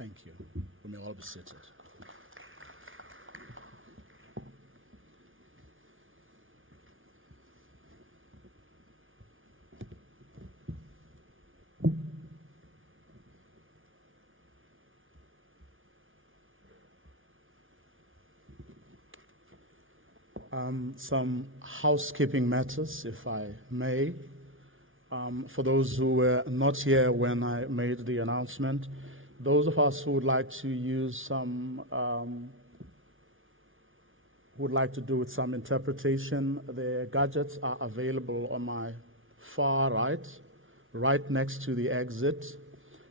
Thank you. We may all be seated. Some housekeeping matters, if I may. For those who were not here when I made the announcement, those of us who would like to use some, would like to do with some interpretation, the gadgets are available on my far right next to the exit.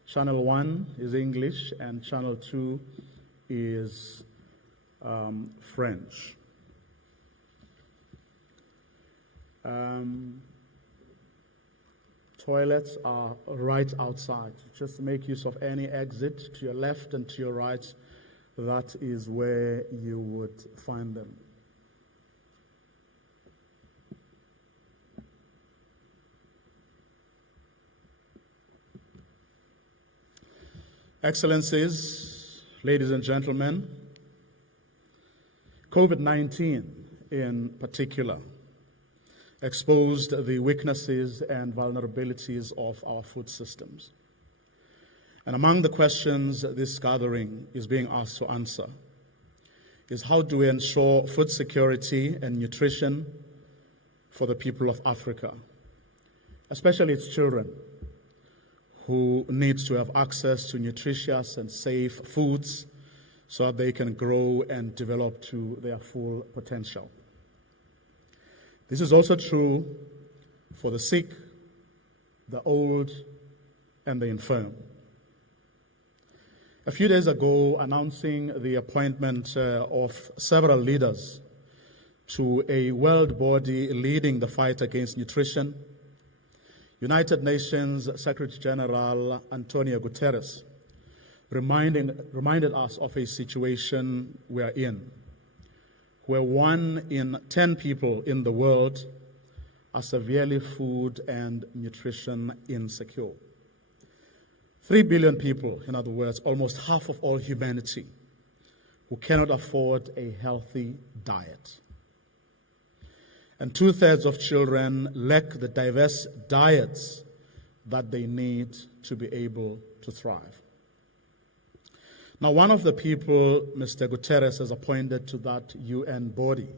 Channel 1 is English and Channel 2 is French. Toilets are right outside. Just make use of any exit to your left and to your right. That is where you would find them. Excellencies, ladies and gentlemen, COVID-19 in particular exposed the weaknesses and vulnerabilities of our food systems. And among the questions this gathering is being asked to answer is how do we ensure food security and nutrition for the people of Africa, especially its children, who need to have access to nutritious and safe foods so that they can grow and develop to their full potential. This is also true for the sick, the old, and the infirm. A few days ago, announcing the appointment of several leaders to a world body leading the fight against nutrition, United Nations Secretary General Antonio Guterres reminded us of a situation we are in, where 1 in 10 people in the world are severely food and nutrition insecure. 3 billion people, in other words, almost half of all humanity, who cannot afford a healthy diet. And 2/3 of children lack the diverse diets that they need to be able to thrive. Now, one of the people Mr. Guterres has appointed to that UN body,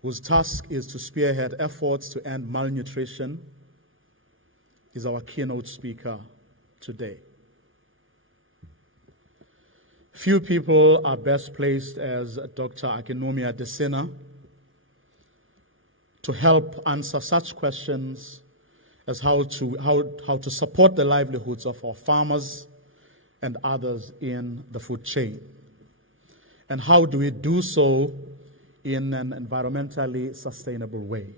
whose task is to spearhead efforts to end malnutrition, is our keynote speaker today. Few people are best placed as Dr. Akinwumi Adesina to help answer such questions as how to support the livelihoods of our farmers and others in the food chain. And how do we do so in an environmentally sustainable way?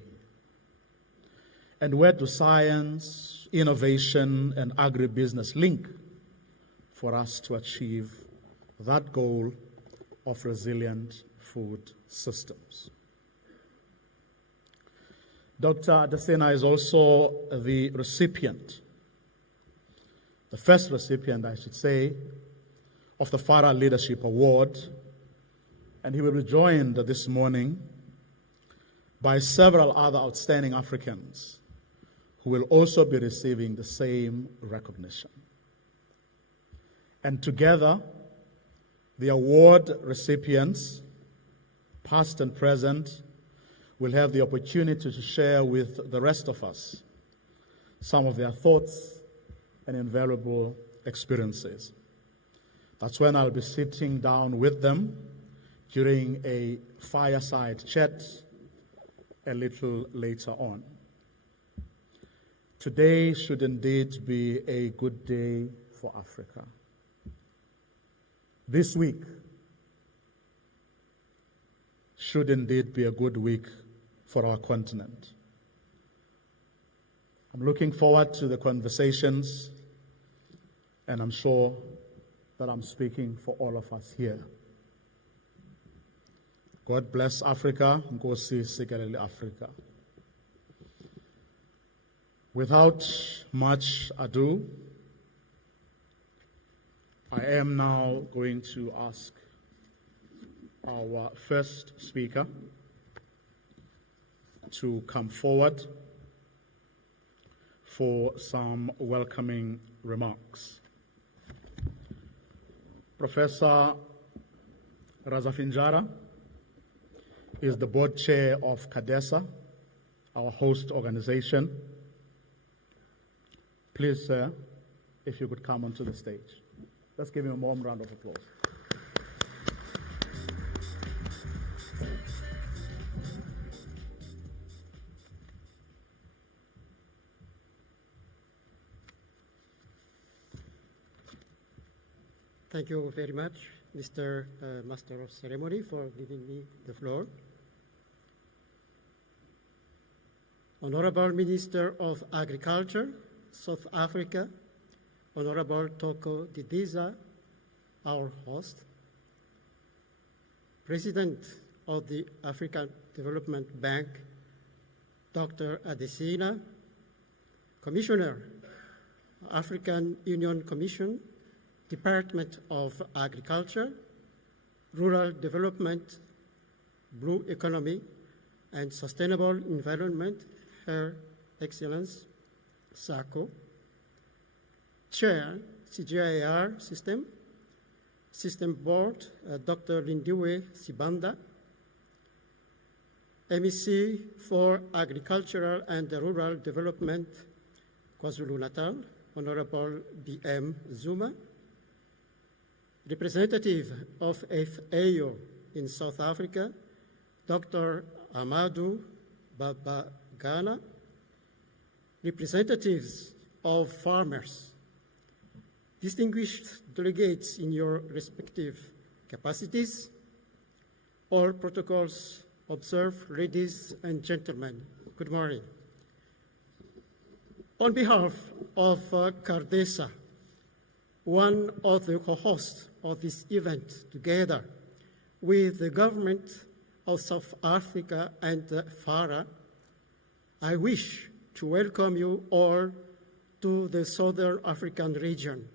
And where do science, innovation, and agribusiness link for us to achieve that goal of resilient food systems? Dr. Adesina is also the recipient, the first recipient, I should say, of the FARA Leadership Award, and he will be joined this morning by several other outstanding Africans who will also be receiving the same recognition. And together, the award recipients, past and present, will have the opportunity to share with the rest of us some of their thoughts and invaluable experiences. That's when I'll be sitting down with them during a fireside chat a little later on. Today should indeed be a good day for Africa. This week should indeed be a good week for our continent. I'm looking forward to the conversations, and I'm sure that I'm speaking for all of us here. God bless Africa. Nkosi sikelele Africa. Without much ado, I am now going to ask our first speaker to come forward for some welcoming remarks. Professor Razafinjara is the board chair of CADESA, our host organization. Please, sir, if you could come onto the stage. Let's give him a warm round of applause. Thank you very much, Mr. Master of Ceremony, for giving me the floor. Honorable Minister of Agriculture, South Africa, Honorable Toko Didiza, our host, President of the African Development Bank, Dr. Adesina, Commissioner, African Union Commission, Department of Agriculture, Rural Development, Blue Economy, and Sustainable Environment, Her Excellence, SACO, Chair, CGIAR System Board, Dr. Lindiwe Sibanda, MEC for Agricultural and Rural Development, KwaZulu-Natal, Honorable B.M. Zuma, Representative of FAO in South Africa, Dr. Amadou Babagana, representatives of farmers, distinguished delegates in your respective capacities, all protocols observed, ladies and gentlemen, good morning. On behalf of CADESA, one of the co-hosts of this event, together with the government of South Africa and FARA, I wish to welcome you all to the Southern African region.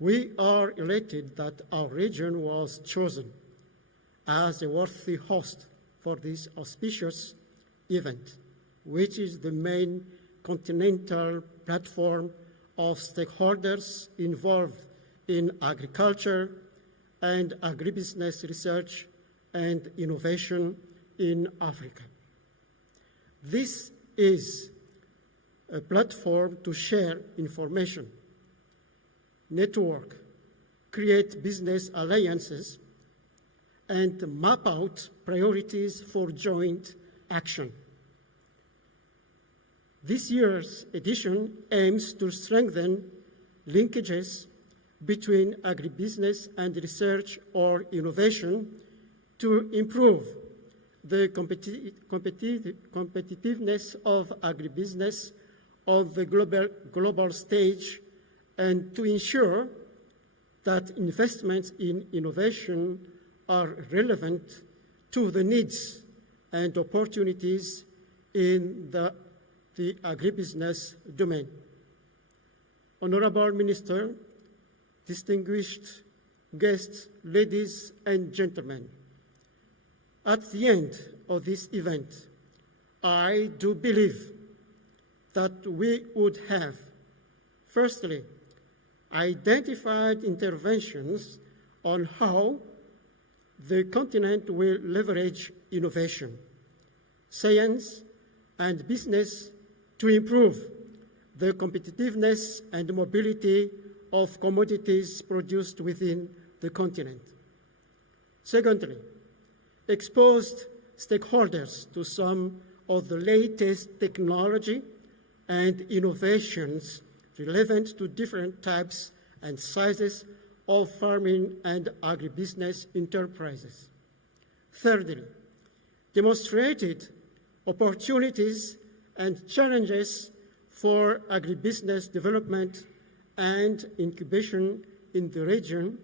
We are elated that our region was chosen as a worthy host for this auspicious event, which is the main continental platform of stakeholders involved in agriculture and agribusiness research and innovation in Africa. This is a platform to share information, network, create business alliances, and map out priorities for joint action. This year's edition aims to strengthen linkages between agribusiness and research or innovation to improve the competitiveness of agribusiness on the global stage and to ensure that investments in innovation are relevant to the needs and opportunities in the agribusiness domain. Honorable Minister, distinguished guests, ladies and gentlemen, at the end of this event, I do believe that we would have, firstly, identified interventions on how the continent will leverage innovation, science, and business to improve the competitiveness and mobility of commodities produced within the continent. Secondly, exposed stakeholders to some of the latest technology and innovations relevant to different types and sizes of farming and agribusiness enterprises. Thirdly, demonstrated opportunities and challenges for agribusiness development and incubation in the region.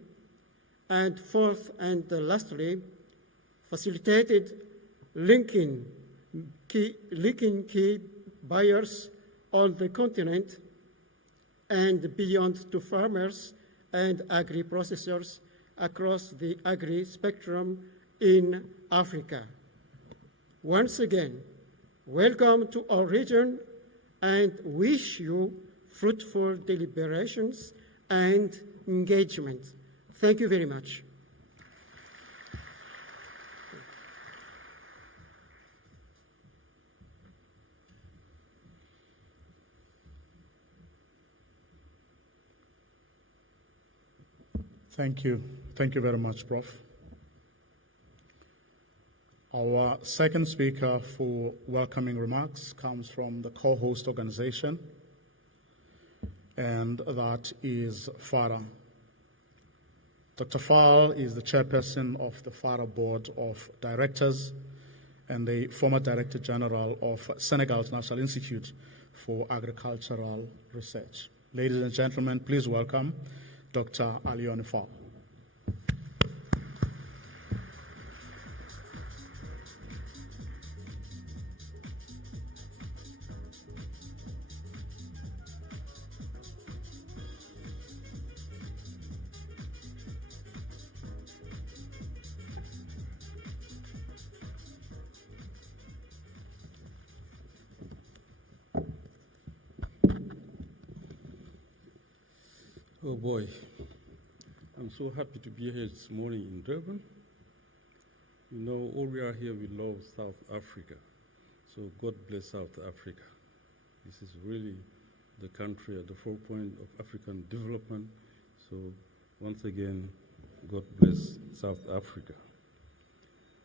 And fourth and lastly, facilitated linking key buyers on the continent and beyond to farmers and agri-processors across the agri-spectrum in Africa. Once again, welcome to our region and wish you fruitful deliberations and engagement. Thank you very much. Thank you. Thank you very much, Prof. Our second speaker for welcoming remarks comes from the co-host organization, and that is FARA. Dr. Fall is the chairperson of the FARA Board of Directors and the former Director General of Senegal's National Institute for Agricultural Research. Ladies and gentlemen, please welcome Dr. Alioune Fall. Oh boy, I'm so happy to be here this morning in Durban. You know, all we are here, we love South Africa. So God bless South Africa. This is really the country at the forefront of African development. So once again, God bless South Africa.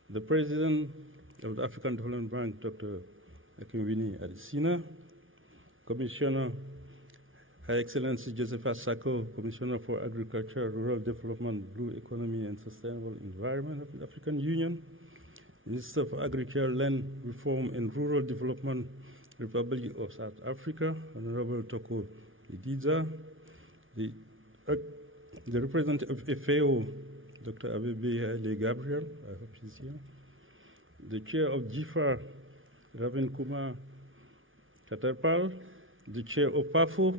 The President of the African Development Bank, Dr. Akinwumi Adesina, Commissioner Her Excellency Joseph Sako, Commissioner for Agriculture, Rural Development, Blue Economy and Sustainable Environment of the African Union, Minister for Agriculture, Land Reform and Rural Development, Republic of South Africa, Honorable Toko Idiza, the representative of FAO, Dr. Abebe Haile Gabriel, I hope he's here, the chair of GIFA, Raven Kumar Katarpal, the chair of PAFO,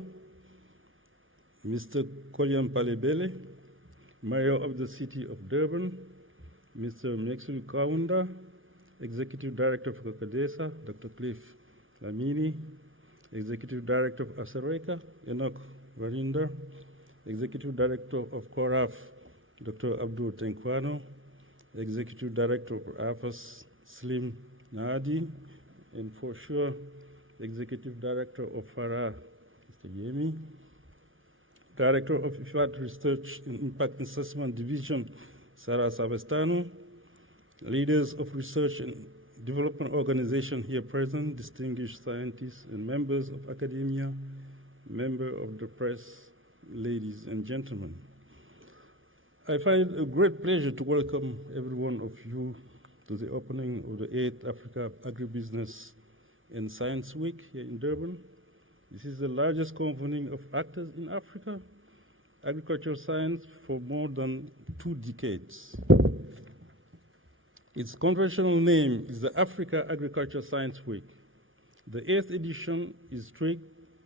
Mr. Koliam Palebele, Mayor of the City of Durban, Mr. Maxwell Kaunda, Executive Director of COCADESA, Dr. Cliff Lamini, Executive Director of ASARECA, Enoch Varinder, Executive Director of CORAF, Dr. Abdul Tenkwano, Executive Director of AFAS, Slim Naadi, and for sure, Executive Director of FARA, Mr. Yemi, Director of IFAD Research and Impact Assessment Division, Sarah Savestano, leaders of research and development organization here present, distinguished scientists and members of academia, member of the press, ladies and gentlemen. I find a great pleasure to welcome every one of you to the opening of the 8th Africa Agribusiness and Science Week here in Durban. This is the largest convening of actors in Africa, agricultural science for more than 2 decades. Its conventional name is the Africa Agriculture Science Week. The 8th edition is strict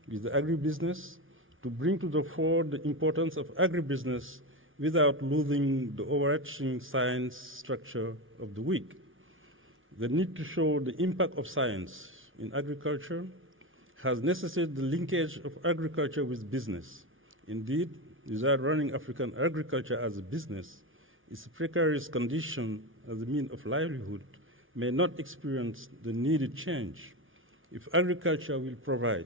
with the agribusiness to bring to the fore the importance of agribusiness without losing the overarching science structure of the week. The need to show the impact of science in agriculture has necessitated the linkage of agriculture with business. Indeed, without running African agriculture as a business, its precarious condition as a means of livelihood may not experience the needed change. If agriculture will provide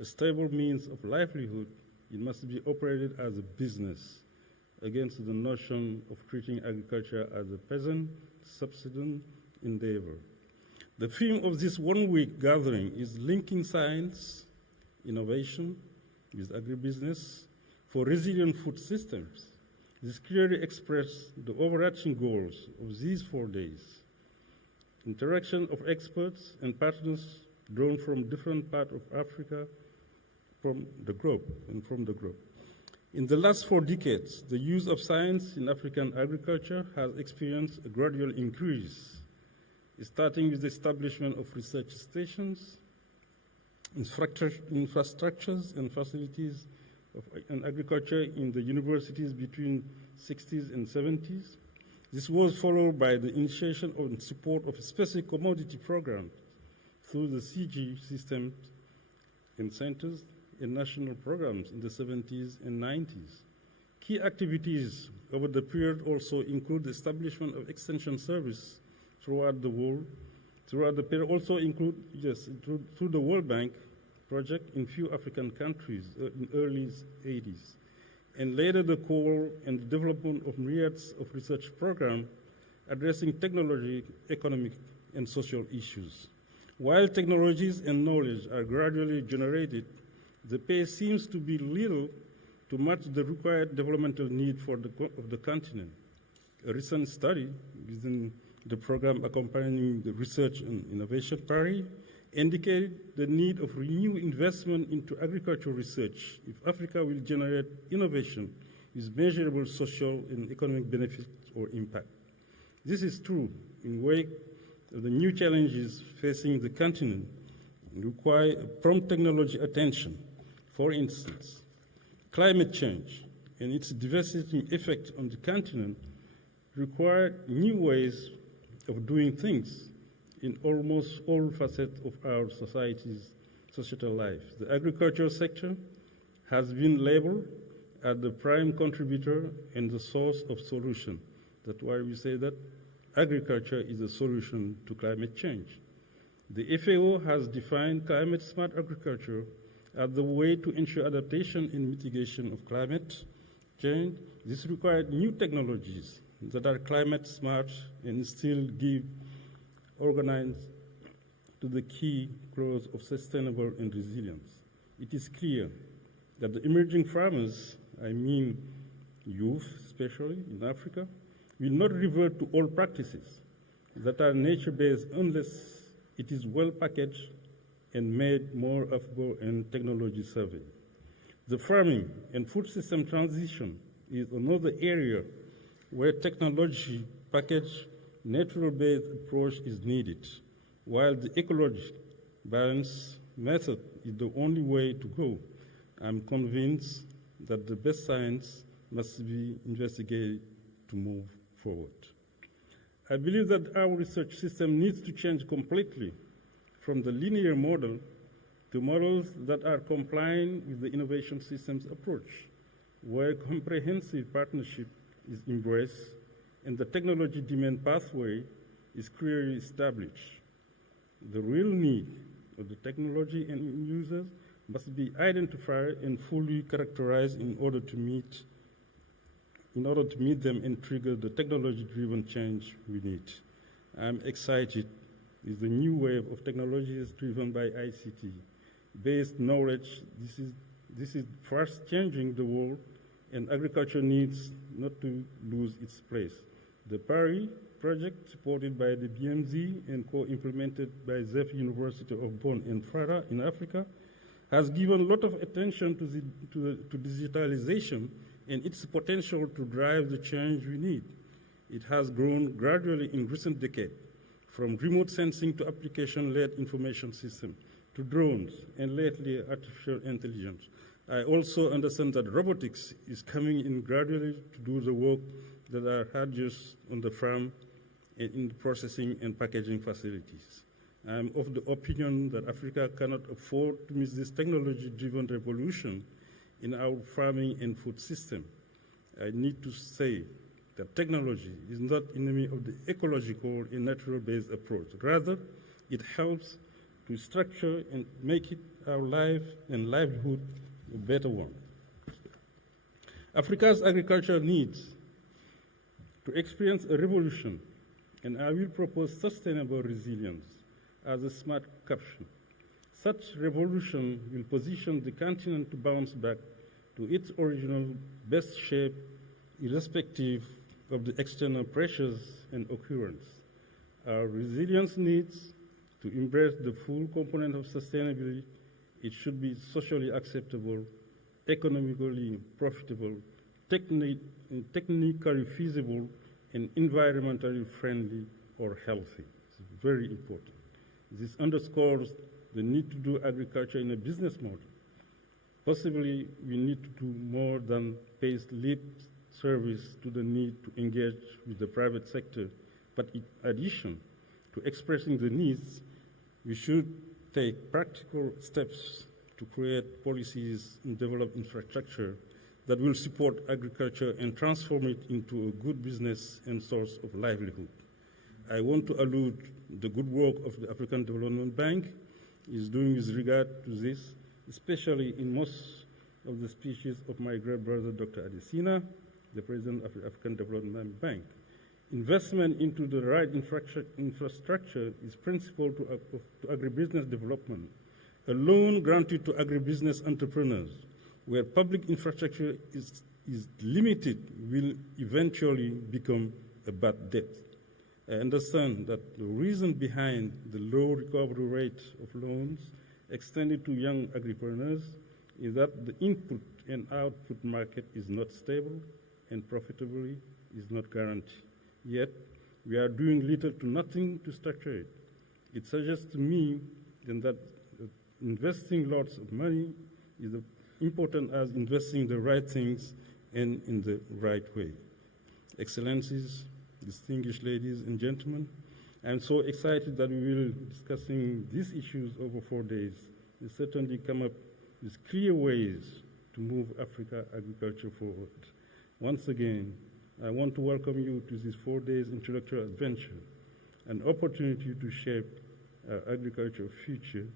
a stable means of livelihood, it must be operated as a business against the notion of treating agriculture as a peasant subsistence endeavor. The theme of this one-week gathering is linking science, innovation with agribusiness for resilient food systems. This clearly expresses the overarching goals of these 4 days. Interaction of experts and partners drawn from different parts of Africa from the globe. In the last 4 decades, the use of science in African agriculture has experienced a gradual increase, starting with the establishment of research stations, infrastructures and facilities and agriculture in the universities between 60s and 70s. This was followed by the initiation and support of specific commodity programs through the CG systems and centers and national programs in the 70s and 90s. Key activities over the period also include the establishment of extension service throughout the world. Throughout the period also include, through the World Bank project in few African countries in early 80s. And later the call and the development of myriads of research programs addressing technology, economic, and social issues. While technologies and knowledge are gradually generated, the pace seems to be little to match the required developmental need of the continent. A recent study within the program accompanying the research and innovation PARI indicated the need of renewed investment into agricultural research if Africa will generate innovation with measurable social and economic benefits or impact. This is true in wake of the new challenges facing the continent and require prompt technology attention. For instance, climate change and its devastating effect on the continent require new ways of doing things in almost all facets of our societal life. The agricultural sector has been labeled as the prime contributor and the source of solution. That's why we say that agriculture is a solution to climate change. The FAO has defined climate-smart agriculture as the way to ensure adaptation and mitigation of climate change. This requires new technologies that are climate-smart and still give organized to the key clause of sustainable and resilience. It is clear that the emerging farmers, I mean youth especially in Africa, will not revert to old practices that are nature-based unless it is well packaged and made more affordable and technology-savvy. The farming and food system transition is another area where technology packaged natural-based approach is needed, while the ecological balance method is the only way to go. I'm convinced that the best science must be investigated to move forward. I believe that our research system needs to change completely from the linear model to models that are compliant with the innovation systems approach, where comprehensive partnership is embraced and the technology demand pathway is clearly established. The real need of the technology and users must be identified and fully characterized in order to meet them and trigger the technology-driven change we need. I'm excited with the new wave of technologies driven by ICT-based knowledge. This is fast changing the world, and agriculture needs not to lose its place. The PARI project, supported by the BMZ and co-implemented by ZEF University of Bonn and FARA in Africa, has given a lot of attention to digitalization and its potential to drive the change we need. It has grown gradually in recent decades, from remote sensing to application-led information system, to drones, and lately artificial intelligence. I also understand that robotics is coming in gradually to do the work that are hardest on the farm and in the processing and packaging facilities. I'm of the opinion that Africa cannot afford to miss this technology-driven revolution in our farming and food system. I need to say that technology is not enemy of the ecological and natural-based approach. Rather, it helps to structure and make it our life and livelihood a better one. Africa's agriculture needs to experience a revolution, and I will propose sustainable resilience as a smart caption. Such revolution will position the continent to bounce back to its original best shape, irrespective of the external pressures and occurrence. Our resilience needs to embrace the full component of sustainability. It should be socially acceptable, economically profitable, technically feasible, and environmentally friendly or healthy. It's very important. This underscores the need to do agriculture in a business model Possibly, we need to do more than pay lip service to the need to engage with the private sector. But in addition to expressing the needs, we should take practical steps to create policies and develop infrastructure that will support agriculture and transform it into a good business and source of livelihood. I want to allude the good work of the African Development Bank is doing with regard to this, especially in most of the speeches of my great brother, Dr. Adesina, the president of the African Development Bank. Investment into the right infrastructure is principal to agribusiness development. A loan granted to agribusiness entrepreneurs where public infrastructure is limited will eventually become a bad debt. I understand that the reason behind the low recovery rate of loans extended to young agripreneurs is that the input and output market is not stable and profitability is not guaranteed. Yet, we are doing little to nothing to structure it. It suggests to me then that investing lots of money is as important as investing the right things and in the right way. Excellencies, distinguished ladies and gentlemen, I'm so excited that we will be discussing these issues over 4 days. We certainly come up with clear ways to move Africa agriculture forward. Once again, I want to welcome you to this 4 days intellectual adventure, an opportunity to shape our agricultural future.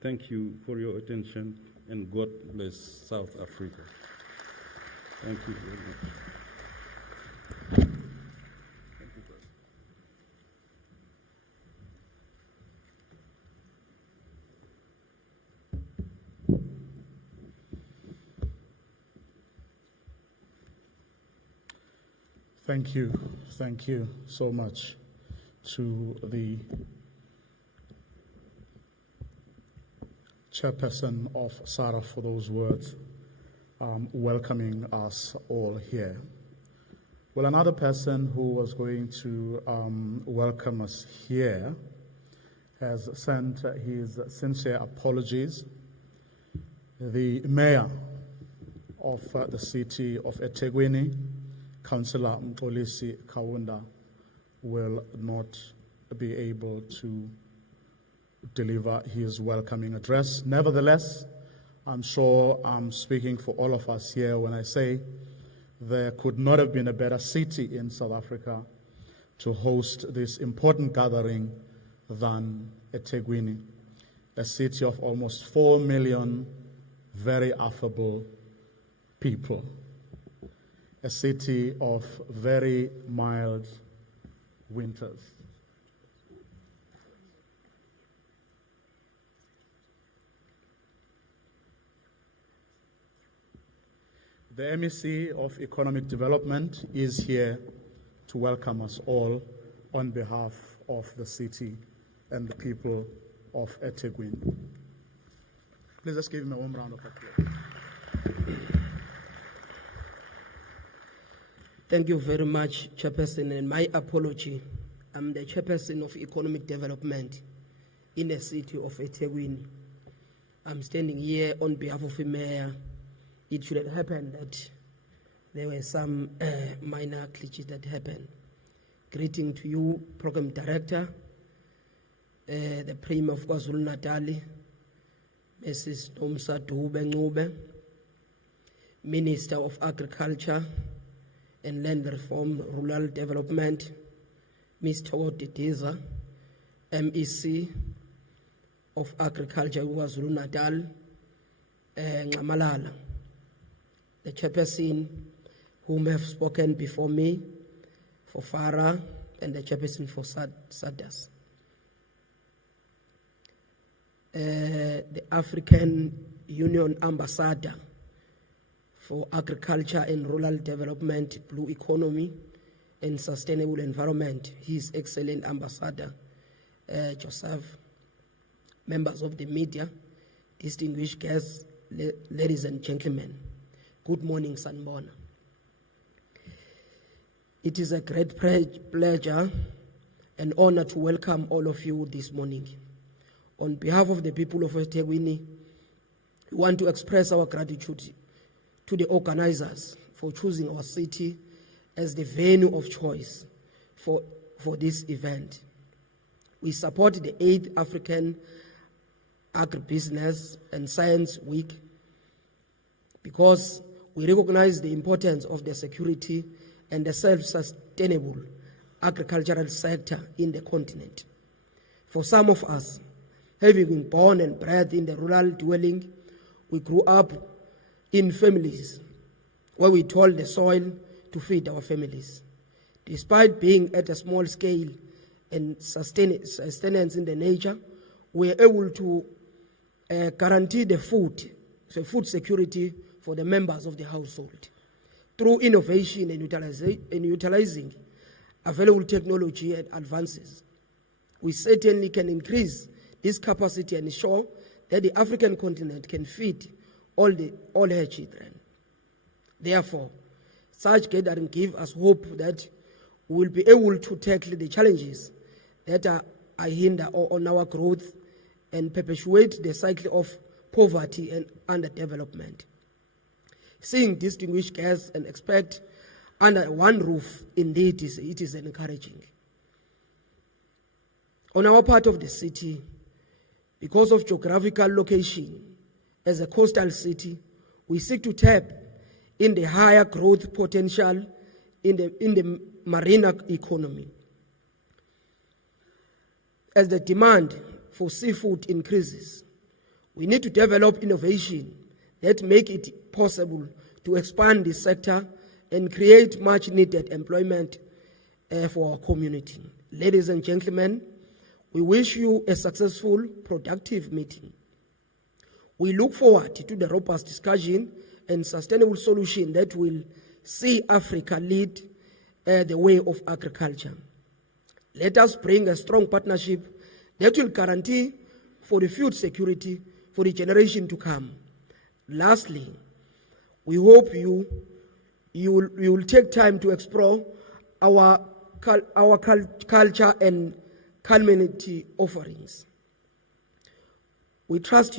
Thank you for your attention, and God bless South Africa. Thank you very much. Thank you. Thank you so much to the chairperson of FARA for those words, welcoming us all here. Well, another person who was going to welcome us here has sent his sincere apologies. The mayor of the city of eThekwini, Councillor Mxolisi Kaunda, will not be able to deliver his welcoming address. Nevertheless, I'm sure I'm speaking for all of us here when I say there could not have been a better city in South Africa to host this important gathering than eThekwini, a city of almost 4 million very affable people, a city of very mild winters. The MEC of Economic Development is here to welcome us all on behalf of the city and the people of eThekwini. Please let's give him a warm round of applause. Thank you very much, Chairperson, and my apology. I'm the Chairperson of Economic Development in the city of eThekwini. I'm standing here on behalf of the mayor. It should have happened that there were some minor glitches that happened. Greeting to you, Program Director, the Premier of KwaZulu-Natal, Mrs. Nomsa Dube, Minister of Agriculture and Land Reform, Rural Development, Mr. Odediza, MEC of Agriculture, KwaZulu-Natal, Ngamalala, the chairperson whom have spoken before me for FARA and the chairperson for SADAS. The African Union Ambassador for Agriculture and Rural Development, Blue Economy and Sustainable Environment, His Excellent Ambassador Joseph, members of the media, distinguished guests, ladies and gentlemen, good morning, Sanbona. It is a great pleasure and honor to welcome all of you this morning. On behalf of the people of eThekwini, We want to express our gratitude to the organizers for choosing our city as the venue of choice for this event. We support the 8th African Agribusiness and Science Week because we recognize the importance of the security and the self-sustainable agricultural sector in the continent. For some of us, having been born and bred in the rural dwelling, we grew up in families where we toiled the soil to feed our families. Despite being at a small scale and sustenance in the nature, we are able to guarantee the food security for the members of the household. Through innovation and utilizing available technology and advances, we certainly can increase this capacity and ensure that the African continent can feed all her children. Therefore, such gathering gives us hope that we will be able to tackle the challenges that are hinder on our growth and perpetuate the cycle of poverty and underdevelopment. Seeing distinguished guests and expect under one roof, indeed, it is encouraging. On our part of the city, because of geographical location as a coastal city, we seek to tap in the higher growth potential in the marine economy. As the demand for seafood increases, we need to develop innovation that make it possible to expand this sector and create much needed employment for our community. Ladies and gentlemen, we wish you a successful, productive meeting. We look forward to the robust discussion and sustainable solution that will see Africa lead the way of agriculture. Let us bring a strong partnership that will guarantee for the food security for the generation to come. Lastly, we hope you will take time to explore our culture and community offerings. We trust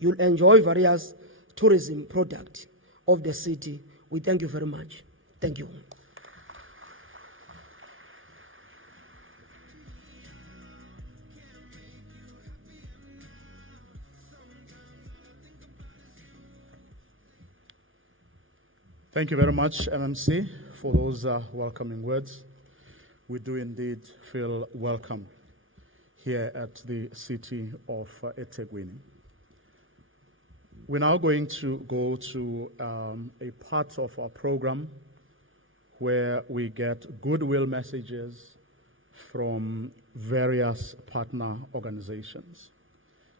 you'll enjoy various tourism products of the city. We thank you very much. Thank you. Thank you very much, MMC, for those welcoming words. We do indeed feel welcome here at the city of eThekwini. We're now going to go to a part of our program where we get goodwill messages from various partner organizations,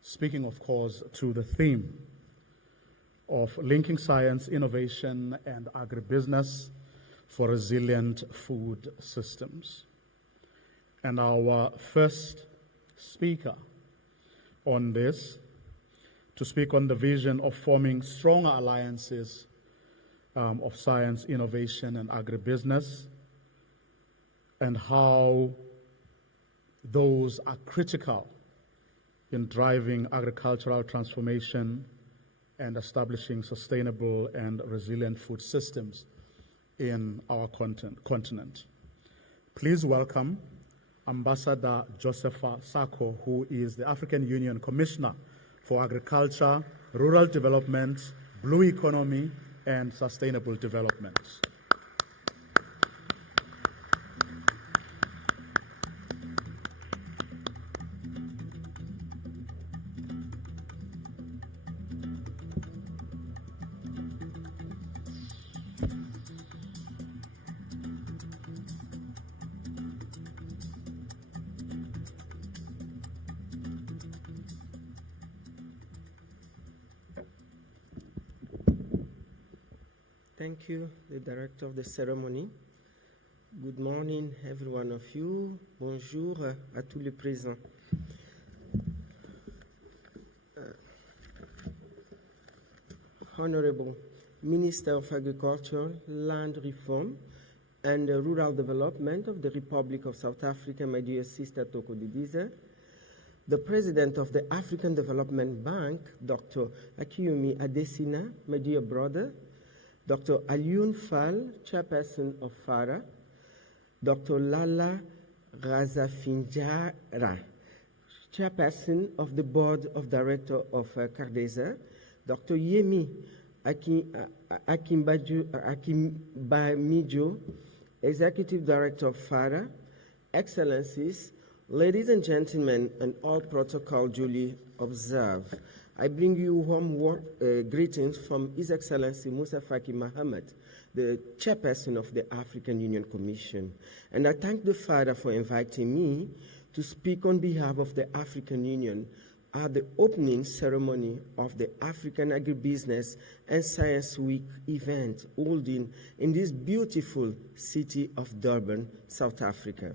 speaking, of course, to the theme of linking science, innovation, and agribusiness for resilient food systems. And our first speaker on this, to speak on the vision of forming stronger alliances of science, innovation, and agribusiness, and how those are critical in driving agricultural transformation and establishing sustainable and resilient food systems in our continent. Please welcome Ambassador Josepha Sako, who is the African Union Commissioner for Agriculture, Rural Development, Blue Economy, and Sustainable Development. Thank you, the director of the ceremony. Good morning, every one of you. Bonjour à tous les présents. Honorable Minister of Agriculture, Land Reform, and Rural Development of the Republic of South Africa, my dear sister Toko Didiza, the president of the African Development Bank, Dr. Akiyumi Adesina, my dear brother, Dr. Alioune Fall, chairperson of FARA, Dr. Lala Razafinjara, chairperson of the board of directors of CARDESA, Dr. Yemi Akimbamijo, executive director of FARA, Excellencies, ladies and gentlemen, and all protocol duly observed. I bring you warm greetings from His Excellency Musa Faki Mohammed, the chairperson of the African Union Commission. And I thank the FARA for inviting me to speak on behalf of the African Union at the opening ceremony of the African Agribusiness and Science Week event holding in this beautiful city of Durban, South Africa.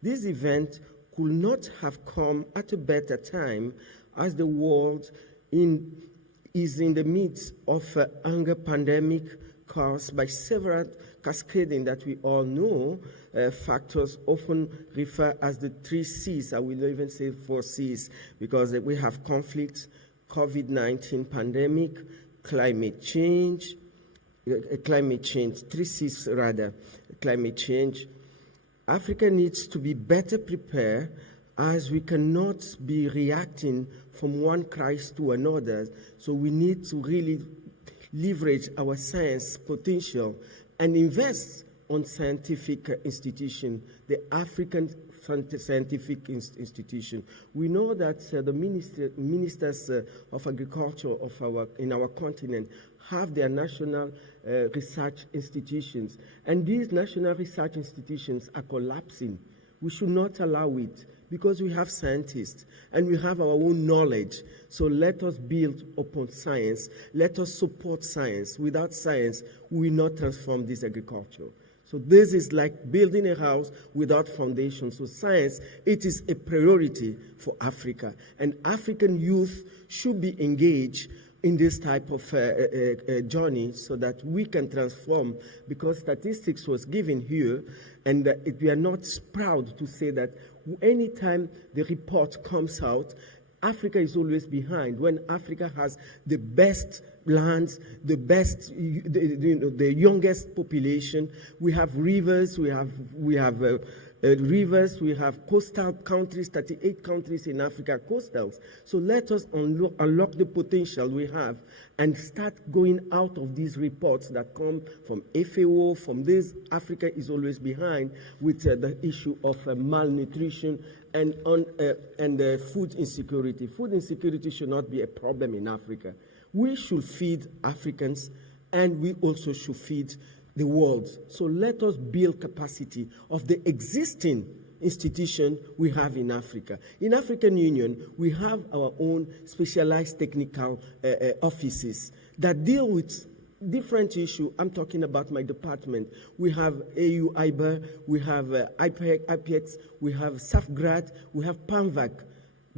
This event could not have come at a better time as the world is in the midst of a hunger pandemic caused by several cascading that we all know, factors often referred as the 3 C's. I will not even say 4 C's because we have conflict, COVID-19 pandemic, climate change, 3 C's rather, climate change. Africa needs to be better prepared as we cannot be reacting from one crisis to another. So we need to really leverage our science potential and invest on scientific institution, the African Scientific Institution. We know that the ministers of agriculture in our continent have their national research institutions, and these national research institutions are collapsing. We should not allow it because we have scientists and we have our own knowledge. So let us build upon science. Let us support science. Without science, we will not transform this agriculture. So this is like building a house without foundation. So science, it is a priority for Africa. And African youth should be engaged in this type of journey so that we can transform, because statistics was given here, and we are not proud to say that anytime the report comes out, Africa is always behind, when Africa has the best lands, the best, the youngest population. We have rivers, we have rivers, we have coastal countries, 38 countries in Africa, coastals. So let us unlock the potential we have and start going out of these reports that come from FAO, from this. Africa is always behind with the issue of malnutrition and food insecurity. Food insecurity should not be a problem in Africa. We should feed Africans, and we also should feed the world. So let us build capacity of the existing institution we have in Africa. In African Union, we have our own specialized technical offices that deal with different issues. I'm talking about my department. We have AU IBER, we have IPEX, we have SAFGRAD, we have PANVAC.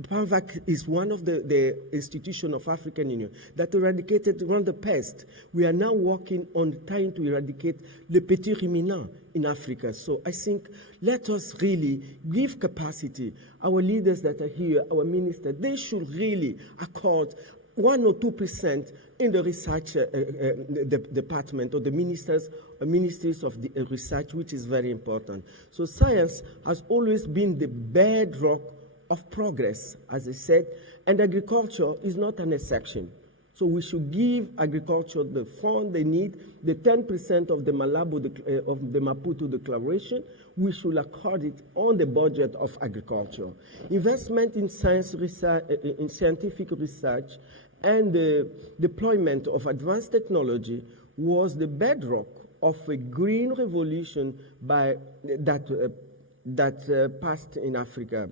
PANVAC is one of the institutions of African Union that eradicated one of the pests. We are now working on trying to eradicate le petit ruminant in Africa. So I think let us really give capacity. Our leaders that are here, our ministers, they should really accord 1 or 2% in the research department, or the ministries of the research, which is very important. So science has always been the bedrock of progress, as I said, and agriculture is not an exception. So we should give agriculture the fund they need, the 10% of the Malabo, of the Maputo Declaration. We should accord it on the budget of agriculture. Investment in science research, in scientific research, and the deployment of advanced technology was the bedrock of a green revolution that passed in Africa.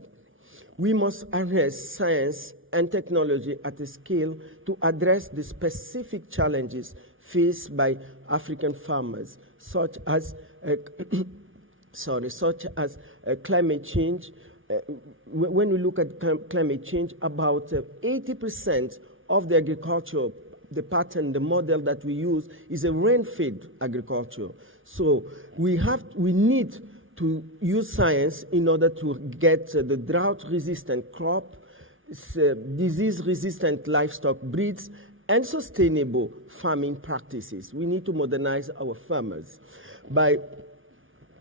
We must harness science and technology at a scale to address the specific challenges faced by African farmers, such as climate change. When we look at climate change, about 80% of the agriculture, the pattern, the model that we use is a rain-fed agriculture. So we need to use science in order to get the drought-resistant crop, disease-resistant livestock breeds, and sustainable farming practices. We need to modernize our farmers by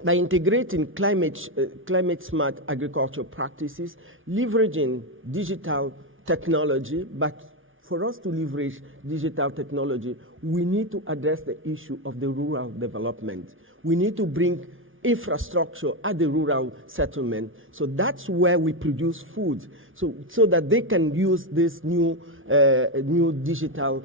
integrating climate-smart agricultural practices, leveraging digital technology. But for us to leverage digital technology, we need to address the issue of the rural development. We need to bring infrastructure at the rural settlement. So that's where we produce food, so that they can use this new digital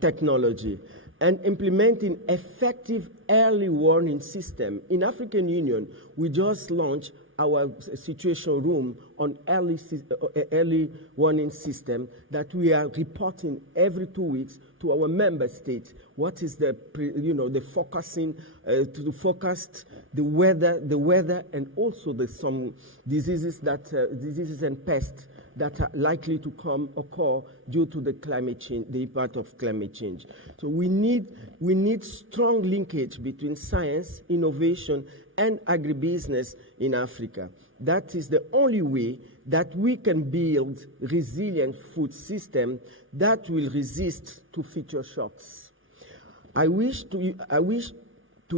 technology. And implementing effective early warning system. In African Union, we just launched our situation room on early warning system that we are reporting every 2 weeks to our member states. What is the focusing to forecast the weather, and also some diseases and pests that are likely to occur due to the climate change, the impact of climate change. So we need strong linkage between science, innovation, and agribusiness in Africa. That is the only way that we can build resilient food system that will resist to future shocks. I wish to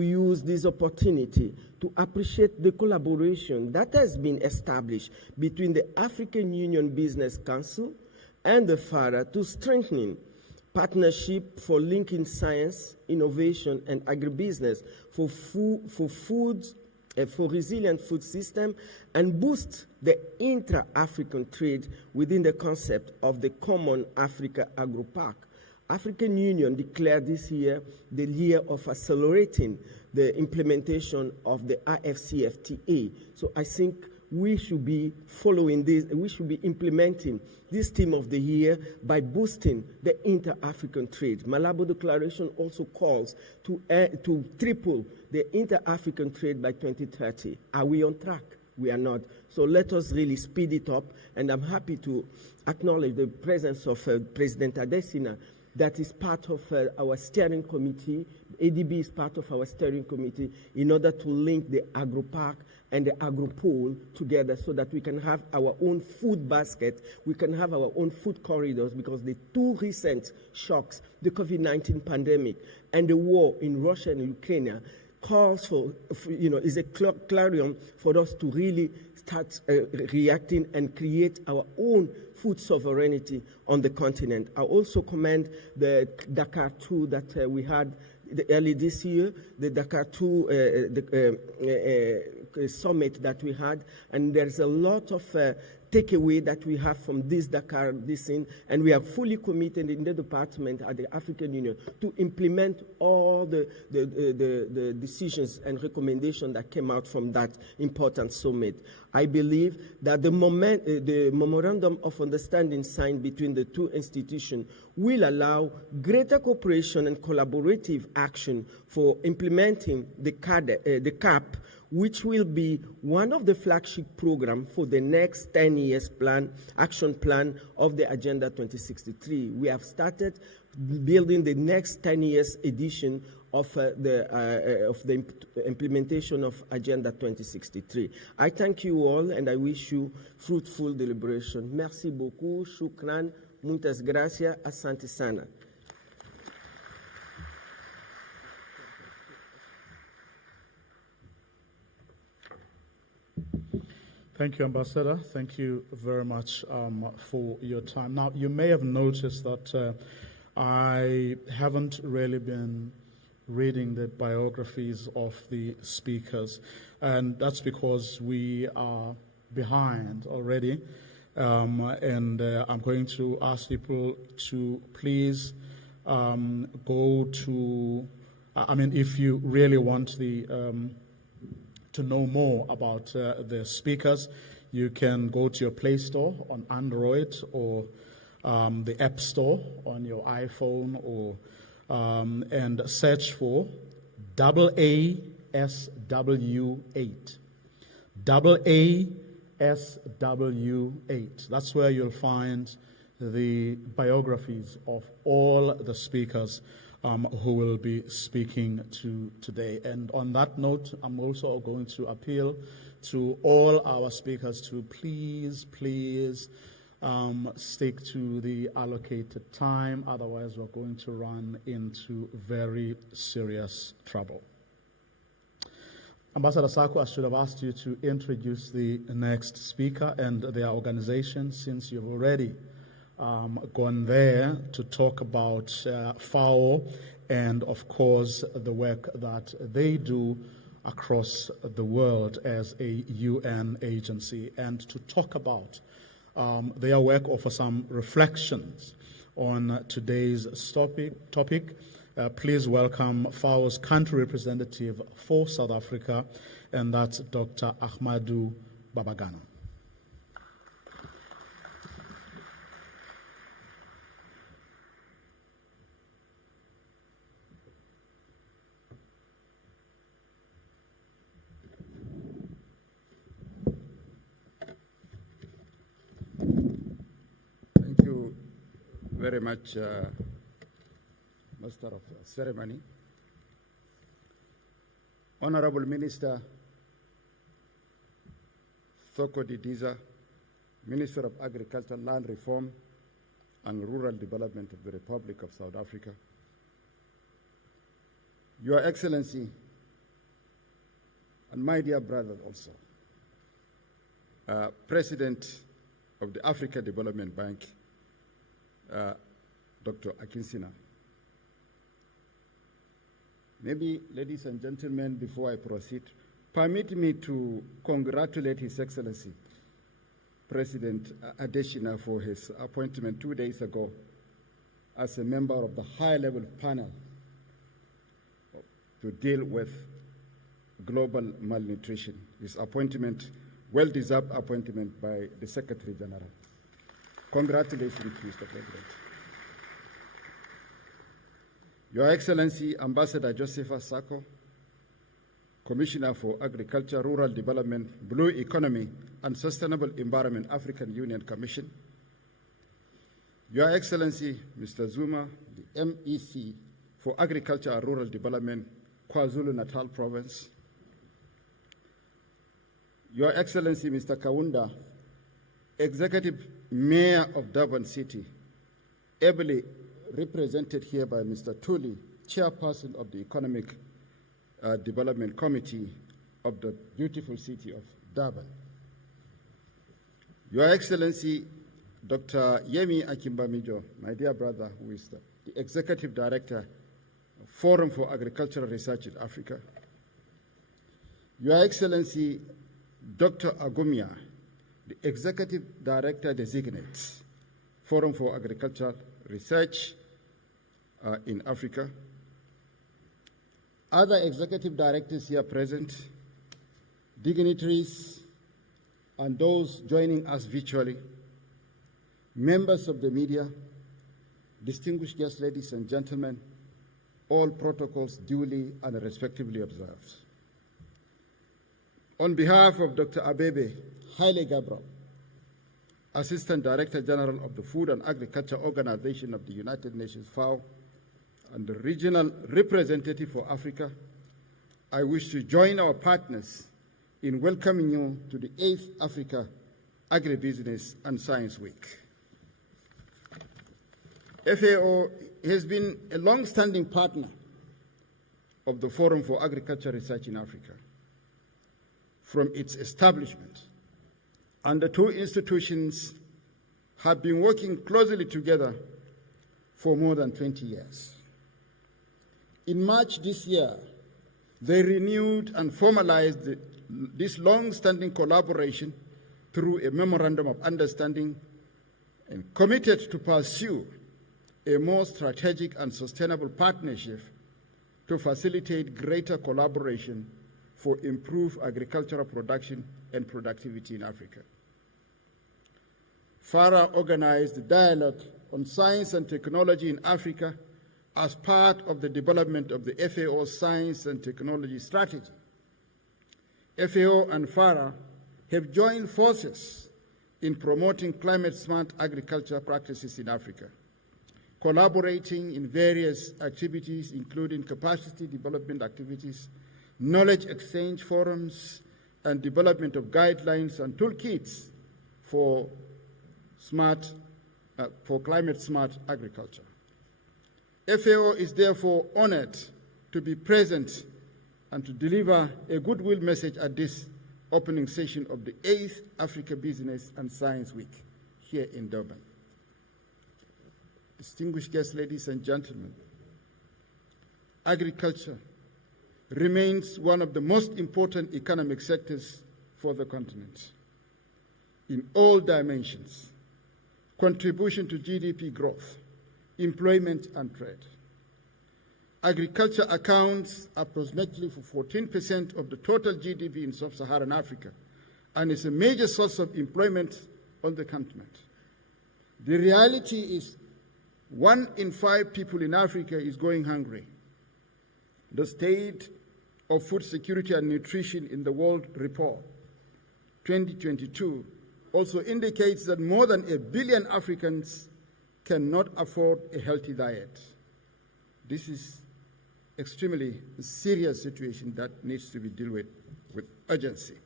use this opportunity to appreciate the collaboration that has been established between the African Union Business Council and the FARA to strengthen partnership for linking science, innovation, and agribusiness for resilient food system, and boost the intra-African trade within the concept of the Common Africa Agro-Park. African Union declared this year the year of accelerating the implementation of the AASW8. So I think we should be following this, we should be implementing this theme of the year by boosting the inter-African trade. Malabo Declaration also calls to triple the inter-African trade by 2030. Are we on track? We are not. So let us really speed it up, and I'm happy to acknowledge the presence of President Adesina, that is part of our steering committee. ADB is part of our steering committee in order to link the agro-park and the agro-pole together so that we can have our own food basket, we can have our own food corridors, because the two recent shocks, the COVID-19 pandemic and the war in Russia and Ukraine, calls for is a clarion for us to really start reacting and create our own food sovereignty on the continent. I also commend the Dakar 2 that we had early this year, the Dakar 2 summit that we had, and there's a lot of takeaway that we have from this Dakar, and we are fully committed in the department at the African Union to implement all the decisions and recommendations that came out from that important summit. I believe that the memorandum of understanding signed between the two institutions will allow greater cooperation and collaborative action for implementing the CAP, which will be one of the flagship programs for the next 10 years action plan of the Agenda 2063. We have started building the next 10 years edition of the implementation of Agenda 2063. I thank you all, and I wish you fruitful deliberation. Merci beaucoup, shukran, muchas gracias, asante sana. Thank you, Ambassador. Thank you very much for your time. Now, you may have noticed that I haven't really been reading the biographies of the speakers, and that's because we are behind already. And I'm going to ask people to please go to, if you really want to know more about the speakers, you can go to your Play Store on Android, or the App Store on your iPhone, or and search for AASW8. AASW8. That's where you'll find the biographies of all the speakers who will be speaking today. And on that note, I'm also going to appeal to all our speakers to please stick to the allocated time, otherwise we're going to run into very serious trouble. Ambassador Sako, I should have asked you to introduce the next speaker and their organization, since you've already gone there to talk about FAO and, of course, the work that they do across the world as a UN agency, and to talk about their work, offer some reflections on today's topic. Please welcome FAO's country representative for South Africa, and that's Dr. Ahmadu Babagana. Thank you very much, Master of Ceremony. Honorable Minister Thoko Didiza, Minister of Agriculture, Land Reform and Rural Development of the Republic of South Africa, Your Excellency, and my dear brother also, President of the Africa Development Bank, Dr. Akinsina. Maybe, ladies and gentlemen, before I proceed, permit me to congratulate His Excellency, President Adesina, for his appointment 2 days ago as a member of the high-level panel to deal with global malnutrition. His appointment, well-deserved appointment by the Secretary General. Congratulations, Mr. President. Your Excellency, Ambassador Josepha Sako, Commissioner for Agriculture, Rural Development, Blue Economy, and Sustainable Environment, African Union Commission. Your Excellency, Mr. Zuma, the MEC for Agriculture and Rural Development, KwaZulu-Natal Province. Your Excellency, Mr. Kaunda, Executive Mayor of Durban City, ably represented here by Mr. Tuli, Chairperson of the Economic Development Committee of the beautiful city of Durban. Your Excellency, Dr. Yemi Akimbamijo, my dear brother, who is the Executive Director of Forum for Agricultural Research in Africa. Your Excellency, Dr. Agumia, the Executive Director Designate, Forum for Agricultural Research in Africa. Other executive directors here present, dignitaries, and those joining us virtually, members of the media, distinguished guests, ladies and gentlemen, all protocols duly and respectively observed. On behalf of Dr. Abebe Haile Gabriel, Assistant Director General of the Food and Agriculture Organization of the United Nations, FAO, and the Regional Representative for Africa, I wish to join our partners in welcoming you to the 8th Africa Agribusiness and Science Week. FAO has been a long-standing partner of the Forum for Agriculture Research in Africa from its establishment, and the two institutions have been working closely together for more than 20 years. In March this year, they renewed and formalized this long-standing collaboration through a memorandum of understanding and committed to pursue a more strategic and sustainable partnership to facilitate greater collaboration for improved agricultural production and productivity in Africa. FARA organized a dialogue on science and technology in Africa as part of the development of the FAO Science and Technology Strategy. FAO and FARA have joined forces in promoting climate-smart agriculture practices in Africa, collaborating in various activities, including capacity development activities, knowledge exchange forums, and development of guidelines and toolkits for climate-smart agriculture. FAO is therefore honored to be present and to deliver a goodwill message at this opening session of the 8th Africa Business and Science Week here in Durban. Distinguished guests, ladies and gentlemen, agriculture remains one of the most important economic sectors for the continent. In all dimensions, contribution to GDP growth, employment and trade. Agriculture accounts approximately for 14% of the total GDP in sub-Saharan Africa and is a major source of employment on the continent. The reality is 1 in 5 people in Africa is going hungry. The State of Food Security and Nutrition in the World Report 2022 also indicates that more than 1 billion Africans cannot afford a healthy diet. This is extremely serious situation that needs to be dealt with urgency.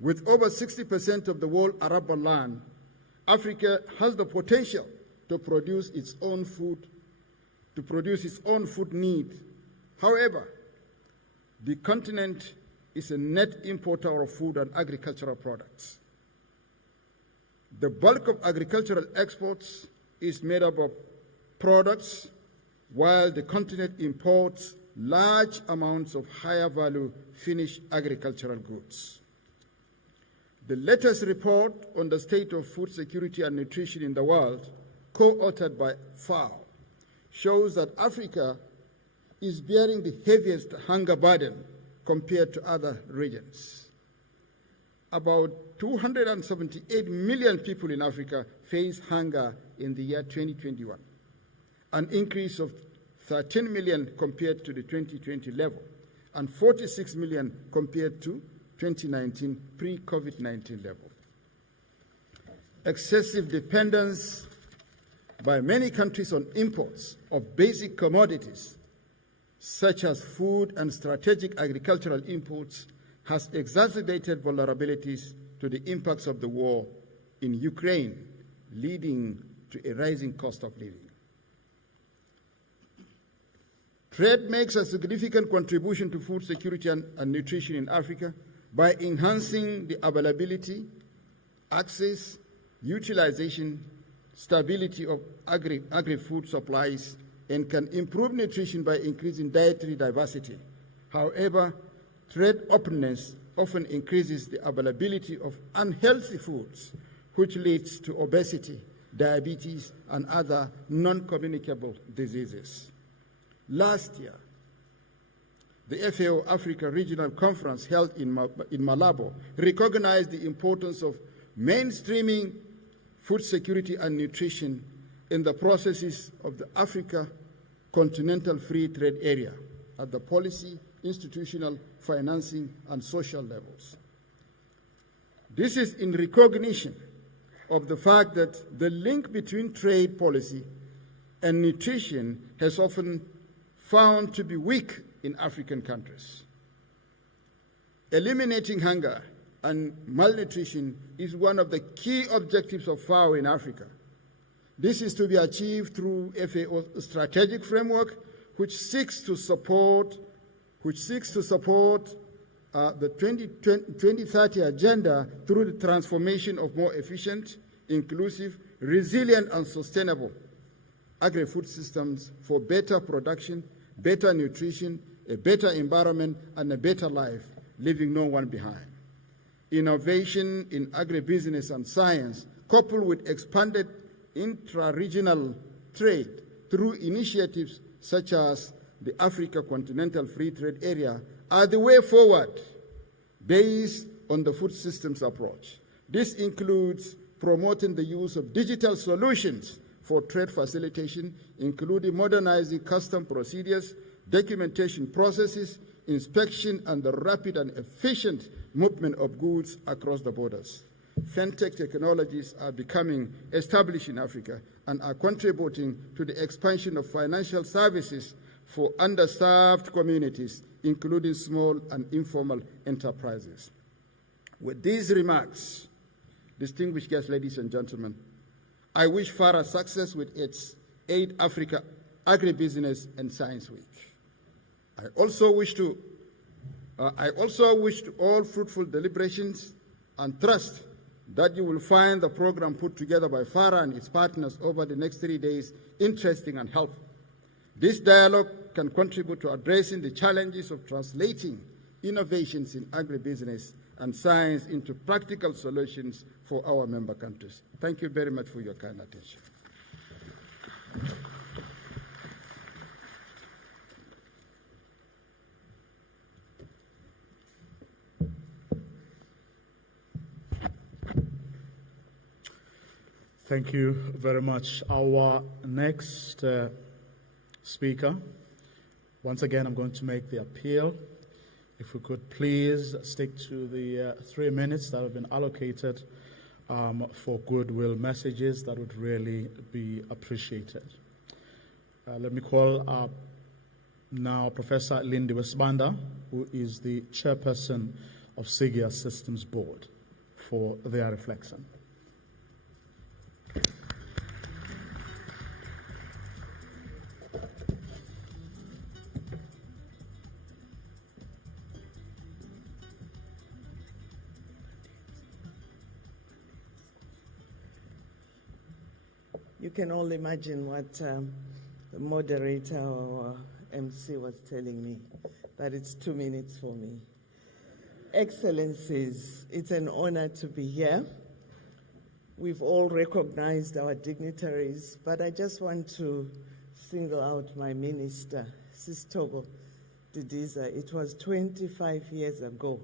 With over 60% of the world arable land, Africa has the potential to produce its own food need. However, the continent is a net importer of food and agricultural products. The bulk of agricultural exports is made up of products, while the continent imports large amounts of higher value finished agricultural goods. The latest report on the state of food security and nutrition in the world, co-authored by FARA, shows that Africa is bearing the heaviest hunger burden compared to other regions. About 278 million people in Africa face hunger in the year 2021, an increase of 13 million compared to the 2020 level, and 46 million compared to 2019 pre-COVID-19 level. Excessive dependence by many countries on imports of basic commodities, such as food and strategic agricultural imports, has exacerbated vulnerabilities to the impacts of the war in Ukraine, leading to a rising cost of living. Trade makes a significant contribution to food security and nutrition in Africa by enhancing the availability, access, utilization, stability of agri-food supplies, and can improve nutrition by increasing dietary diversity. However, trade openness often increases the availability of unhealthy foods, which leads to obesity, diabetes, and other non-communicable diseases. Last year, the FAO Africa Regional Conference held in Malabo recognized the importance of mainstreaming food security and nutrition in the processes of the Africa Continental Free Trade Area at the policy, institutional, financing, and social levels. This is in recognition of the fact that the link between trade policy and nutrition has often found to be weak in African countries. Eliminating hunger and malnutrition is one of the key objectives of FAO in Africa. This is to be achieved through FAO's strategic framework, which seeks to support the 2030 agenda through the transformation of more efficient, inclusive, resilient, and sustainable agri-food systems for better production, better nutrition, a better environment, and a better life, leaving no one behind. Innovation in agribusiness and science, coupled with expanded intra-regional trade through initiatives such as the Africa Continental Free Trade Area, are the way forward based on the food systems approach. This includes promoting the use of digital solutions for trade facilitation, including modernizing custom procedures, documentation processes, inspection, and the rapid and efficient movement of goods across the borders. fintech technologies are becoming established in Africa and are contributing to the expansion of financial services for underserved communities, including small and informal enterprises. With these remarks, distinguished guests, ladies and gentlemen, I wish FARA success with its 8th Africa Agribusiness and Science Week. I also wish to all fruitful deliberations and trust that you will find the program put together by FARA and its partners over the next 3 days interesting and helpful. This dialogue can contribute to addressing the challenges of translating innovations in agribusiness and science into practical solutions for our member countries. Thank you very much for your kind attention. Thank you very much. Our next speaker, once again, I'm going to make the appeal. If we could please stick to the 3 minutes that have been allocated for goodwill messages, that would really be appreciated. Let me call up now Professor Lindy Westbanda, who is the chairperson of SIGIA Systems Board, for their reflection. You can all imagine what the moderator or MC was telling me, that it's 2 minutes for me. Excellencies, it's an honor to be here. We've all recognized our dignitaries, but I just want to single out my minister, Sistobo Didiza. It was 25 years ago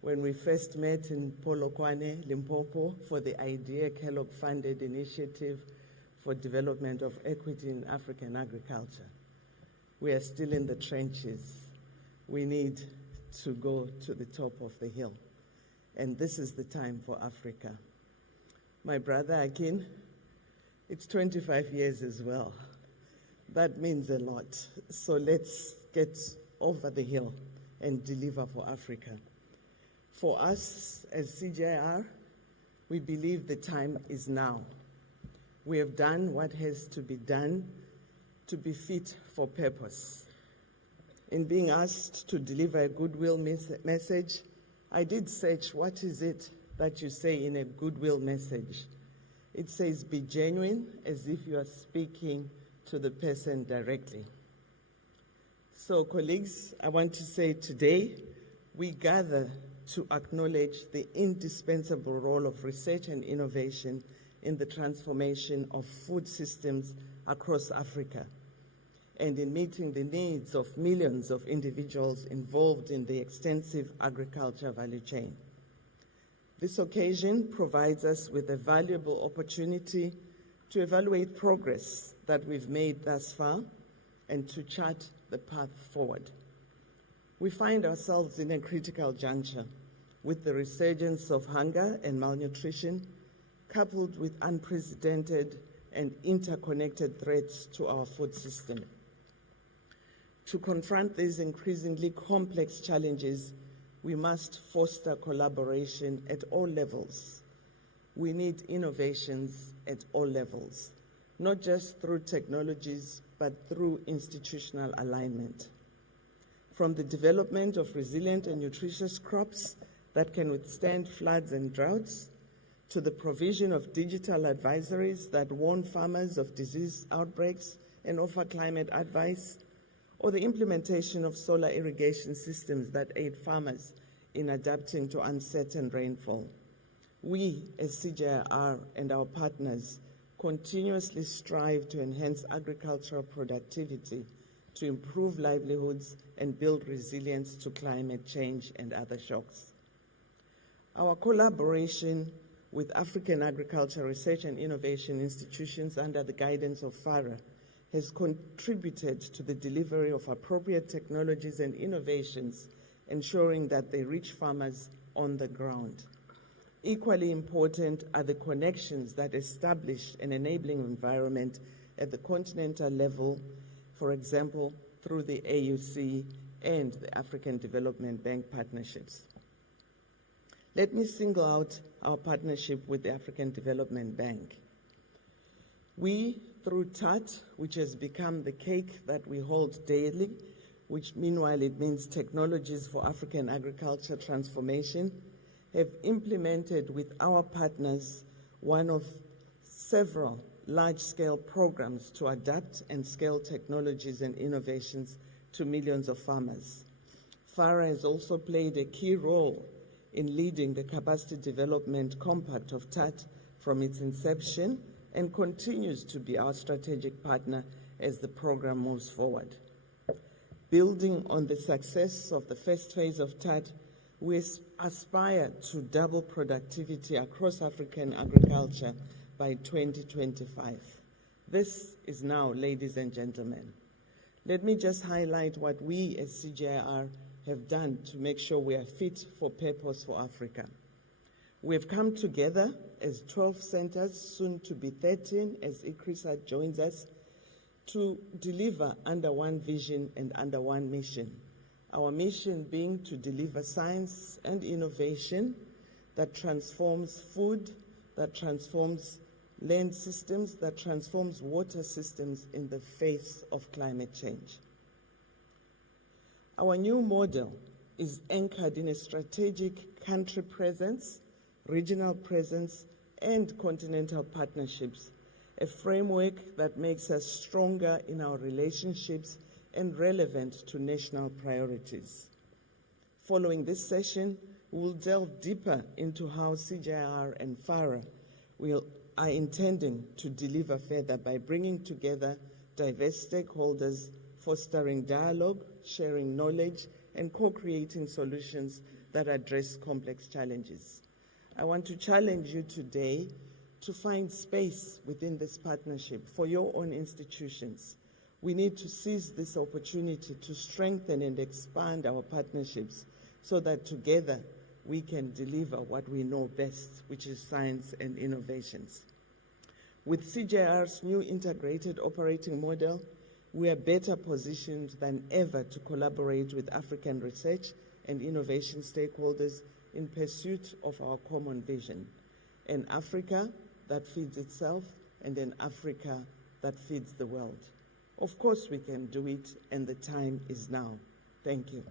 when we first met in Polokwane, Limpopo, for the IDEA Kellogg-funded initiative for development of equity in African agriculture. We are still in the trenches. We need to go to the top of the hill. And this is the time for Africa. My brother Akin, it's 25 years as well. That means a lot. So let's get over the hill and deliver for Africa. For us as CJR, we believe the time is now. We have done what has to be done to be fit for purpose. In being asked to deliver a goodwill message, I did search what is it that you say in a goodwill message. It says, be genuine, as if you are speaking to the person directly. So colleagues, I want to say today, we gather to acknowledge the indispensable role of research and innovation in the transformation of food systems across Africa and in meeting the needs of millions of individuals involved in the extensive agriculture value chain. This occasion provides us with a valuable opportunity to evaluate progress that we've made thus far and to chart the path forward. We find ourselves in a critical juncture with the resurgence of hunger and malnutrition, coupled with unprecedented and interconnected threats to our food system. To confront these increasingly complex challenges, we must foster collaboration at all levels. We need innovations at all levels, not just through technologies, but through institutional alignment. From the development of resilient and nutritious crops that can withstand floods and droughts, to the provision of digital advisories that warn farmers of disease outbreaks and offer climate advice, or the implementation of solar irrigation systems that aid farmers in adapting to uncertain rainfall. We, as CJR and our partners, continuously strive to enhance agricultural productivity, to improve livelihoods, and build resilience to climate change and other shocks. Our collaboration with African Agriculture Research and Innovation institutions under the guidance of FARA has contributed to the delivery of appropriate technologies and innovations, ensuring that they reach farmers on the ground. Equally important are the connections that establish an enabling environment at the continental level, for example, through the AUC and the African Development Bank partnerships. Let me single out our partnership with the African Development Bank. We, through TAT, which has become the cake that we hold daily, which meanwhile it means Technologies for African Agriculture Transformation, have implemented with our partners one of several large-scale programs to adapt and scale technologies and innovations to millions of farmers. FARA has also played a key role in leading the Capacity Development Compact of TAT from its inception and continues to be our strategic partner as the program moves forward. Building on the success of the first phase of TAT, we aspire to double productivity across African agriculture by 2025. This is now, ladies and gentlemen. Let me just highlight what we as CGIAR have done to make sure we are fit for purpose for Africa. We have come together as 12 centers, soon to be 13 as ICRISA joins us, to deliver under one vision and under one mission. Our mission being to deliver science and innovation that transforms food, that transforms land systems, that transforms water systems in the face of climate change. Our new model is anchored in a strategic country presence, regional presence, and continental partnerships, a framework that makes us stronger in our relationships and relevant to national priorities. Following this session, we will delve deeper into how CGIAR and FARA are intending to deliver further by bringing together diverse stakeholders, fostering dialogue, sharing knowledge, and co-creating solutions that address complex challenges. I want to challenge you today to find space within this partnership for your own institutions. We need to seize this opportunity to strengthen and expand our partnerships so that together we can deliver what we know best, which is science and innovations. With CGIAR's new integrated operating model, we are better positioned than ever to collaborate with African research and innovation stakeholders in pursuit of our common vision, an Africa that feeds itself and an Africa that feeds the world. Of course we can do it, and the time is now. Thank you.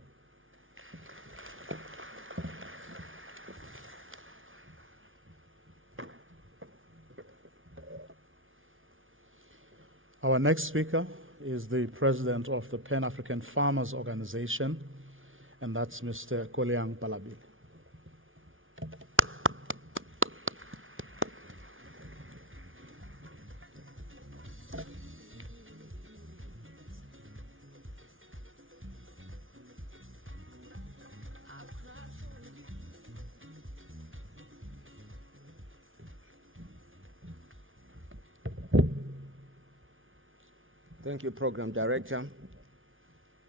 Our next speaker is the president of the Pan-African Farmers Organization, and that's Mr. Koleang Balabik. Thank you, Program Director.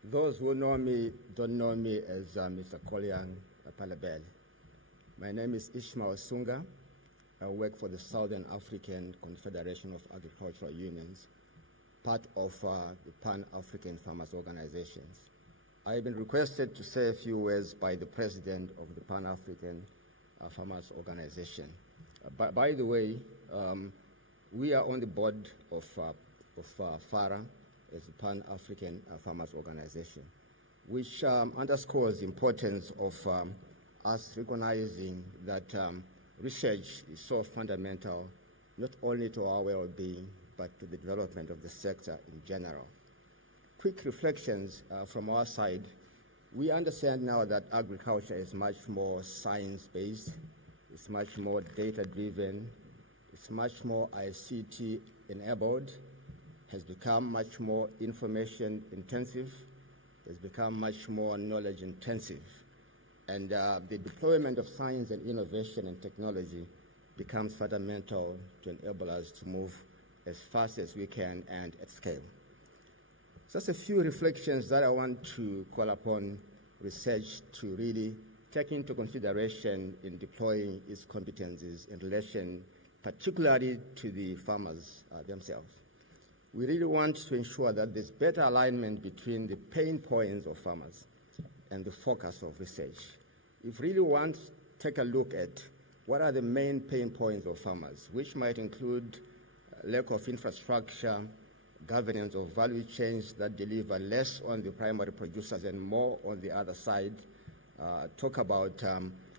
Those who know me don't know me as Mr. Koleang Balabik. My name is Ishmael Sunga. I work for the Southern African Confederation of Agricultural Unions, part of the Pan-African Farmers Organizations. I have been requested to say a few words by the president of the Pan-African Farmers Organization. By the way, we are on the board of FARA as the Pan-African Farmers Organization, which underscores the importance of us recognizing that research is so fundamental, not only to our well-being, but to the development of the sector in general. Quick reflections from our side. We understand now that agriculture is much more science-based, it's much more data-driven, it's much more ICT-enabled, has become much more information intensive, has become much more knowledge intensive. And the deployment of science and innovation and technology becomes fundamental to enable us to move as fast as we can and at scale. Just a few reflections that I want to call upon research to really take into consideration in deploying its competencies in relation particularly to the farmers themselves. We really want to ensure that there's better alignment between the pain points of farmers and the focus of research. If we really want to take a look at what are the main pain points of farmers, which might include lack of infrastructure, governance of value chains that deliver less on the primary producers and more on the other side, talk about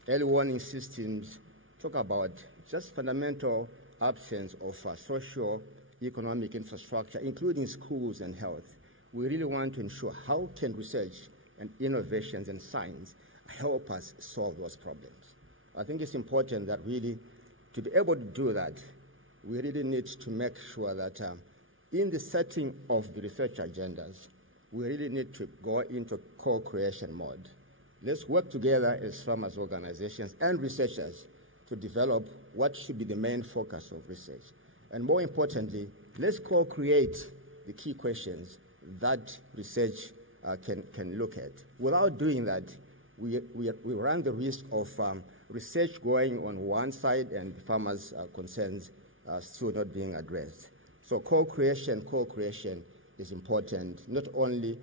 early warning systems, talk about just fundamental absence of socio-economic infrastructure, including schools and health. We really want to ensure how can research and innovations and science help us solve those problems. I think it's important that really, to be able to do that, we really need to make sure that in the setting of the research agendas, we really need to go into co-creation mode. Let's work together as farmers' organizations and researchers to develop what should be the main focus of research. And more importantly, let's co-create the key questions that research can look at. Without doing that, we run the risk of research going on one side and farmers' concerns still not being addressed. So co-creation is important, not only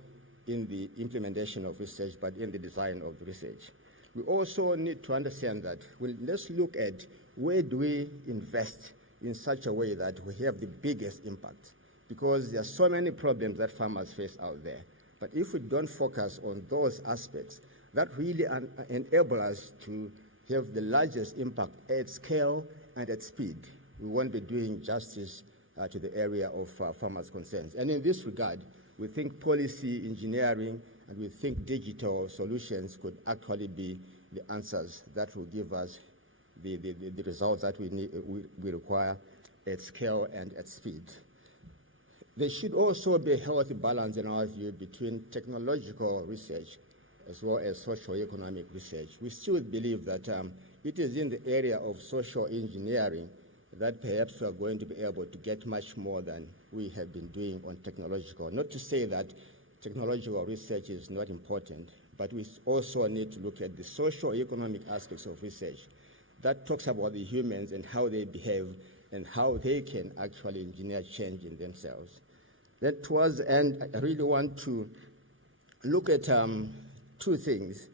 in the implementation of research, but in the design of the research. We also need to understand that, let's look at where do we invest in such a way that we have the biggest impact, because there are so many problems that farmers face out there. But if we don't focus on those aspects, that really enable us to have the largest impact at scale and at speed. We won't be doing justice to the area of farmers' concerns. And in this regard, we think policy engineering and we think digital solutions could actually be the answers that will give us the results that we require at scale and at speed. There should also be a healthy balance, in our view, between technological research as well as socio-economic research. We still believe that it is in the area of social engineering that perhaps we are going to be able to get much more than we have been doing on technological. Not to say that technological research is not important, but we also need to look at the socio-economic aspects of research that talks about the humans and how they behave and how they can actually engineer change in themselves. Then towards the end, I really want to look at two things.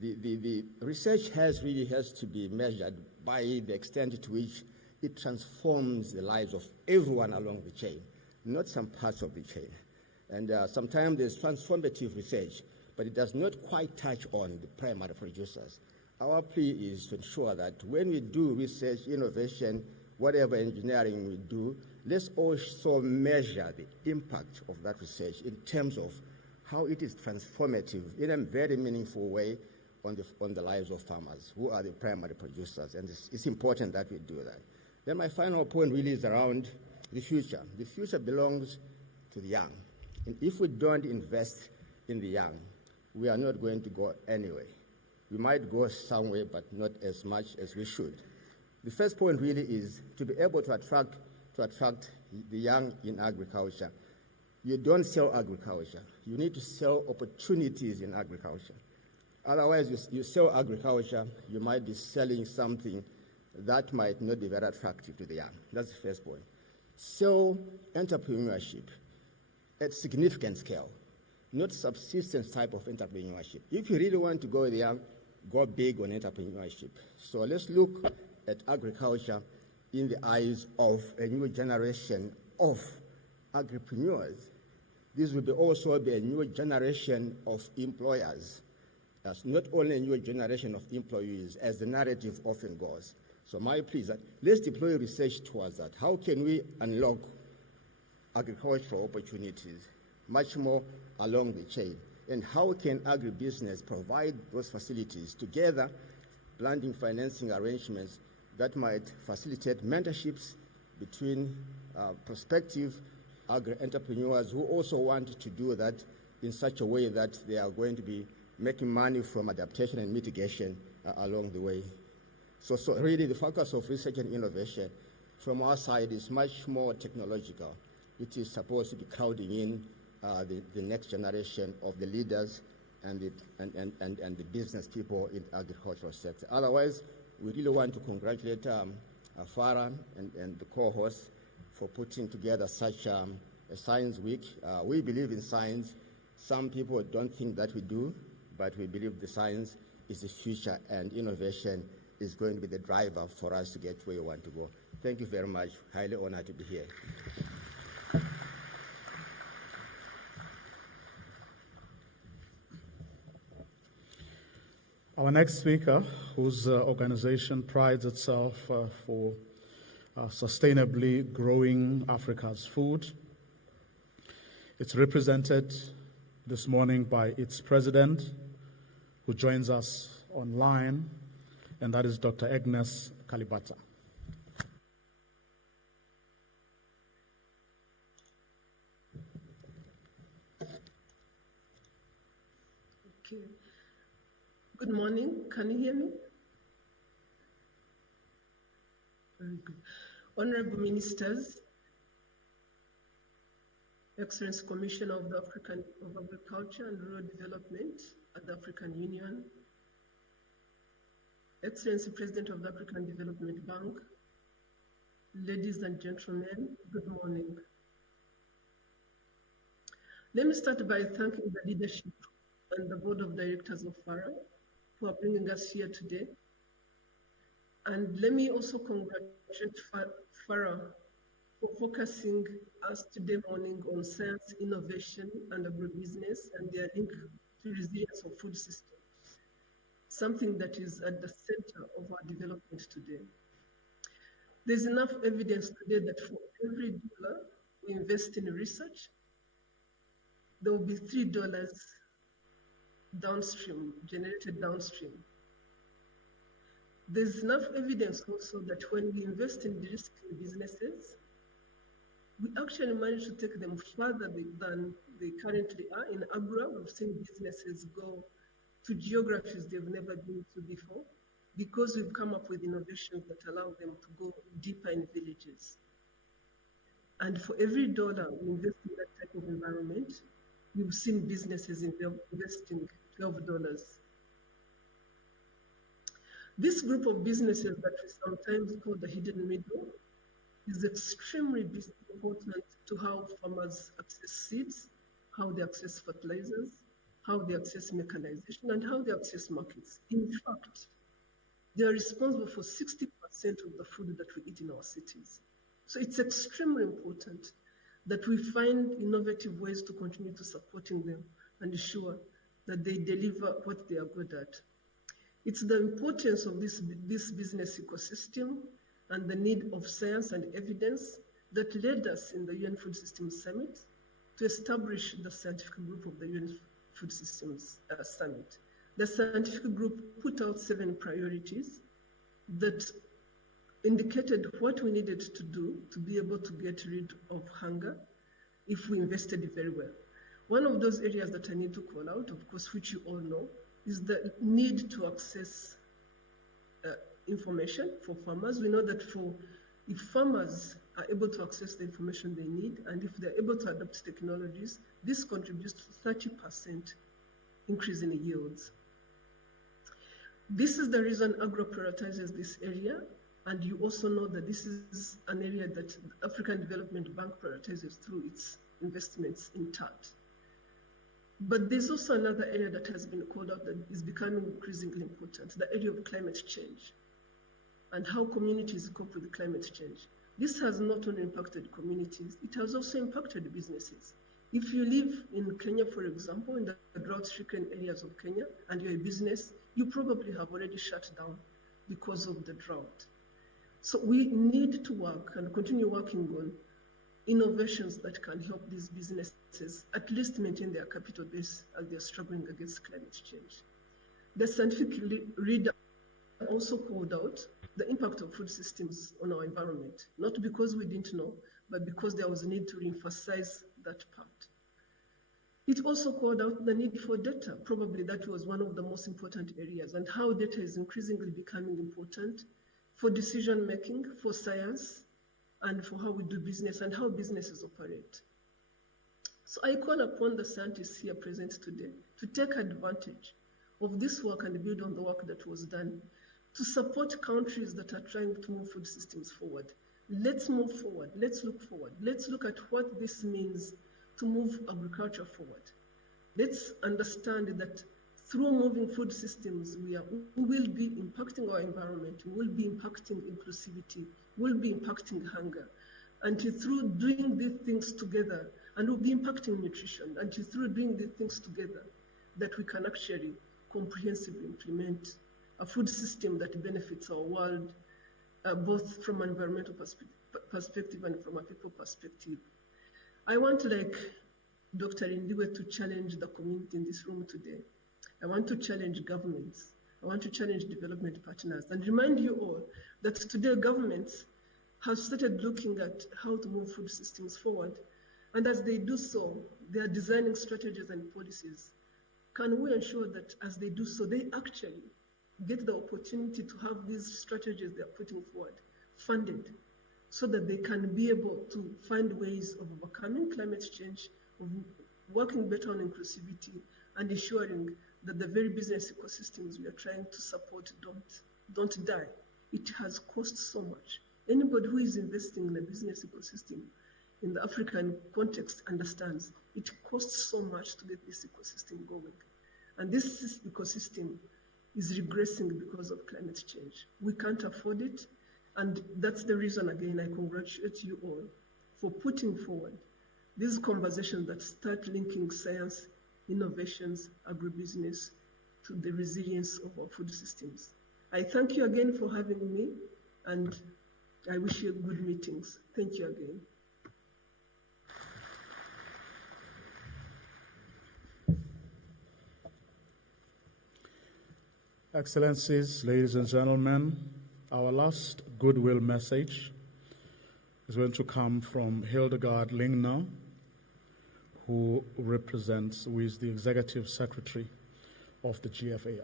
The research really has to be measured by the extent to which it transforms the lives of everyone along the chain, not some parts of the chain. And sometimes there's transformative research, but it does not quite touch on the primary producers. Our plea is to ensure that when we do research, innovation, whatever engineering we do, let's also measure the impact of that research in terms of how it is transformative in a very meaningful way on the lives of farmers, who are the primary producers. And it's important that we do that. Then my final point really is around the future. The future belongs to the young. And if we don't invest in the young, we are not going to go anywhere. We might go somewhere, but not as much as we should. The first point really is to be able to attract the young in agriculture. You don't sell agriculture. You need to sell opportunities in agriculture. Otherwise, you sell agriculture, you might be selling something that might not be very attractive to the young. That's the first point. Sell entrepreneurship at significant scale, not subsistence type of entrepreneurship. If you really want to go with the young, go big on entrepreneurship. So let's look at agriculture in the eyes of a new generation of agripreneurs. This will also be a new generation of employers. That's not only a new generation of employees, as the narrative often goes. So my plea is that let's deploy research towards that. How can we unlock agricultural opportunities much more along the chain? And how can agribusiness provide those facilities together, blending financing arrangements that might facilitate mentorships between prospective agri-entrepreneurs who also want to do that in such a way that they are going to be making money from adaptation and mitigation along the way. So really the focus of research and innovation from our side is much more technological. It is supposed to be crowding in the next generation of the leaders and the business people in the agricultural sector. Otherwise, we really want to congratulate FARA and the co-host for putting together such a science week. We believe in science. Some people don't think that we do, but we believe the science is the future, and innovation is going to be the driver for us to get where we want to go. Thank you very much. Highly honored to be here. Our next speaker, whose organization prides itself for sustainably growing Africa's food, it's represented this morning by its president, who joins us online, and that is Dr. Agnes Kalibata. Okay. Good morning. Can you hear me? Very good. Honorable Ministers, Excellency Commissioner of the of Agriculture and Rural Development at the African Union, Excellency President of the African Development Bank, ladies and gentlemen, good morning. Let me start by thanking the leadership and the board of directors of FARA for bringing us here today. And let me also congratulate FARA for focusing us today morning on science, innovation, and agribusiness and their link to resilience of food systems, something that is at the center of our development today. There's enough evidence today that for every dollar we invest in research, there will be $3 downstream, generated downstream. There's enough evidence also that when we invest in de-risking businesses, we actually manage to take them further than they currently are. In Agra, we've seen businesses go to geographies they've never been to before because we've come up with innovations that allow them to go deeper in villages. And for every dollar we invest in that type of environment, we've seen businesses investing $12. This group of businesses that we sometimes call the hidden middle is extremely important to how farmers access seeds, how they access fertilizers, how they access mechanization, and how they access markets. In fact, they are responsible for 60% of the food that we eat in our cities. So it's extremely important that we find innovative ways to continue to supporting them and ensure that they deliver what they are good at. It's the importance of this business ecosystem and the need of science and evidence that led us in the UN Food Systems Summit to establish the scientific group of the UN Food Systems Summit. The scientific group put out 7 priorities that indicated what we needed to do to be able to get rid of hunger if we invested very well. One of those areas that I need to call out, of course, which you all know, is the need to access information for farmers. We know that if farmers are able to access the information they need, and if they're able to adopt technologies, this contributes to 30% increase in yields. This is the reason Agro prioritizes this area, and you also know that this is an area that the African Development Bank prioritizes through its investments in TAT. But there's also another area that has been called out that is becoming increasingly important, the area of climate change and how communities cope with climate change. This has not only impacted communities, it has also impacted businesses. If you live in Kenya, for example, in the drought-stricken areas of Kenya, and you're a business, you probably have already shut down because of the drought. So we need to work and continue working on innovations that can help these businesses at least maintain their capital base as they're struggling against climate change. The scientific reader also called out the impact of food systems on our environment, not because we didn't know, but because there was a need to reemphasize that part. It also called out the need for data. Probably that was one of the most important areas, and how data is increasingly becoming important for decision making, for science, and for how we do business and how businesses operate. So I call upon the scientists here present today to take advantage of this work and build on the work that was done to support countries that are trying to move food systems forward. Let's move forward. Let's look forward. Let's look at what this means to move agriculture forward. Let's understand that through moving food systems, we will be impacting our environment, we will be impacting inclusivity, we will be impacting hunger. And through doing these things together, and we'll be impacting nutrition, and through doing these things together, that we can actually comprehensively implement a food system that benefits our world, both from an environmental perspective and from a people perspective. I want, like Dr. Indiwe, to challenge the community in this room today. I want to challenge governments. I want to challenge development partners and remind you all that today governments have started looking at how to move food systems forward. And as they do so, they are designing strategies and policies. Can we ensure that as they do so, they actually get the opportunity to have these strategies they are putting forward funded so that they can be able to find ways of overcoming climate change, of working better on inclusivity, and ensuring that the very business ecosystems we are trying to support don't die. It has cost so much. Anybody who is investing in a business ecosystem in the African context understands it costs so much to get this ecosystem going. And this ecosystem is regressing because of climate change. We can't afford it. And that's the reason, again, I congratulate you all for putting forward these conversations that start linking science, innovations, agribusiness to the resilience of our food systems. I thank you again for having me, and I wish you good meetings. Thank you again. Excellencies, ladies and gentlemen, our last goodwill message is going to come from Hildegard Lingner, who is the Executive Secretary of the GFAR.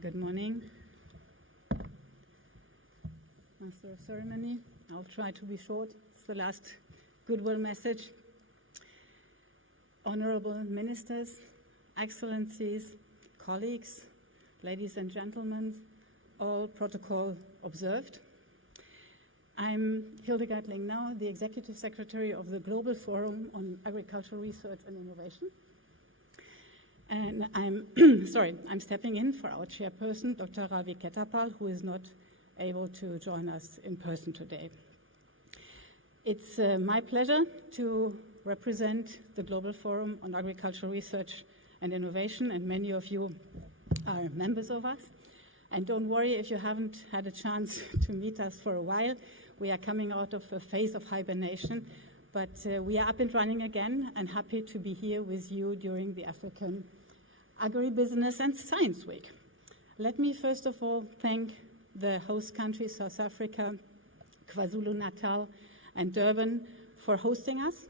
Good morning. Master of Ceremony, I'll try to be short. It's the last goodwill message. Honorable ministers, excellencies, colleagues, ladies and gentlemen, all protocol observed. I'm Hildegard Lingner, the Executive Secretary of the Global Forum on Agricultural Research and Innovation. And I'm stepping in for our chairperson, Dr. Ravi Kettapal, who is not able to join us in person today. It's my pleasure to represent the Global Forum on Agricultural Research and Innovation, and many of you are members of us. And don't worry if you haven't had a chance to meet us for a while. We are coming out of a phase of hibernation, but we are up and running again and happy to be here with you during the African Agribusiness and Science Week. Let me first of all thank the host countries, South Africa, KwaZulu-Natal, and Durban, for hosting us.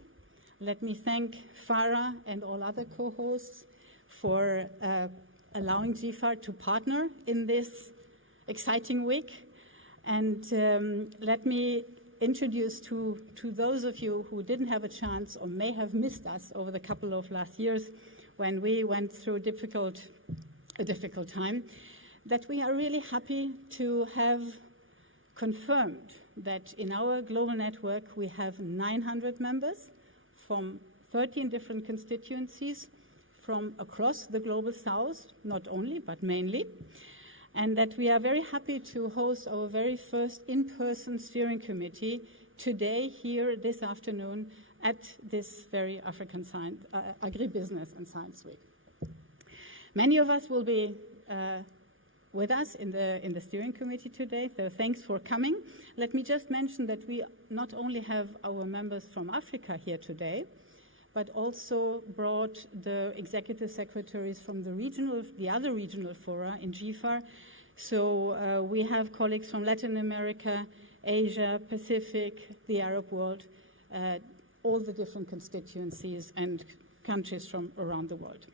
Let me thank FARA and all other co-hosts for allowing GFAR to partner in this exciting week. And let me introduce to those of you who didn't have a chance or may have missed us over the couple of last years when we went through a difficult time, that we are really happy to have confirmed that in our global network we have 900 members from 13 different constituencies from across the global south, not only, but mainly, and that we are very happy to host our very first in-person steering committee today, here this afternoon, at this very African Agribusiness and Science Week. Many of us will be with us in the steering committee today, so thanks for coming. Let me just mention that we not only have our members from Africa here today, but also brought the executive secretaries from the other regional fora in GFAR So we have colleagues from Latin America, Asia, Pacific, the Arab world, all the different constituencies and countries from around the world.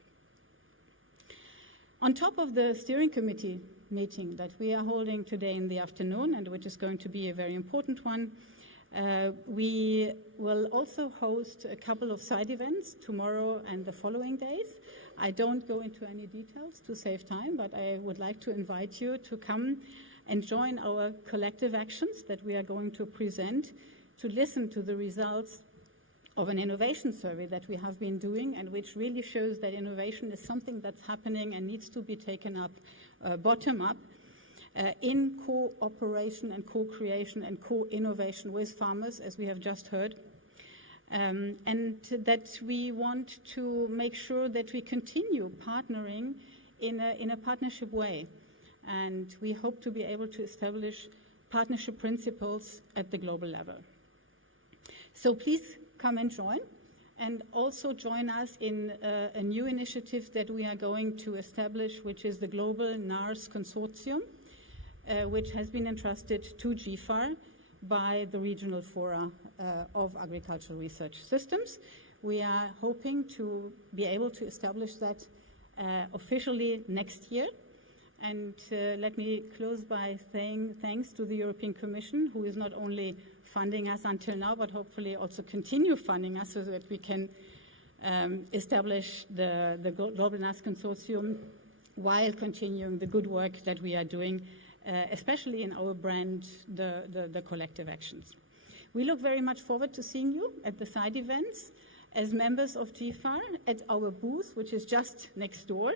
On top of the steering committee meeting that we are holding today in the afternoon, and which is going to be a very important one, we will also host a couple of side events tomorrow and the following days. I don't go into any details to save time, but I would like to invite you to come and join our collective actions that we are going to present, to listen to the results of an innovation survey that we have been doing, and which really shows that innovation is something that's happening and needs to be taken up bottom up in cooperation and co-creation and co-innovation with farmers, as we have just heard. And that we want to make sure that we continue partnering in a partnership way. And we hope to be able to establish partnership principles at the global level. So please come and join, and also join us in a new initiative that we are going to establish, which is the Global NARS Consortium, which has been entrusted to GFAR by the regional fora of agricultural research systems. We are hoping to be able to establish that officially next year. And let me close by saying thanks to the European Commission, who is not only funding us until now, but hopefully also continue funding us so that we can establish the Global NAS Consortium while continuing the good work that we are doing, especially in our brand, the collective actions. We look very much forward to seeing you at the side events as members of GFAR at our booth, which is just next door,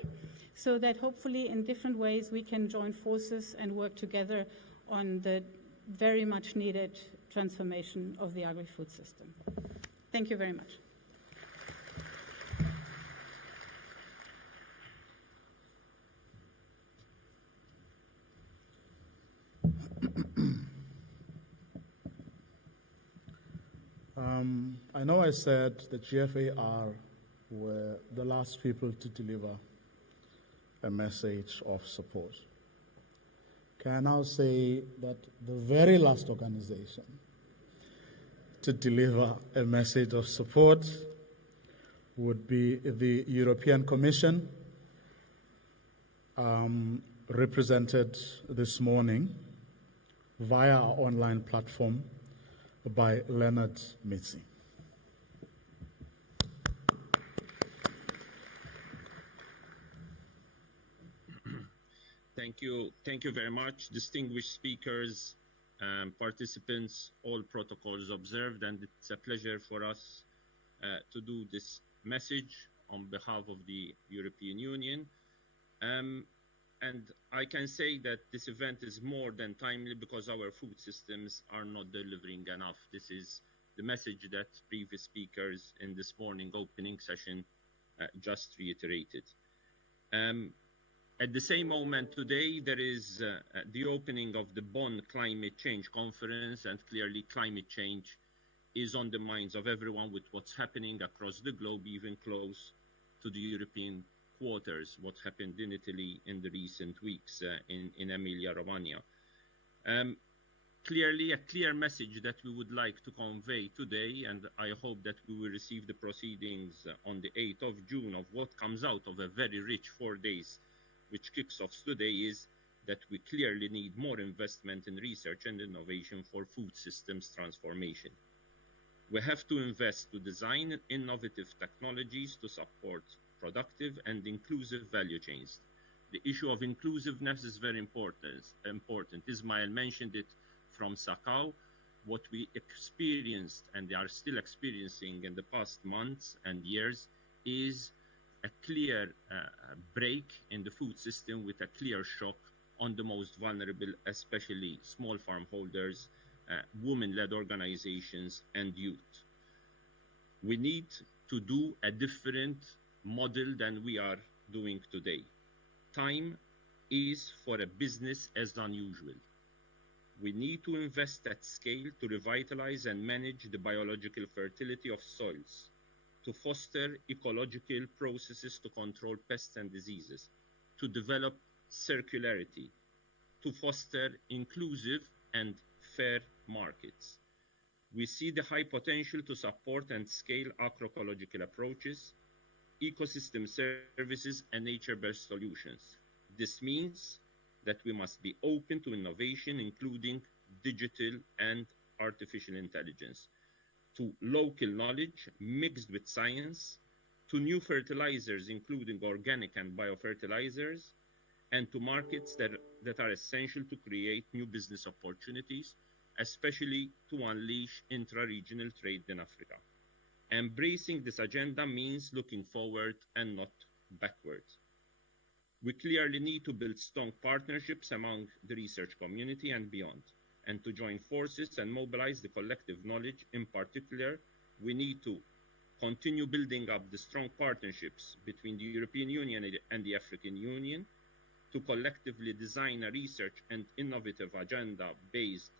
so that hopefully in different ways we can join forces and work together on the very much needed transformation of the agri-food system. Thank you very much. I know I said the GFAR were the last people to deliver a message of support. Can I now say that the very last organization to deliver a message of support would be the European Commission, represented this morning via our online platform by Leonard Mitzi. Thank you very much, distinguished speakers, participants, all protocols observed, and it's a pleasure for us to do this message on behalf of the European Union. And I can say that this event is more than timely because our food systems are not delivering enough. This is the message that previous speakers in this morning opening session just reiterated. At the same moment today, there is the opening of the Bonn Climate Change Conference, and clearly climate change is on the minds of everyone with what's happening across the globe, even close to the European quarters, what happened in Italy in the recent weeks in Emilia-Romagna. Clearly a clear message that we would like to convey today, and I hope that we will receive the proceedings on the 8th of June of what comes out of a very rich 4 days, which kicks off today, is that we clearly need more investment in research and innovation for food systems transformation. We have to invest to design innovative technologies to support productive and inclusive value chains. The issue of inclusiveness is very important. Ismail mentioned it from Sakau. What we experienced and are still experiencing in the past months and years is a clear break in the food system with a clear shock on the most vulnerable, especially small farm holders, women-led organizations, and youth. We need to do a different model than we are doing today. Time is for a business as unusual. We need to invest at scale to revitalize and manage the biological fertility of soils, to foster ecological processes to control pests and diseases, to develop circularity, to foster inclusive and fair markets. We see the high potential to support and scale agroecological approaches, ecosystem services, and nature-based solutions. This means that we must be open to innovation, including digital and artificial intelligence, to local knowledge mixed with science, to new fertilizers, including organic and biofertilizers, and to markets that are essential to create new business opportunities, especially to unleash intra-regional trade in Africa. Embracing this agenda means looking forward and not backwards. We clearly need to build strong partnerships among the research community and beyond, and to join forces and mobilize the collective knowledge. In particular, we need to continue building up the strong partnerships between the European Union and the African Union to collectively design a research and innovative agenda based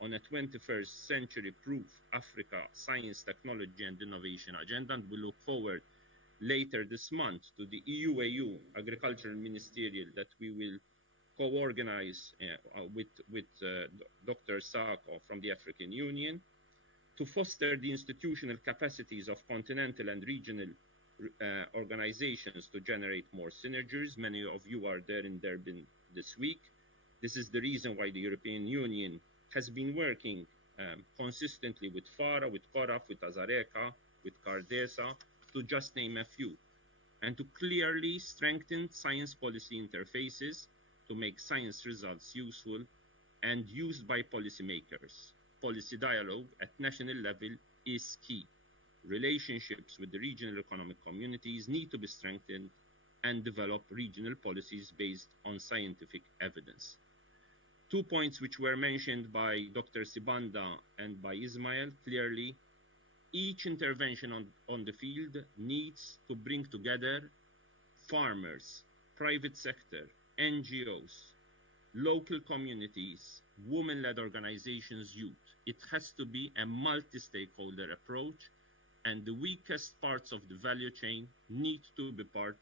on a 21st century proof Africa science, technology and innovation agenda. And we look forward later this month to the EU-AU Agricultural Ministerial that we will co-organize with Dr. Sako from the African Union to foster the institutional capacities of continental and regional organizations to generate more synergies. Many of you are there in Durban this week. This is the reason why the European Union has been working consistently with FARA, with CORAF, with Azareka, with CARDESA, to just name a few, and to clearly strengthen science policy interfaces to make science results useful and used by policymakers. Policy dialogue at national level is key. Relationships with the regional economic communities need to be strengthened and develop regional policies based on scientific evidence. 2 points which were mentioned by Dr. Sibanda and by Ismail clearly. Each intervention on the field needs to bring together farmers, private sector, NGOs, local communities, women-led organizations, youth. It has to be a multi-stakeholder approach, and the weakest parts of the value chain need to be part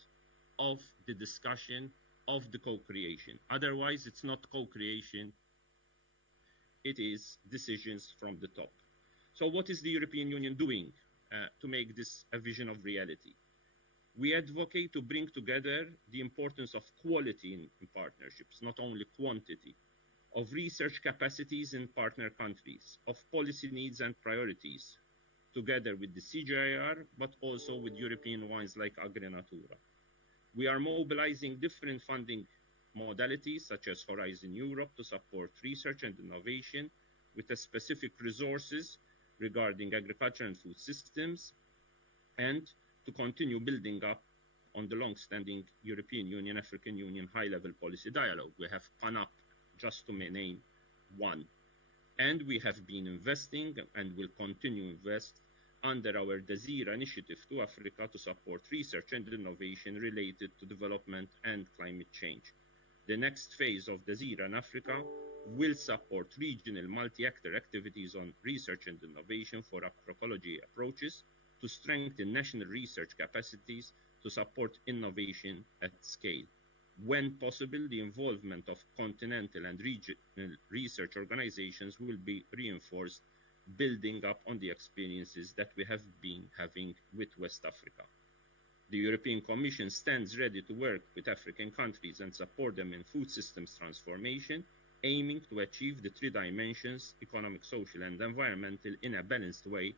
of the discussion, of the co-creation. Otherwise, it's not co-creation, it is decisions from the top. So what is the European Union doing to make this a vision of reality? We advocate to bring together the importance of quality in partnerships, not only quantity, of research capacities in partner countries, of policy needs and priorities, together with the CGIAR, but also with European ones like AgriNatura. We are mobilizing different funding modalities, such as Horizon Europe, to support research and innovation with a specific resources regarding agriculture and food systems, and to continue building up on the long-standing European Union, African Union high-level policy dialogue. We have PANAP, just to name one. And we have been investing and will continue to invest under our DESIRA initiative to Africa to support research and innovation related to development and climate change. The next phase of DESIRA in Africa will support regional multi-actor activities on research and innovation for agroecology approaches to strengthen national research capacities to support innovation at scale. When possible, the involvement of continental and regional research organizations will be reinforced, building up on the experiences that we have been having with West Africa. The European Commission stands ready to work with African countries and support them in food systems transformation, aiming to achieve the 3 dimensions, economic, social, and environmental, in a balanced way,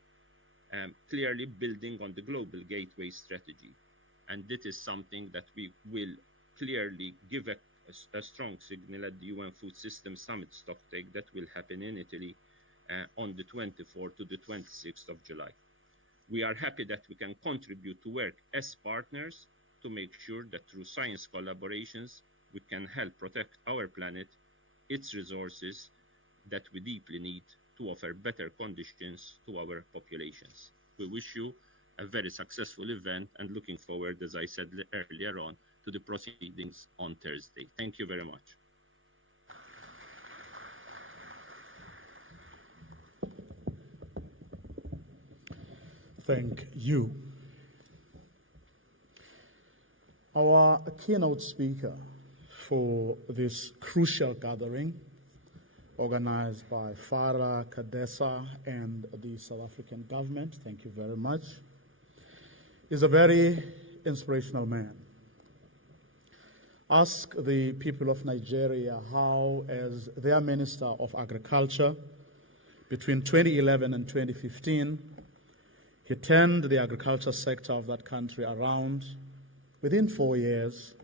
clearly building on the Global Gateway strategy. And this is something that we will clearly give a strong signal at the UN Food Systems Summit Stocktake that will happen in Italy on the 24th to the 26th of July. We are happy that we can contribute to work as partners to make sure that through science collaborations, we can help protect our planet, its resources that we deeply need to offer better conditions to our populations. We wish you a very successful event and looking forward, as I said earlier on, to the proceedings on Thursday. Thank you very much. Thank you. Our keynote speaker for this crucial gathering organized by FARA, CADESA, and the South African government. Thank you very much. He's a very inspirational man. Ask the people of Nigeria how, as their Minister of Agriculture, between 2011 and 2015, he turned the agriculture sector of that country around within 4 years,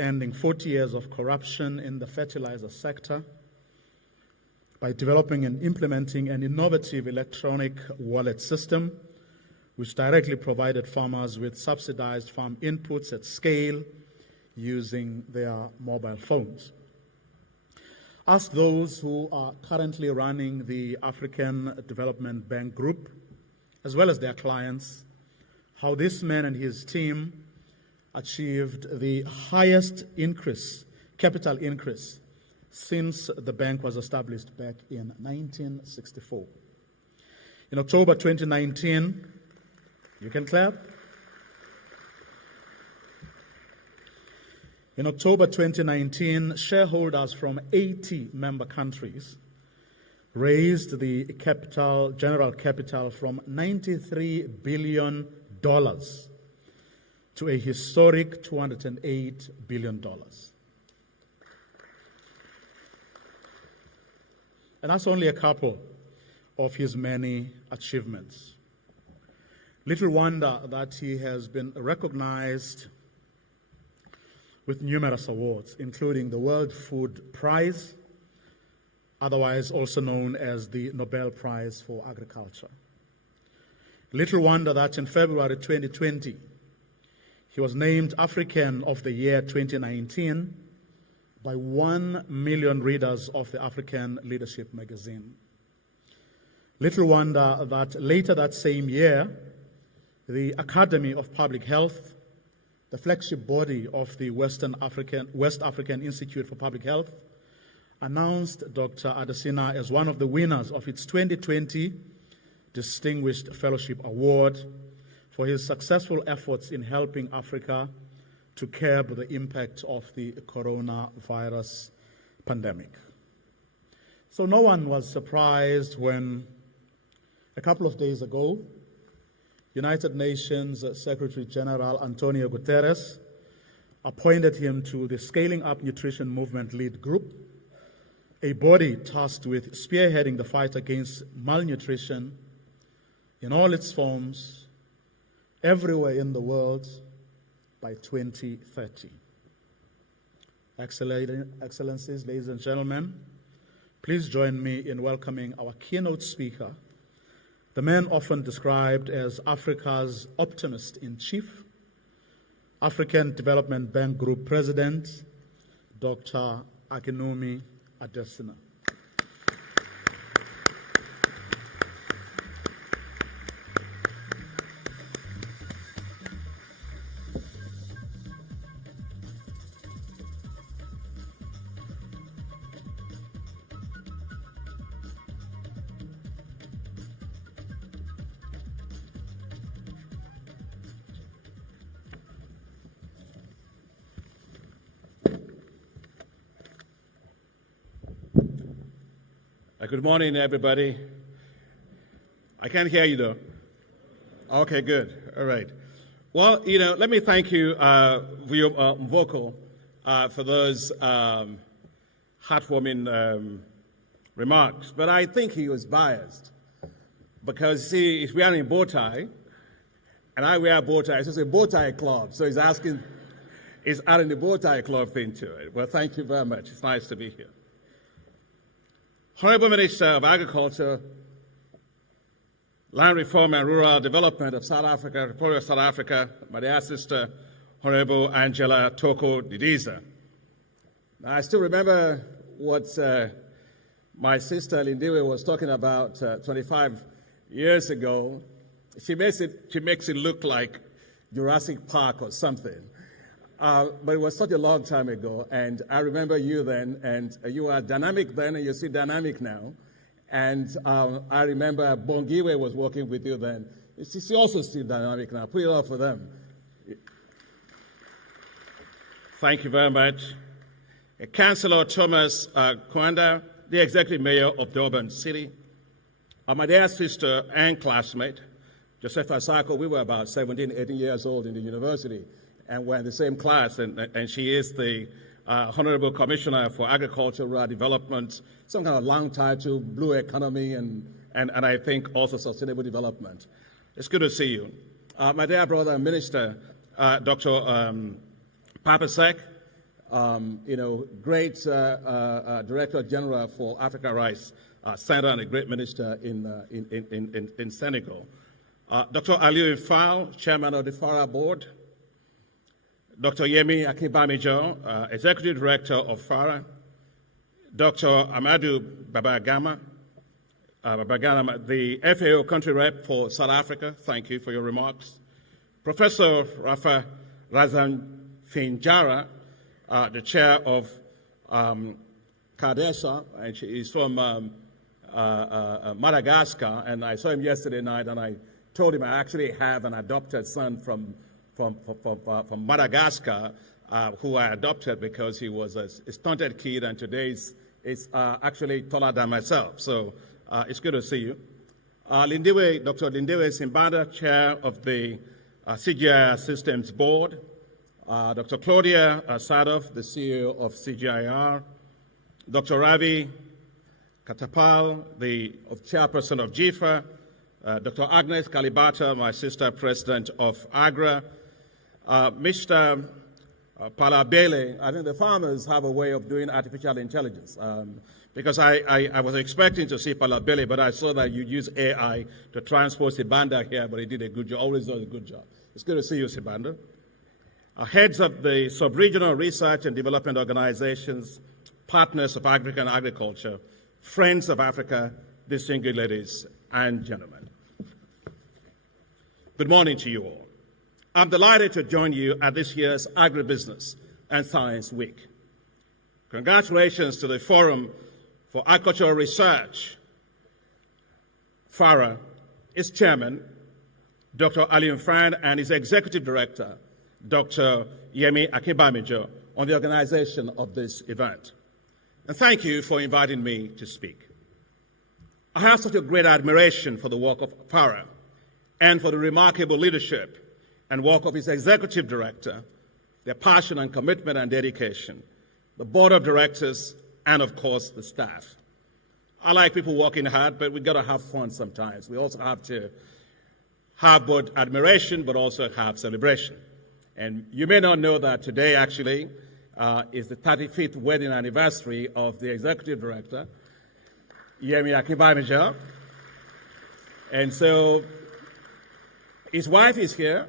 ending 40 years of corruption in the fertilizer sector by developing and implementing an innovative electronic wallet system which directly provided farmers with subsidized farm inputs at scale using their mobile phones. Ask those who are currently running the African Development Bank Group, as well as their clients, how this man and his team achieved the highest capital increase since the bank was established back in 1964. In October 2019, you can clap. In October 2019, shareholders from 80 member countries raised the general capital from $93 billion to a historic $208 billion. And that's only a couple of his many achievements. Little wonder that he has been recognized with numerous awards, including the World Food Prize, otherwise also known as the Nobel Prize for Agriculture. Little wonder that in February 2020, he was named African of the Year 2019 by 1 million readers of the African Leadership magazine. Little wonder that later that same year, the Academy of Public Health, the flagship body of the West African Institute for Public Health, announced Dr. Adesina as one of the winners of its 2020 Distinguished Fellowship Award for his successful efforts in helping Africa to curb the impact of the coronavirus pandemic. So no one was surprised when a couple of days ago, United Nations Secretary General Antonio Guterres appointed him to the Scaling Up Nutrition Movement Lead Group, a body tasked with spearheading the fight against malnutrition in all its forms, everywhere in the world by 2030. Excellencies, ladies and gentlemen, please join me in welcoming our keynote speaker, the man often described as Africa's optimist-in-chief, African Development Bank Group President, Dr. Akinwumi Adesina. Good morning, everybody. I can't hear you, though. Okay, good. All right. Well, let me thank you, Mvoko, for those heartwarming remarks. But I think he was biased because, see, he's wearing a bow tie, and I wear a bow tie. It's just a bow tie club. So he's adding the bow tie club thing to it. Well, thank you very much. It's nice to be here. Honorable Minister of Agriculture, Land Reform and Rural Development of South Africa, Republic of South Africa, my dear sister, Honorable Angela Toko Didiza. Now, I still remember what my sister Lindiwe was talking about 25 years ago. She makes it look like Jurassic Park or something. But it was such a long time ago, and I remember you then, and you were dynamic then, and you're still dynamic now. And I remember Bongiwe was working with you then. She's also still dynamic now. Put it up for them. Thank you very much. Councillor Thomas Kwanda, the Executive Mayor of Durban City, my dear sister and classmate, Josepha Sako. We were about 17, 18 years old in the university, and we're in the same class, and she is the Honorable Commissioner for Agriculture, Rural Development, some kind of long title, blue economy, and I think also sustainable development. It's good to see you. My dear brother and minister, Dr. Papasek, great Director General for Africa Rice Center and a great minister in Senegal. Dr. Aliou Fall, Chairman of the FARA Board. Dr. Yemi Akinbamijo, Executive Director of FARA. Dr. Amadou Babagama, the FAO Country Rep for South Africa. Thank you for your remarks. Professor Rafa Razan Finjara, the chair of CADESA, and she is from Madagascar, and I saw him yesterday night, and I told him I actually have an adopted son from Madagascar, who I adopted because he was a stunted kid, and today is actually taller than myself. So it's good to see you. Dr. Lindiwe Simbanda, chair of the CGIAR Systems Board. Dr. Claudia Sadov, the CEO of CGIAR. Dr. Ravi Katapal, the chairperson of GIFA. Dr. Agnes Kalibata, my sister, president of AGRA. Mr. Palabele, I think the farmers have a way of doing artificial intelligence. Because I was expecting to see Palabele, but I saw that you use AI to transport Sibanda here, but he did a good job, always does a good job. It's good to see you, Sibanda. Heads of the sub-regional research and development organizations, partners of African agriculture, friends of Africa, distinguished ladies and gentlemen. Good morning to you all. I'm delighted to join you at this year's Agribusiness and Science Week. Congratulations to the Forum for Agricultural Research, FARA, its chairman, Dr. Aliou Fall, and his executive director, Dr. Yemi Akinbamijo, on the organization of this event. And thank you for inviting me to speak. I have such a great admiration for the work of FARA and for the remarkable leadership and work of its executive director, their passion and commitment and dedication, the board of directors, and of course, the staff. I like people working hard, but we've got to have fun sometimes. We also have to have both admiration, but also have celebration. And you may not know that today actually is the 35th wedding anniversary of the executive director, Yemi Akinbamijo. And so his wife is here,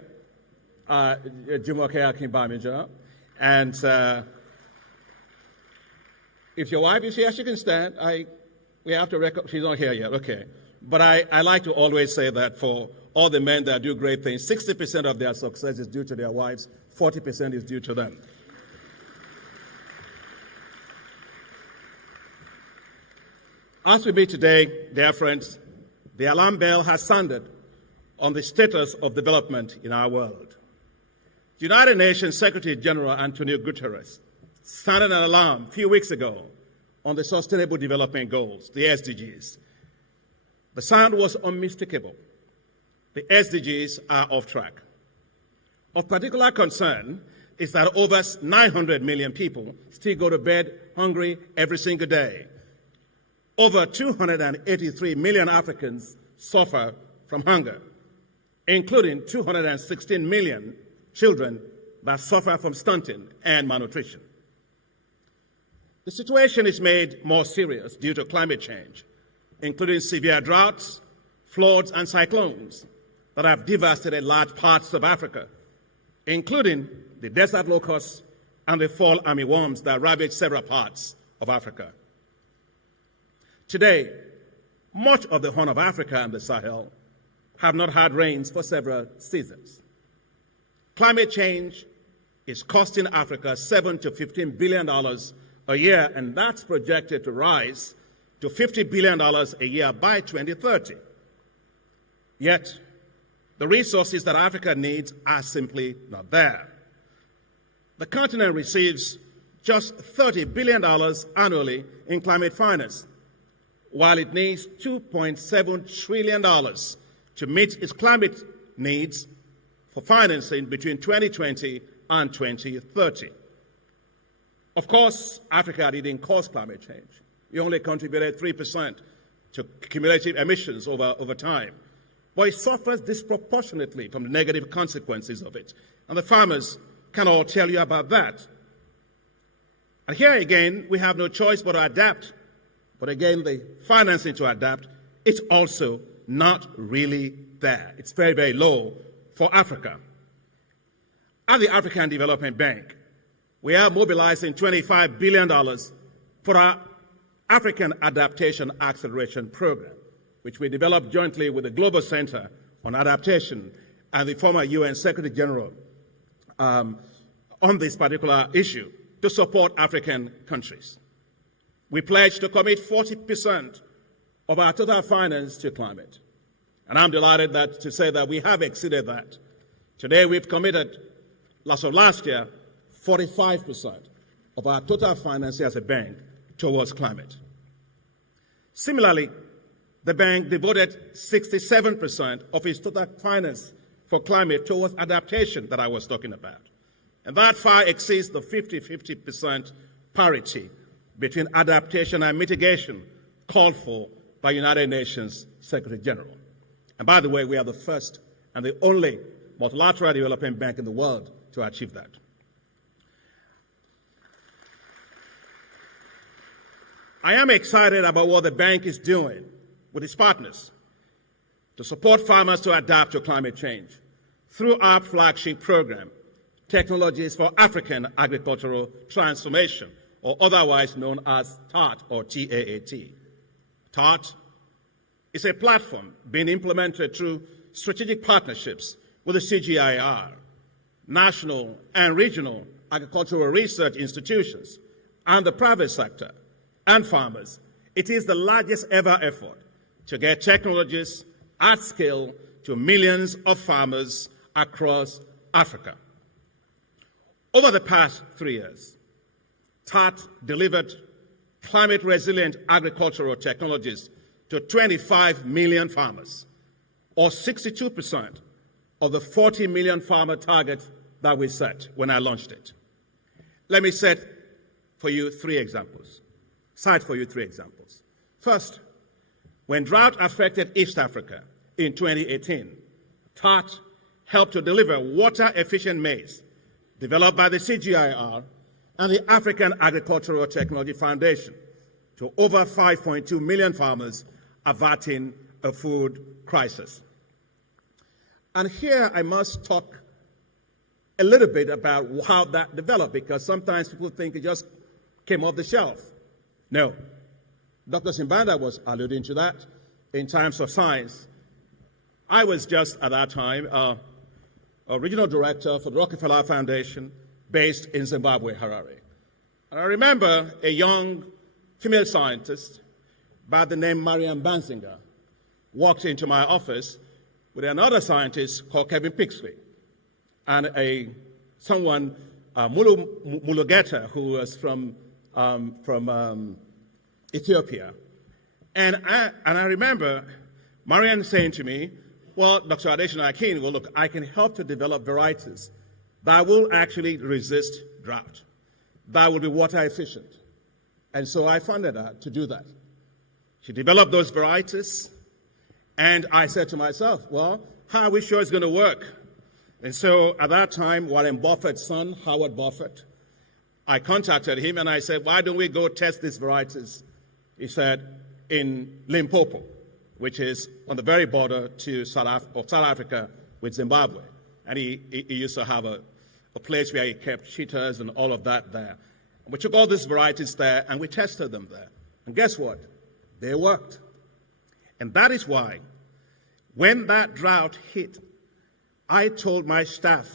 Jumoke Akinbamijo. And if your wife is here, she can stand. We have to record. She's not here yet. Okay. But I like to always say that for all the men that do great things, 60% of their success is due to their wives, 40% is due to them. As we meet today, dear friends, the alarm bell has sounded on the status of development in our world. The United Nations Secretary General Antonio Guterres sounded an alarm a few weeks ago on the Sustainable Development Goals, the SDGs. The sound was unmistakable. The SDGs are off track. Of particular concern is that over 900 million people still go to bed hungry every single day. Over 283 million Africans suffer from hunger, including 216 million children that suffer from stunting and malnutrition. The situation is made more serious due to climate change, including severe droughts, floods, and cyclones that have devastated large parts of Africa, including the desert locusts and the fall armyworms that ravage several parts of Africa. Today, much of the Horn of Africa and the Sahel have not had rains for several seasons. Climate change is costing Africa $7 to $15 billion a year, and that's projected to rise to $50 billion a year by 2030. Yet, the resources that Africa needs are simply not there. The continent receives just $30 billion annually in climate finance, while it needs $2.7 trillion to meet its climate needs for financing between 2020 and 2030. Of course, Africa didn't cause climate change. We only contributed 3% to cumulative emissions over time. But it suffers disproportionately from the negative consequences of it. And the farmers can all tell you about that. And here again, we have no choice but to adapt. But again, the financing to adapt, it's also not really there. It's very, very low for Africa. At the African Development Bank, we are mobilizing $25 billion for our African Adaptation Acceleration Program, which we developed jointly with the Global Center on Adaptation and the former UN Secretary General on this particular issue to support African countries. We pledged to commit 40% of our total finance to climate. And I'm delighted to say that we have exceeded that. Today we've committed, last year, 45% of our total financing as a bank towards climate. Similarly, the bank devoted 67% of its total finance for climate towards adaptation that I was talking about. And that far exceeds the 50-50% parity between adaptation and mitigation called for by United Nations Secretary General. And by the way, we are the first and the only multilateral development bank in the world to achieve that. I am excited about what the bank is doing with its partners to support farmers to adapt to climate change through our flagship program, Technologies for African Agricultural Transformation, or otherwise known as TAAT or TAAT. TAAT is a platform being implemented through strategic partnerships with the CGIAR, national and regional agricultural research institutions, and the private sector and farmers. It is the largest ever effort to get technologies at scale to millions of farmers across Africa. Over the past 3 years, TAAT delivered climate-resilient agricultural technologies to 25 million farmers, or 62% of the 40 million farmer target that we set when I launched it. Let me cite for you three examples. First, when drought affected East Africa in 2018, TAAT helped to deliver water-efficient maize developed by the CGIAR and the African Agricultural Technology Foundation to over 5.2 million farmers, averting a food crisis. And here I must talk a little bit about how that developed, because sometimes people think it just came off the shelf. No. Dr. Simbanda was alluding to that in Times of Science. I was just at that time a regional director for the Rockefeller Foundation based in Zimbabwe, Harare. And I remember a young female scientist by the name Mariam Banzinger walked into my office with another scientist called Kevin Pixley and someone, Mulugeta, who was from Ethiopia. And I remember Mariam saying to me, well, Dr. Adesina Akin, well, look, I can help to develop varieties that will actually resist drought, that will be water efficient. And so I funded her to do that. She developed those varieties, and I said to myself, well, how are we sure it's going to work? And so at that time, Warren Buffett's son, Howard Buffett, I contacted him and I said, why don't we go test these varieties? He said, in Limpopo, which is on the very border to South Africa with Zimbabwe. And he used to have a place where he kept cheetahs and all of that there. And we took all these varieties there and we tested them there. And guess what? They worked. And that is why when that drought hit, I told my staff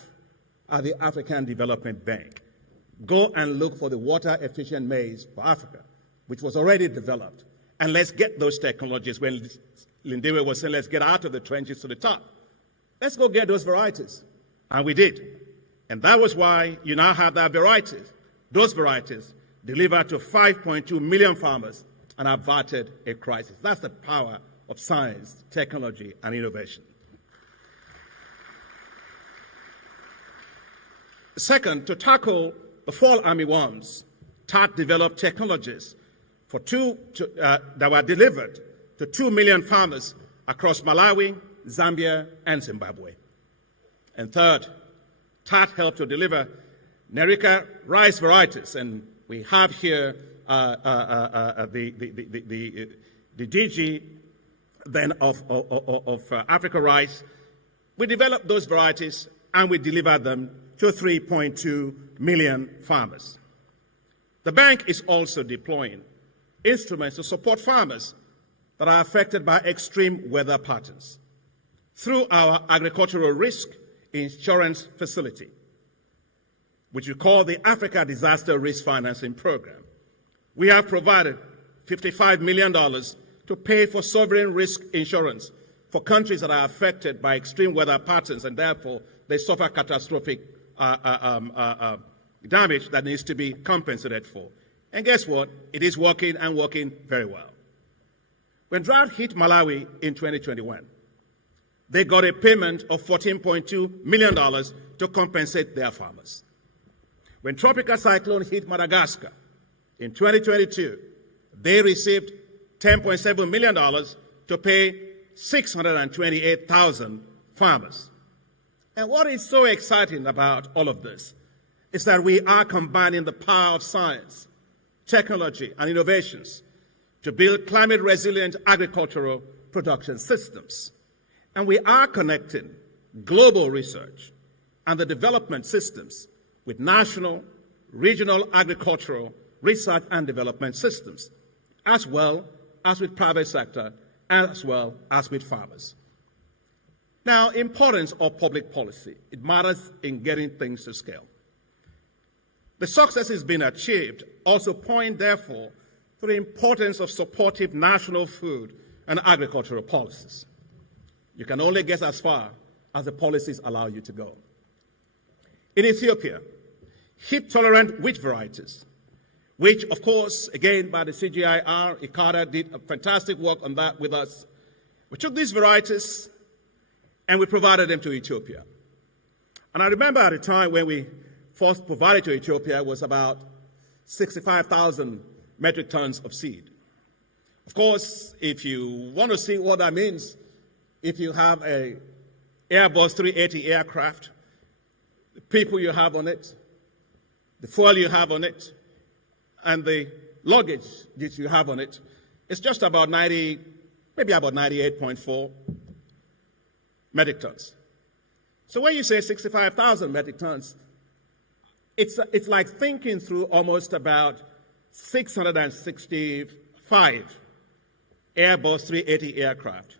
at the African Development Bank, go and look for the water-efficient maize for Africa, which was already developed. And let's get those technologies. When Lindiwe was saying, let's get out of the trenches to the top. Let's go get those varieties. And we did. And that was why you now have that varieties Those varieties delivered to 5.2 million farmers and averted a crisis. That's the power of science, technology, and innovation. Second, to tackle the fall armyworms, TAT developed technologies that were delivered to 2 million farmers across Malawi, Zambia, and Zimbabwe. And third, TAT helped to deliver Nerica rice varieties, and we have here the DG then of Africa Rice. We developed those varieties and we delivered them to 3.2 million farmers. The bank is also deploying instruments to support farmers that are affected by extreme weather patterns through our agricultural risk insurance facility, which we call the Africa Disaster Risk Financing Program. We have provided $55 million to pay for sovereign risk insurance for countries that are affected by extreme weather patterns and therefore they suffer catastrophic damage that needs to be compensated for. And guess what? It is working and working very well. When drought hit Malawi in 2021, they got a payment of $14.2 million to compensate their farmers. When tropical cyclone hit Madagascar in 2022, they received $10.7 million to pay 628,000 farmers. And what is so exciting about all of this is that we are combining the power of science, technology, and innovations to build climate-resilient agricultural production systems. And we are connecting global research and the development systems with national, regional agricultural research and development systems, as well as with private sector, as well as with farmers. Now, importance of public policy. It matters in getting things to scale. The successes being achieved also point, therefore, to the importance of supportive national food and agricultural policies. You can only get as far as the policies allow you to go. In Ethiopia, heat-tolerant wheat varieties, which, of course, again, by the CGIAR, ICADA did a fantastic work on that with us. We took these varieties and we provided them to Ethiopia. And I remember at the time when we first provided to Ethiopia was about 65,000 metric tons of seed. Of course, if you want to see what that means, if you have a Airbus 380 aircraft, the people you have on it, the fuel you have on it, and the luggage that you have on it, it's just about 90, maybe about 98.4 metric tons. So when you say 65,000 metric tons, it's like thinking through almost about 665 Airbus 380 aircraft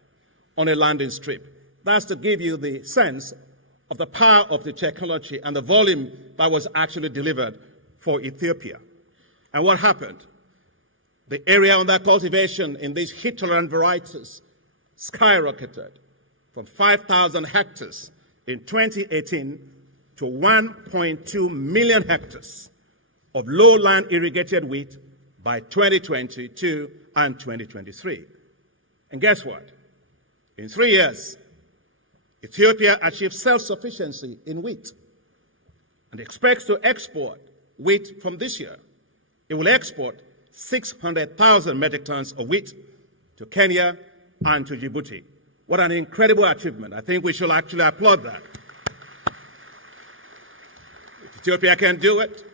on a landing strip. That's to give you the sense of the power of the technology and the volume that was actually delivered for Ethiopia. And what happened? The area under cultivation in these heat-tolerant varieties skyrocketed from 5,000 hectares in 2018 to 1.2 million hectares of lowland irrigated wheat by 2022 and 2023. And guess what? In 3 years, Ethiopia achieved self-sufficiency in wheat and expects to export wheat from this year. It will export 600,000 metric tons of wheat to Kenya and to Djibouti. What an incredible achievement. I think we should actually applaud that. If Ethiopia can do it,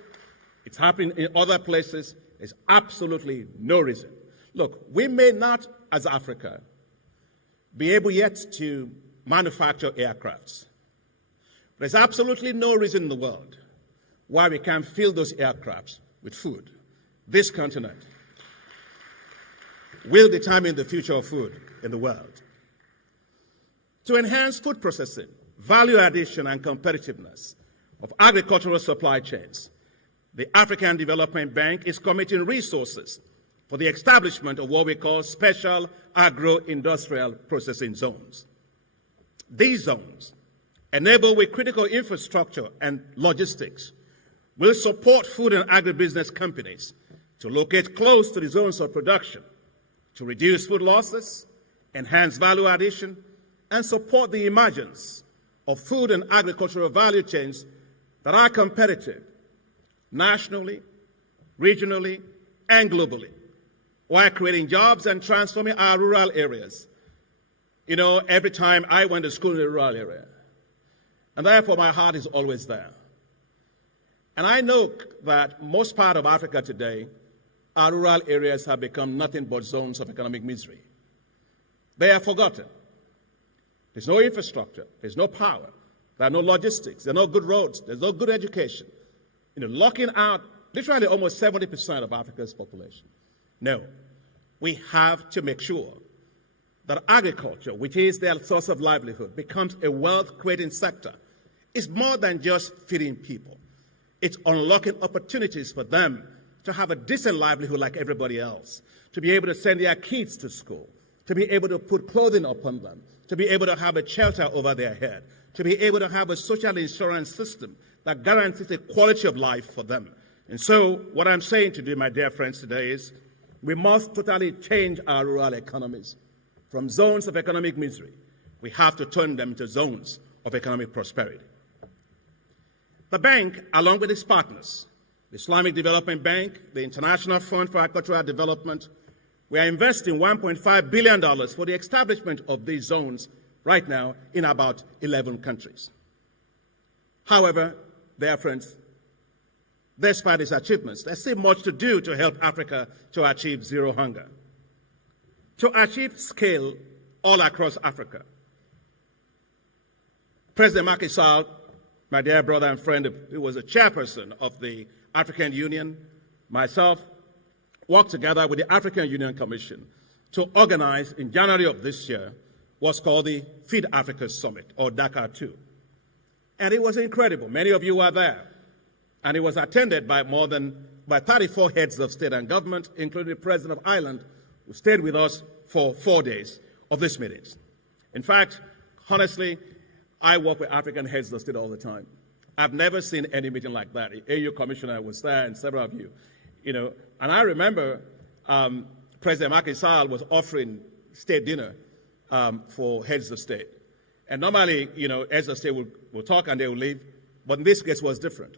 it's happening in other places. There's absolutely no reason. Look, we may not, as Africa, be able yet to manufacture aircrafts. There's absolutely no reason in the world why we can't fill those aircrafts with food. This continent will determine the future of food in the world. To enhance food processing, value addition, and competitiveness of agricultural supply chains, the African Development Bank is committing resources for the establishment of what we call special agro-industrial processing zones. These zones, enabled with critical infrastructure and logistics, will support food and agribusiness companies to locate close to the zones of production, to reduce food losses, enhance value addition, and support the emergence of food and agricultural value chains that are competitive nationally, regionally, and globally, while creating jobs and transforming our rural areas. You know, every time I went to school in a rural area, and therefore my heart is always there. And I know that most part of Africa today, our rural areas have become nothing but zones of economic misery. They are forgotten. There's no infrastructure, there's no power, there are no logistics, there are no good roads, there's no good education. You know, locking out literally almost 70% of Africa's population. No, we have to make sure that agriculture, which is their source of livelihood, becomes a wealth-creating sector. It's more than just feeding people. It's unlocking opportunities for them to have a decent livelihood like everybody else, to be able to send their kids to school, to be able to put clothing upon them, to be able to have a shelter over their head, to be able to have a social insurance system that guarantees a quality of life for them. And so what I'm saying to you, my dear friends, today is we must totally change our rural economies from zones of economic misery. We have to turn them into zones of economic prosperity. The bank, along with its partners, the Islamic Development Bank, the International Fund for Agricultural Development, we are investing $1.5 billion for the establishment of these zones right now in about 11 countries. However, dear friends, despite its achievements, there's still much to do to help Africa to achieve zero hunger. To achieve scale all across Africa, President Macky Sall, my dear brother and friend who was a chairperson of the African Union, myself, worked together with the African Union Commission to organize in January of this year what's called the Feed Africa Summit, or Dakar 2. And it was incredible. Many of you were there. And it was attended by 34 heads of state and government, including the President of Ireland, who stayed with us for 4 days of these meetings. In fact, honestly, I work with African heads of state all the time. I've never seen any meeting like that. The AU Commissioner was there, and several of you. You know, and I remember President Macky Sall was offering state dinner for heads of state. And normally, you know, heads of state will talk and they will leave. But in this case, it was different.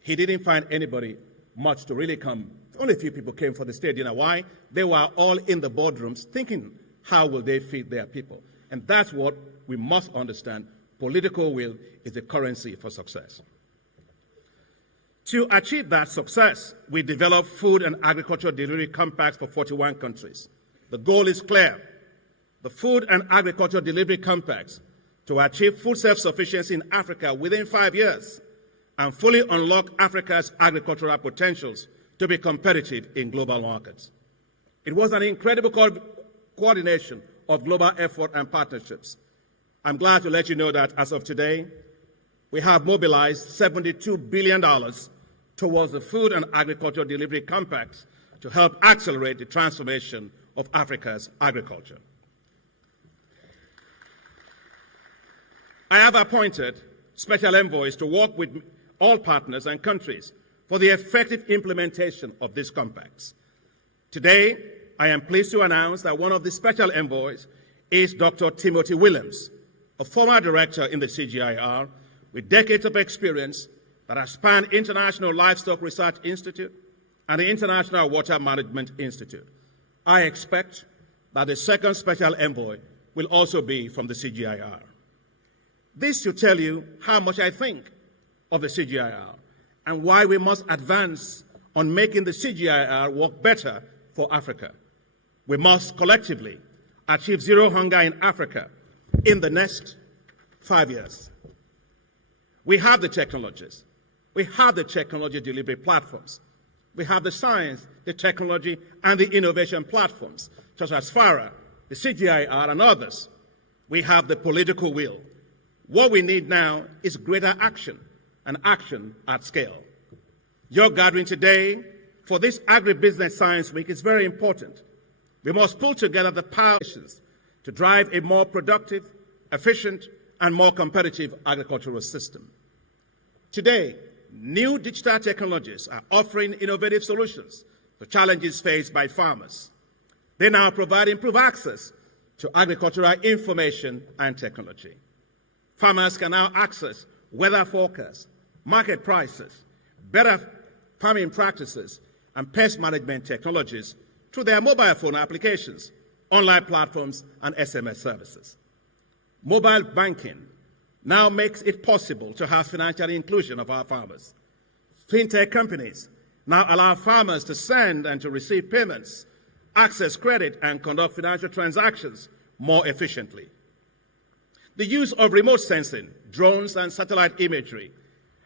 He didn't find anybody much to really come. Only a few people came for the state dinner. Why? They were all in the boardrooms thinking, how will they feed their people? And that's what we must understand. Political will is the currency for success. To achieve that success, we developed food and agricultural delivery compacts for 41 countries. The goal is clear. The food and agricultural delivery compacts to achieve food self-sufficiency in Africa within 5 years and fully unlock Africa's agricultural potentials to be competitive in global markets. It was an incredible coordination of global effort and partnerships. I'm glad to let you know that as of today, we have mobilized $72 billion towards the food and agricultural delivery compacts to help accelerate the transformation of Africa's agriculture. I have appointed special envoys to work with all partners and countries for the effective implementation of these compacts. Today, I am pleased to announce that one of the special envoys is Dr. Timothy Williams, a former director in the CGIAR with decades of experience that has spanned International Livestock Research Institute and the International Water Management Institute. I expect that the second special envoy will also be from the CGIAR. This should tell you how much I think of the CGIAR and why we must advance on making the CGIAR work better for Africa. We must collectively achieve zero hunger in Africa in the next 5 years. We have the technologies. We have the technology delivery platforms. We have the science, the technology, and the innovation platforms, such as FARA, the CGIAR, and others. We have the political will. What we need now is greater action, and action at scale. Your gathering today for this Agribusiness Science Week is very important. We must pull together the powers to drive a more productive, efficient, and more competitive agricultural system. Today, new digital technologies are offering innovative solutions to challenges faced by farmers. They now provide improved access to agricultural information and technology. Farmers can now access weather forecasts, market prices, better farming practices, and pest management technologies through their mobile phone applications, online platforms, and SMS services. Mobile banking now makes it possible to have financial inclusion of our farmers. Fintech companies now allow farmers to send and to receive payments, access credit, and conduct financial transactions more efficiently. The use of remote sensing, drones, and satellite imagery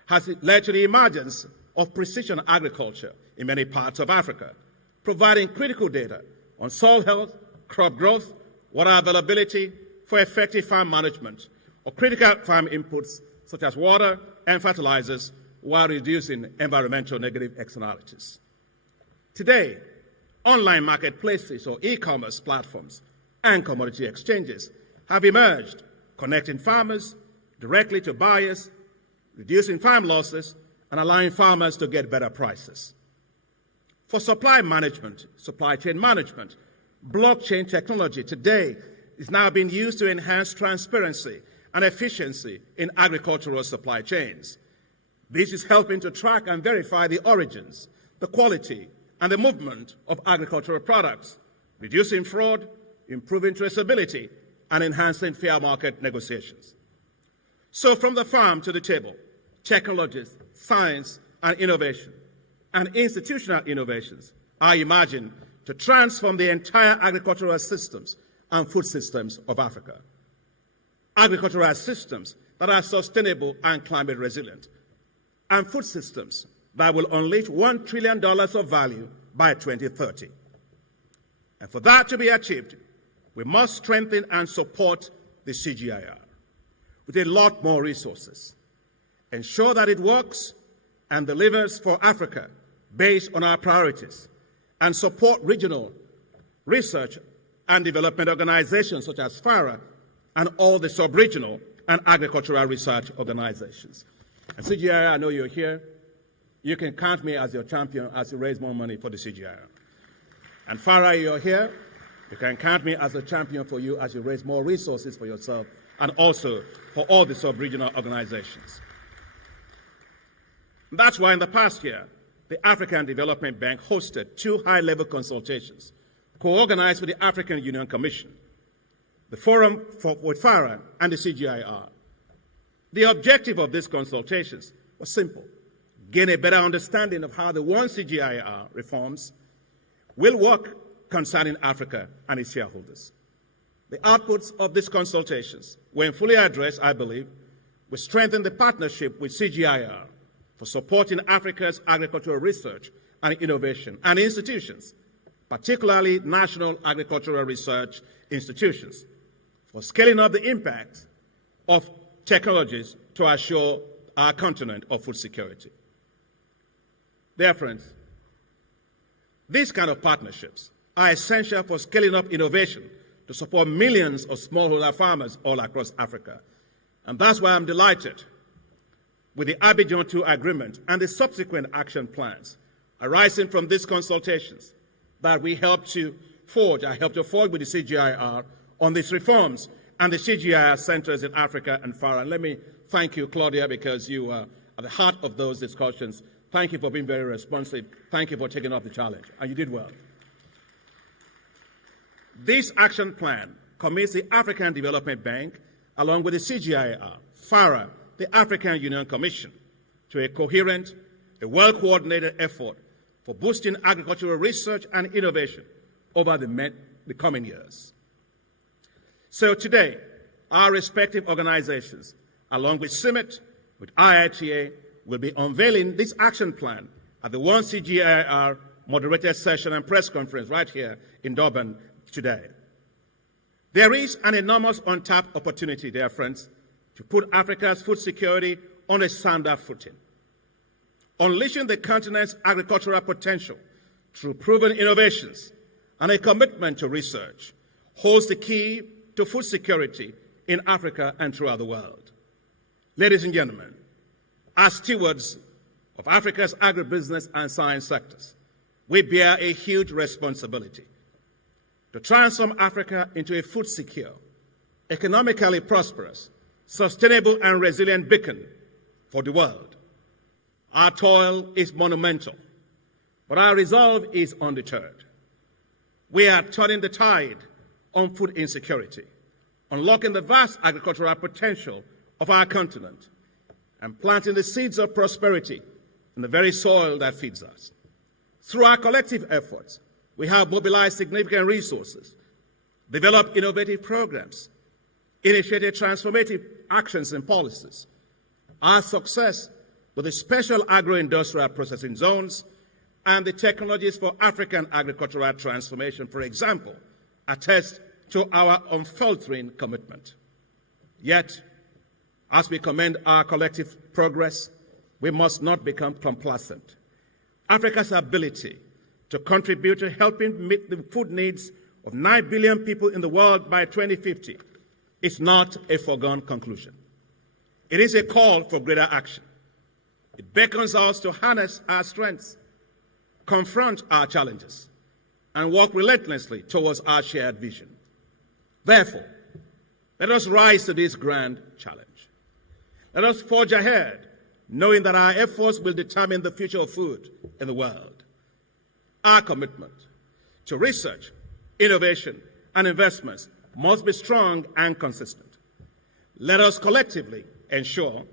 has led to the emergence of precision agriculture in many parts of Africa, providing critical data on soil health, crop growth, water availability for effective farm management of critical farm inputs such as water and fertilizers while reducing environmental negative externalities. Today, online marketplaces or e-commerce platforms and commodity exchanges have emerged, connecting farmers directly to buyers, reducing farm losses, and allowing farmers to get better prices. For supply management, supply chain management, blockchain technology today is now being used to enhance transparency and efficiency in agricultural supply chains. This is helping to track and verify the origins, the quality, and the movement of agricultural products, reducing fraud, improving traceability, and enhancing fair market negotiations. So from the farm to the table, technologies, science, and innovation, and institutional innovations are imagined to transform the entire agricultural systems and food systems of Africa. Agricultural systems that are sustainable and climate resilient, and food systems that will unleash $1 trillion of value by 2030. And for that to be achieved, we must strengthen and support the CGIAR with a lot more resources, ensure that it works and delivers for Africa based on our priorities, and support regional research and development organizations such as FARA and all the sub-regional and agricultural research organizations. And CGIAR, I know you're here. You can count me as your champion as you raise more money for the CGIAR. And FARA, you're here. You can count me as a champion for you as you raise more resources for yourself and also for all the sub-regional organizations. That's why in the past year, the African Development Bank hosted 2 high-level consultations co-organized with the African Union Commission, the Forum with FARA, and the CGIAR. The objective of these consultations was simple: gain a better understanding of how the one CGIAR reforms will work concerning Africa and its shareholders. The outputs of these consultations, when fully addressed, I believe, will strengthen the partnership with CGIAR for supporting Africa's agricultural research and innovation and institutions, particularly national agricultural research institutions, for scaling up the impact of technologies to assure our continent of food security. Dear friends, these kind of partnerships are essential for scaling up innovation to support millions of smallholder farmers all across Africa. And that's why I'm delighted with the Abidjan 2 agreement and the subsequent action plans arising from these consultations that we helped to forge. I helped to forge with the CGIAR on these reforms and the CGIAR centers in Africa and FARA. And let me thank you, Claudia, because you are at the heart of those discussions. Thank you for being very responsive. Thank you for taking up the challenge, and you did well. This action plan commits the African Development Bank, along with the CGIAR, FARA, the African Union Commission, to a coherent, a well-coordinated effort for boosting agricultural research and innovation over the coming years. So today, our respective organizations, along with CIMMET, with IITA, will be unveiling this action plan at the One CGIAR moderated session and press conference right here in Durban today. There is an enormous untapped opportunity, dear friends, to put Africa's food security on a sounder footing. Unleashing the continent's agricultural potential through proven innovations and a commitment to research holds the key to food security in Africa and throughout the world. Ladies and gentlemen, as stewards of Africa's agribusiness and science sectors, we bear a huge responsibility to transform Africa into a food-secure, economically prosperous, sustainable and resilient beacon for the world. Our toil is monumental, but our resolve is undeterred. We are turning the tide on food insecurity, unlocking the vast agricultural potential of our continent, and planting the seeds of prosperity in the very soil that feeds us. Through our collective efforts, we have mobilized significant resources, developed innovative programs, initiated transformative actions and policies. Our success with the special agro-industrial processing zones and the technologies for African agricultural transformation, for example, attest to our unfaltering commitment. Yet, as we commend our collective progress, we must not become complacent. Africa's ability to contribute to helping meet the food needs of 9 billion people in the world by 2050 is not a foregone conclusion. It is a call for greater action. It beckons us to harness our strengths, confront our challenges, and work relentlessly towards our shared vision. Therefore, let us rise to this grand challenge. Let us forge ahead, knowing that our efforts will determine the future of food in the world. Our commitment to research, innovation, and investments must be strong and consistent. Let us collectively ensure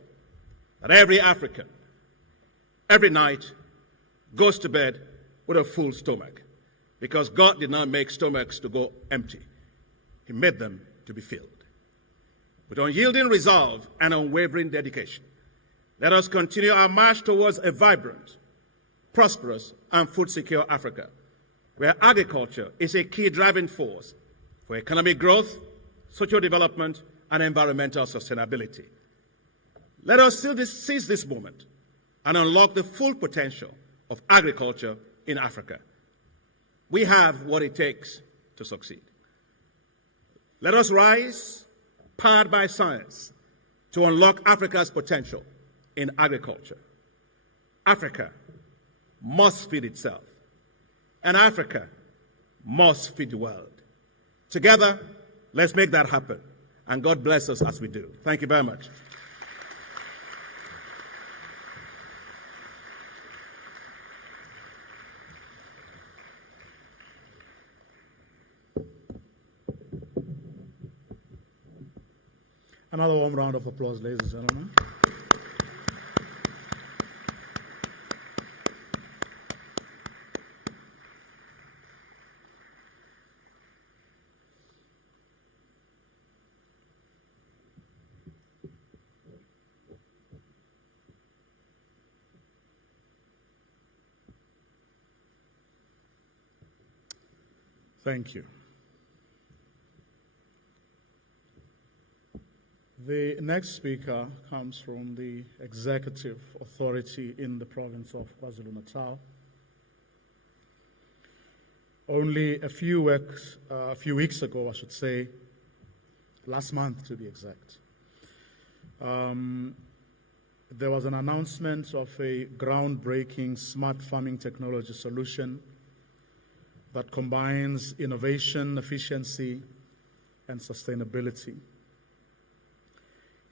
that every African, every night, goes to bed with a full stomach, because God did not make stomachs to go empty. He made them to be filled. With unyielding resolve and unwavering dedication, let us continue our march towards a vibrant, prosperous, and food-secure Africa, where agriculture is a key driving force for economic growth, social development, and environmental sustainability. Let us seize this moment and unlock the full potential of agriculture in Africa. We have what it takes to succeed. Let us rise, powered by science, to unlock Africa's potential in agriculture. Africa must feed itself, and Africa must feed the world. Together, let's make that happen, and God bless us as we do. Thank you very much. Another warm round of applause, ladies and gentlemen. Thank you. The next speaker comes from the executive authority in the province of KwaZulu-Natal. Only a few weeks ago, I should say, last month to be exact, there was an announcement of a groundbreaking smart farming technology solution that combines innovation, efficiency, and sustainability.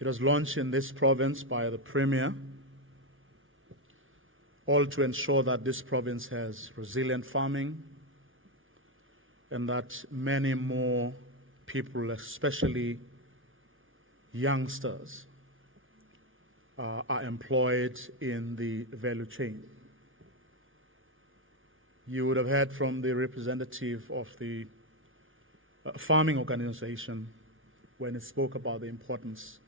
It was launched in this province by the Premier, all to ensure that this province has resilient farming and that many more people, especially youngsters, are employed in the value chain. You would have heard from the representative of the farming organization when he spoke about the importance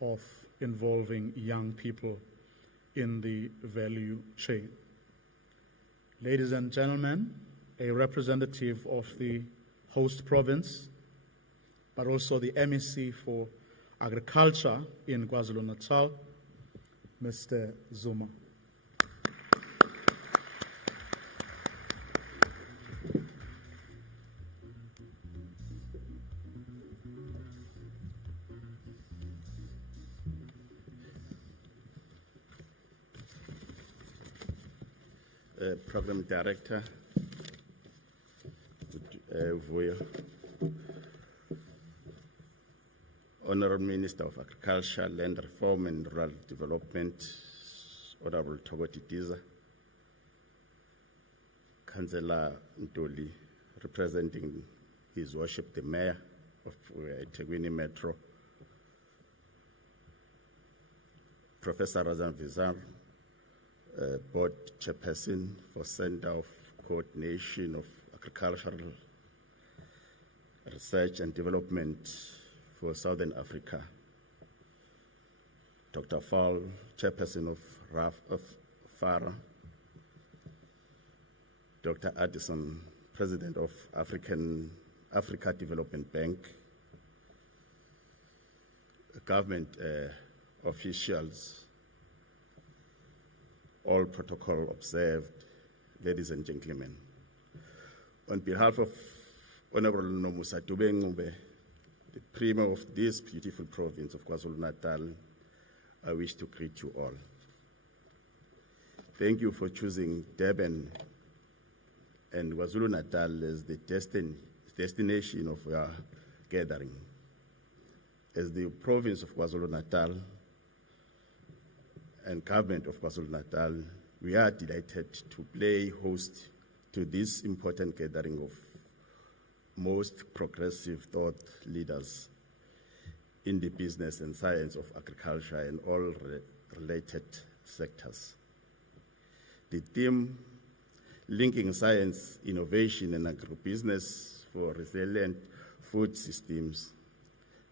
of involving young people in the value chain. Ladies and gentlemen, a representative of the host province, but also the MEC for Agriculture in KwaZulu-Natal, Mr. Zuma. Program Director, Vuyo, Honorable Minister of Agriculture, Land Reform and Rural Development, Honorable Togoti Diza, Councillor Ntuli, representing His Worship the Mayor of Tegwini Metro, Professor Razan Vizar, Board Chairperson for Center of Coordination of Agricultural Research and Development for Southern Africa, Dr. Fall, Chairperson of FARA, Dr. Addison, President of Africa Development Bank, government officials, all protocol observed, ladies and gentlemen. On behalf of Honorable Nomusa Dubengube, the Premier of this beautiful province of KwaZulu-Natal, I wish to greet you all. Thank you for choosing Durban and KwaZulu-Natal as the destination of our gathering. As the province of KwaZulu-Natal and government of KwaZulu-Natal, we are delighted to play host to this important gathering of most progressive thought leaders in the business and science of agriculture and all related sectors. The theme, linking science, innovation, and agribusiness for resilient food systems,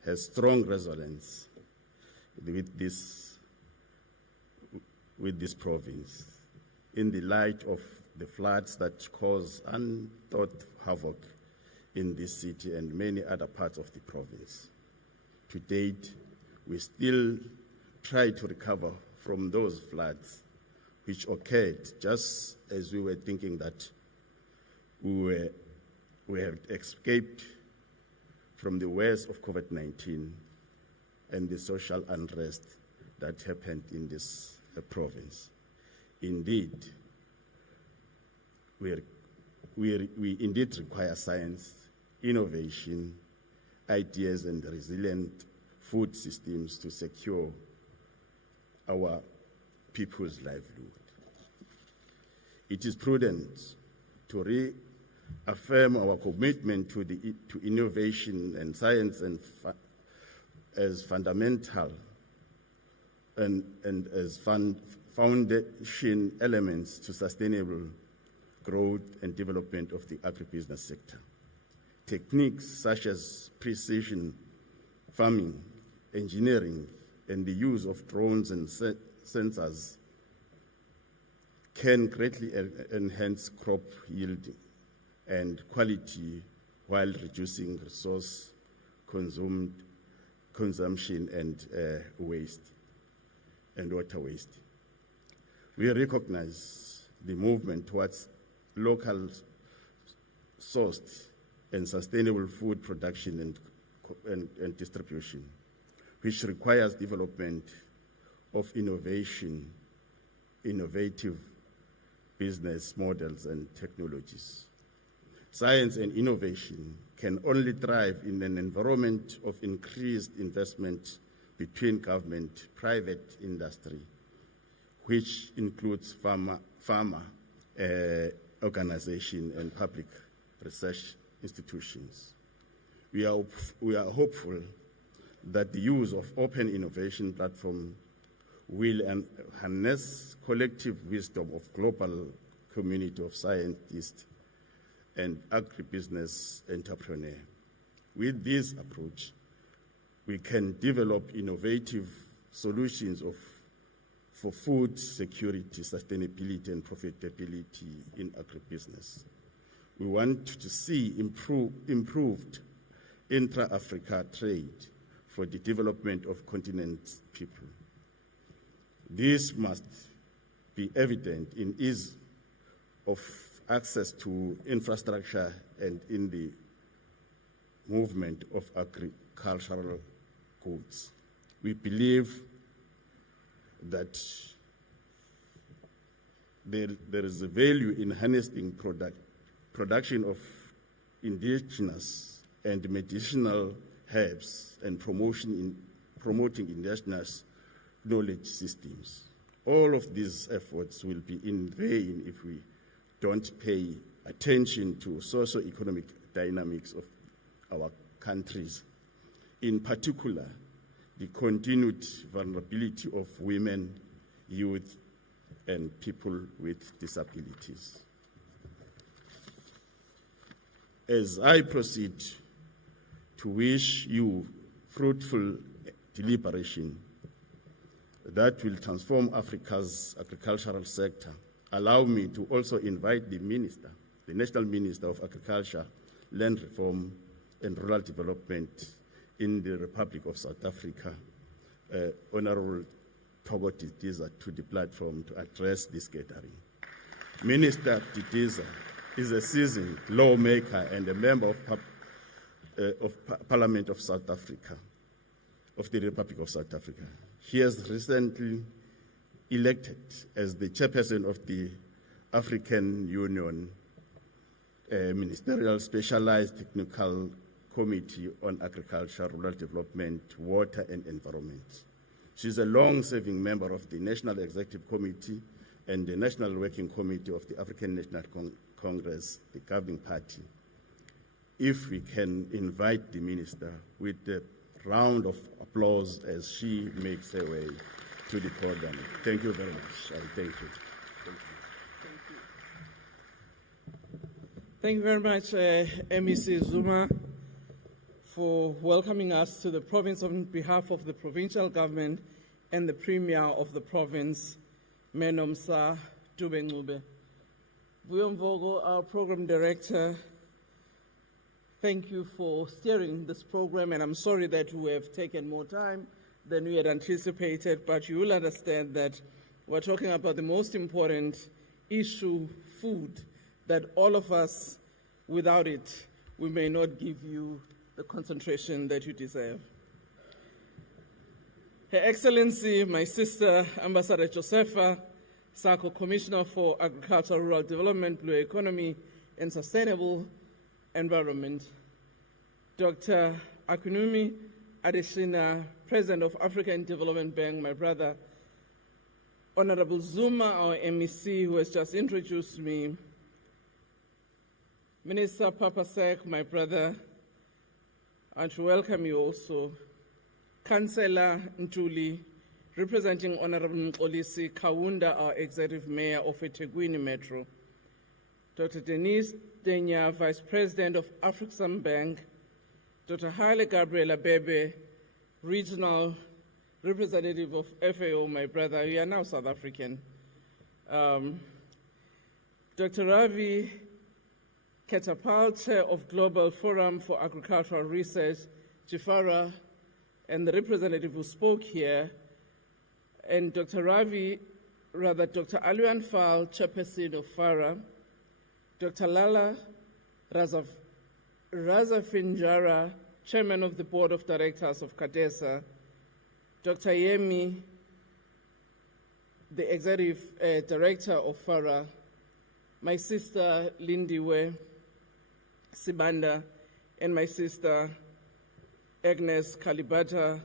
has strong resonance with this province in the light of the floods that cause untold havoc in this city and many other parts of the province. To date, we still try to recover from those floods which occurred just as we were thinking that we had escaped from the worst of COVID-19 and the social unrest that happened in this province. Indeed, we indeed require science, innovation, ideas, and resilient food systems to secure our people's livelihood. It is prudent to reaffirm our commitment to innovation and science as fundamental and as foundation elements to sustainable growth and development of the agribusiness sector. Techniques such as precision farming, engineering, and the use of drones and sensors can greatly enhance crop yield and quality while reducing resource consumption and waste and water waste. We recognize the movement towards local sourced and sustainable food production and distribution, which requires development of innovative business models and technologies. Science and innovation can only thrive in an environment of increased investment between government, private industry, which includes farmer organization and public research institutions. We are hopeful that the use of open innovation platform will harness collective wisdom of global community of scientists and agribusiness entrepreneurs. With this approach, we can develop innovative solutions for food security, sustainability, and profitability in agribusiness. We want to see improved intra-Africa trade for the development of continent's people. This must be evident in ease of access to infrastructure and in the movement of agricultural goods. We believe that there is a value in harnessing production of indigenous and medicinal herbs and promoting indigenous knowledge systems. All of these efforts will be in vain if we don't pay attention to socio-economic dynamics of our countries, in particular, the continued vulnerability of women, youth, and people with disabilities. As I proceed to wish you fruitful deliberation that will transform Africa's agricultural sector, allow me to also invite the Minister, the National Minister of Agriculture, Land Reform and Rural Development in the Republic of South Africa, Honorable Togo Didiza, to the platform to address this gathering. Minister Didiza is a seasoned lawmaker and a member of Parliament of South Africa, of the Republic of South Africa. He has recently elected as the chairperson of the African Union Ministerial Specialized Technical Committee on Agriculture, Rural Development, Water and Environment. She's a long-serving member of the National Executive Committee and the National Working Committee of the African National Congress, the governing party. If we can invite the minister with a round of applause as she makes her way to the podium. Thank you very much. Thank you. Thank you. Thank you very much, MEC Zuma, for welcoming us to the province on behalf of the provincial government and the Premier of the province, Menomsa Dube. Vuyomvogo, our program director, thank you for steering this program, and I'm sorry that we have taken more time than we had anticipated, but you will understand that we're talking about the most important issue, food, that all of us, without it, we may not give you the concentration that you deserve. Her Excellency, my sister, Ambassador Josepha Sako, Commissioner for Agriculture, Rural Development, Blue Economy, and Sustainable Environment. Dr. Akunumi Adesina, President of African Development Bank, my brother. Honorable Zuma, our MEC, who has just introduced me. Minister Papasek, my brother, and to welcome you also. Councillor Ntuli, representing Honorable Mkolisi Kaunda, our Executive Mayor of eThekwini Metro. Dr. Denise Denya, Vice President of African Bank. Dr. Haile Gabriela Bebe, Regional Representative of FAO, my brother. You are now South African. Dr. Ravi Ketapal, Chair of Global Forum for Agricultural Research, FARA, and the representative who spoke here, and Dr. Aluan Fal, Chairperson of FARA, Dr. Lala Razafinjara, Chairman of the Board of Directors of CADESA, Dr. Yemi, the Executive Director of FARA, my sister Lindiwe Sibanda, and my sister Agnes Kalibata,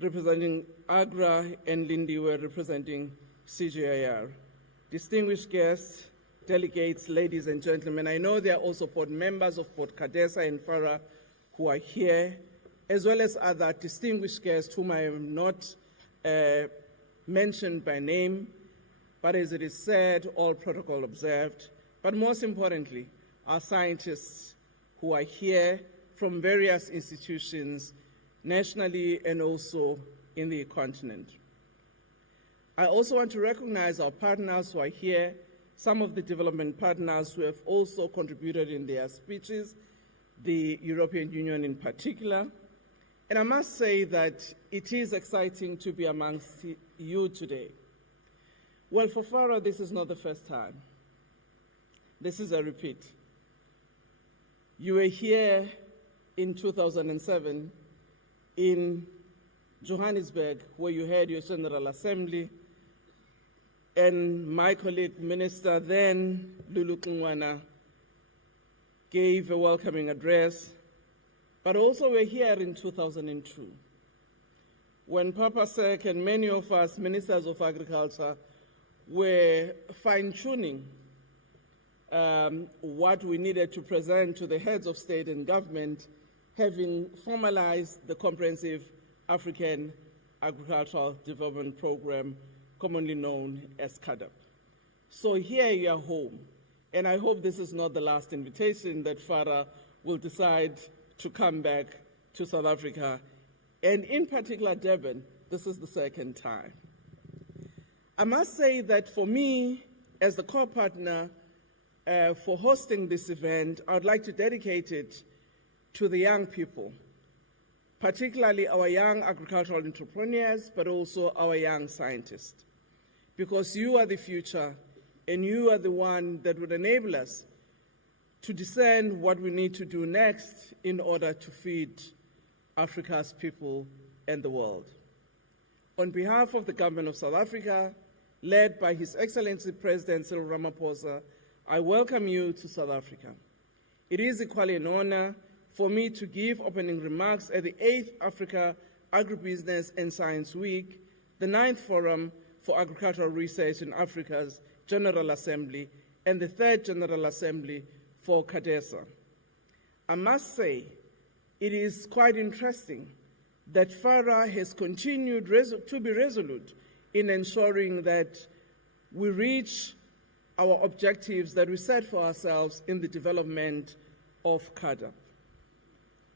representing AGRA, and Lindiwe, representing CGIR. Distinguished guests, delegates, ladies and gentlemen, I know there are also board members of both CADESA and FARA who are here, as well as other distinguished guests whom I have not mentioned by name, but as it is said, all protocol observed. But most importantly, our scientists who are here from various institutions, nationally and also in the continent. I also want to recognize our partners who are here, some of the development partners who have also contributed in their speeches, the European Union in particular. And I must say that it is exciting to be amongst you today. Well, for FARA, this is not the first time. This is a repeat. You were here in 2007 in Johannesburg, where you had your General Assembly, and my colleague Minister then, Lulu Kungwana, gave a welcoming address, but also we're here in 2002, when Papa Sek and many of us ministers of agriculture were fine-tuning what we needed to present to the heads of state and government, having formalized the Comprehensive African Agricultural Development Program, commonly known as CADAP. So here you are home, and I hope this is not the last invitation that FARA will decide to come back to South Africa, and in particular Durban. This is the second time. I must say that for me, as the co-partner for hosting this event, I would like to dedicate it to the young people, particularly our young agricultural entrepreneurs, but also our young scientists, because you are the future, and you are the one that would enable us to discern what we need to do next in order to feed Africa's people and the world. On behalf of the government of South Africa, led by His Excellency President Cyril Ramaphosa, I welcome you to South Africa. It is equally an honor for me to give opening remarks at the 8th Africa Agribusiness and Science Week, the 9th Forum for Agricultural Research in Africa's General Assembly, and the 3rd General Assembly for CADESA. I must say, it is quite interesting that FARA has continued to be resolute in ensuring that we reach our objectives that we set for ourselves in the development of CADAP.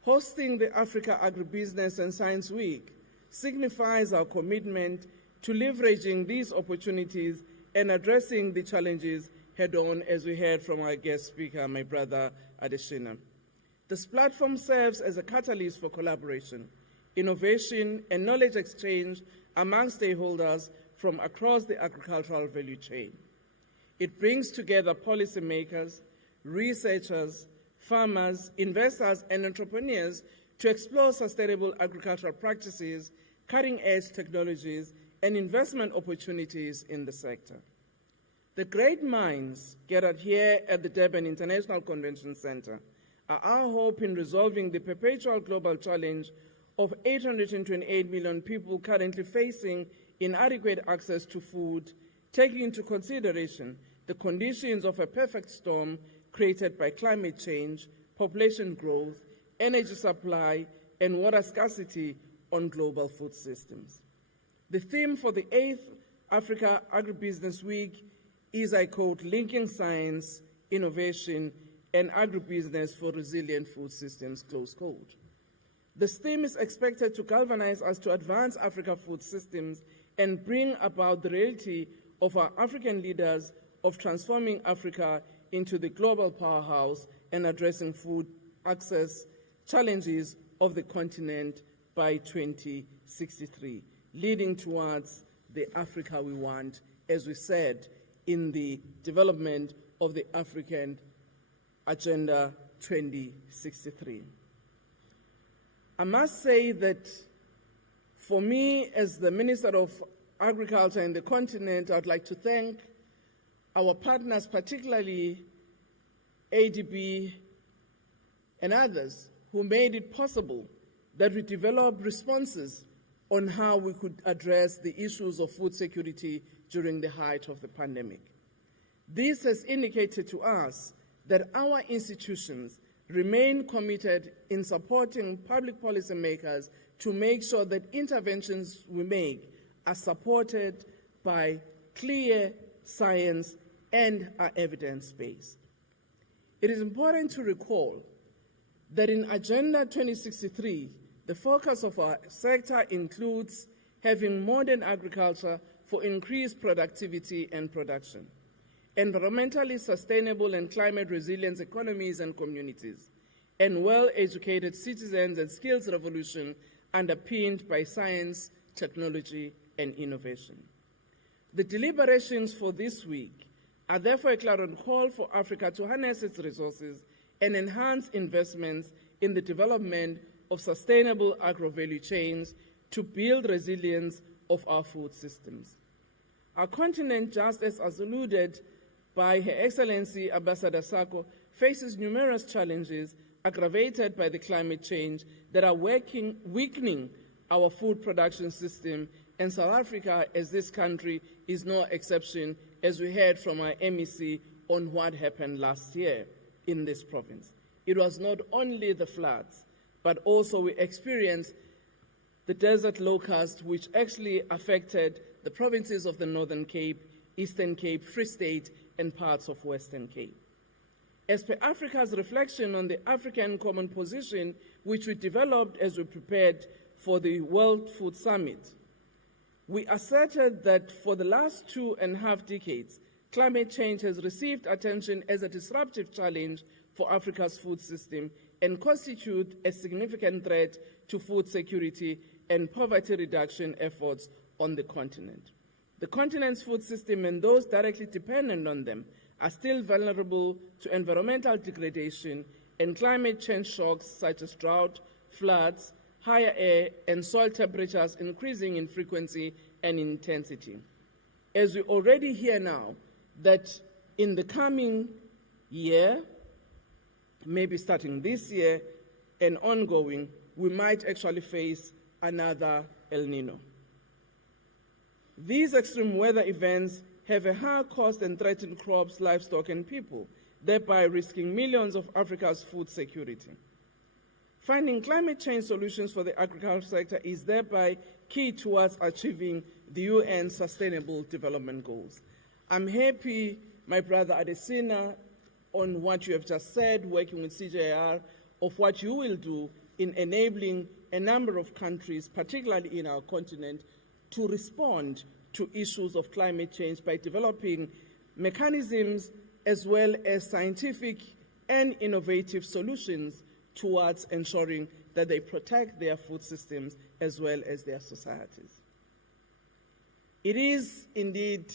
Hosting the Africa Agribusiness and Science Week signifies our commitment to leveraging these opportunities and addressing the challenges head-on, as we heard from our guest speaker, my brother Adeshina. This platform serves as a catalyst for collaboration, innovation, and knowledge exchange among stakeholders from across the agricultural value chain. It brings together policymakers, researchers, farmers, investors, and entrepreneurs to explore sustainable agricultural practices, cutting-edge technologies, and investment opportunities in the sector. The great minds gathered here at the Durban International Convention Center are our hope in resolving the perpetual global challenge of 828 million people currently facing inadequate access to food, taking into consideration the conditions of a perfect storm created by climate change, population growth, energy supply, and water scarcity on global food systems. The theme for the 8th Africa Agribusiness Week is, I quote, linking science, innovation, and agribusiness for resilient food systems, close quote. This theme is expected to galvanize us to advance Africa food systems and bring about the reality of our African leaders of transforming Africa into the global powerhouse and addressing food access challenges of the continent by 2063, leading towards the Africa we want, as we said, in the development of the African Agenda 2063. I must say that for me, as the Minister of Agriculture in the continent, I'd like to thank our partners, particularly ADB and others, who made it possible that we develop responses on how we could address the issues of food security during the height of the pandemic. This has indicated to us that our institutions remain committed in supporting public policymakers to make sure that interventions we make are supported by clear science and are evidence-based. It is important to recall that in Agenda 2063, the focus of our sector includes having modern agriculture for increased productivity and production, environmentally sustainable and climate resilient economies and communities, and well-educated citizens and skills revolution underpinned by science, technology, and innovation. The deliberations for this week are therefore a clarion call for Africa to harness its resources and enhance investments in the development of sustainable agro-value chains to build resilience of our food systems. Our continent, just as alluded by Her Excellency Ambassador Sako, faces numerous challenges aggravated by the climate change that are weakening our food production system, and South Africa, as this country, is no exception, as we heard from our MEC on what happened last year in this province. It was not only the floods, but also we experienced the desert locust, which actually affected the provinces of the Northern Cape, Eastern Cape, Free State, and parts of Western Cape. As per Africa's reflection on the African Common Position, which we developed as we prepared for the World Food Summit, we asserted that for the last 2.5 decades, climate change has received attention as a disruptive challenge for Africa's food system and constitute a significant threat to food security and poverty reduction efforts on the continent. The continent's food system and those directly dependent on them are still vulnerable to environmental degradation and climate change shocks such as drought, floods, higher air and soil temperatures increasing in frequency and intensity. As we already hear now, that in the coming year, maybe starting this year and ongoing, we might actually face another El Nino. These extreme weather events have a high cost and threaten crops, livestock, and people, thereby risking millions of Africa's food security. Finding climate change solutions for the agricultural sector is thereby key towards achieving the UN Sustainable Development Goals. I'm happy, my brother Adesina, on what you have just said, working with CJR, of what you will do in enabling a number of countries, particularly in our continent, to respond to issues of climate change by developing mechanisms as well as scientific and innovative solutions towards ensuring that they protect their food systems as well as their societies. It is indeed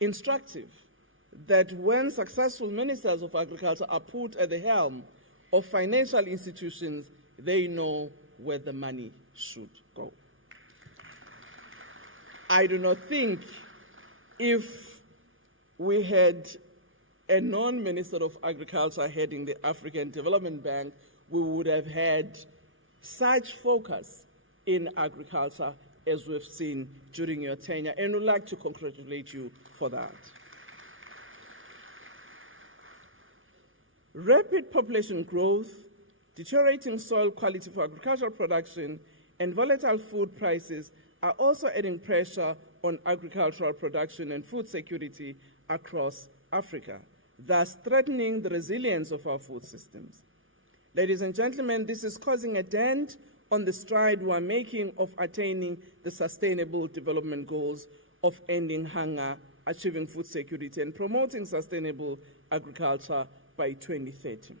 instructive that when successful ministers of agriculture are put at the helm of financial institutions, they know where the money should go. I do not think if we had a non-minister of agriculture heading the African Development Bank, we would have had such focus in agriculture as we've seen during your tenure, and we'd like to congratulate you for that. Rapid population growth, deteriorating soil quality for agricultural production, and volatile food prices are also adding pressure on agricultural production and food security across Africa, thus threatening the resilience of our food systems. Ladies and gentlemen, this is causing a dent on the stride we are making of attaining the Sustainable Development Goals of ending hunger, achieving food security, and promoting sustainable agriculture by 2030.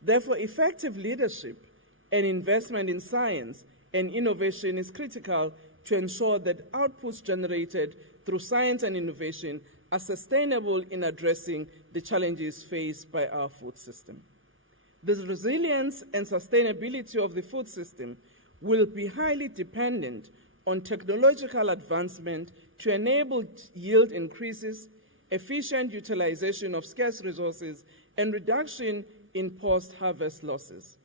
Therefore, effective leadership and investment in science and innovation is critical to ensure that outputs generated through science and innovation are sustainable in addressing the challenges faced by our food system. The resilience and sustainability of the food system will be highly dependent on technological advancement to enable yield increases, efficient utilization of scarce resources, and reduction in post-harvest losses.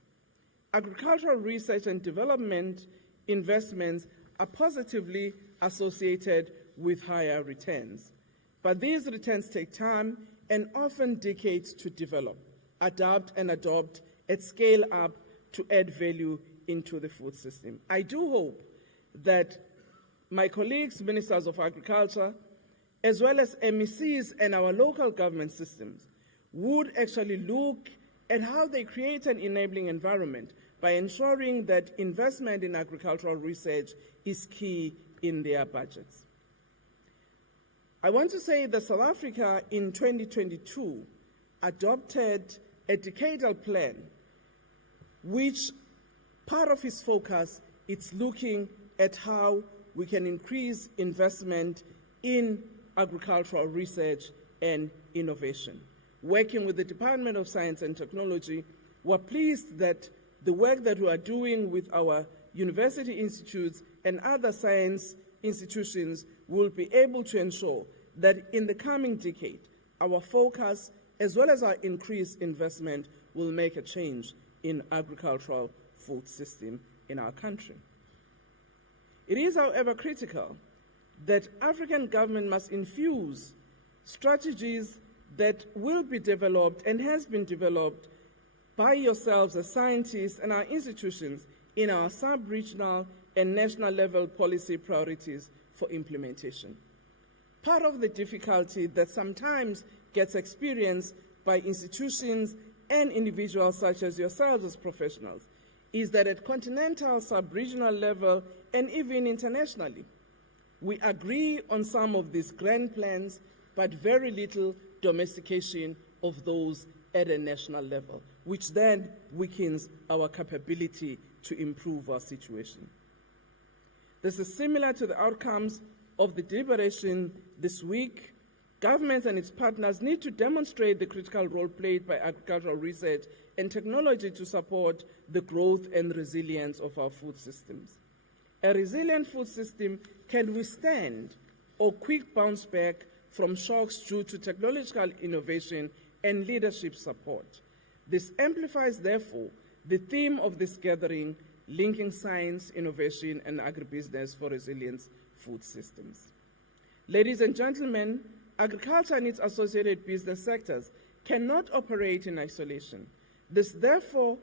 Agricultural research and development investments are positively associated with higher returns. But these returns take time and often decades to develop, adapt, and adopt at scale up to add value into the food system. I do hope that my colleagues, ministers of agriculture, as well as MECs and our local government systems, would actually look at how they create an enabling environment by ensuring that investment in agricultural research is key in their budgets. I want to say that South Africa in 2022 adopted a decadal plan, which part of its focus is looking at how we can increase investment in agricultural research and innovation. Working with the Department of Science and Technology, we're pleased that the work that we are doing with our university institutes and other science institutions will be able to ensure that in the coming decade, our focus as well as our increased investment will make a change in agricultural food system in our country. It is, however, critical that African government must infuse strategies that will be developed and has been developed by yourselves as scientists and our institutions in our sub-regional and national level policy priorities for implementation. Part of the difficulty that sometimes gets experienced by institutions and individuals such as yourselves as professionals is that at continental, sub-regional level, and even internationally, we agree on some of these grand plans, but very little domestication of those at a national level, which then weakens our capability to improve our situation. This is similar to the outcomes of the deliberation this week. Governments and its partners need to demonstrate the critical role played by agricultural research and technology to support the growth and resilience of our food systems. A resilient food system can withstand or quick bounce back from shocks due to technological innovation and leadership support. This amplifies, therefore, the theme of this gathering, linking science, innovation, and agribusiness for resilient food systems. Ladies and gentlemen, agriculture and its associated business sectors cannot operate in isolation. This, therefore,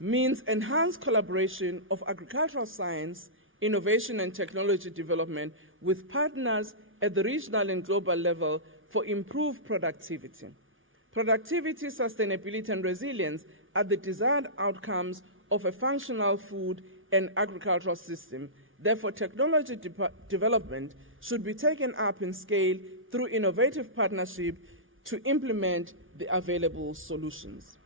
means enhanced collaboration of agricultural science, innovation, and technology development with partners at the regional and global level for improved productivity. Productivity, sustainability, and resilience are the desired outcomes of a functional food and agricultural system. Therefore, technology development should be taken up in scale through innovative partnership to implement the available solutions.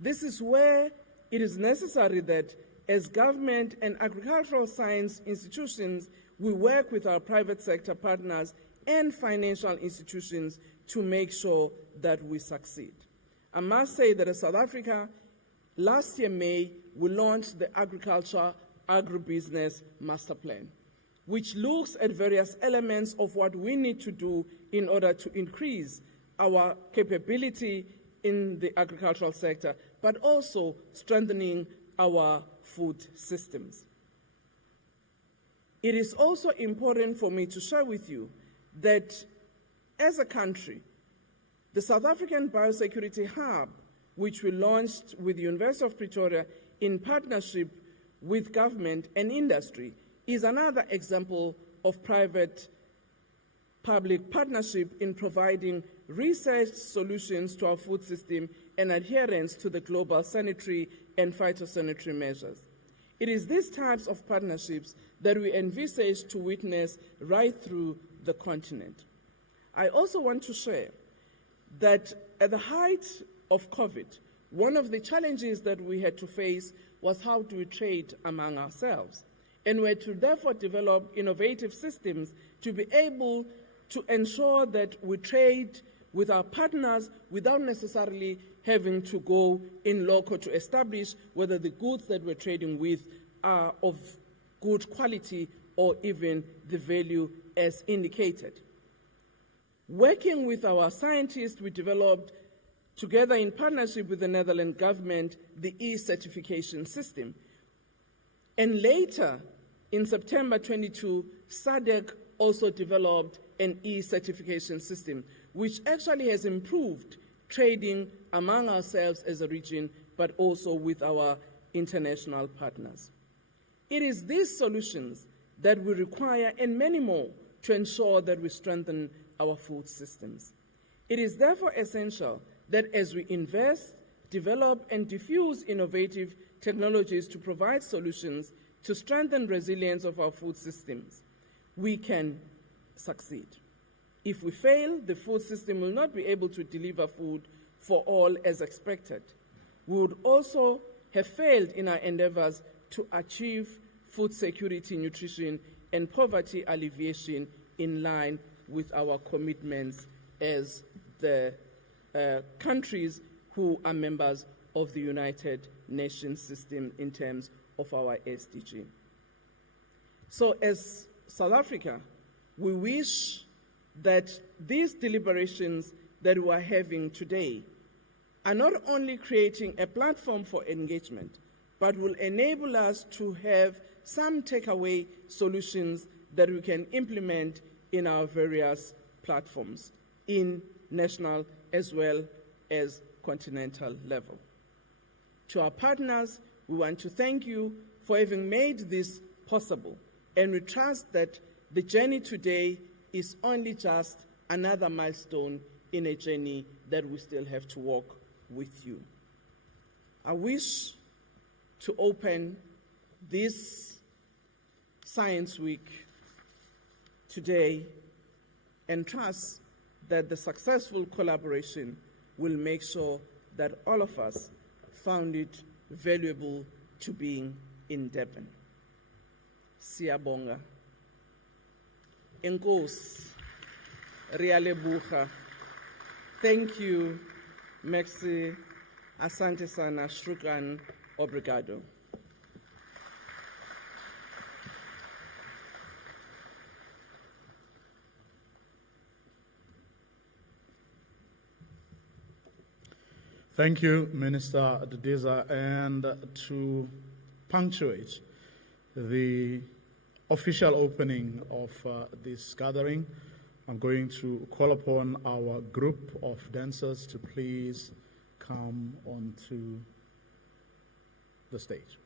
This is where it is necessary that as government and agricultural science institutions, we work with our private sector partners and financial institutions to make sure that we succeed. I must say that in South Africa, last year, May, we launched the Agriculture Agribusiness Master Plan, which looks at various elements of what we need to do in order to increase our capability in the agricultural sector, but also strengthening our food systems. It is also important for me to share with you that as a country, the South African Biosecurity Hub, which we launched with the University of Pretoria in partnership with government and industry, is another example of private-public partnership in providing research solutions to our food system and adherence to the global sanitary and phytosanitary measures. It is these types of partnerships that we envisage to witness right through the continent. I also want to share that at the height of COVID, one of the challenges that we had to face was how do we trade among ourselves. And we had to therefore develop innovative systems to be able to ensure that we trade with our partners without necessarily having to go in loco to establish whether the goods that we're trading with are of good quality or even the value as indicated. Working with our scientists, we developed, together in partnership with the Netherlands government, the e-certification system. And later, in September 22, SADC also developed an e-certification system, which actually has improved trading among ourselves as a region, but also with our international partners. It is these solutions that we require, and many more, to ensure that we strengthen our food systems. It is therefore essential that as we invest, develop, and diffuse innovative technologies to provide solutions to strengthen resilience of our food systems, we can succeed. If we fail, the food system will not be able to deliver food for all as expected. We would also have failed in our endeavors to achieve food security, nutrition, and poverty alleviation in line with our commitments as the countries who are members of the United Nations system in terms of our SDG. So as South Africa, we wish that these deliberations that we are having today are not only creating a platform for engagement, but will enable us to have some takeaway solutions that we can implement in our various platforms, in national as well as continental level. To our partners, we want to thank you for having made this possible, and we trust that the journey today is only just another milestone in a journey that we still have to walk with you. I wish to open this Science Week today and trust that the successful collaboration will make sure that all of us found it valuable to being in Durban. Siyabonga. Enkosi. Rialebucha. Thank you. Merci. Asante sana. Shukran. Obrigado. Thank you, Minister Didiza. And to punctuate the official opening of this gathering, I'm going to call upon our group of dancers to please come onto the stage.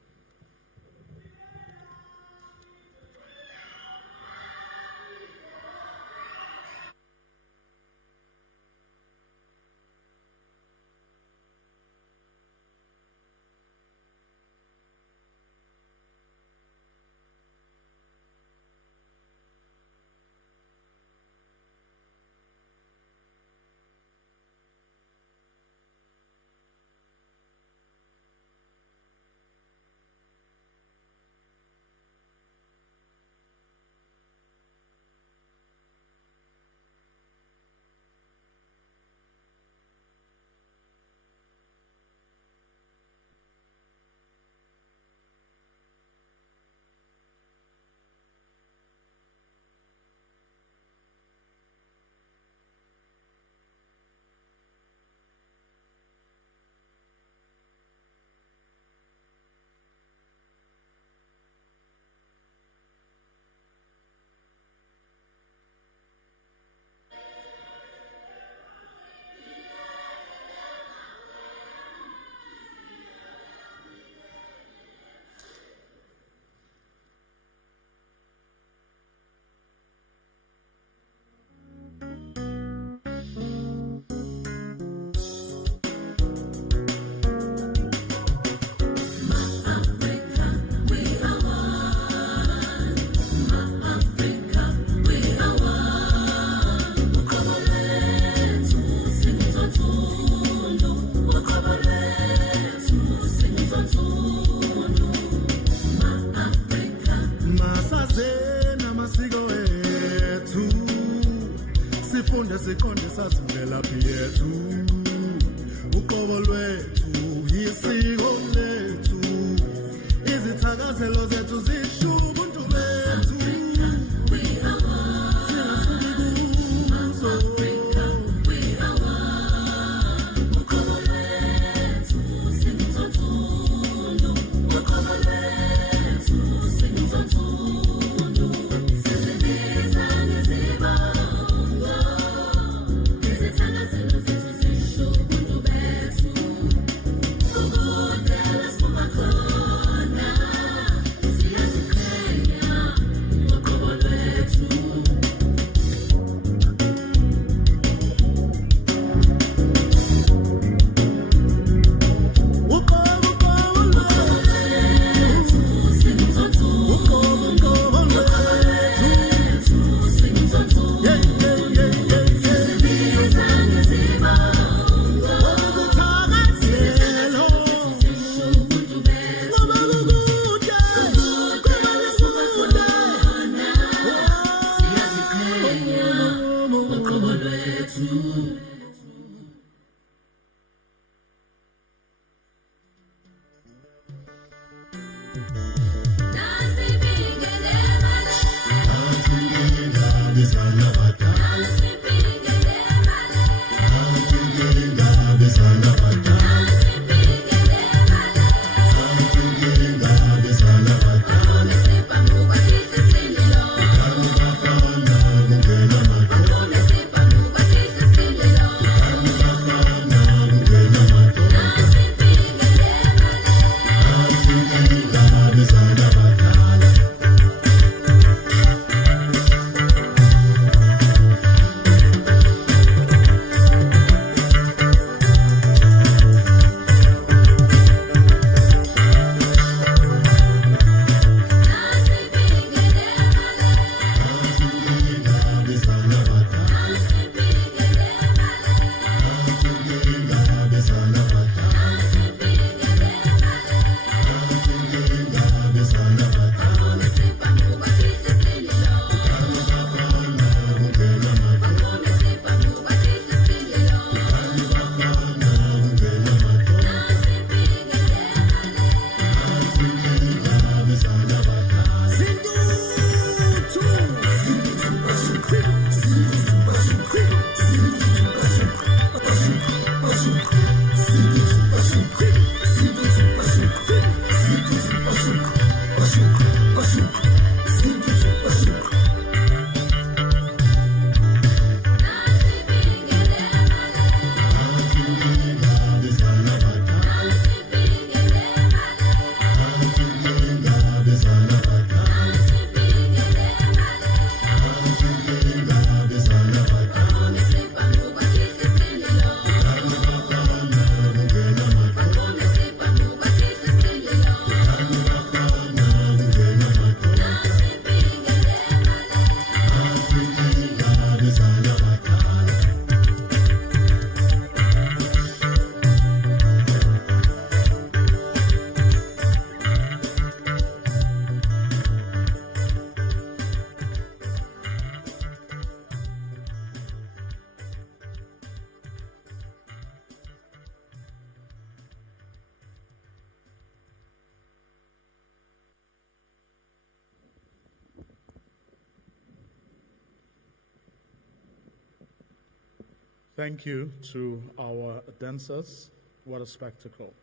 Thank you to our dancers. What a spectacle.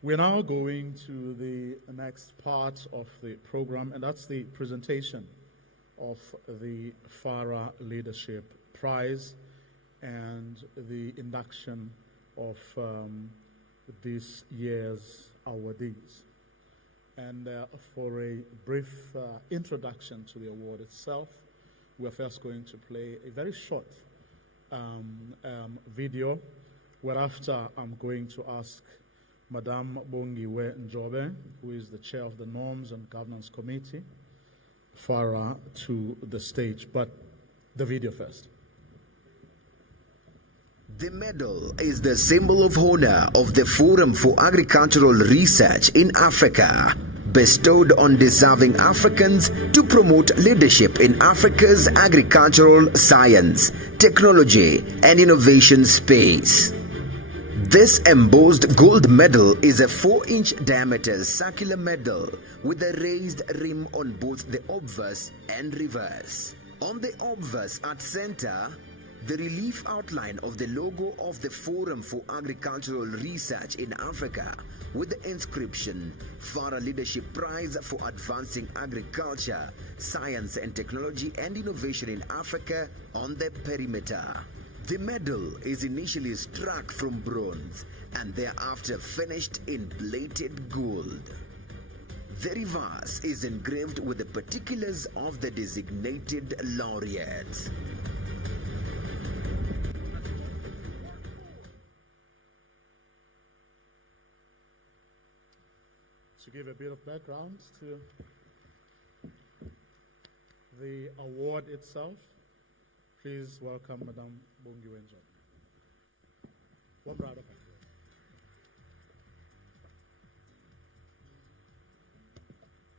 We're now going to the next part of the program, and that's the presentation of the FARA Leadership Prize and the induction of this year's awardees. And for a brief introduction to the award itself, we're first going to play a very short video, whereafter I'm going to ask Madame Bongiwe Njobe, who is the chair of the Norms and Governance Committee, FARA, to the stage. But the video first. The medal is the symbol of honor of the Forum for Agricultural Research in Africa, bestowed on deserving Africans to promote leadership in Africa's agricultural science, technology, and innovation space. This embossed gold medal is a 4-inch diameter circular medal with a raised rim on both the obverse and reverse. On the obverse at center, the relief outline of the logo of the Forum for Agricultural Research in Africa with the inscription FARA Leadership Prize for Advancing Agriculture, Science and Technology and Innovation in Africa on the perimeter. The medal is initially struck from bronze and thereafter finished in plated gold. The reverse is engraved with the particulars of the designated laureate. To give a bit of background to the award itself, please welcome Madame Bongiwe Njobe. One round of applause.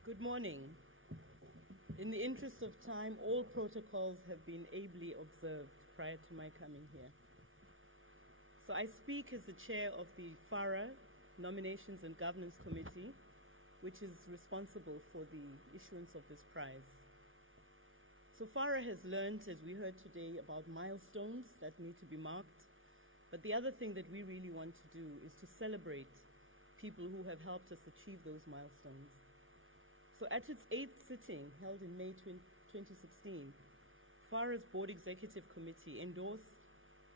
Good morning. In the interest of time, all protocols have been ably observed prior to my coming here. So I speak as the chair of the FARA Nominations and Governance Committee, which is responsible for the issuance of this prize. So FARA has learned, as we heard today, about milestones that need to be marked. But the other thing that we really want to do is to celebrate people who have helped us achieve those milestones. So at its 8th sitting, held in May 2016, FARA's Board Executive Committee endorsed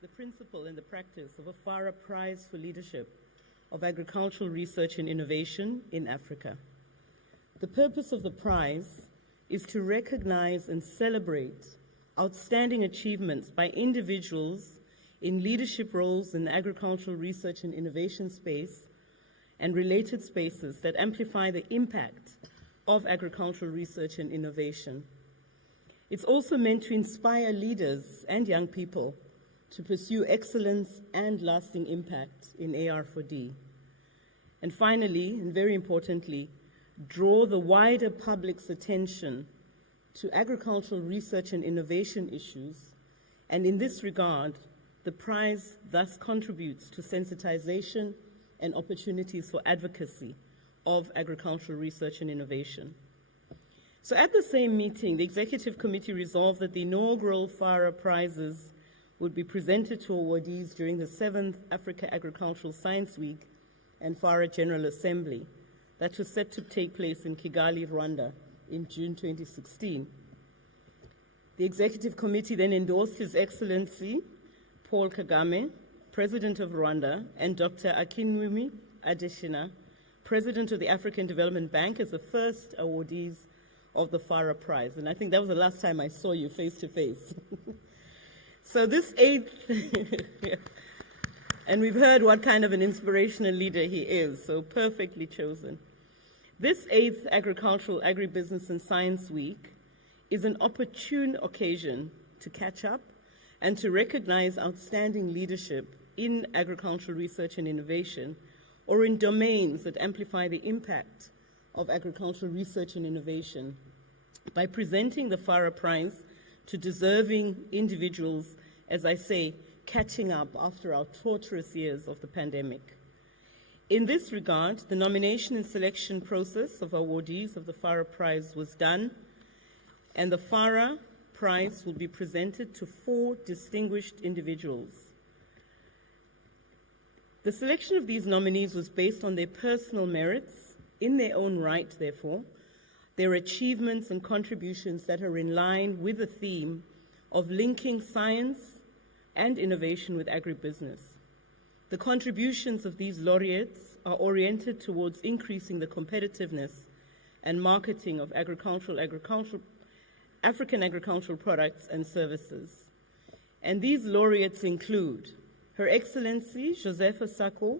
the principle and the practice of a FARA Prize for Leadership of Agricultural Research and Innovation in Africa. The purpose of the prize is to recognize and celebrate outstanding achievements by individuals in leadership roles in the agricultural research and innovation space and related spaces that amplify the impact of agricultural research and innovation. It's also meant to inspire leaders and young people to pursue excellence and lasting impact in AR4D. And finally, and very importantly, draw the wider public's attention to agricultural research and innovation issues, and in this regard, the prize thus contributes to sensitization and opportunities for advocacy of agricultural research and innovation. So at the same meeting, the Executive Committee resolved that the inaugural FARA prizes would be presented to awardees during the 7th Africa Agricultural Science Week and FARA General Assembly that was set to take place in Kigali, Rwanda in June 2016. The Executive Committee then endorsed His Excellency Paul Kagame, President of Rwanda, and Dr. Akinwumi Adesina, President of the African Development Bank, as the first awardees of the FARA Prize. And I think that was the last time I saw you face to face. So this 8th, and we've heard what kind of an inspirational leader he is, so perfectly chosen. This 8th Agricultural, Agribusiness and Science Week is an opportune occasion to catch up and to recognize outstanding leadership in agricultural research and innovation, or in domains that amplify the impact of agricultural research and innovation, by presenting the FARA Prize to deserving individuals, as I say, catching up after our torturous years of the pandemic. In this regard, the nomination and selection process of awardees of the FARA Prize was done, and the FARA Prize will be presented to 4 distinguished individuals. The selection of these nominees was based on their personal merits, in their own right, therefore, their achievements and contributions that are in line with the theme of linking science and innovation with agribusiness. The contributions of these laureates are oriented towards increasing the competitiveness and marketing of African agricultural products and services. And these laureates include Her Excellency Josepha Sako,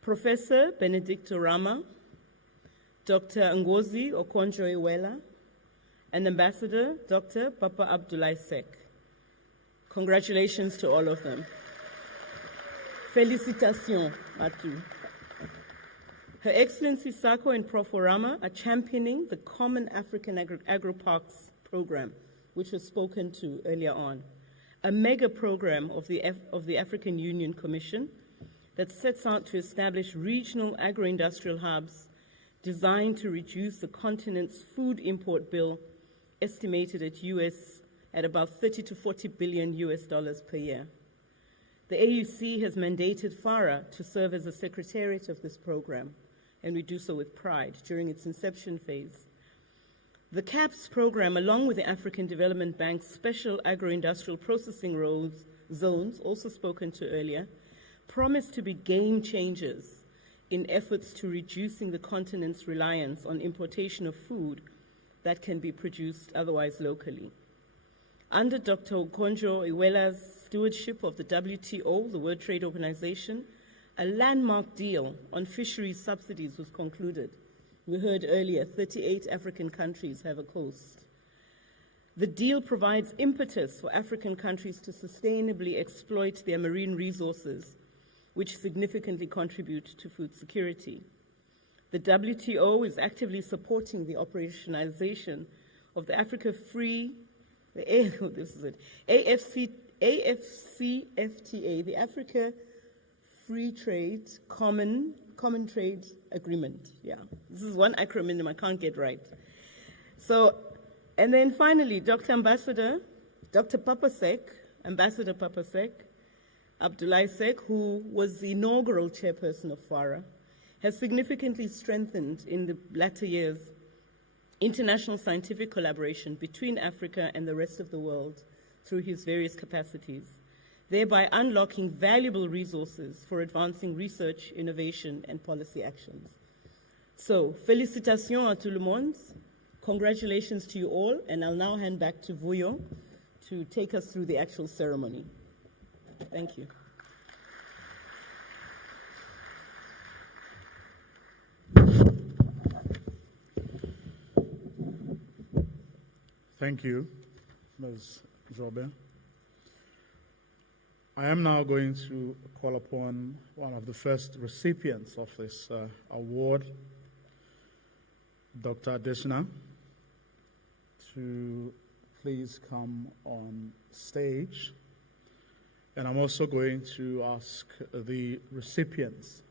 Professor Benedicto Rama, Dr. Ngozi Okonjo-Iweala, and Ambassador Dr. Papa Abdoulaye Seck. Congratulations to all of them. Félicitations à tous. Her Excellency Sako and Prof. Rama are championing the Common African Agri-Parks program, which was spoken to earlier on, a mega program of the African Union Commission that sets out to establish regional agro-industrial hubs designed to reduce the continent's food import bill, estimated at about 30 to 40 billion US dollars per year. The AUC has mandated FARA to serve as a secretariat of this program, and we do so with pride during its inception phase. The CAPS program, along with the African Development Bank's special agro-industrial processing zones, also spoken to earlier, promise to be game changers in efforts to reducing the continent's reliance on importation of food that can be produced otherwise locally. Under Dr. Okonjo-Iweala's stewardship of the WTO, the World Trade Organization, a landmark deal on fisheries subsidies was concluded. We heard earlier, 38 African countries have a coast. The deal provides impetus for African countries to sustainably exploit their marine resources, which significantly contribute to food security. The WTO is actively supporting the operationalization of the AFCFTA, the Africa Free Trade Common Trade Agreement. Yeah, this is one acronym I can't get right. So And then finally, Dr. Papasek, Ambassador Papasek, Abdullah Sek, who was the inaugural chairperson of FARA, has significantly strengthened in the latter years international scientific collaboration between Africa and the rest of the world through his various capacities, thereby unlocking valuable resources for advancing research, innovation, and policy actions. So, félicitations à tout le monde, congratulations to you all, and I'll now hand back to Vuyo to take us through the actual ceremony. Thank you. Thank you, Ms. Jobe. I am now going to call upon one of the first recipients of this award, Dr. Adesina, to please come on stage. And I'm also going to ask the recipients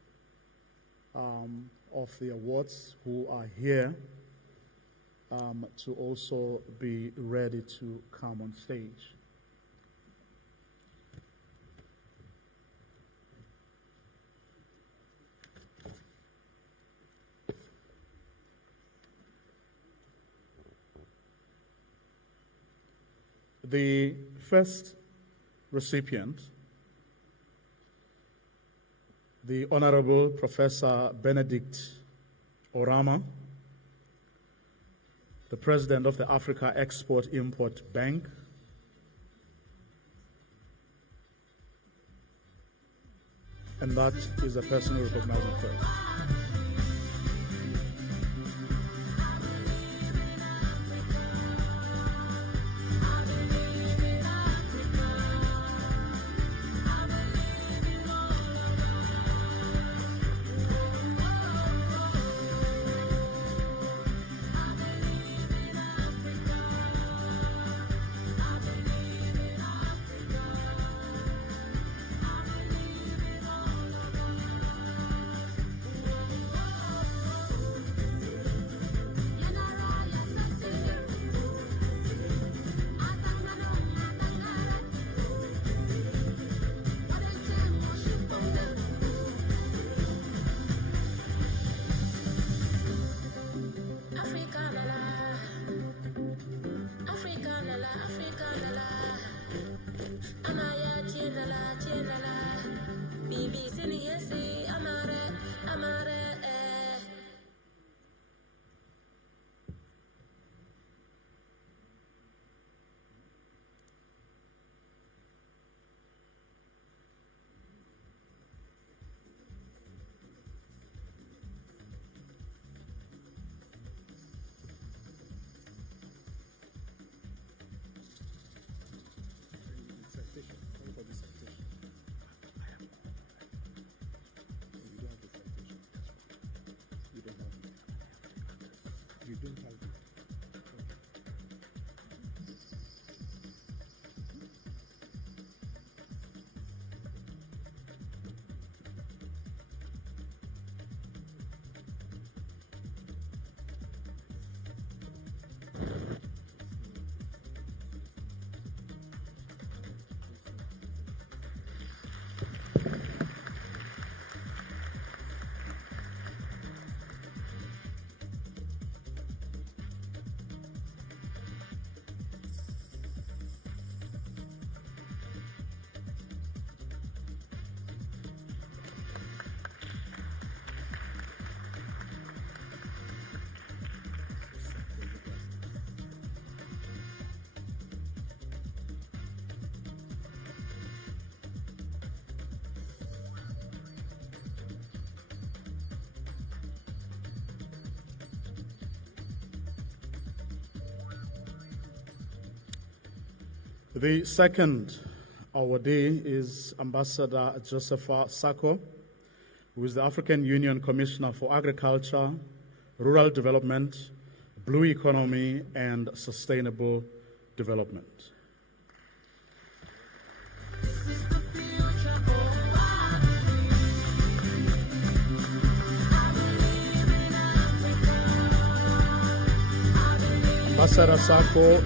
of the awards who are here to also be ready to come on stage. The first recipient, the Honorable Professor Benedict Orama, the President of the Africa Export-Import Bank, and that is the person who recognizes first. The second awardee is Ambassador Josepha Sako, who is the African Union Commissioner for Agriculture, Rural Development, Blue Economy, and Sustainable Development. Ambassador Sako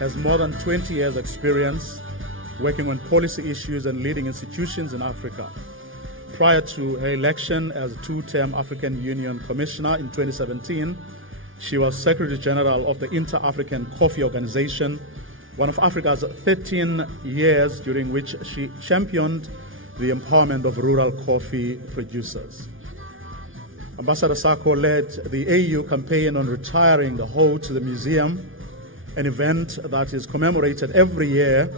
has more than 20 years experience working on policy issues and leading institutions in Africa. Prior to her election as two-term African Union Commissioner in 2017, she was Secretary General of the Inter-African Coffee Organization, one of Africa's 13 years during which she championed the empowerment of rural coffee producers. Ambassador Sako led the AU campaign on retiring the hoe to the museum, an event that is commemorated every year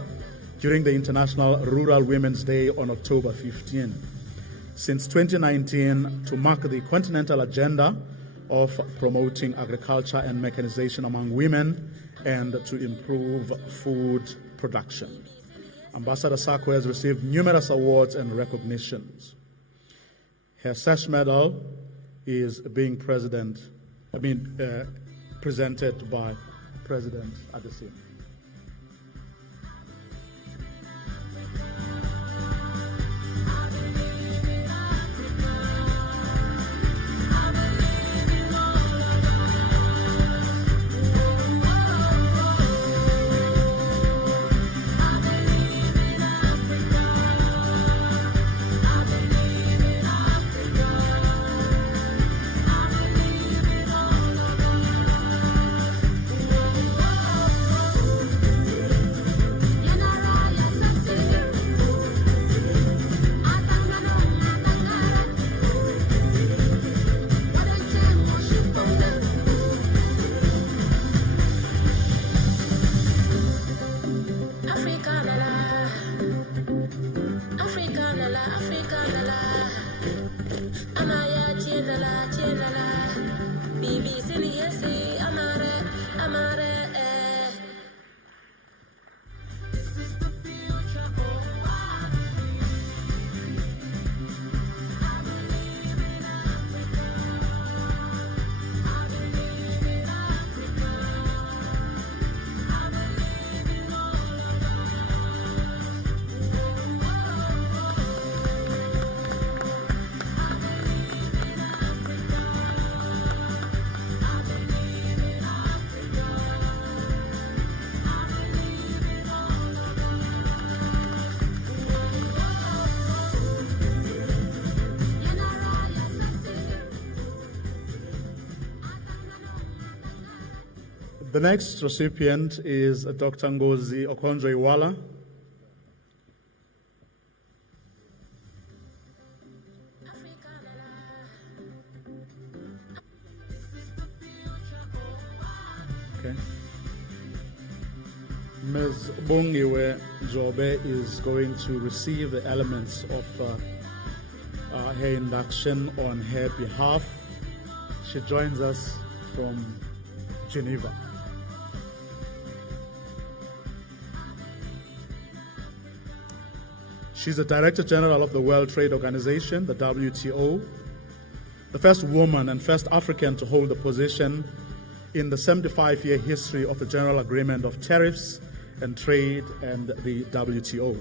during the International Rural Women's Day on October 15. Since 2019, to mark the continental agenda of promoting agriculture and mechanization among women and to improve food production. Ambassador Sako has received numerous awards and recognitions. Her sash medal is being presented by President Adesina. The next recipient is Dr. Ngozi Okonjo-Iweala. Okay. Ms. Bongiwe Jobe is going to receive the elements of her induction on her behalf. She joins us from Geneva. She's the Director General of the World Trade Organization, the WTO, the first woman and first African to hold the position in the 75-year history of the General Agreement of Tariffs and Trade and the WTO.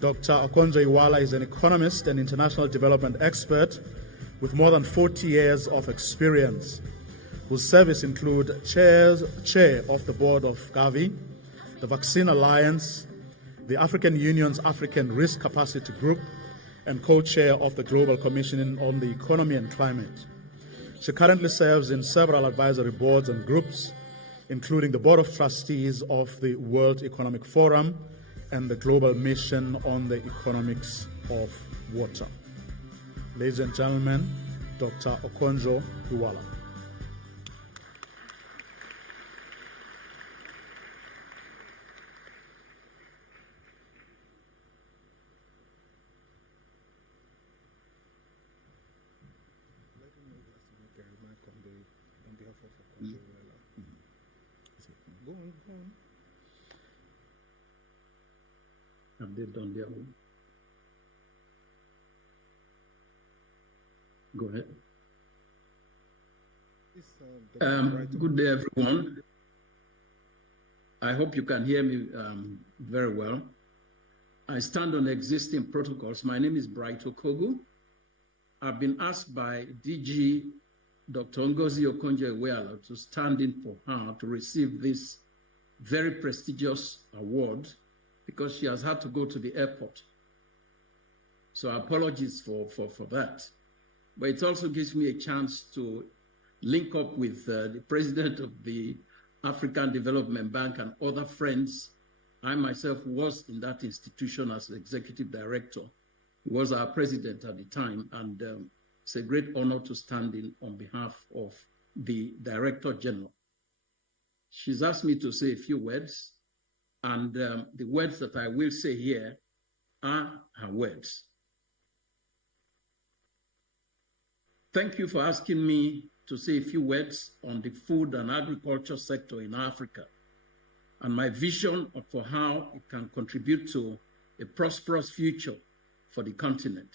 Dr. Okonjo-Iweala is an economist and international development expert with more than 40 years of experience, whose service include chair of the board of Gavi, the Vaccine Alliance, the African Union's African Risk Capacity Group, and co-chair of the Global Commission on the Economy and Climate. She currently serves in several advisory boards and groups, including the Board of Trustees of the World Economic Forum and the Global Mission on the Economics of Water. Ladies and gentlemen, Dr. Okonjo-Iweala. Have they done their own? Go ahead. Good day, everyone. I hope you can hear me very well. I stand on existing protocols. My name is Bright Okogu. I've been asked by DG Dr. Ngozi Okonjo-Iweala to stand in for her to receive this very prestigious award because she has had to go to the airport. So apologies for that. But it also gives me a chance to link up with the president of the African Development Bank and other friends. I myself was in that institution as executive director. He was our president at the time, and it's a great honor to stand in on behalf of the Director General. She's asked me to say a few words, and the words that I will say here are her words. Thank you for asking me to say a few words on the food and agriculture sector in Africa and my vision for how it can contribute to a prosperous future for the continent.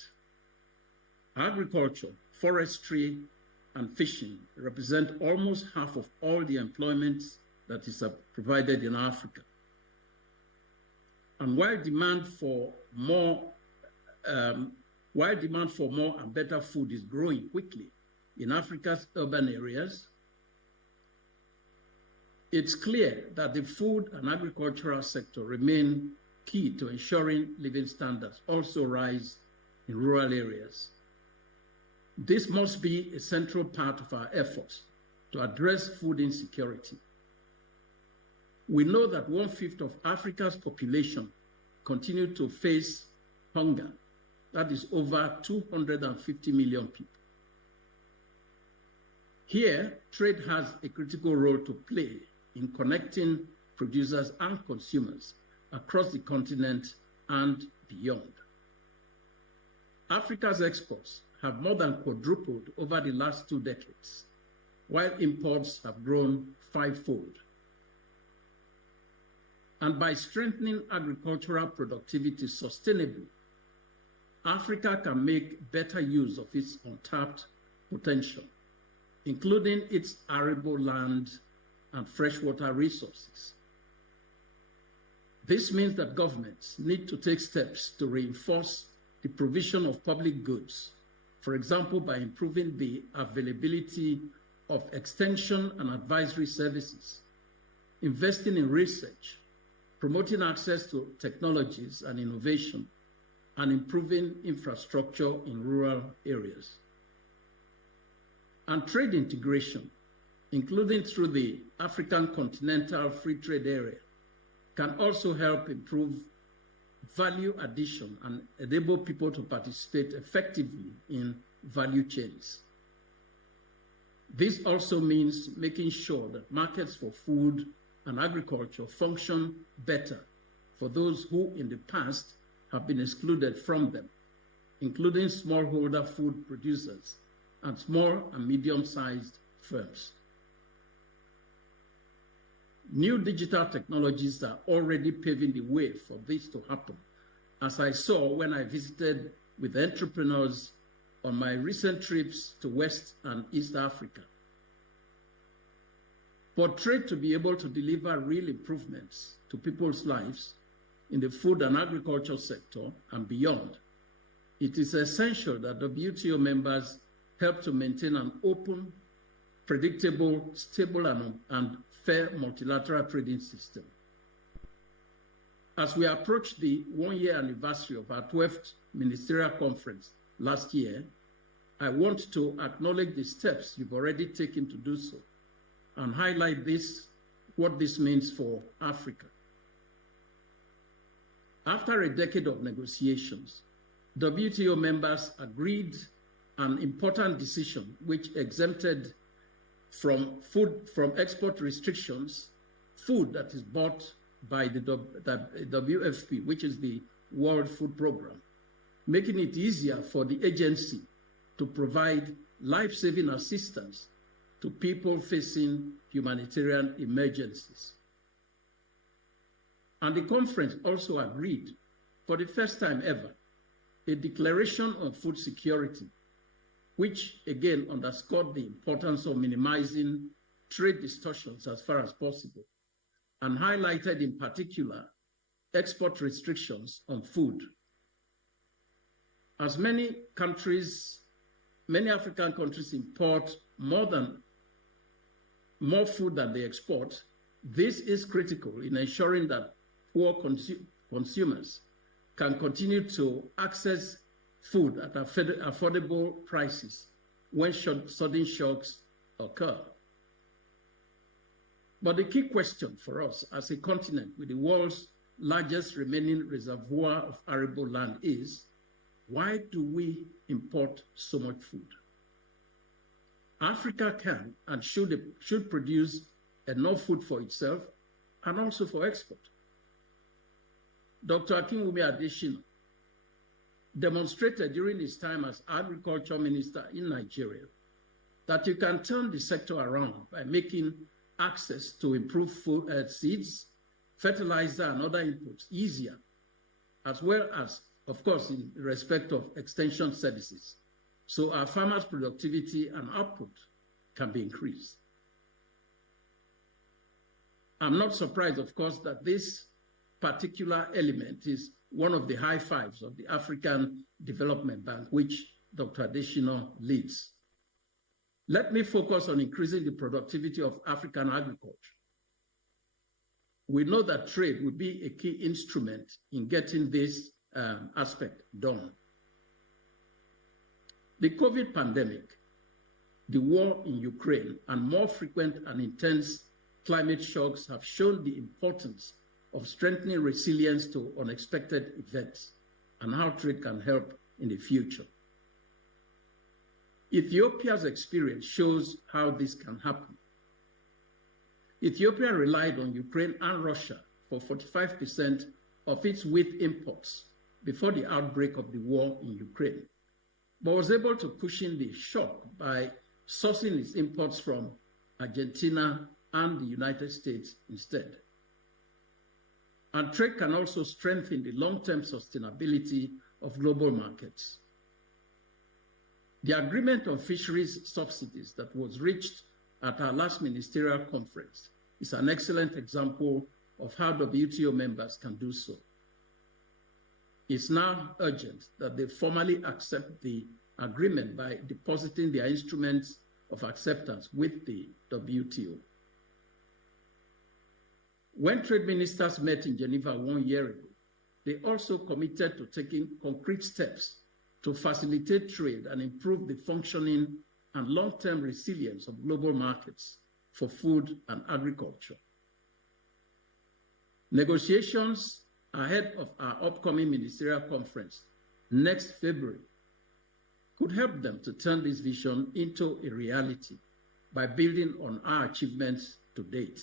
Agriculture, forestry, and fishing represent almost half of all the employment that is provided in Africa. And while demand for more and better food is growing quickly in Africa's urban areas, it's clear that the food and agricultural sector remain key to ensuring living standards also rise in rural areas. This must be a central part of our efforts to address food insecurity. We know that 1/5 of Africa's population continue to face hunger. That is over 250 million people. Here, trade has a critical role to play in connecting producers and consumers across the continent and beyond. Africa's exports have more than quadrupled over the last 2 decades, while imports have grown 5-fold. And by strengthening agricultural productivity sustainably, Africa can make better use of its untapped potential, including its arable land and freshwater resources. This means that governments need to take steps to reinforce the provision of public goods, for example, by improving the availability of extension and advisory services, investing in research, promoting access to technologies and innovation, and improving infrastructure in rural areas. And trade integration, including through the African Continental Free Trade Area, can also help improve value addition and enable people to participate effectively in value chains. This also means making sure that markets for food and agriculture function better for those who in the past have been excluded from them, including smallholder food producers and small and medium-sized firms. New digital technologies are already paving the way for this to happen, as I saw when I visited with entrepreneurs on my recent trips to West and East Africa. For trade to be able to deliver real improvements to people's lives in the food and agriculture sector and beyond, it is essential that WTO members help to maintain an open, predictable, stable, and fair multilateral trading system. As we approach the 1-year anniversary of our 12th ministerial conference last year, I want to acknowledge the steps you've already taken to do so and highlight what this means for Africa. After a decade of negotiations, WTO members agreed an important decision which exempted from export restrictions food that is bought by the WFP, which is the World Food Program, making it easier for the agency to provide life-saving assistance to people facing humanitarian emergencies. And the conference also agreed, for the first time ever, a declaration on food security, which again underscored the importance of minimizing trade distortions as far as possible, and highlighted in particular export restrictions on food. As many African countries import more food than they export, this is critical in ensuring that poor consumers can continue to access food at affordable prices when sudden shocks occur. But the key question for us as a continent with the world's largest remaining reservoir of arable land is, why do we import so much food? Africa can and should produce enough food for itself and also for export. Dr. Akinwumi Adesina demonstrated during his time as agriculture minister in Nigeria that you can turn the sector around by making access to improved food, seeds, fertilizer, and other inputs easier, as well as, of course, in respect of extension services, so our farmers' productivity and output can be increased. I'm not surprised, of course, that this particular element is one of the high fives of the African Development Bank, which Dr. Adesina leads. Let me focus on increasing the productivity of African agriculture. We know that trade will be a key instrument in getting this aspect done. The COVID pandemic, the war in Ukraine, and more frequent and intense climate shocks have shown the importance of strengthening resilience to unexpected events and how trade can help in the future. Ethiopia's experience shows how this can happen. Ethiopia relied on Ukraine and Russia for 45% of its wheat imports before the outbreak of the war in Ukraine, but was able to cushion the shock by sourcing its imports from Argentina and the United States instead. And trade can also strengthen the long-term sustainability of global markets. The agreement on fisheries subsidies that was reached at our last ministerial conference is an excellent example of how WTO members can do so. It's now urgent that they formally accept the agreement by depositing their instruments of acceptance with the WTO. When trade ministers met in Geneva 1 year ago, they also committed to taking concrete steps to facilitate trade and improve the functioning and long-term resilience of global markets for food and agriculture. Negotiations ahead of our upcoming ministerial conference next February could help them to turn this vision into a reality by building on our achievements to date,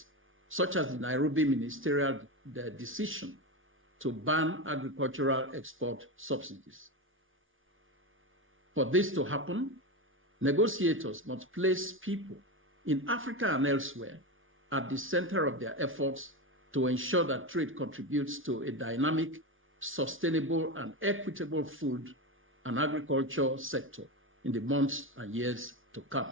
such as the Nairobi ministerial decision to ban agricultural export subsidies. For this to happen, negotiators must place people in Africa and elsewhere at the center of their efforts to ensure that trade contributes to a dynamic, sustainable, and equitable food and agriculture sector in the months and years to come.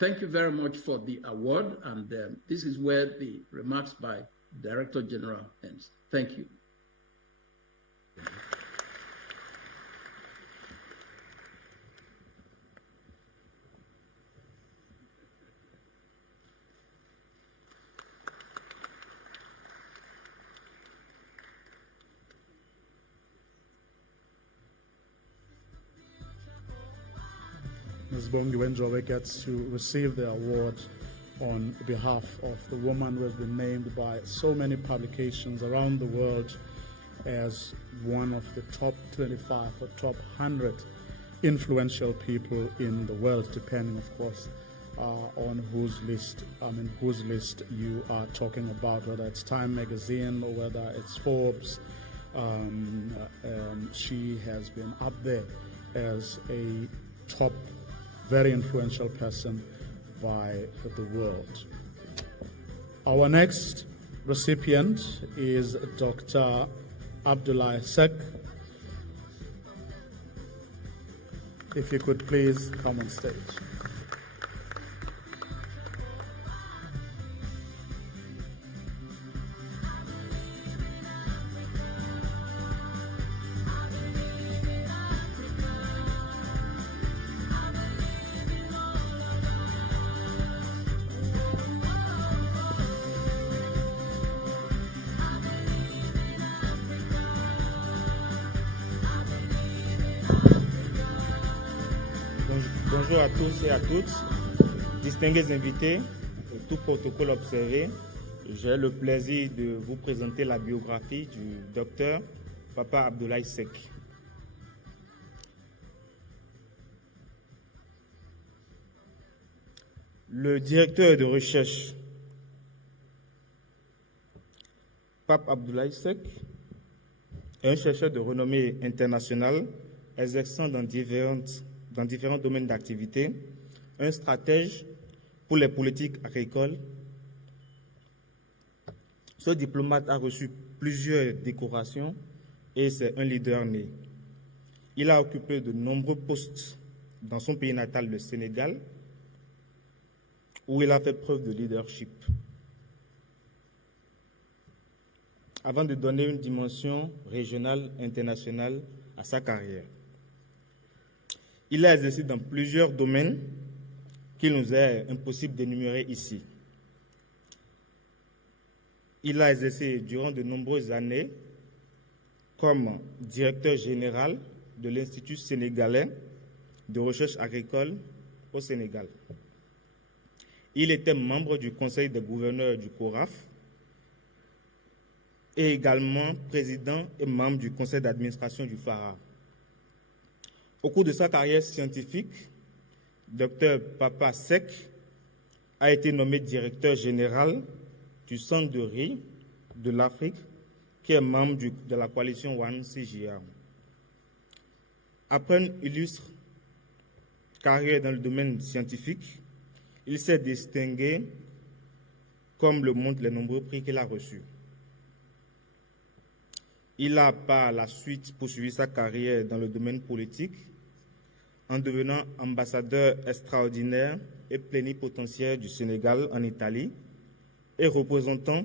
Thank you very much for the award, and this is where the remarks by Director General ends. Thank you. Ms. Bongi-Wenjowe gets to receive the award on behalf of the woman who has been named by so many publications around the world as one of the top 25 or top 100 influential people in the world, depending, of course, on whose list you are talking about, whether it's Time Magazine or whether it's Forbes. She has been up there as a top, very influential person by the world. Our next recipient is Dr. Abdullah Sek. If you could please come on stage. Bonjour à tous et à toutes, distingués invités et tout protocole observé. J'ai le plaisir de vous présenter la biographie du docteur Papa Abdoulaye Seck. Le directeur de recherche Pape Abdoulaye Seck est un chercheur de renommée internationale exerçant dans différents domaines d'activité, un stratège pour les politiques agricoles. Ce diplomate a reçu plusieurs décorations et c'est un leader né. Il a occupé de nombreux postes dans son pays natal, le Sénégal, où il a fait preuve de leadership. Avant de donner une dimension régionale, internationale à sa carrière. Il a exercé dans plusieurs domaines qu'il nous est impossible d'énumérer ici. Il a exercé durant de nombreuses années comme directeur général de l'Institut sénégalais de recherche agricole au Sénégal. Il était membre du conseil des gouverneurs du CORAF et également président et membre du conseil d'administration du FARA. Au cours de sa carrière scientifique, Dr Papa Seck a été nommé directeur général du Centre de riz de l'Afrique, qui est membre de la coalition One CGA. Après une illustre carrière dans le domaine scientifique, il s'est distingué, comme le montrent les nombreux prix qu'il a reçus. Il a par la suite poursuivi sa carrière dans le domaine politique en devenant ambassadeur extraordinaire et plénipotentiaire du Sénégal en Italie et représentant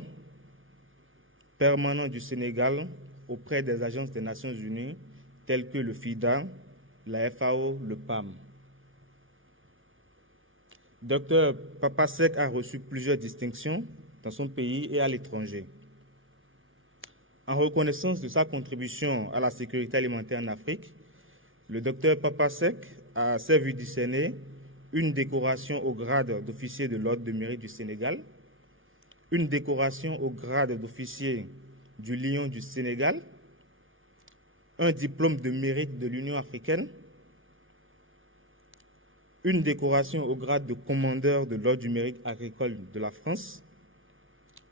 permanent du Sénégal auprès des agences des Nations Unies telles que le FIDA, la FAO, le PAM. Dr Papa Seck a reçu plusieurs distinctions dans son pays et à l'étranger. En reconnaissance de sa contribution à la sécurité alimentaire en Afrique, le docteur Papa Seck s'est vu décerner une décoration au grade d'officier de l'Ordre de mérite du Sénégal, une décoration au grade d'officier du Lion du Sénégal, un diplôme de mérite de l'Union africaine, une décoration au grade de commandeur de l'Ordre du mérite agricole de la France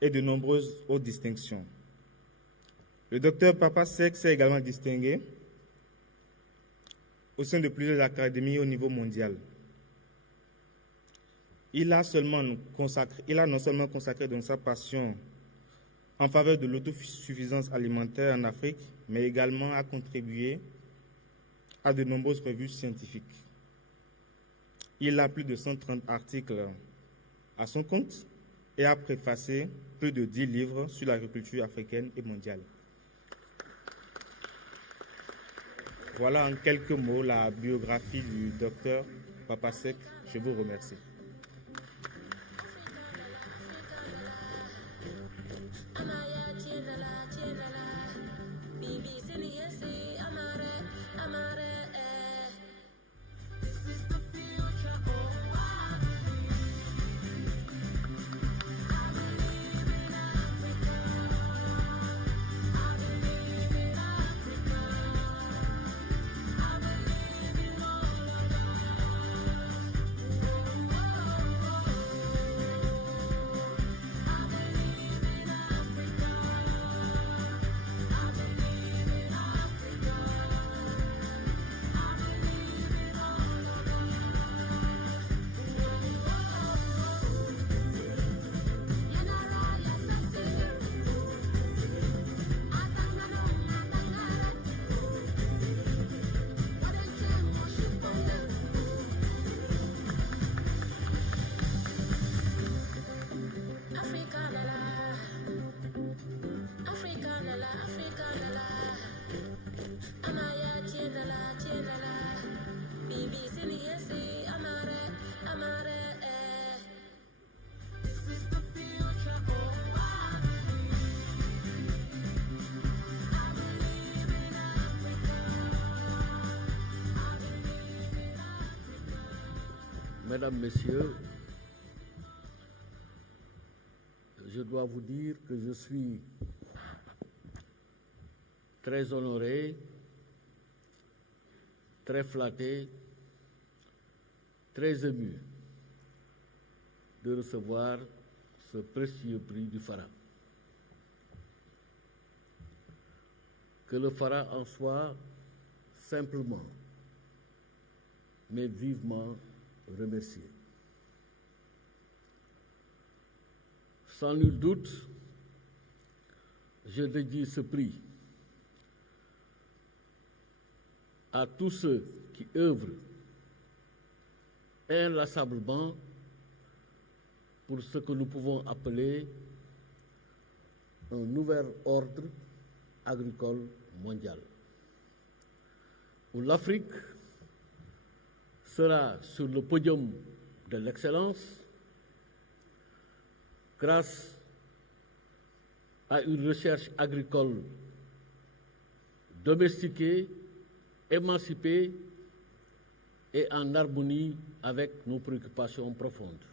et de nombreuses autres distinctions. Le docteur Papa Seck s'est également distingué au sein de plusieurs académies au niveau mondial. Il a non seulement consacré dans sa passion en faveur de l'autosuffisance alimentaire en Afrique, mais également a contribué à de nombreuses revues scientifiques. Il a plus de 130 articles à son compte et a préfacé plus de 10 livres sur l'agriculture africaine et mondiale. Voilà en quelques mots la biographie du docteur Papa Seck. Je vous remercie. Mesdames, Messieurs, je dois vous dire que je suis très honoré, très flatté, très ému de recevoir ce précieux prix du FARA. Que le FARA en soit simplement, mais vivement remercié. Sans nul doute, je dédie ce prix à tous ceux qui œuvrent inlassablement pour ce que nous pouvons appeler un nouvel ordre agricole mondial, où l'Afrique sera sur le podium de l'excellence grâce à une recherche agricole domestiquée, émancipée et en harmonie avec nos préoccupations profondes.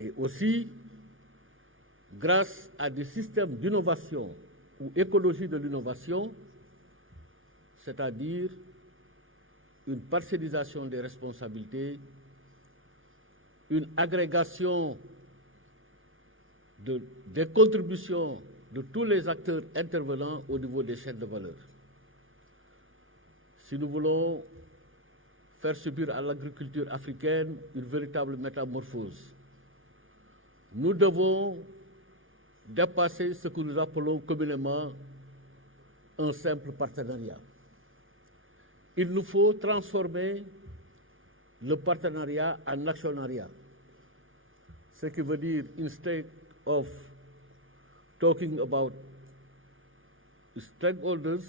Et aussi grâce à des systèmes d'innovation ou écologie de l'innovation, c'est-à-dire une parcellisation des responsabilités, une agrégation des contributions de tous les acteurs intervenants au niveau des chaînes de valeur. Si nous voulons faire subir à l'agriculture africaine une véritable métamorphose, nous devons dépasser ce que nous appelons communément un simple partenariat. Il nous faut transformer le partenariat en actionnariat, ce qui veut dire, instead of talking about stakeholders,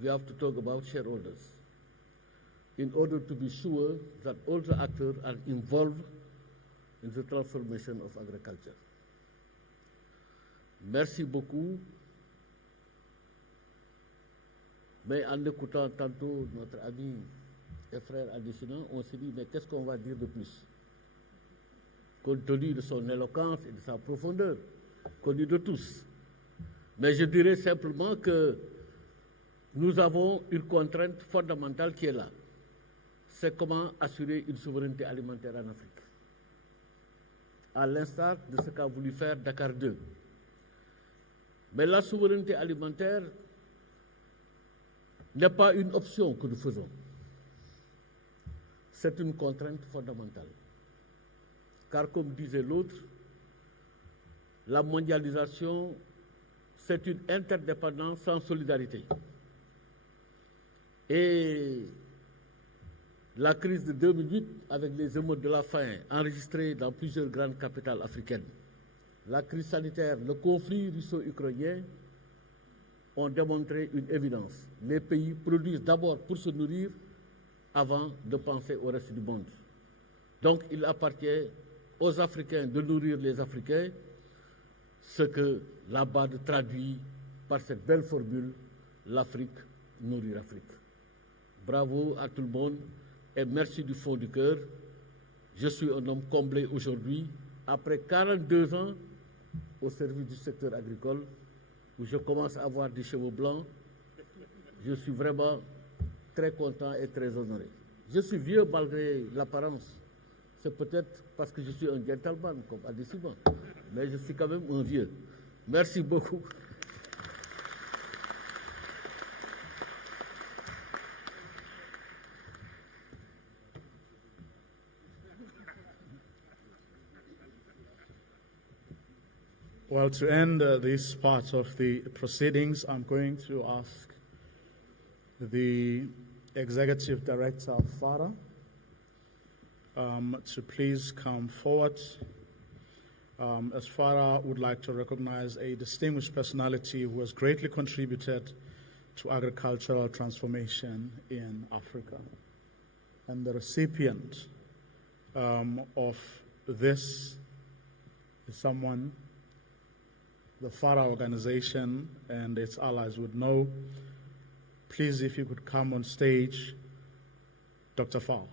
we have to talk about shareholders, in order to be sure that all the actors are involved in the transformation of agriculture. Merci beaucoup. Mais en écoutant tantôt notre ami et frère Adesina, on s'est dit, mais qu'est-ce qu'on va dire de plus? Compte tenu de son éloquence et de sa profondeur, connue de tous. Mais je dirais simplement que nous avons une contrainte fondamentale qui est là. C'est comment assurer une souveraineté alimentaire en Afrique. À l'instar de ce qu'a voulu faire Dakar 2. Mais la souveraineté alimentaire n'est pas une option que nous faisons. C'est une contrainte fondamentale. Car comme disait l'autre, la mondialisation, c'est une interdépendance sans solidarité. Et la crise de 2008, avec les émeutes de la faim enregistrées dans plusieurs grandes capitales africaines, la crise sanitaire, le conflit russo-ukrainien ont démontré une évidence. Les pays produisent d'abord pour se nourrir avant de penser au reste du monde. Donc il appartient aux Africains de nourrir les Africains, ce que la BAD traduit par cette belle formule, l'Afrique nourrit l'Afrique. Bravo à tout le monde et merci du fond du cœur. Je suis un homme comblé aujourd'hui, après 42 ans au service du secteur agricole, où je commence à avoir des cheveux blancs. Je suis vraiment très content et très honoré. Je suis vieux malgré l'apparence. C'est peut-être parce que je suis un gentleman, comme Adesina, mais je suis quand même un vieux. Merci beaucoup. Well, to end this part of the proceedings, I'm going to ask the Executive Director of FARA to please come forward. As FARA would like to recognize a distinguished personality who has greatly contributed to agricultural transformation in Africa. And the recipient of this is someone the FARA organization and its allies would know. Please, if you could come on stage, Dr. Fal.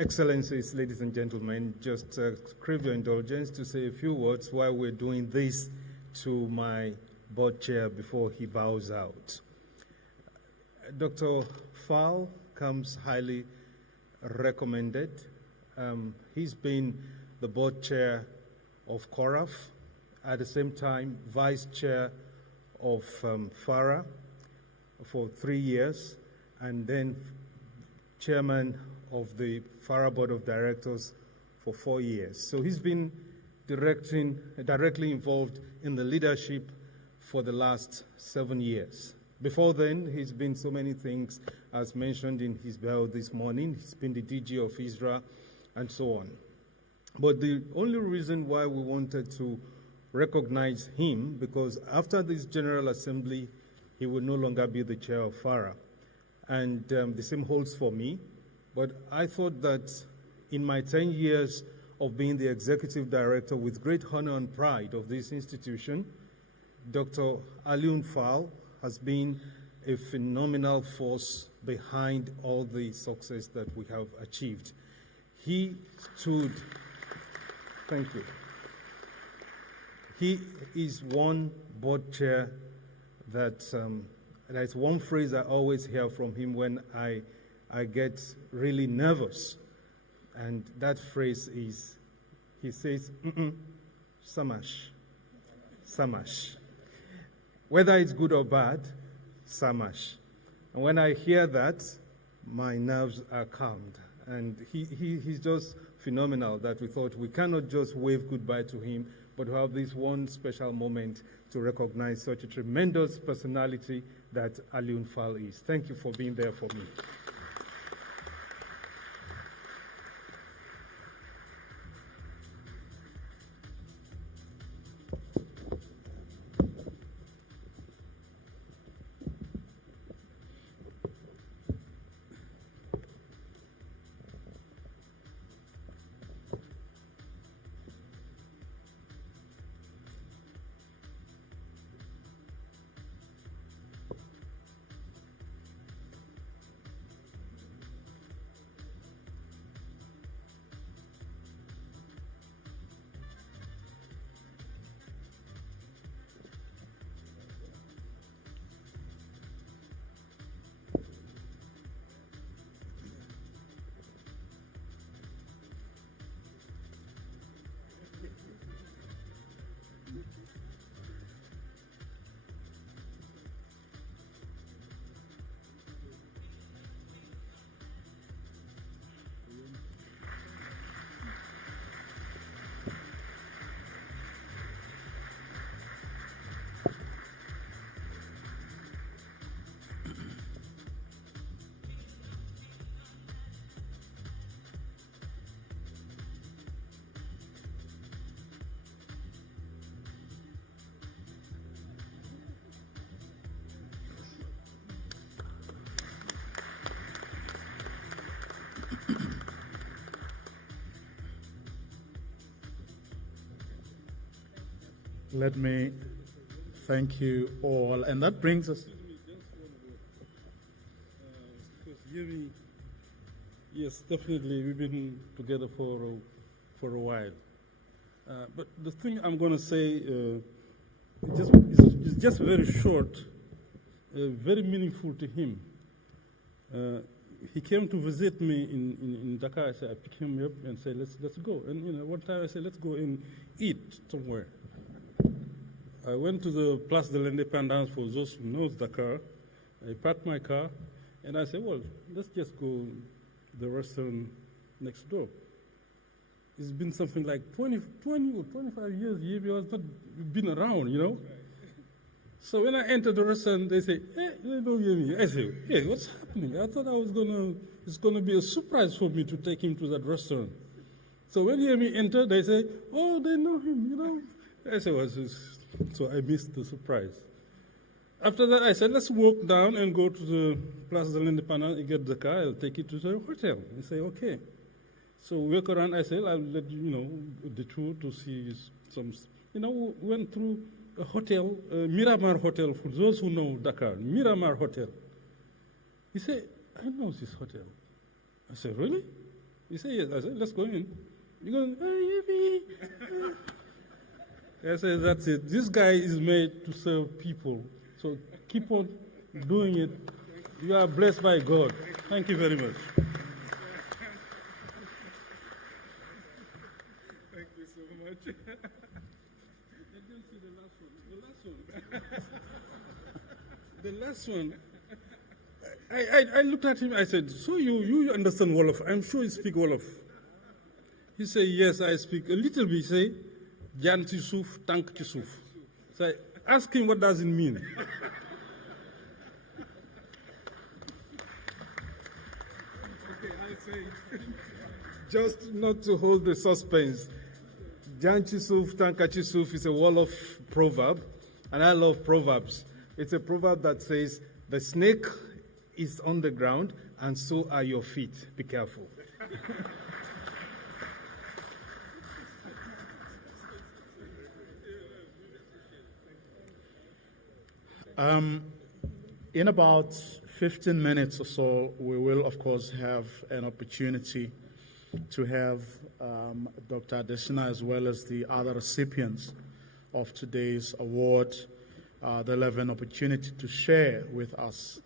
Excellencies, ladies and gentlemen, just crave your indulgence to say a few words while we're doing this to my board chair before he bows out. Dr. Fall comes highly recommended. He's been the board chair of CORAF, at the same time vice chair of FARA for 3 years, and then chairman of the FARA Board of Directors for 4 years. So he's been directly involved in the leadership for the last 7 years. Before then, he's been so many things, as mentioned in his bell this morning. He's been the DG of Israel and so on. But the only reason why we wanted to recognize him, because after this General Assembly, he will no longer be the chair of FARA. And the same holds for me. But I thought that in my 10 years of being the executive director with great honor and pride of this institution, Dr. Alioune Fall has been a phenomenal force behind all the success that we have achieved. He stood, thank you. He is one board chair that, that's one phrase I always hear from him when I get really nervous. And that phrase is, he says, Samash, Samash. Whether it's good or bad, Samash. And when I hear that, my nerves are calmed. And he's just phenomenal that we thought we cannot just wave goodbye to him, but to have this one special moment to recognize such a tremendous personality that Alioune Fall is. Thank you for being there for me. Let me thank you all. And that brings us... Yes, definitely. We've been together for a while. But the thing I'm going to say is just very short, very meaningful to him. He came to visit me in Dakar. I said, I picked him up and said, let's go. And one time I said, let's go and eat somewhere. I went to the Place de l'Indépendance, for those who know Dakar. I parked my car, and I said, well, let's just go to the restaurant next door. It's been something like 20 or 25 years he has not been around, you know. So when I entered the restaurant, they say, hey, they don't hear me. I say, hey, what's happening? I thought it's gonna be a surprise for me to take him to that restaurant. So when they hear me enter, they say, oh, they know him, you know. I said, well, so I missed the surprise. After that, I said, let's walk down and go to the Place de l'Indépendance and get the car. I'll take it to the hotel. They say, okay. So we walk around. I said, I'll let you know the tour to see some. We went through a hotel, Miramar Hotel, for those who know Dakar, Miramar Hotel. He said, I know this hotel. I said, really? He said, yes. I said, let's go in. He goes, hey, yippee. I said, that's it. This guy is made to serve people. So keep on doing it. You are blessed by God. Thank you very much. Thank you so much. The last one. I looked at him, I said, so you understand Wolof? I'm sure you speak Wolof. He said, yes, I speak a little bit. He said, Jan ci suuf, tank ci suuf. So I asked him, what does it mean? Okay, I'll say it. Just not to hold the suspense. Jan ci suuf, tank ci suuf is a Wolof proverb, and I love proverbs. It's a proverb that says, the snake is on the ground, and so are your feet. Be careful. In about 15 minutes or so, we will, of course, have an opportunity to have Dr. Adesina as well as the other recipients of today's award. They'll have an opportunity to share with us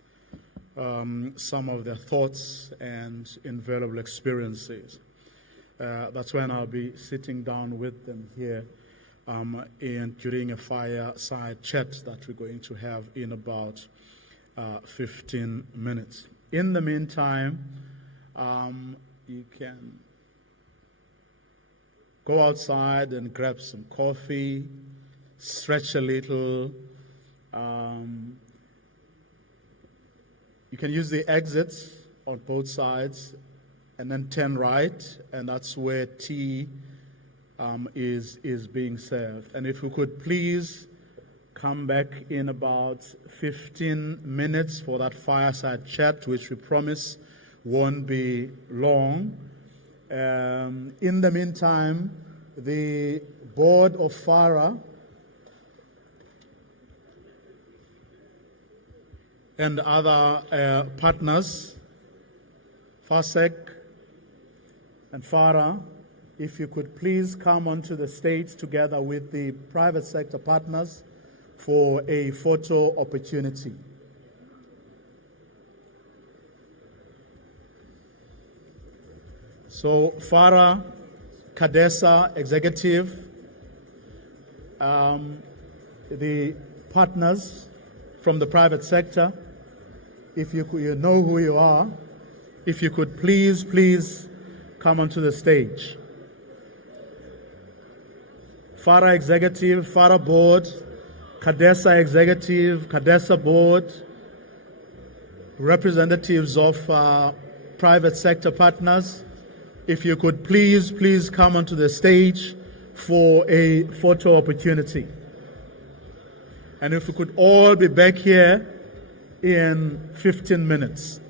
some of their thoughts and invaluable experiences. That's when I'll be sitting down with them here and during a fireside chat that we're going to have in about 15 minutes. In the meantime, you can go outside and grab some coffee, stretch a little. You can use the exits on both sides and then turn right, and that's where tea is being served. And if we could please come back in about 15 minutes for that fireside chat, which we promise won't be long. In the meantime, the board of FARA and other partners, FASEC and FARA, if you could please come onto the stage together with the private sector partners for a photo opportunity. So FARA, CADESA executive, the partners from the private sector, if you know who you are, if you could please come onto the stage. FARA executive, FARA board, CADESA executive, CADESA board, representatives of private sector partners, if you could please come onto the stage for a photo opportunity. And if we could all be back here in 15 minutes.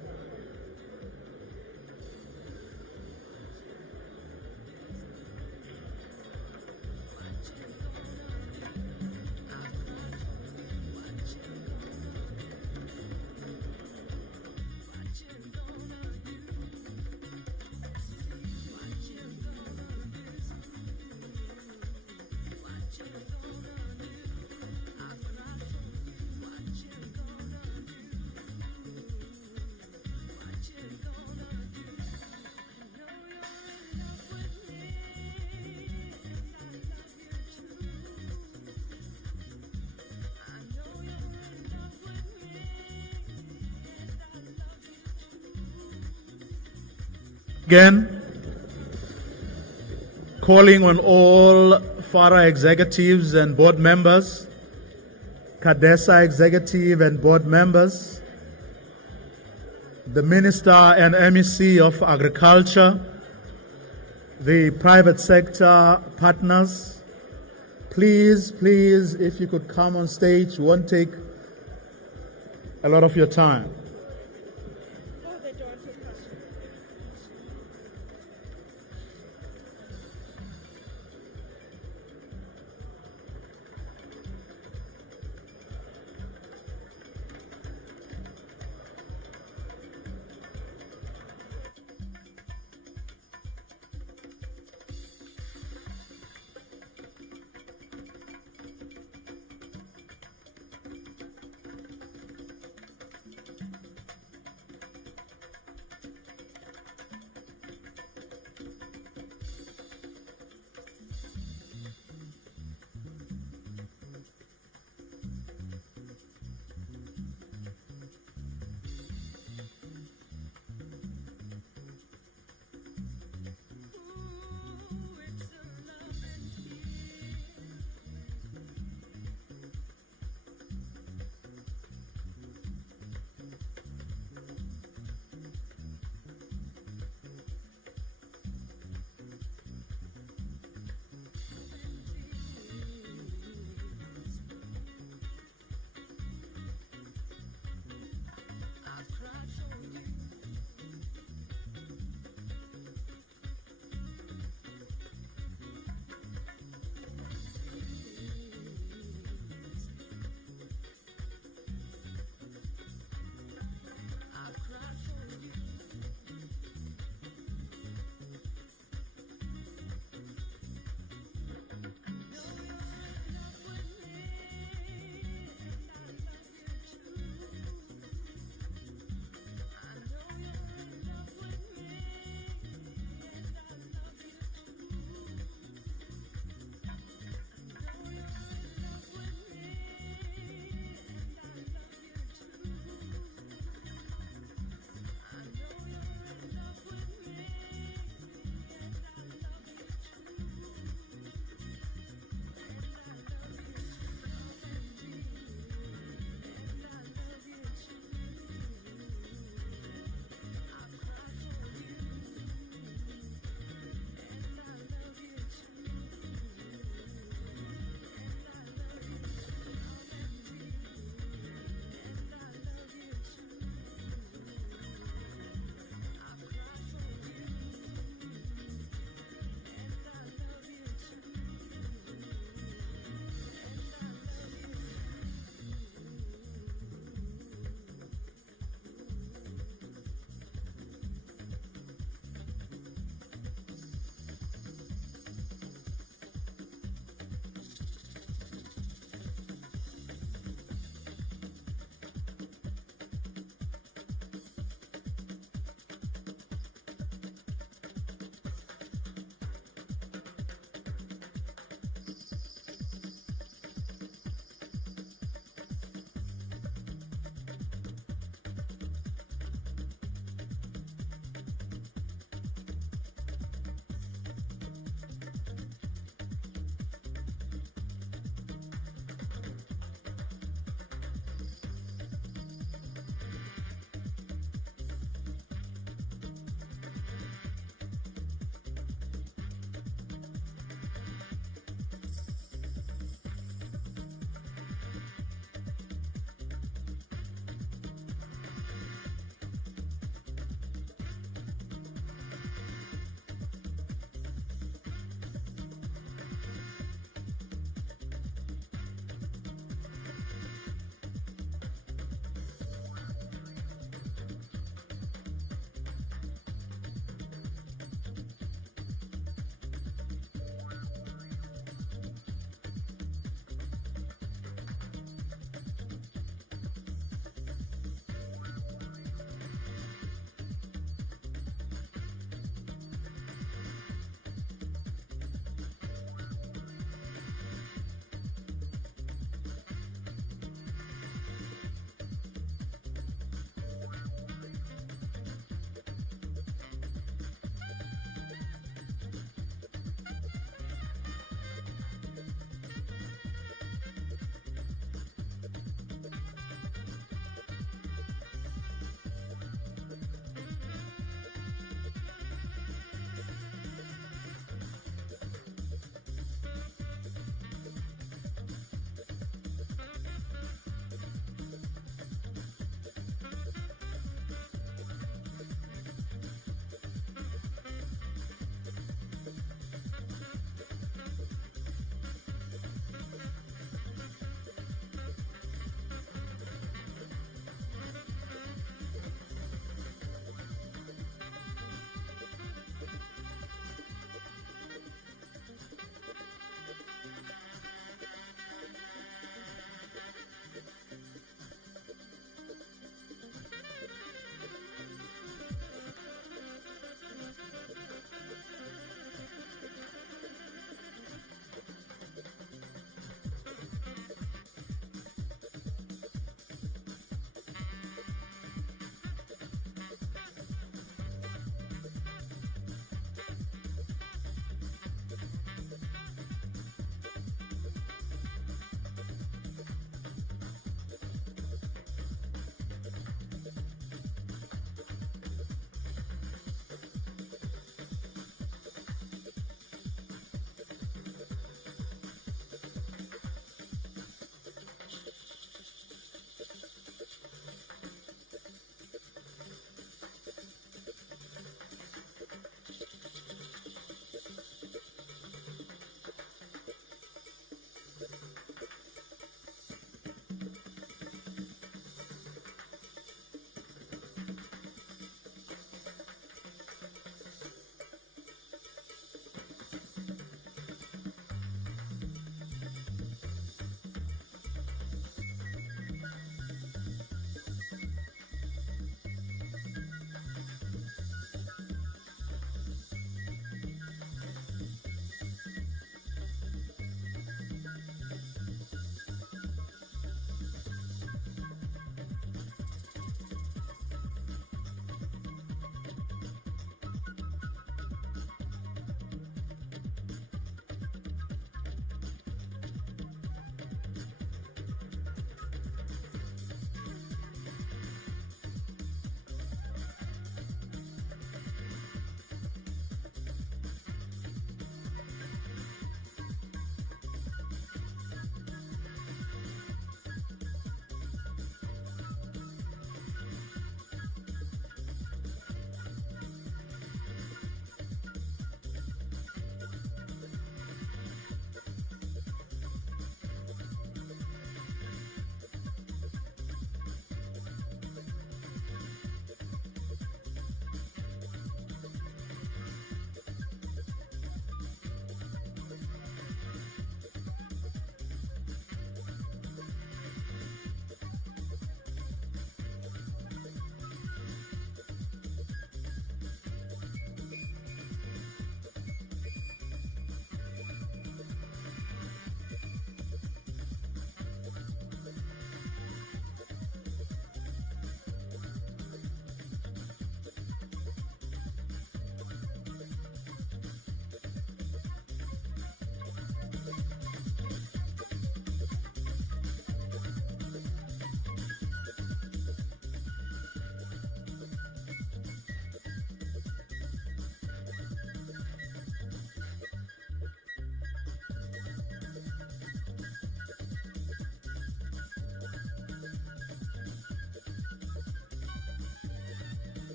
Again, calling on all FARA executives and board members, CADESA executive and board members, the Minister and MEC of Agriculture, the private sector partners, please, if you could come on stage, won't take a lot of your time.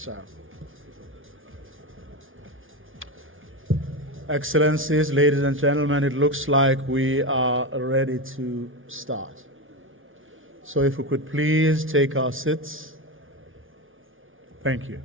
sir. Excellencies, ladies and gentlemen, it looks like we are ready to start. So if we could please take our seats. Thank you.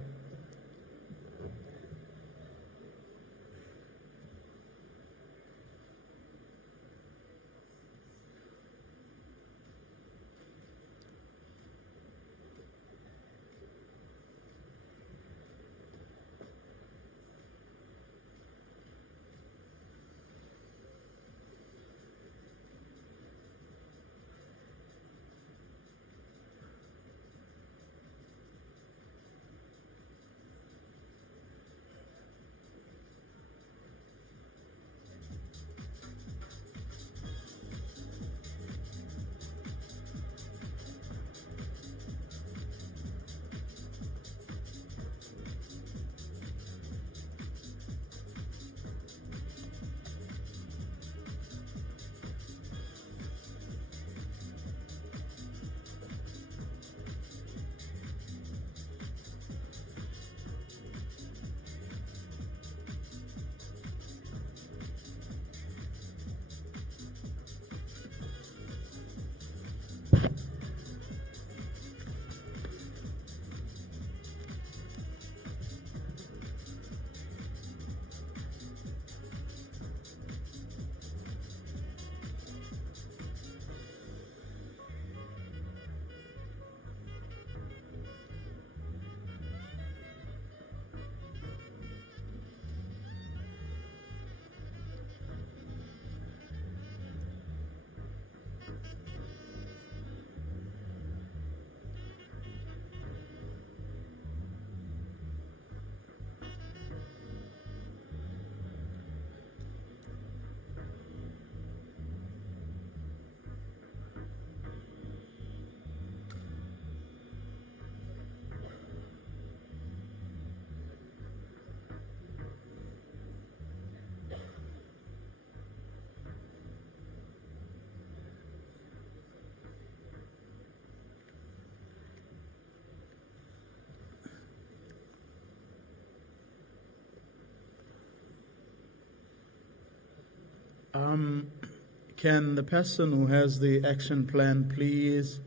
Can the person who has the action plan please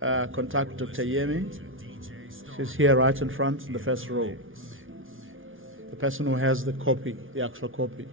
contact Dr. Yemi? She's here right in front in the first row. The person who has the copy, the actual copy.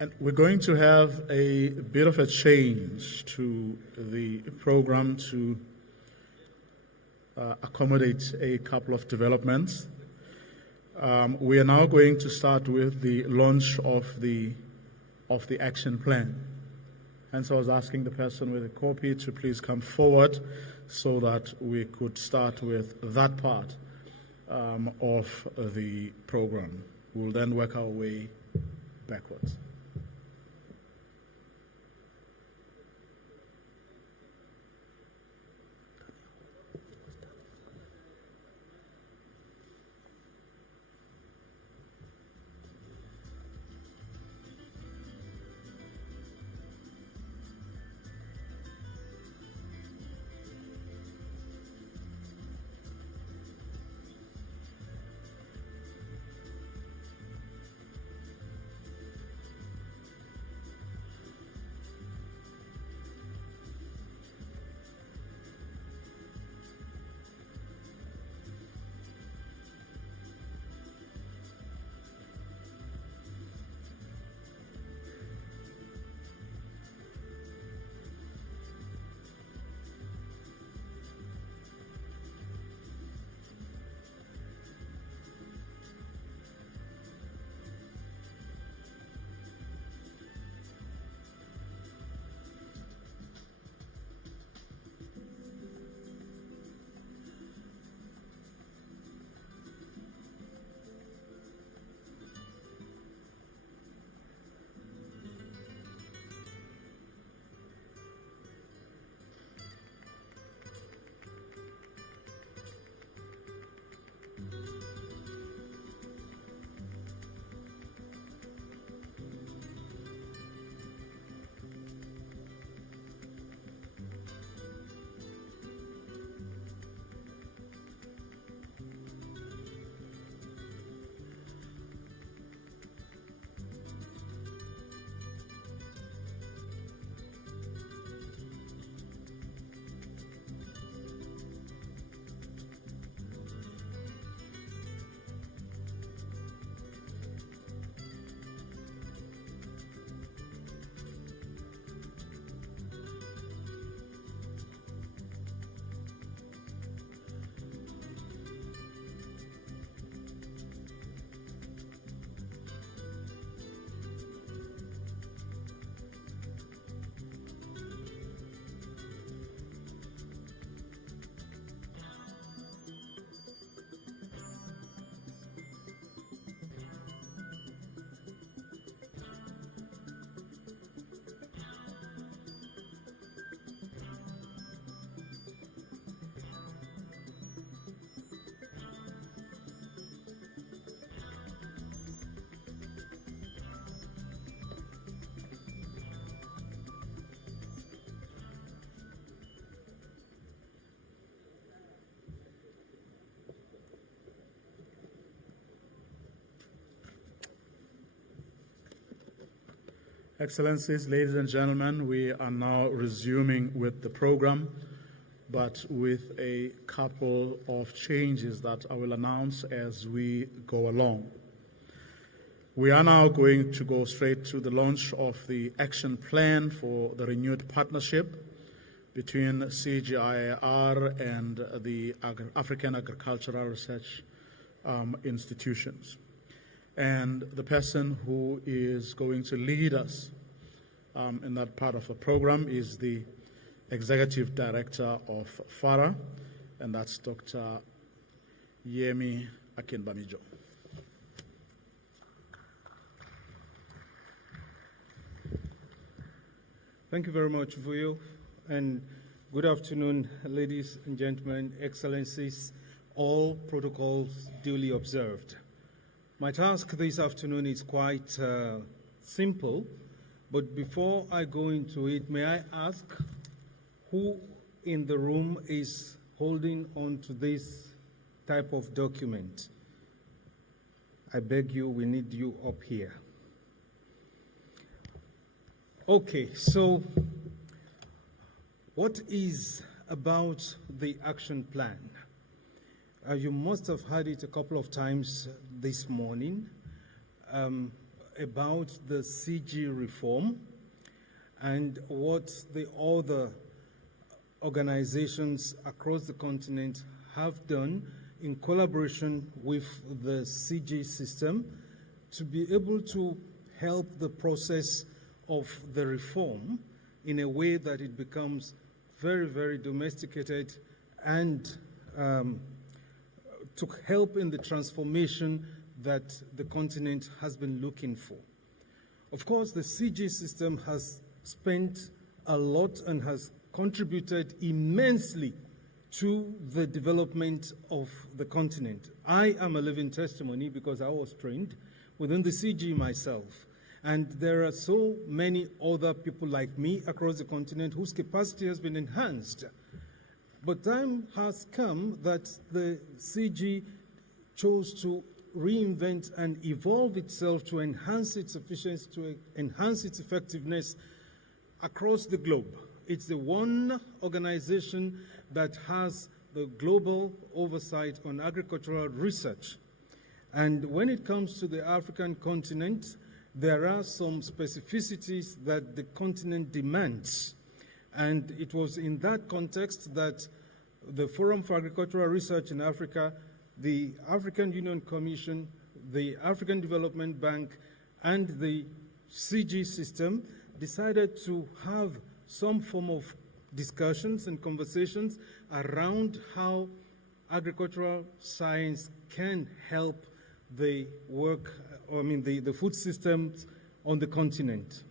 And we're going to have a bit of a change to the program to accommodate a couple of developments. We are now going to start with the launch of the action plan. And so I was asking the person with a copy to please come forward so that we could start with that part of the program. We'll then work our way backwards. Excellencies, ladies and gentlemen, we are now resuming with the program, but with a couple of changes that I will announce as we go along. We are now going to go straight to the launch of the action plan for the renewed partnership between CGIAR and the African Agricultural Research institutions. And the person who is going to lead us in that part of the program is the Executive Director of FARA, and that's Dr. Yemi Akinbamijo. Thank you very much, Vuyo, and good afternoon, ladies and gentlemen, excellencies, all protocols duly observed. My task this afternoon is quite simple, but before I go into it, may I ask who in the room is holding on to this type of document? I beg you, we need you up here. Okay, so what is about the action plan? You must have heard it a couple of times this morning about the CG reform and what the other organizations across the continent have done in collaboration with the CG system to be able to help the process of the reform in a way that it becomes very, very domesticated and to help in the transformation that the continent has been looking for. Of course, the CG system has spent a lot and has contributed immensely to the development of the continent. I am a living testimony because I was trained within the CG myself. And there are so many other people like me across the continent whose capacity has been enhanced. But time has come that the CG chose to reinvent and evolve itself to enhance its efficiency, to enhance its effectiveness across the globe. It's the one organization that has the global oversight on agricultural research. And when it comes to the African continent, there are some specificities that the continent demands. And it was in that context that the Forum for Agricultural Research in Africa, the African Union Commission, the African Development Bank, and the CG system decided to have some form of discussions and conversations around how agricultural science can help the work, the food systems on the continent.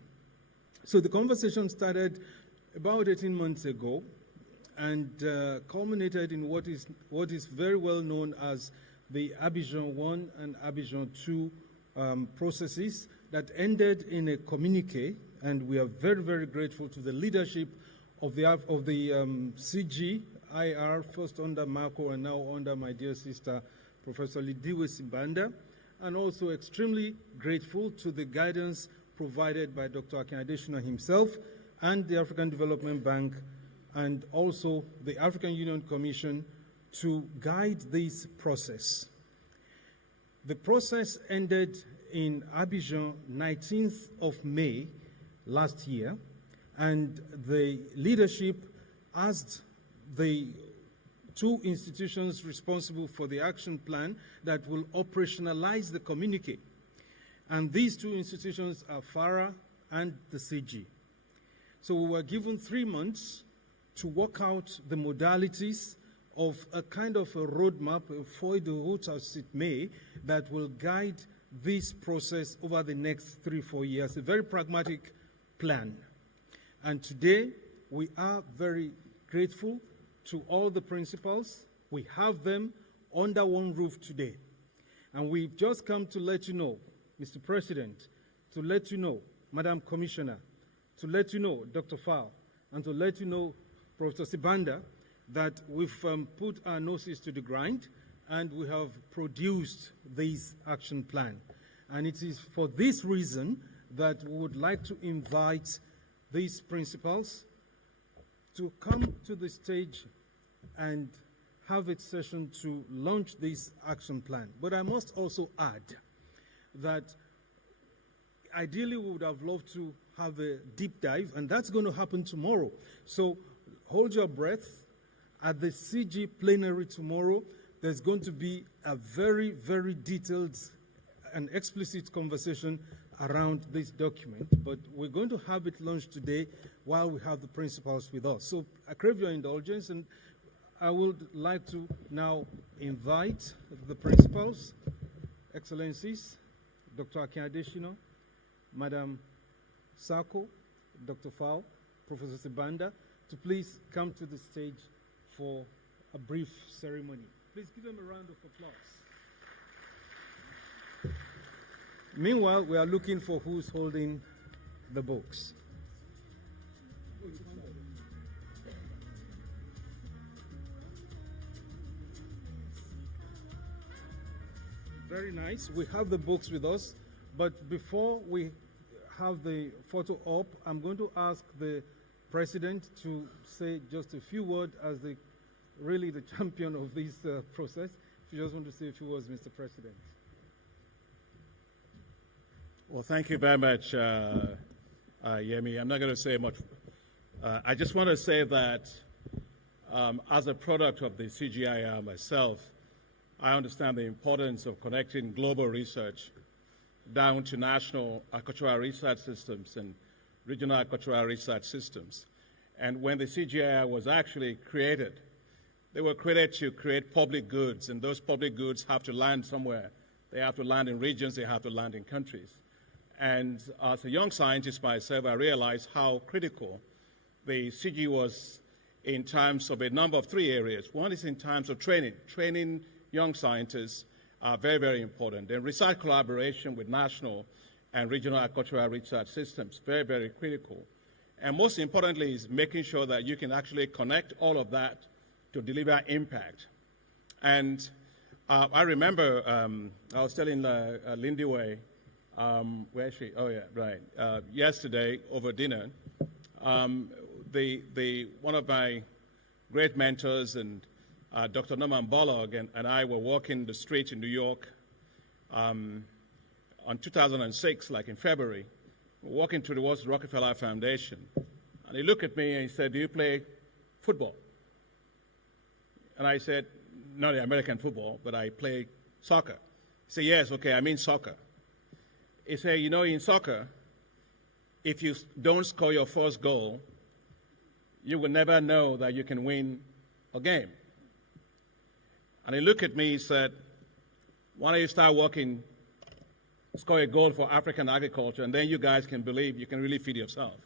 So the conversation started about 18 months ago and culminated in what is very well known as the Abidjan 1 and Abidjan 2 processes that ended in a communique, and we are very, very grateful to the leadership of the CGIR, first under Marco and now under my dear sister, Professor Lidiwe Sibanda, and also extremely grateful to the guidance provided by Dr. Akin Adesina himself and the African Development Bank and also the African Union Commission to guide this process. The process ended in Abidjan 19th of May last year, and the leadership asked the two institutions responsible for the action plan that will operationalize the communique. And these two institutions are FARA and the CG. So we were given 3 months to work out the modalities of a kind of a roadmap, a feuille de route as it may, that will guide this process over the next 3-4 years, a very pragmatic plan. And today, we are very grateful to all the principals. We have them under one roof today. And we've just come to let you know, Mr. President, to let you know, Madam Commissioner, to let you know, Dr. Fal, and to let you know, Professor Sibanda, that we've put our noses to the grind and we have produced this action plan. And it is for this reason that we would like to invite these principals to come to the stage and have a session to launch this action plan. But I must also add that ideally we would have loved to have a deep dive, and that's going to happen tomorrow. So hold your breath. At the CG plenary tomorrow, there's going to be a very, very detailed and explicit conversation around this document, but we're going to have it launched today while we have the principals with us. So I crave your indulgence, and I would like to now invite the principals, Excellencies, Dr. Akin Adesina, Madam Sako, Dr. Fao, Professor Sibanda, to please come to the stage for a brief ceremony. Please give them a round of applause. Meanwhile, we are looking for who's holding the books. Very nice. We have the books with us, but before we have the photo up, I'm going to ask the President to say just a few words as really the champion of this process. If you just want to say a few words, Mr. President. Well, thank you very much, Yemi. I'm not going to say much. I just want to say that as a product of the CGIAR myself, I understand the importance of connecting global research down to national agricultural research systems and regional agricultural research systems. And when the CGIAR was actually created, they were created to create public goods, and those public goods have to land somewhere. They have to land in regions, they have to land in countries. And as a young scientist myself, I realized how critical the CG was in terms of a number of three areas. One is in terms of training young scientists are very, very important. And research collaboration with national and regional agricultural research systems, very, very critical. And most importantly is making sure that you can actually connect all of that to deliver impact. And I remember I was telling Lindy Way, where is she? Oh yeah, right. Yesterday over dinner, one of my great mentors and Dr. Norman Borlaug and I were walking the street in New York on 2006, like in February, walking through the Rockefeller Foundation. And he looked at me and he said, "Do you play football?" And I said, "Not the American football, but I play soccer." He said, "Yes, okay, I mean soccer." He said, "You know, in soccer, if you don't score your first goal, you will never know that you can win a game." And he looked at me, he said, "Why don't you start working, score a goal for African agriculture, and then you guys can believe you can really feed yourself."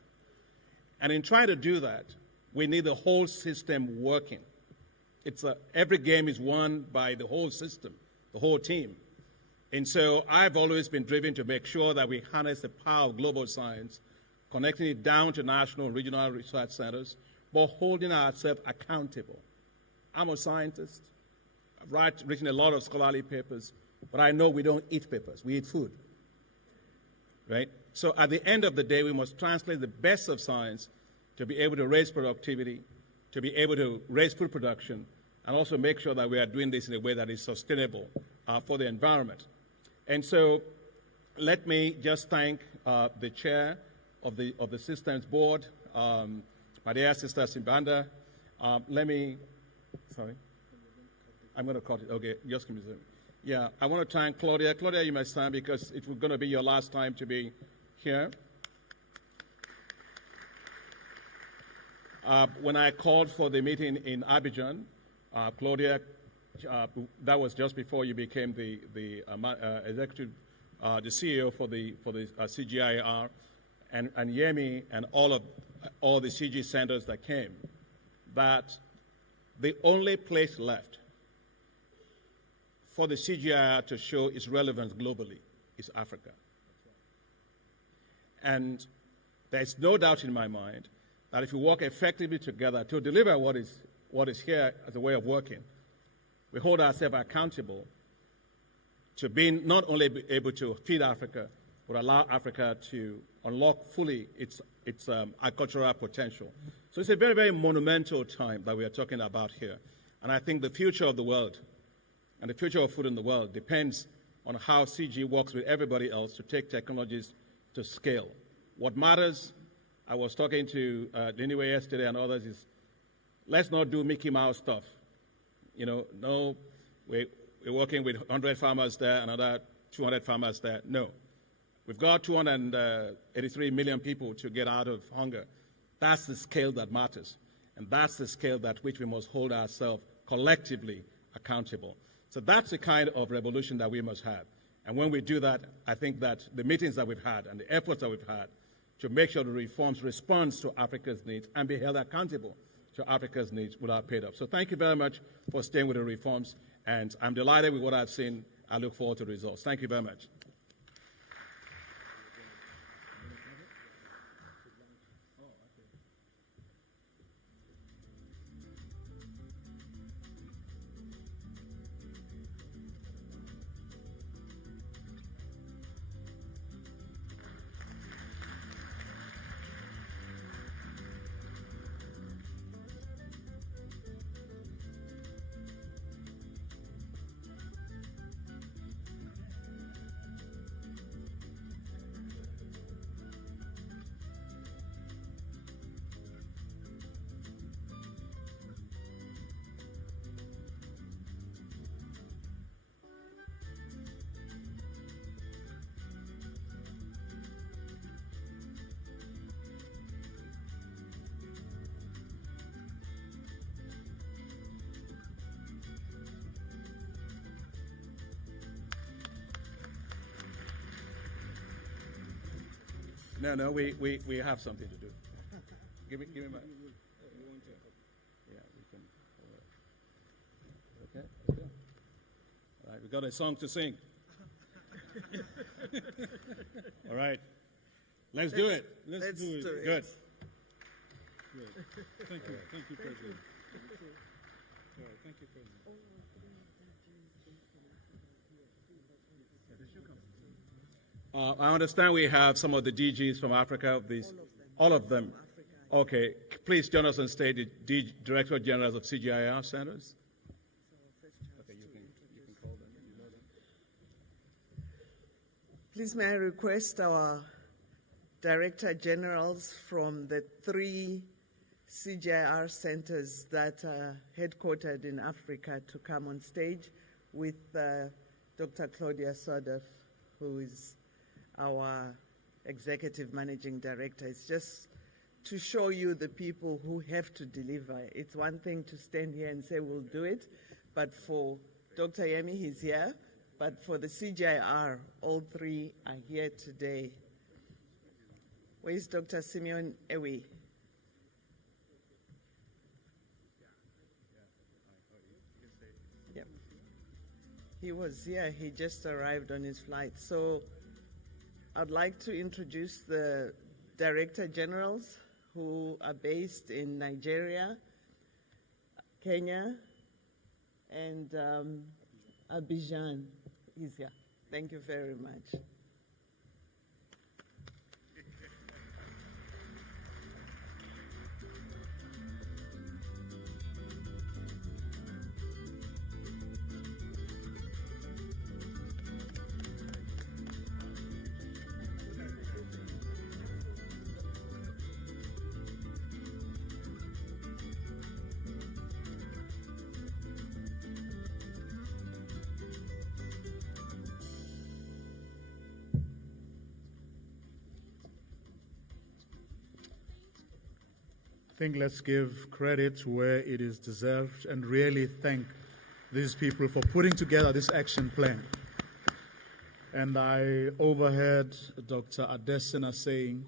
And in trying to do that, we need the whole system working. Every game is won by the whole system, the whole team. And so I've always been driven to make sure that we harness the power of global science, connecting it down to national and regional research centers, but holding ourselves accountable. I'm a scientist. I've written a lot of scholarly papers, but I know we don't eat papers. We eat food, right? So at the end of the day, we must translate the best of science to be able to raise productivity, to be able to raise food production, and also make sure that we are doing this in a way that is sustainable for the environment. And so let me just thank the chair of the systems board, my dear sister Simbanda. I'm going to cut it. Okay, just give me a second. Yeah, I want to thank Claudia. Claudia, you may stand because it's going to be your last time to be here. When I called for the meeting in Abidjan, Claudia, that was just before you became the executive, the CEO for the CGIAR, and Yemi and all the CG centers that came, that the only place left for the CGIAR to show its relevance globally is Africa. And there's no doubt in my mind that if we work effectively together to deliver what is here as a way of working, we hold ourselves accountable to being not only able to feed Africa, would allow Africa to unlock fully its agricultural potential. So it's a very, very monumental time that we are talking about here. And I think the future of the world and the future of food in the world depends on how CG works with everybody else to take technologies to scale. What matters, I was talking to Liniwe yesterday and others, is let's not do Mickey Mouse stuff. No, we're working with 100 farmers there, another 200 farmers there. No. We've got 283 million people to get out of hunger. That's the scale that matters. And that's the scale at which we must hold ourselves collectively accountable. So that's the kind of revolution that we must have. And when we do that, I think that the meetings that we've had and the efforts that we've had to make sure the reforms respond to Africa's needs and be held accountable to Africa's needs will have paid off. So thank you very much for staying with the reforms. And I'm delighted with what I've seen. I look forward to the results. Thank you very much. No, we have something to do. Give me my. Yeah, we can. Okay. All right, we got a song to sing. All right, let's do it. Let's do it. Good. Thank you. Thank you, President. All right, thank you, President. I understand we have some of the DGs from Africa. All of them. Okay, please join us on stage, the Director Generals of CGIAR centers. Okay, you can call them. Please may I request our Director Generals from the 3 CGIAR centers that are headquartered in Africa to come on stage with Dr. Claudia Sodef, who is our Executive Managing Director. It's just to show you the people who have to deliver. It's one thing to stand here and say we'll do it, but for Dr. Yemi, he's here, but for the CGIAR, all 3 are here today. Where is Dr. Simeon Ewi? Yep. He was here, he just arrived on his flight. So I'd like to introduce the Director Generals who are based in Nigeria, Kenya, and Abidjan. He's here. Thank you very much. I think let's give credit where it is deserved and really thank these people for putting together this action plan. And I overheard Dr. Adesina saying,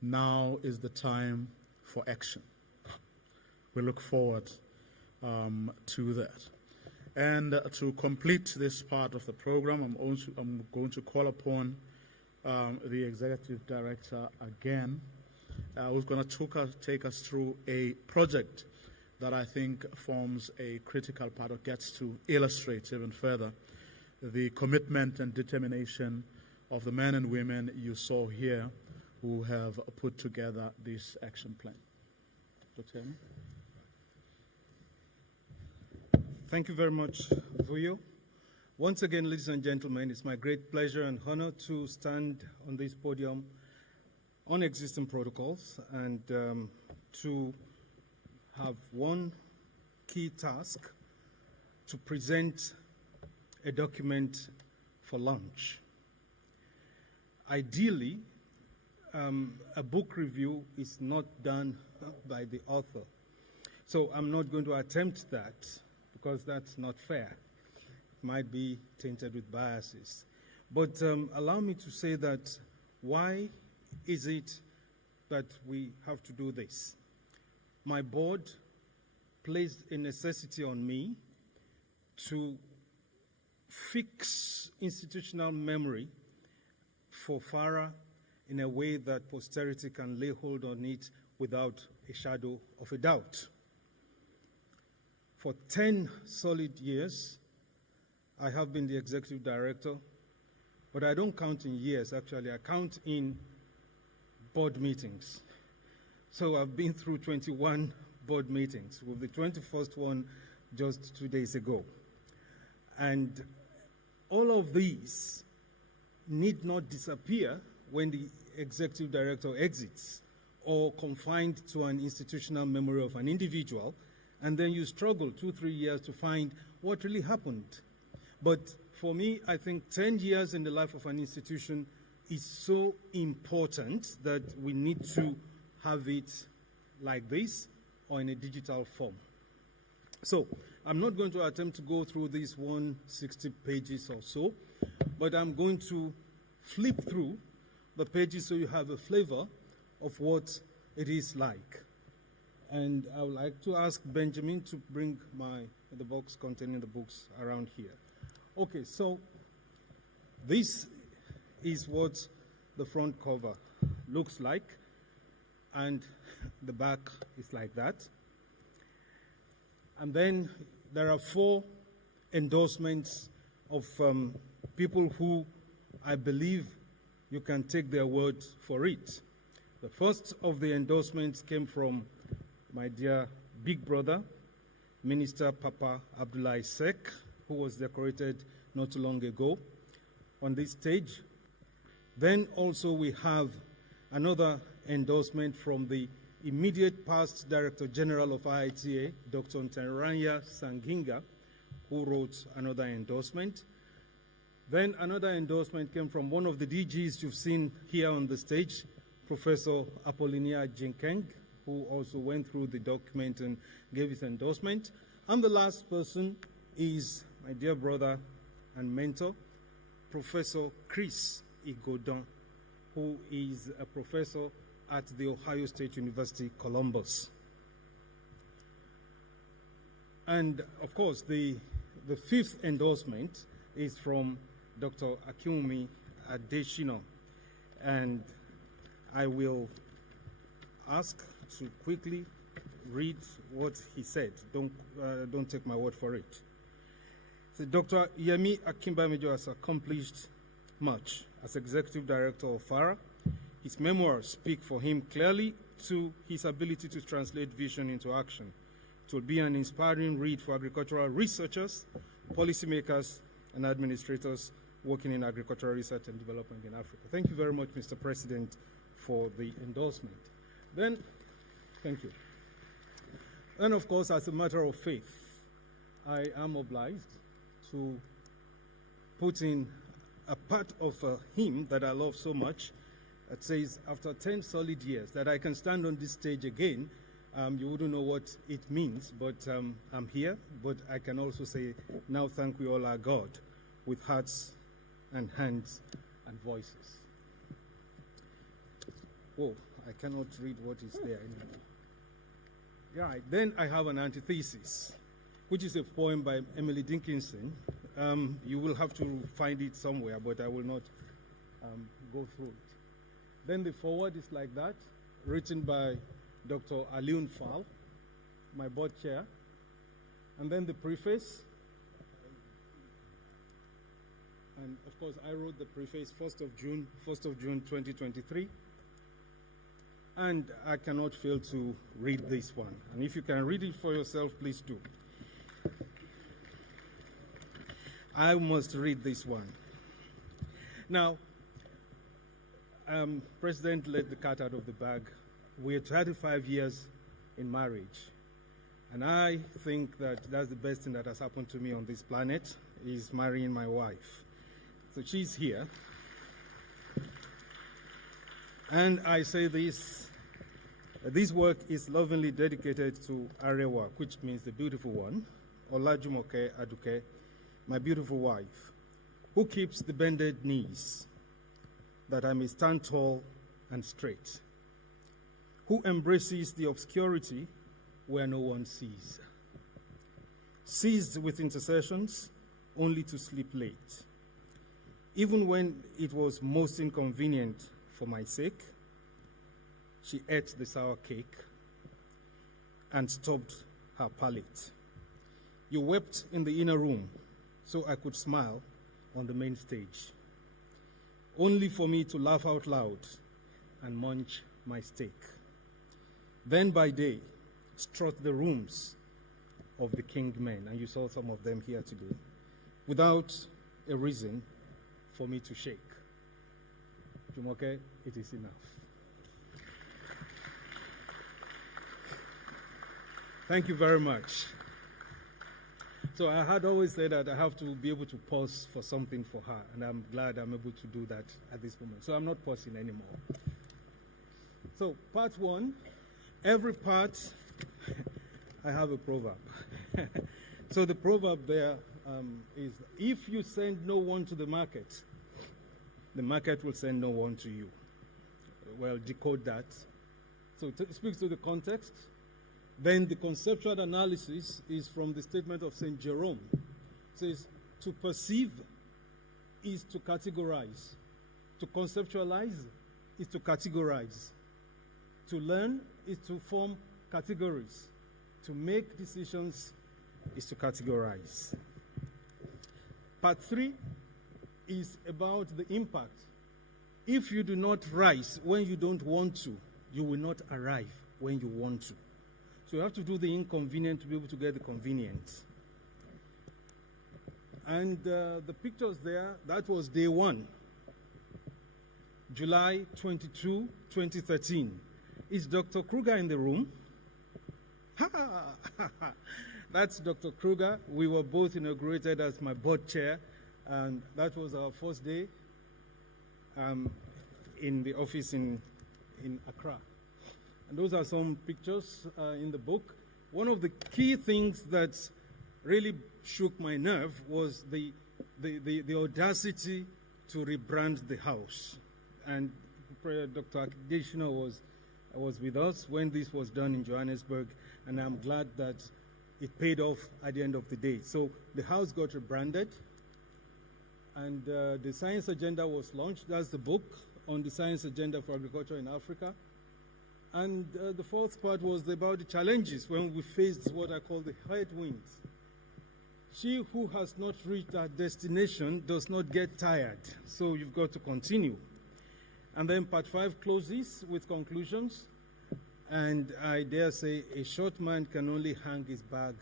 now is the time for action. We look forward to that. And to complete this part of the program, I'm going to call upon the Executive Director again, who's going to take us through a project that I think forms a critical part or gets to illustrate even further the commitment and determination of the men and women you saw here who have put together this action plan. Dr. Yemi? Thank you very much, Vuyo. Once again, ladies and gentlemen, it's my great pleasure and honor to stand on this podium on existing protocols and to have one key task to present a document for launch. Ideally, a book review is not done by the author. So I'm not going to attempt that because that's not fair. It might be tainted with biases. But allow me to say that why is it that we have to do this? My board placed a necessity on me to fix institutional memory for FARA in a way that posterity can lay hold on it without a shadow of a doubt. For 10 solid years, I have been the executive director, but I don't count in years, actually. I count in board meetings. So I've been through 21 board meetings, with the 21st one just 2 days ago. And all of these need not disappear when the executive director exits or confined to an institutional memory of an individual, and then you struggle 2-3 years to find what really happened. But for me, I think 10 years in the life of an institution is so important that we need to have it like this or in a digital form. So I'm not going to attempt to go through these 160 pages or so, but I'm going to flip through the pages so you have a flavor of what it is like. And I would like to ask Benjamin to bring the box containing the books around here. Okay, so this is what the front cover looks like, and the back is like that. And then there are 4 endorsements of people who I believe you can take their word for it. The first of the endorsements came from my dear big brother, Minister Papa Abdoulaye Seck, who was decorated not too long ago on this stage. Then also we have another endorsement from the immediate past Director General of IITA, Dr. Ntaranya Sanginga, who wrote another endorsement. Then another endorsement came from one of the DGs you've seen here on the stage, Professor Apollinia Jinkeng, who also went through the document and gave his endorsement. And the last person is my dear brother and mentor, Professor Chris Igodon, who is a professor at the Ohio State University, Columbus. And of course, the 5th endorsement is from Dr. Akinwumi Adeshina, and I will ask to quickly read what he said. Don't take my word for it. So Dr. Yemi Akinbamejo has accomplished much as Executive Director of FARA. His memoirs speak for him clearly to his ability to translate vision into action. It will be an inspiring read for agricultural researchers, policymakers, and administrators working in agricultural research and development in Africa. Thank you very much, Mr. President, for the endorsement. Then, thank you. Then, of course, as a matter of faith, I am obliged to put in a part of a hymn that I love so much that says, after 10 solid years, that I can stand on this stage again. You wouldn't know what it means, but I'm here. But I can also say, now thank we all our God, with hearts and hands and voices. Oh, I cannot read what is there anymore. Right, then I have an antithesis, which is a poem by Emily Dickinson. You will have to find it somewhere, but I will not go through it. Then the foreword is like that, written by Dr. Aliun Fall, my board chair. And then the preface And of course, I wrote the preface 1st of June 2023. And I cannot fail to read this one. And if you can read it for yourself, please do. I must read this one. Now, President let the cat out of the bag. We're 35 years in marriage. And I think that that's the best thing that has happened to me on this planet, is marrying my wife. So she's here. And I say this work is lovingly dedicated to Arewa, which means the beautiful one, Olajumoke Aduke, my beautiful wife, who keeps the bended knees, that I may stand tall and straight, who embraces the obscurity where no one sees, seized with intercessions only to sleep late, even when it was most inconvenient for my sake. She ate the sour cake and stopped her palate. You wept in the inner room so I could smile on the main stage, only for me to laugh out loud and munch my steak. Then by day, strut the rooms of the king men, and you saw some of them here today, without a reason for me to shake. Jumoke, it is enough. Thank you very much. So I had always said that I have to be able to pause for something for her, and I'm glad I'm able to do that at this moment. So I'm not pausing anymore. So part one, every part, I have a proverb. So the proverb there is, if you send no one to the market will send no one to you. Well, decode that. So it speaks to the context. Then the conceptual analysis is from the statement of St. Jerome. It says, to perceive is to categorize. To conceptualize is to categorize. To learn is to form categories. To make decisions is to categorize. Part 3 is about the impact. If you do not rise when you don't want to, you will not arrive when you want to. So you have to do the inconvenient to be able to get the convenient. And the pictures there, that was day 1, July 22, 2013. Is Dr. Kruger in the room? That's Dr. Kruger. We were both inaugurated as my board chair, and that was our first day in the office in Accra. And those are some pictures in the book. One of the key things that really shook my nerve was the audacity to rebrand the house. And Dr. Akideshina was with us when this was done in Johannesburg, and I'm glad that it paid off at the end of the day. So the house got rebranded, and the science agenda was launched. That's the book on the science agenda for agriculture in Africa. And the fourth part was about the challenges when we faced what I call the headwinds. She who has not reached her destination does not get tired, so you've got to continue. And then part 5 closes with conclusions. And I dare say a short man can only hang his bag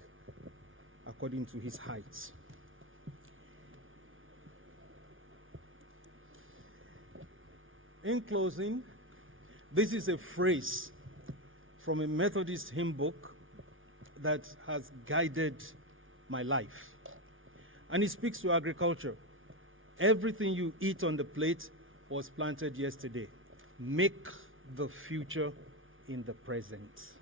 according to his height. In closing, this is a phrase from a Methodist hymn book that has guided my life. And it speaks to agriculture. Everything you eat on the plate was planted yesterday. Make the future in the present.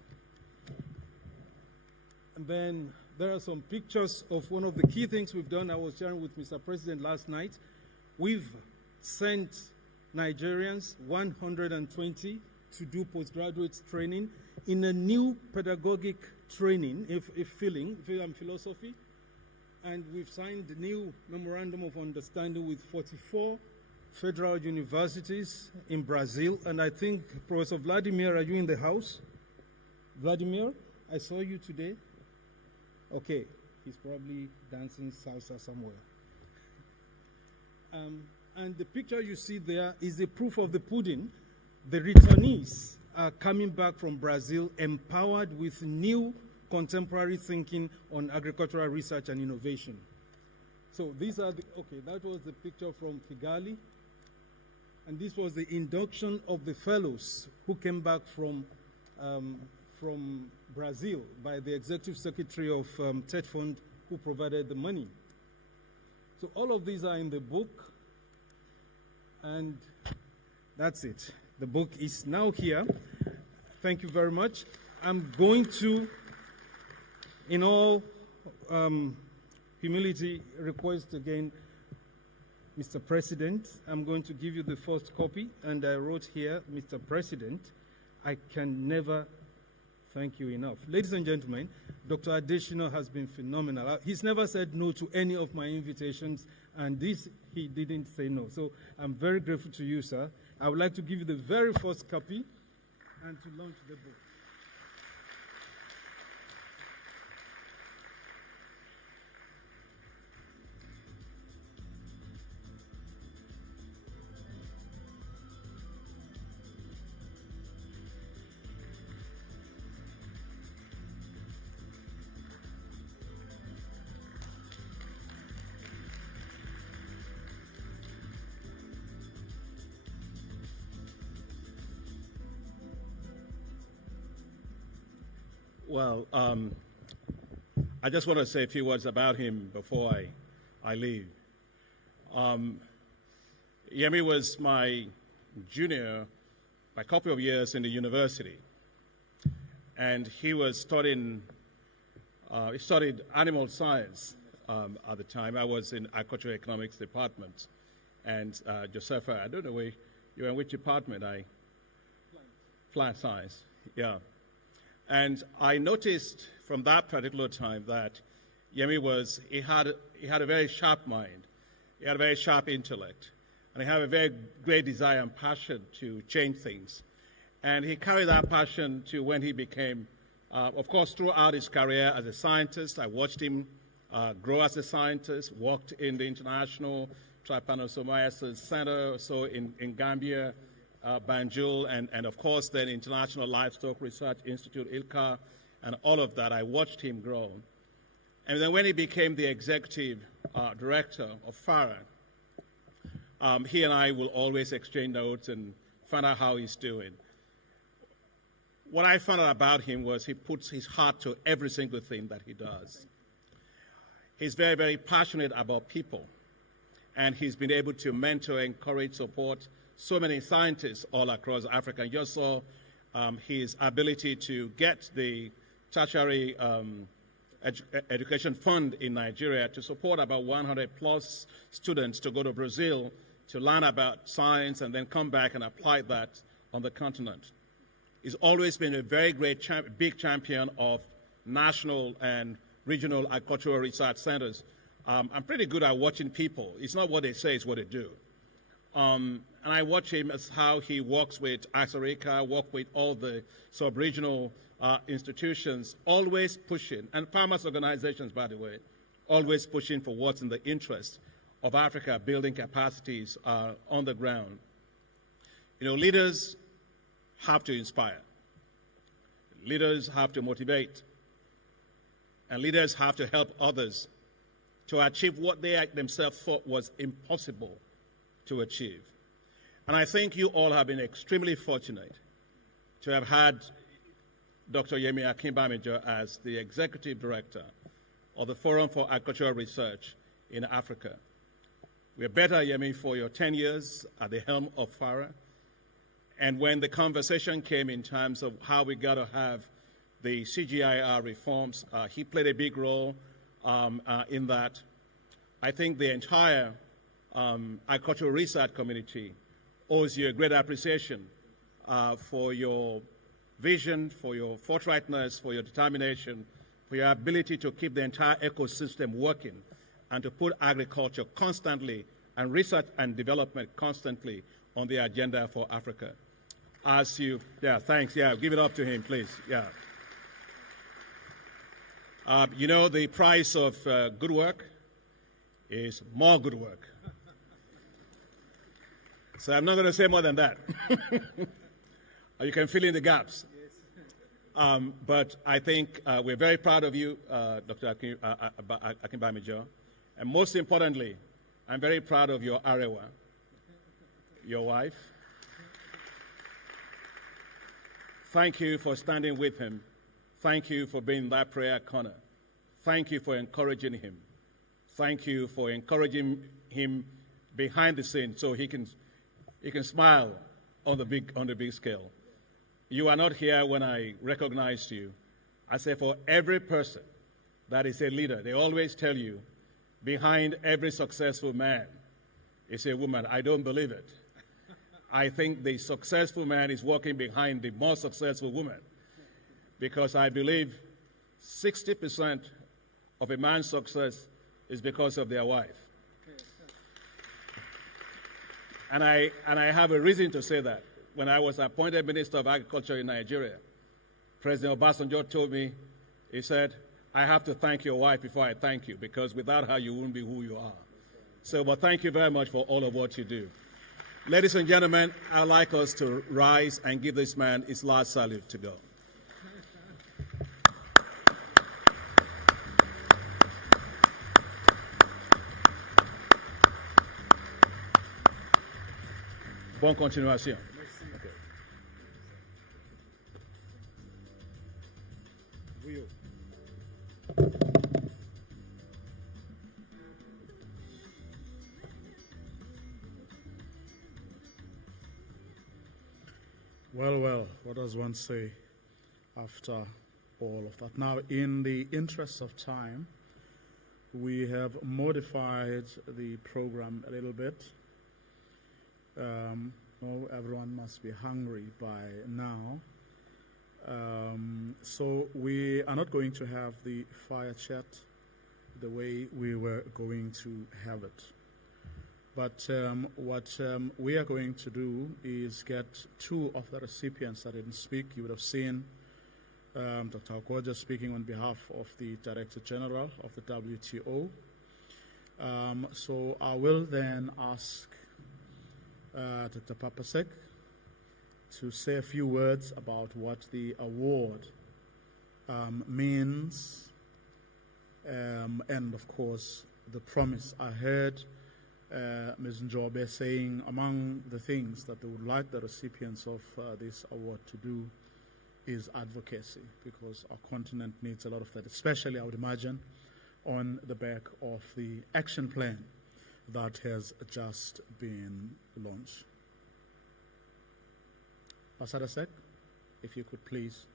And then there are some pictures of one of the key things we've done. I was sharing with Mr. President last night. We've sent Nigerians, 120, to do postgraduate training in a new pedagogic training, film philosophy. And we've signed the new memorandum of understanding with 44 federal universities in Brazil. And I think, Professor Vladimir, are you in the house? Vladimir, I saw you today. Okay, he's probably dancing salsa somewhere. And the picture you see there is the proof of the pudding. The returnees are coming back from Brazil empowered with new contemporary thinking on agricultural research and innovation. So these are that was the picture from Kigali. And this was the induction of the fellows who came back from Brazil by the executive secretary of TED Fund, who provided the money. So all of these are in the book, and that's it. The book is now here. Thank you very much. I'm going to, in all humility, request again, Mr. President, I'm going to give you the first copy, and I wrote here, Mr. President, I can never thank you enough. Ladies and gentlemen, Dr. Adesina has been phenomenal. He's never said no to any of my invitations, and this he didn't say no. So I'm very grateful to you, sir. I would like to give you the very first copy and to launch the book. Well, I just want to say a few words about him before I leave. Yemi was my junior by a couple of years in the university, and he was studying, he studied animal science at the time. I was in agricultural economics department, and Josepha, I don't know where you were in which department. Plant science, yeah. And I noticed from that particular time that Yemi he had a very sharp mind, he had a very sharp intellect, and he had a very great desire and passion to change things. And he carried that passion to when he became, of course, throughout his career as a scientist. I watched him grow as a scientist, worked in the International Trypanosomiasis Center, so in Gambia, Banjul, and of course then International Livestock Research Institute, ILCA, and all of that. I watched him grow. And then when he became the executive director of FARA, he and I will always exchange notes and find out how he's doing. What I found out about him was he puts his heart to every single thing that he does. He's very, very passionate about people, and he's been able to mentor, encourage, support so many scientists all across Africa. You just saw his ability to get the tertiary education fund in Nigeria to support about 100 plus students to go to Brazil to learn about science and then come back and apply that on the continent. He's always been a very great, big champion of national and regional agricultural research centers. I'm pretty good at watching people. It's not what they say, it's what they do. And I watch him as how he works with Asarica, work with all the sub-regional institutions, always pushing, and farmers' organizations, by the way, always pushing for what's in the interest of Africa, building capacities on the ground. You know, leaders have to inspire. Leaders have to motivate. And leaders have to help others to achieve what they themselves thought was impossible to achieve. And I think you all have been extremely fortunate to have had Dr. Yemi Akinbamijo as the Executive Director of the Forum for Agricultural Research in Africa. We're better, Yemi, for your 10 years at the helm of FARA. And when the conversation came in terms of how we got to have the CGIAR reforms, he played a big role in that. I think the entire agricultural research community owes you a great appreciation for your vision, for your forthrightness, for your determination, for your ability to keep the entire ecosystem working and to put agriculture constantly and research and development constantly on the agenda for Africa. As you, thanks, give it up to him, please, you know, the price of good work is more good work. So I'm not going to say more than that. You can fill in the gaps. But I think we're very proud of you, Dr. Akinbamijo. And most importantly, I'm very proud of your Arewa, your wife. Thank you for standing with him. Thank you for being in that prayer corner. Thank you for encouraging him. Thank you for encouraging him behind the scenes so he can smile on the big scale. You are not here when I recognized you. I say for every person that is a leader, they always tell you, behind every successful man is a woman. I don't believe it. I think the successful man is walking behind the more successful woman, because I believe 60% of a man's success is because of their wife. And I have a reason to say that. When I was appointed Minister of Agriculture in Nigeria, President Obasanjo told me, he said, I have to thank your wife before I thank you, because without her, you wouldn't be who you are. So, but thank you very much for all of what you do. Ladies and gentlemen, I'd like us to rise and give this man his last salute to go. Bonne continuation. Okay. Well, what does one say after all of that? Now, in the interest of time, we have modified the program a little bit. Everyone must be hungry by now. So we are not going to have the fire chat the way we were going to have it. But what we are going to do is get two of the recipients that didn't speak. You would have seen Dr. Okoja speaking on behalf of the Director General of the WTO. So I will then ask Dr. Papasek to say a few words about what the award means, and of course the promise. I heard Ms. Njobe saying among the things that they would like the recipients of this award to do is advocacy, because our continent needs a lot of that, especially I would imagine on the back of the action plan that has just been launched. Ambassador Sek, if you could please.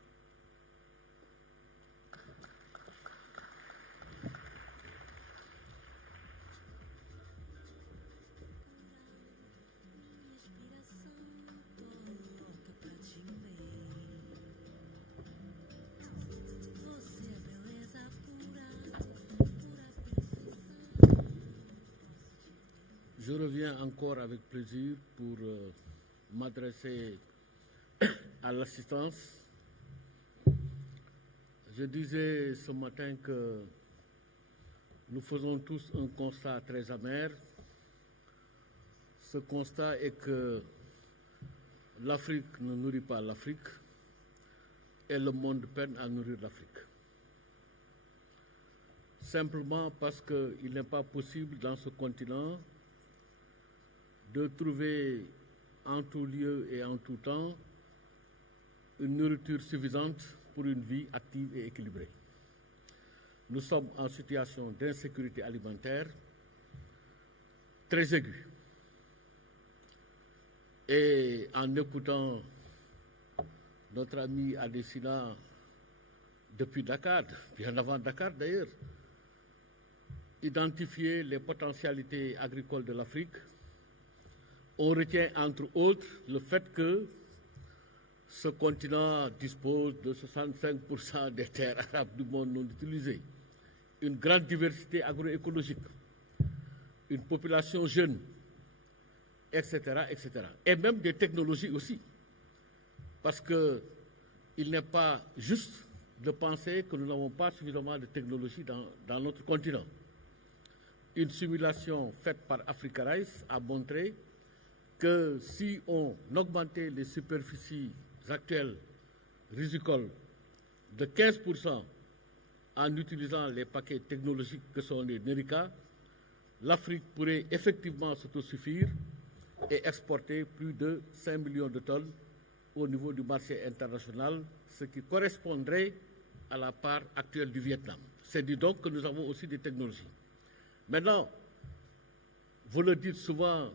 Je reviens encore avec plaisir pour m'adresser à l'assistance. Je disais ce matin que nous faisons tous un constat très amer. Ce constat est que l'Afrique ne nourrit pas l'Afrique et le monde peine à nourrir l'Afrique. Simplement parce qu'il n'est pas possible dans ce continent de trouver en tout lieu et en tout temps une nourriture suffisante pour une vie active et équilibrée. Nous sommes en situation d'insécurité alimentaire très aiguë. Et en écoutant notre ami Adesina depuis Dakar, bien avant Dakar d'ailleurs, identifier les potentialités agricoles de l'Afrique, on retient entre autres le fait que ce continent dispose de 65% des terres arables du monde non utilisées, une grande diversité agroécologique, une population jeune, etc., etc. Et même des technologies aussi, parce qu'il n'est pas juste de penser que nous n'avons pas suffisamment de technologies dans notre continent. Une simulation faite par Africa Rice a montré que si on augmentait les superficies actuelles rizicoles de 15% en utilisant les paquets technologiques que sont les NERICA, l'Afrique pourrait effectivement s'autosuffire et exporter plus de 5 millions de tonnes au niveau du marché international, ce qui correspondrait à la part actuelle du Vietnam. C'est dit donc que nous avons aussi des technologies. Maintenant, vous le dites souvent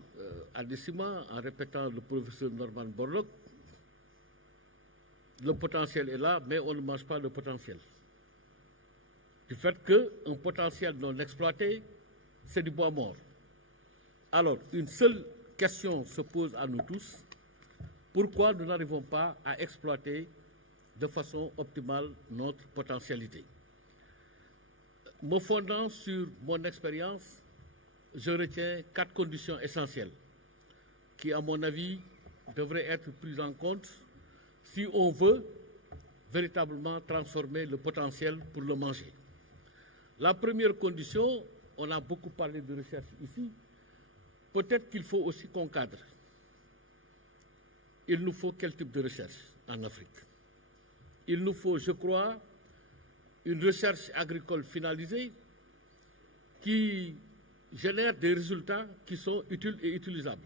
à Décima, en répétant le professeur Norman Borlaug, le potentiel est là, mais on ne mange pas le potentiel. Du fait qu'un potentiel non exploité, c'est du bois mort. Alors, une seule question se pose à nous tous. Pourquoi nous n'arrivons pas à exploiter de façon optimale notre potentialité? Me fondant sur mon expérience, je retiens 4 conditions essentielles qui, à mon avis, devraient être prises en compte si on veut véritablement transformer le potentiel pour le manger. La première condition, on a beaucoup parlé de recherche ici, peut-être qu'il faut aussi qu'on cadre. Il nous faut quel type de recherche en Afrique? Il nous faut, je crois, une recherche agricole finalisée qui génère des résultats qui sont utiles et utilisables.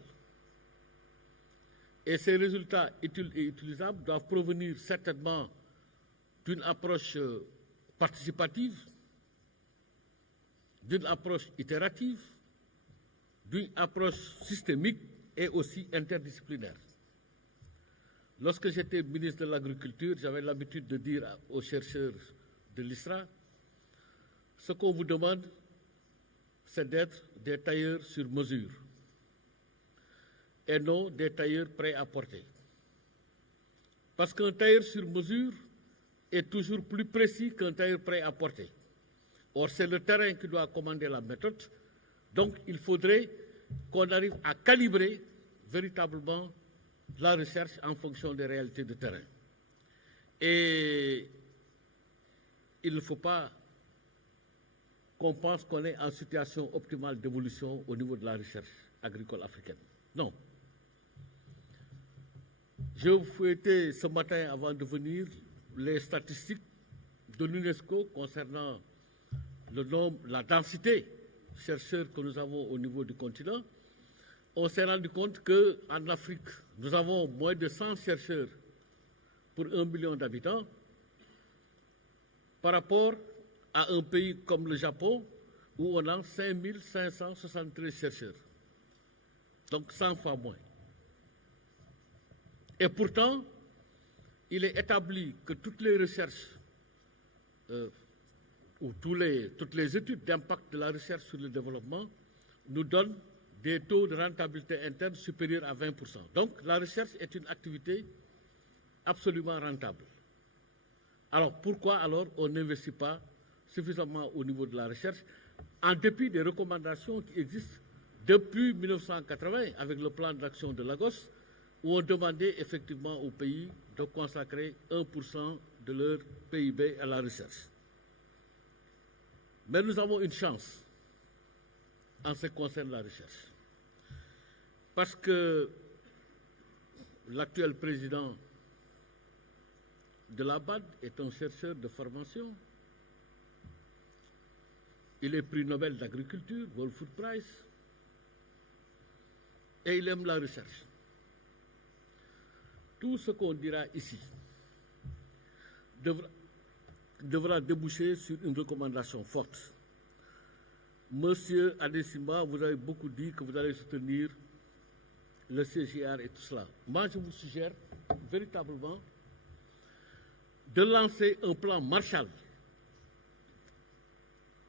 Et ces résultats utiles et utilisables doivent provenir certainement d'une approche participative, d'une approche itérative, d'une approche systémique et aussi interdisciplinaire. Lorsque j'étais ministre de l'Agriculture, j'avais l'habitude de dire aux chercheurs de l'ISRA, ce qu'on vous demande, c'est d'être des tailleurs sur mesure et non des tailleurs prêts à porter. Parce qu'un tailleur sur mesure est toujours plus précis qu'un tailleur prêt à porter. Or, c'est le terrain qui doit commander la méthode, donc il faudrait qu'on arrive à calibrer véritablement la recherche en fonction des réalités de terrain. Et il ne faut pas qu'on pense qu'on est en situation optimale d'évolution au niveau de la recherche agricole africaine. Non. J'ai fouetté ce matin, avant de venir, les statistiques de l'UNESCO concernant le nombre, la densité de chercheurs que nous avons au niveau du continent. On s'est rendu compte qu'en Afrique, nous avons moins de 100 chercheurs pour 1 million d'habitants par rapport à un pays comme le Japon où on a 5573 chercheurs. Donc 100 fois moins. Et pourtant, il est établi que toutes les recherches ou toutes les études d'impact de la recherche sur le développement nous donnent des taux de rentabilité interne supérieurs à 20%. Donc la recherche est une activité absolument rentable. Alors pourquoi alors on n'investit pas suffisamment au niveau de la recherche, en dépit des recommandations qui existent depuis 1980 avec le plan d'action de Lagos, où on demandait effectivement aux pays de consacrer 1% de leur PIB à la recherche. Mais nous avons une chance en ce qui concerne la recherche. Parce que l'actuel président de la BAD est un chercheur de formation. Il est prix Nobel d'agriculture, World Food Prize, et il aime la recherche. Tout ce qu'on dira ici devra déboucher sur une recommandation forte. Monsieur Adesima, vous avez beaucoup dit que vous allez soutenir le CGR et tout cela. Moi, je vous suggère véritablement de lancer un plan Marshall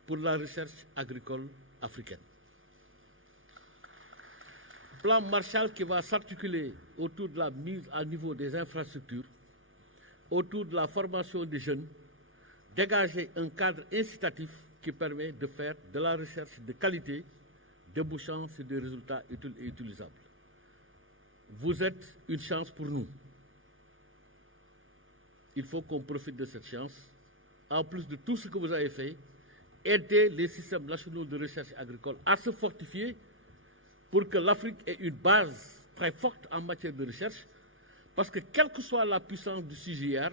pour la recherche agricole africaine. Plan Marshall qui va s'articuler autour de la mise à niveau des infrastructures, autour de la formation des jeunes, dégager un cadre incitatif qui permet de faire de la recherche de qualité, débouchant sur des résultats utiles et utilisables. Vous êtes une chance pour nous. Il faut qu'on profite de cette chance. En plus de tout ce que vous avez fait, aider les systèmes nationaux de recherche agricole à se fortifier pour que l'Afrique ait une base très forte en matière de recherche, parce que quelle que soit la puissance du CGR,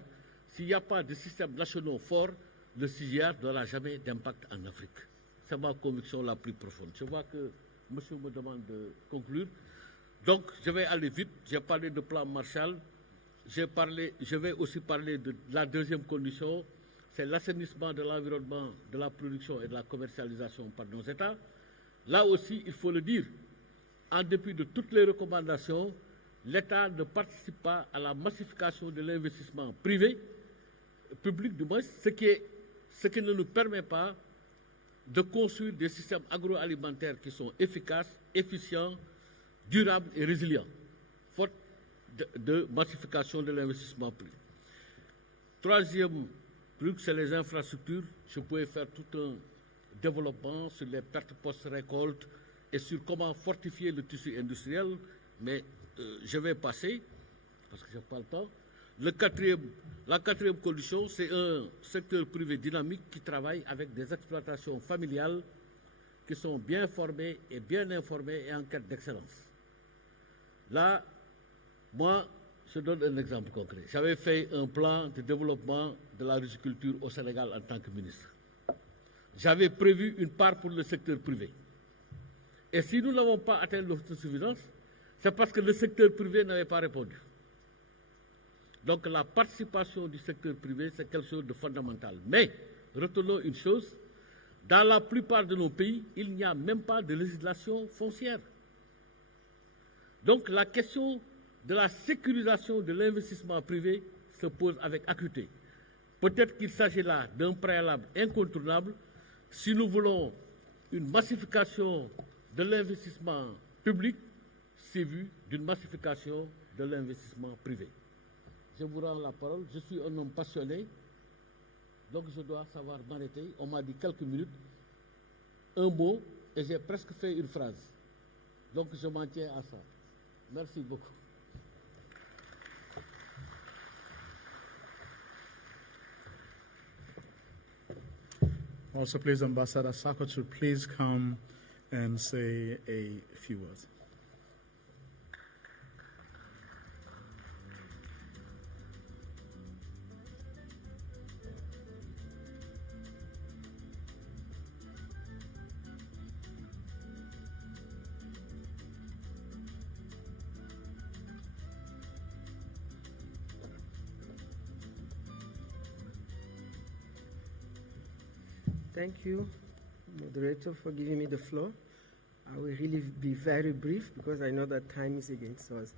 s'il n'y a pas de système national fort, le CGR n'aura jamais d'impact en Afrique. C'est ma conviction la plus profonde. Je vois que monsieur me demande de conclure. Donc, je vais aller vite. J'ai parlé de plan Marshall. Je vais aussi parler de la deuxième condition, c'est l'assainissement de l'environnement, de la production et de la commercialisation par nos États. Là aussi, il faut le dire, en dépit de toutes les recommandations, l'État ne participe pas à la massification de l'investissement privé, public du moins, ce qui ne nous permet pas de construire des systèmes agroalimentaires qui sont efficaces, efficients, durables et résilients, faute de massification de l'investissement privé. Troisième truc, c'est les infrastructures. Je pourrais faire tout un développement sur les pertes post-récolte et sur comment fortifier le tissu industriel, mais je vais passer, parce que je n'ai pas le temps. La quatrième condition, c'est un secteur privé dynamique qui travaille avec des exploitations familiales qui sont bien formées et bien informées et en quête d'excellence. Là, moi, je donne un exemple concret. J'avais fait un plan de développement de la riziculture au Sénégal en tant que ministre. J'avais prévu une part pour le secteur privé. Et si nous n'avons pas atteint l'autosuffisance, c'est parce que le secteur privé n'avait pas répondu. Donc la participation du secteur privé, c'est quelque chose de fondamental. Mais, retenons une chose, dans la plupart de nos pays, il n'y a même pas de législation foncière. Donc la question de la sécurisation de l'investissement privé se pose avec acuité. Peut-être qu'il s'agit là d'un préalable incontournable si nous voulons une massification de l'investissement public suivie d'une massification de l'investissement privé. Je vous rends la parole. Je suis un homme passionné, donc je dois savoir m'arrêter. On m'a dit quelques minutes, un mot, et j'ai presque fait une phrase. Donc je m'en tiens à ça. Merci beaucoup. Also, please, Ambassador Sako, to please come and say a few words. Thank you, moderator, for giving me the floor. I will really be very brief because I know that time is against us.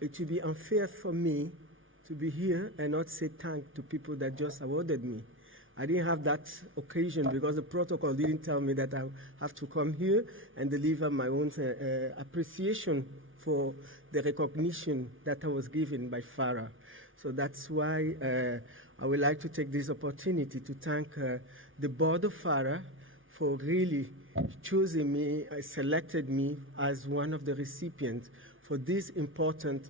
It would be unfair for me to be here and not say thank to people that just awarded me. I didn't have that occasion because the protocol didn't tell me that I have to come here and deliver my own appreciation for the recognition that I was given by FARA. So that's why I would like to take this opportunity to thank the board of FARA for really choosing me, selected me as one of the recipients for this important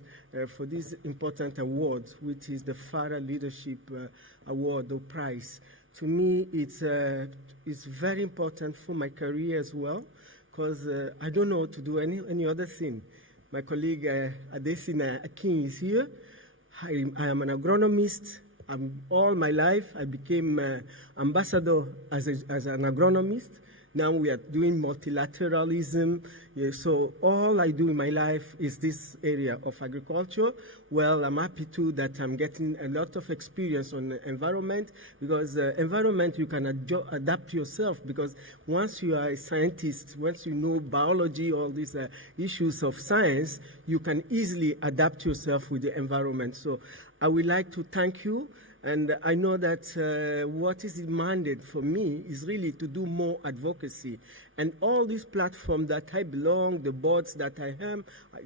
award, which is the FARA Leadership Award or Prize. To me, it's very important for my career as well, because I don't know to do any other thing. My colleague Adesina Akin is here. I am an agronomist. All my life, I became ambassador as an agronomist. Now we are doing multilateralism. Yeah, so all I do in my life is this area of agriculture. Well, I'm happy too that I'm getting a lot of experience on the environment, because environment you can adapt yourself, because once you are a scientist, once you know biology, all these issues of science, you can easily adapt yourself with the environment. So I would like to thank you. And I know that what is demanded for me is really to do more advocacy. And all these platforms that I belong, the boards that I am,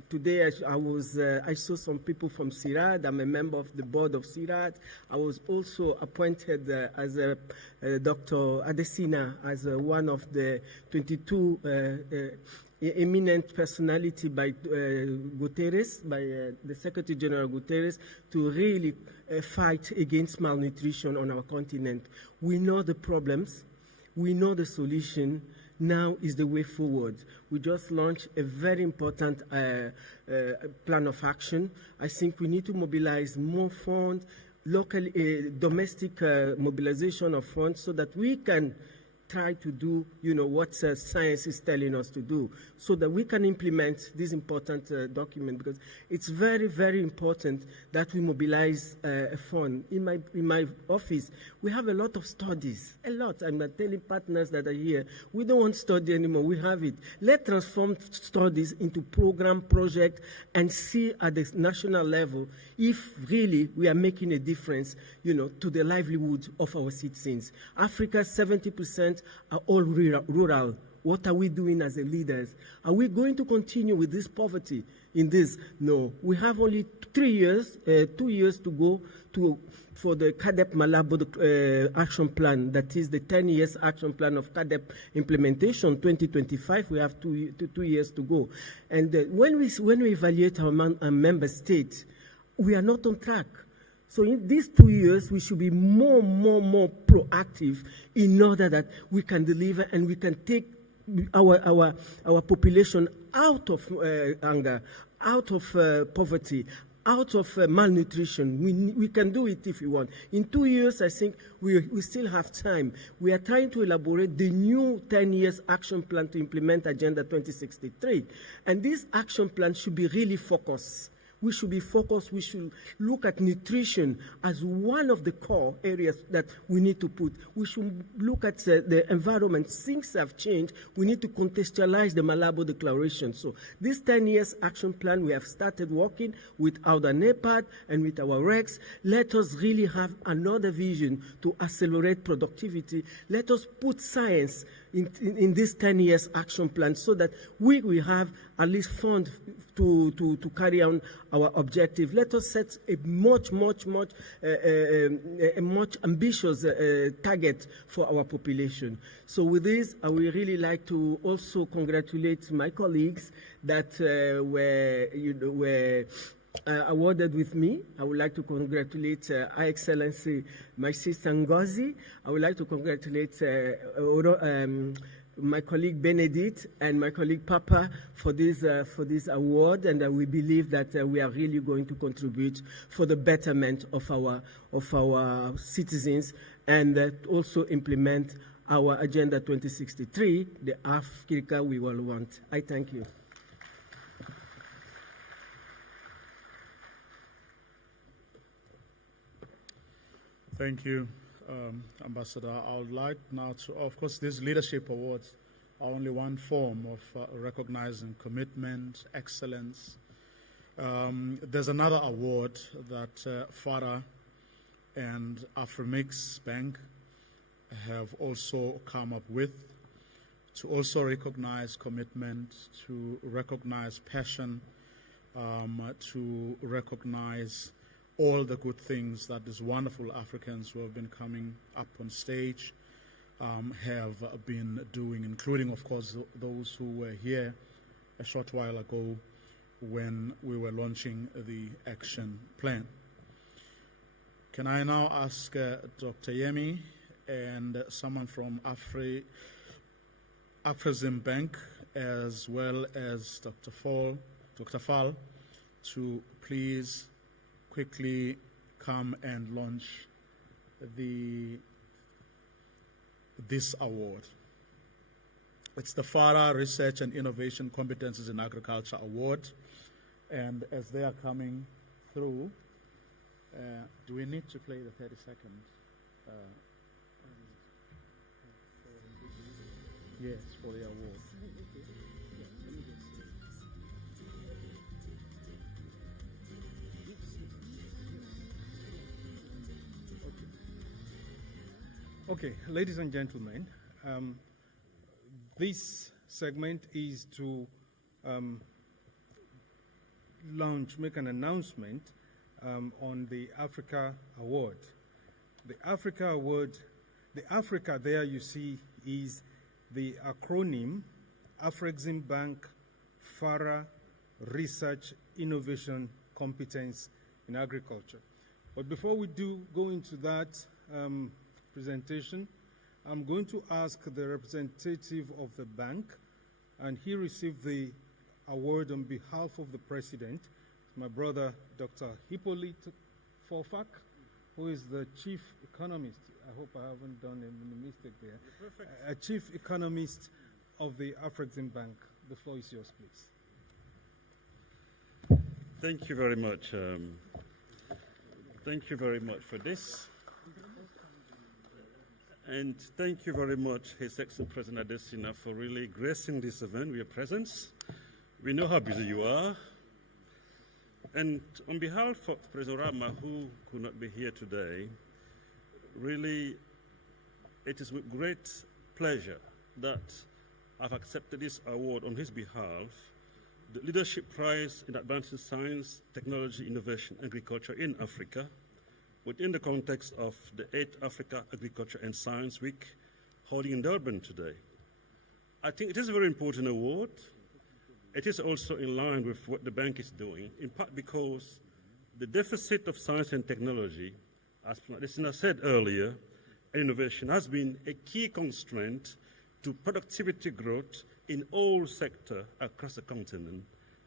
today I saw some people from CIRAD. I'm a member of the board of CIRAD. I was also appointed as Dr. Adesina as one of the 22 eminent personality by Guterres, by the Secretary General Guterres, to really fight against malnutrition on our continent. We know the problems, we know the solution. now is the way forward. We just launched a very important plan of action. I think we need to mobilize more funds, local, domestic mobilization of funds so that we can try to do, what science is telling us to do, so that we can implement this important document, because it's very, very important that we mobilize a fund. In my office, we have a lot of studies, a lot. I'm not telling partners that are here, we don't want study anymore, we have it. Let's transform studies into program, project, and see at the national level if really we are making a difference, to the livelihood of our citizens. Africa, 70% are all rural. What are we doing as leaders? Are we going to continue with this poverty in this? No. We have only 2 years to go for the CADEP Malabo action plan. That is the 10 years action plan of CADEP implementation, 2025. We have 2 years to go. And when we evaluate our member states, we are not on track. So in these 2 years, we should be more proactive in order that we can deliver and we can take our population out of hunger, out of poverty, out of malnutrition. We can do it if we want. In 2 years, I think we still have time. We are trying to elaborate the new 10 years action plan to implement Agenda 2063. And this action plan should be really focused. We should be focused. We should look at nutrition as one of the core areas that we need to put. We should look at the environment. Things have changed. We need to contextualize the Malabo Declaration. So this 10 years action plan, we have started working with our NEPAD and with our REX. Let us really have another vision to accelerate productivity. Let us put science in this 10 years action plan so that we will have at least funds to carry on our objective. Let us set a much ambitious target for our population. So with this, I would really like to also congratulate my colleagues that were awarded with me. I would like to congratulate Her Excellency, my sister Ngozi. I would like to congratulate my colleague Benedict and my colleague Papa for this award, and we believe that we are really going to contribute for the betterment of our citizens and also implement our Agenda 2063, the Africa we all want. I thank you. Thank you, Ambassador. I would like now to, of course, these leadership awards are only one form of recognizing commitment, excellence. There's another award that FARA and Afrimix Bank have also come up with to also recognize commitment, to recognize passion, to recognize all the good things that these wonderful Africans who have been coming up on stage have been doing, including, of course, those who were here a short while ago when we were launching the action plan. Can I now ask Dr. Yemi and someone from Afrizim Bank, as well as Dr. Fall, to please quickly come and launch this award. It's the FARA Research and Innovation Competencies in Agriculture Award. And as they are coming through, do we need to play the 30 seconds? Yes, for the award. Okay, ladies and gentlemen, this segment is to make an announcement on the Africa Award. The Africa Award, the Africa there you see is the acronym Afrexim Bank FARA Research Innovation Competence in Agriculture. But before we do go into that presentation, I'm going to ask the representative of the bank, and he received the award on behalf of the president, my brother, Dr. Hippolyte Fofak, who is the chief economist. I hope I haven't done any mistake there. A chief economist of the Afrexim Bank. The floor is yours, please. Thank you very much. Thank you very much for this. And thank you very much, His Excellency President Adesina, for really gracing this event with your presence. We know how busy you are. And on behalf of President Rama, who could not be here today, really, it is with great pleasure that I've accepted this award on his behalf, the Leadership Prize in Advancing Science, Technology, Innovation, Agriculture in Africa, within the context of the 8th Africa Agriculture and Science Week, holding in Durban today. I think it is a very important award. It is also in line with what the bank is doing, in part because the deficit of science and technology, as Listener said earlier, and innovation has been a key constraint to productivity growth in all sectors across the continent,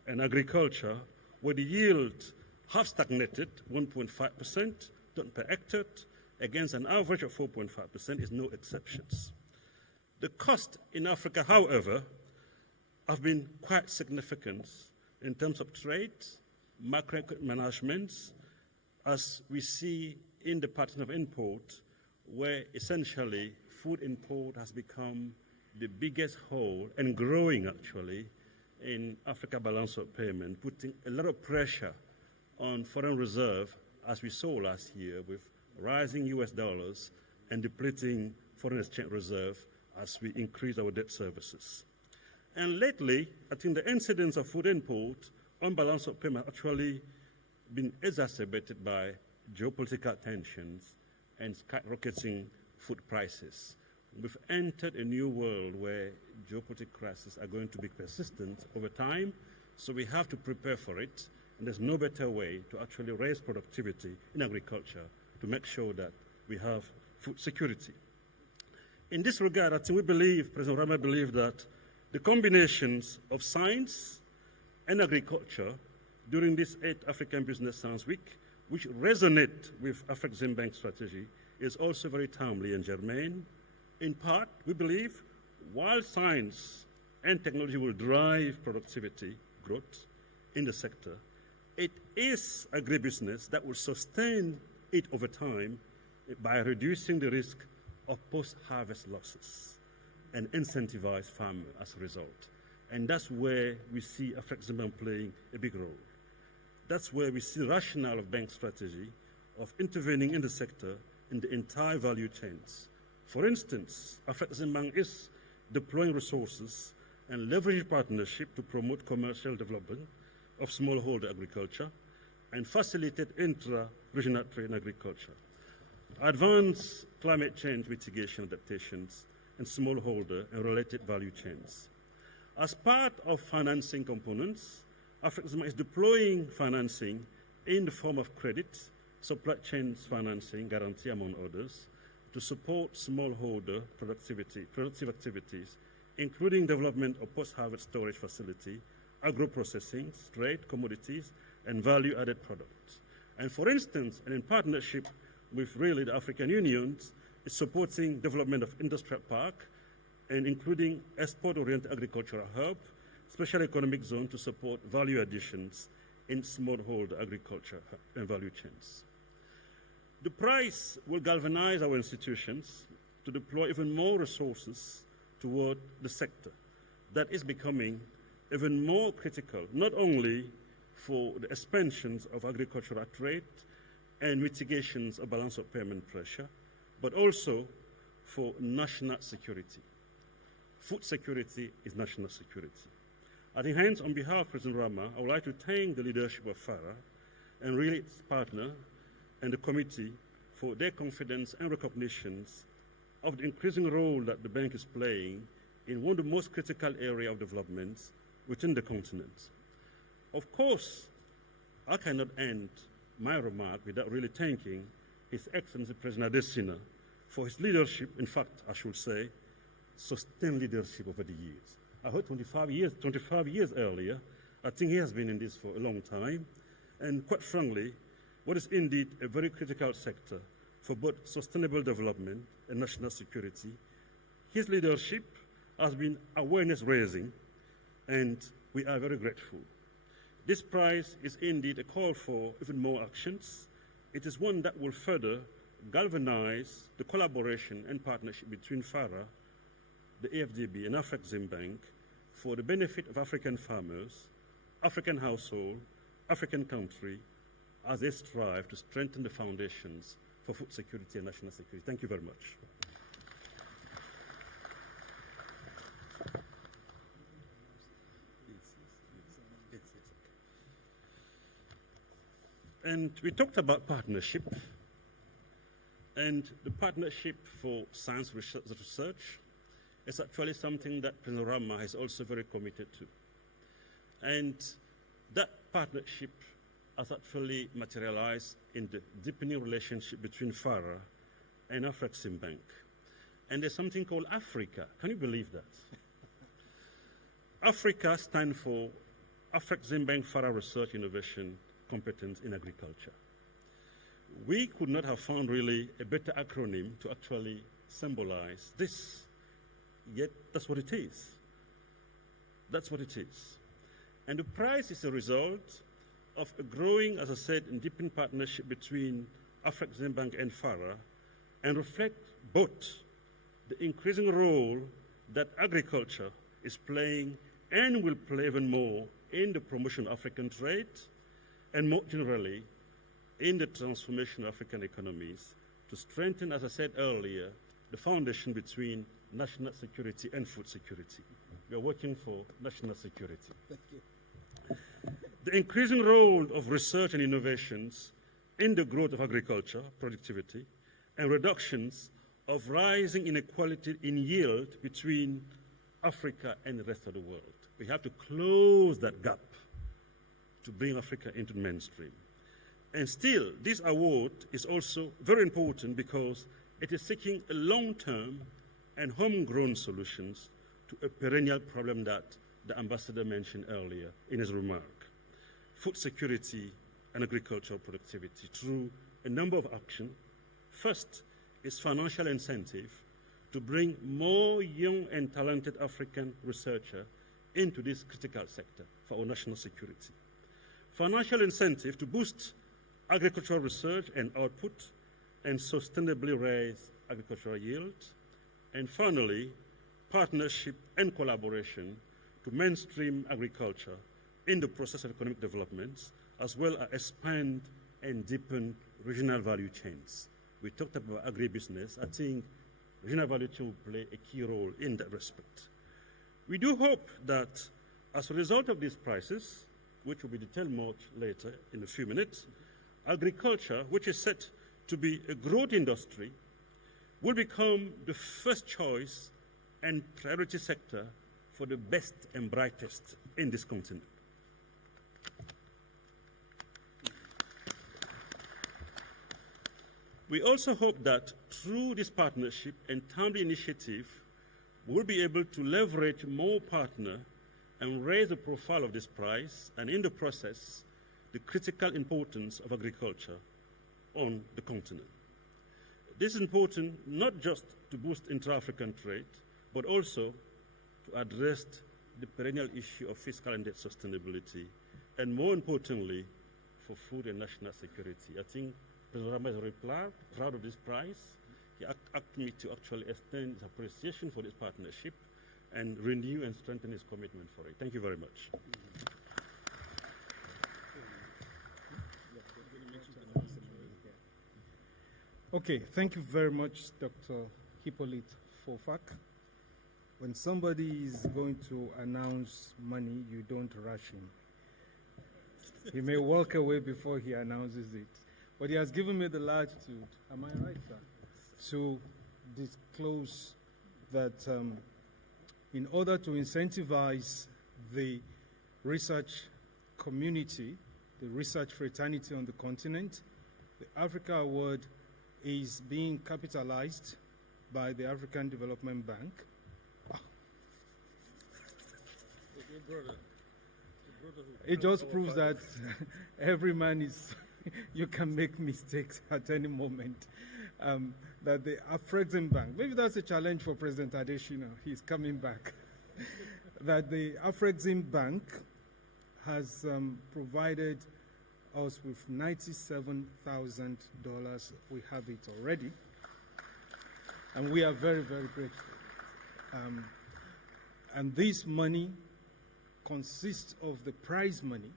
and agriculture, where the yield have stagnated 1.5% per hectare against an average of 4.5% is no exceptions. The cost in Africa, however, have been quite significant in terms of trade, macro management, as we see in the pattern of import, where essentially food import has become the biggest hole, and growing actually, in Africa balance of payment, putting a lot of pressure on foreign reserve, as we saw last year with rising US dollars and depleting foreign exchange reserve as we increase our debt services. And lately, I think the incidence of food import on balance of payment actually been exacerbated by geopolitical tensions and skyrocketing food prices. We've entered a new world where geopolitical crises are going to be persistent over time, so we have to prepare for it. And there's no better way to actually raise productivity in agriculture to make sure that we have food security. In this regard, I think we believe, President Rama believes that the combinations of science and agriculture during this 8th African Business Science Week, which resonate with Afrexim Bank strategy, is also very timely and germane. In part, we believe, while science and technology will drive productivity growth in the sector, it is agribusiness that will sustain it over time by reducing the risk of post-harvest losses and incentivize farmers as a result. And that's where we see Afrexim Bank playing a big role. That's where we see the rationale of bank strategy of intervening in the sector in the entire value chains. For instance, Afrexim Bank is deploying resources and leveraging partnership to promote commercial development of smallholder agriculture and facilitate intra-regional trade in agriculture, advance climate change mitigation adaptations, and smallholder and related value chains. As part of financing components, Afrexim is deploying financing in the form of credit, supply chains financing, guarantee among others, to support smallholder productive activities, including development of post-harvest storage facility, agro-processing, trade, commodities, and value-added products. And for instance, and in partnership with really the African Union, is supporting development of industrial park and including export-oriented agricultural hub, special economic zone to support value additions in smallholder agriculture and value chains. The prize will galvanize our institutions to deploy even more resources toward the sector that is becoming even more critical, not only for the expansions of agricultural trade and mitigations of balance of payment pressure, but also for national security. Food security is national security. I think hence, on behalf of President Rama, I would like to thank the leadership of FARA and really its partner and the committee for their confidence and recognitions of the increasing role that the bank is playing in one of the most critical areas of development within the continent. Of course, I cannot end my remark without really thanking His Excellency President Adesina for his leadership, in fact, I should say, sustained leadership over the years. I heard 25 years earlier. I think he has been in this for a long time. And quite frankly, what is indeed a very critical sector for both sustainable development and national security, his leadership has been awareness raising, and we are very grateful. This prize is indeed a call for even more actions. It is one that will further galvanize the collaboration and partnership between FARA, the AFDB, and Afreximbank for the benefit of African farmers, African households, African countries, as they strive to strengthen the foundations for food security and national security. Thank you very much. And we talked about partnership, and the partnership for science research is actually something that Plenary is also very committed to. And that partnership has actually materialized in the deepening relationship between FARA and Afreximbank. And there's something called Africa. Can you believe that? Africa stands for Afreximbank FARA Research Innovation Competence in Agriculture. We could not have found really a better acronym to actually symbolize this, yet that's what it is. That's what it is. And the prize is a result of a growing, as I said, and deepened partnership between Afreximbank and FARA, and reflect both the increasing role that agriculture is playing and will play even more in the promotion of African trade, and more generally, in the transformation of African economies to strengthen, as I said earlier, the foundation between national security and food security. We are working for national security. Thank you. The increasing role of research and innovations in the growth of agriculture, productivity, and reductions of rising inequality in yield between Africa and the rest of the world. We have to close that gap to bring Africa into the mainstream. And still, this award is also very important because it is seeking a long-term and homegrown solutions to a perennial problem that the ambassador mentioned earlier in his remark: food security and agricultural productivity through a number of actions. First is financial incentive to bring more young and talented African researchers into this critical sector for our national security. Financial incentive to boost agricultural research and output and sustainably raise agricultural yield. And finally, partnership and collaboration to mainstream agriculture in the process of economic development, as well as expand and deepen regional value chains. We talked about agribusiness. I think regional value chain will play a key role in that respect. We do hope that as a result of these prizes, which will be detailed more later in a few minutes, agriculture, which is set to be a growth industry, will become the first choice and priority sector for the best and brightest in this continent. We also hope that through this partnership and timely initiative, we'll be able to leverage more partners and raise the profile of this prize, and in the process, the critical importance of agriculture on the continent. This is important not just to boost intra-African trade, but also to address the perennial issue of fiscal and debt sustainability, and more importantly, for food and national security. I think President Rama is very proud of this prize. He asked me to actually extend his appreciation for this partnership and renew and strengthen his commitment for it. Thank you very much. Okay, thank you very much, Dr. Hippolyte Fofak. When somebody is going to announce money, you don't rush him. He may walk away before he announces it. But he has given me the latitude, am I right, sir, to disclose that in order to incentivize the research community, the research fraternity on the continent, the Africa Award is being capitalized by the African Development Bank. It just proves that every man is, you can make mistakes at any moment. That the Afrexim Bank, maybe that's a challenge for President Adesina, he's coming back. That the Afrexim Bank has provided us with $97,000. We have it already. And we are very, very grateful. And this money consists of the prize money.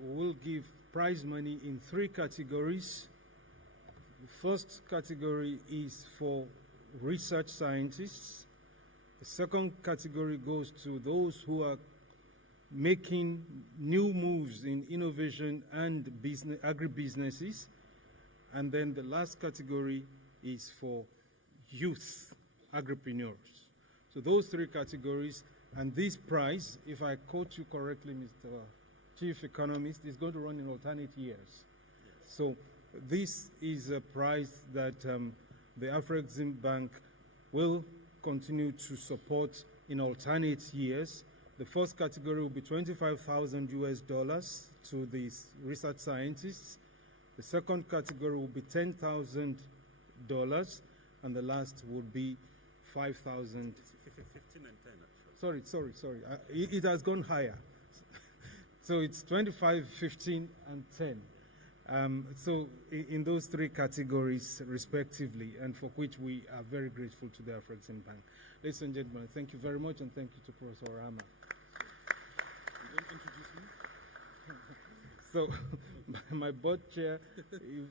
We'll give prize money in 3 categories. The first category is for research scientists. The second category goes to those who are making new moves in innovation and business, agribusinesses. And then the last category is for youth agripreneurs. So those 3 categories, and this prize, if I quote you correctly, Mr. Chief Economist, is going to run in alternate years. Yes. So this is a prize that the Afrexim Bank will continue to support in alternate years. The first category will be $25,000 to the research scientists. The second category will be $10,000, and the last would be 5,000. 15 and 10, actually. Sorry. It has gone higher. So it's 25, 15, and 10. So in those 3 categories, respectively, and for which we are very grateful to the Afrexim Bank. Ladies and gentlemen, thank you very much, and thank you to Professor Rama. You don't introduce me? So my board chair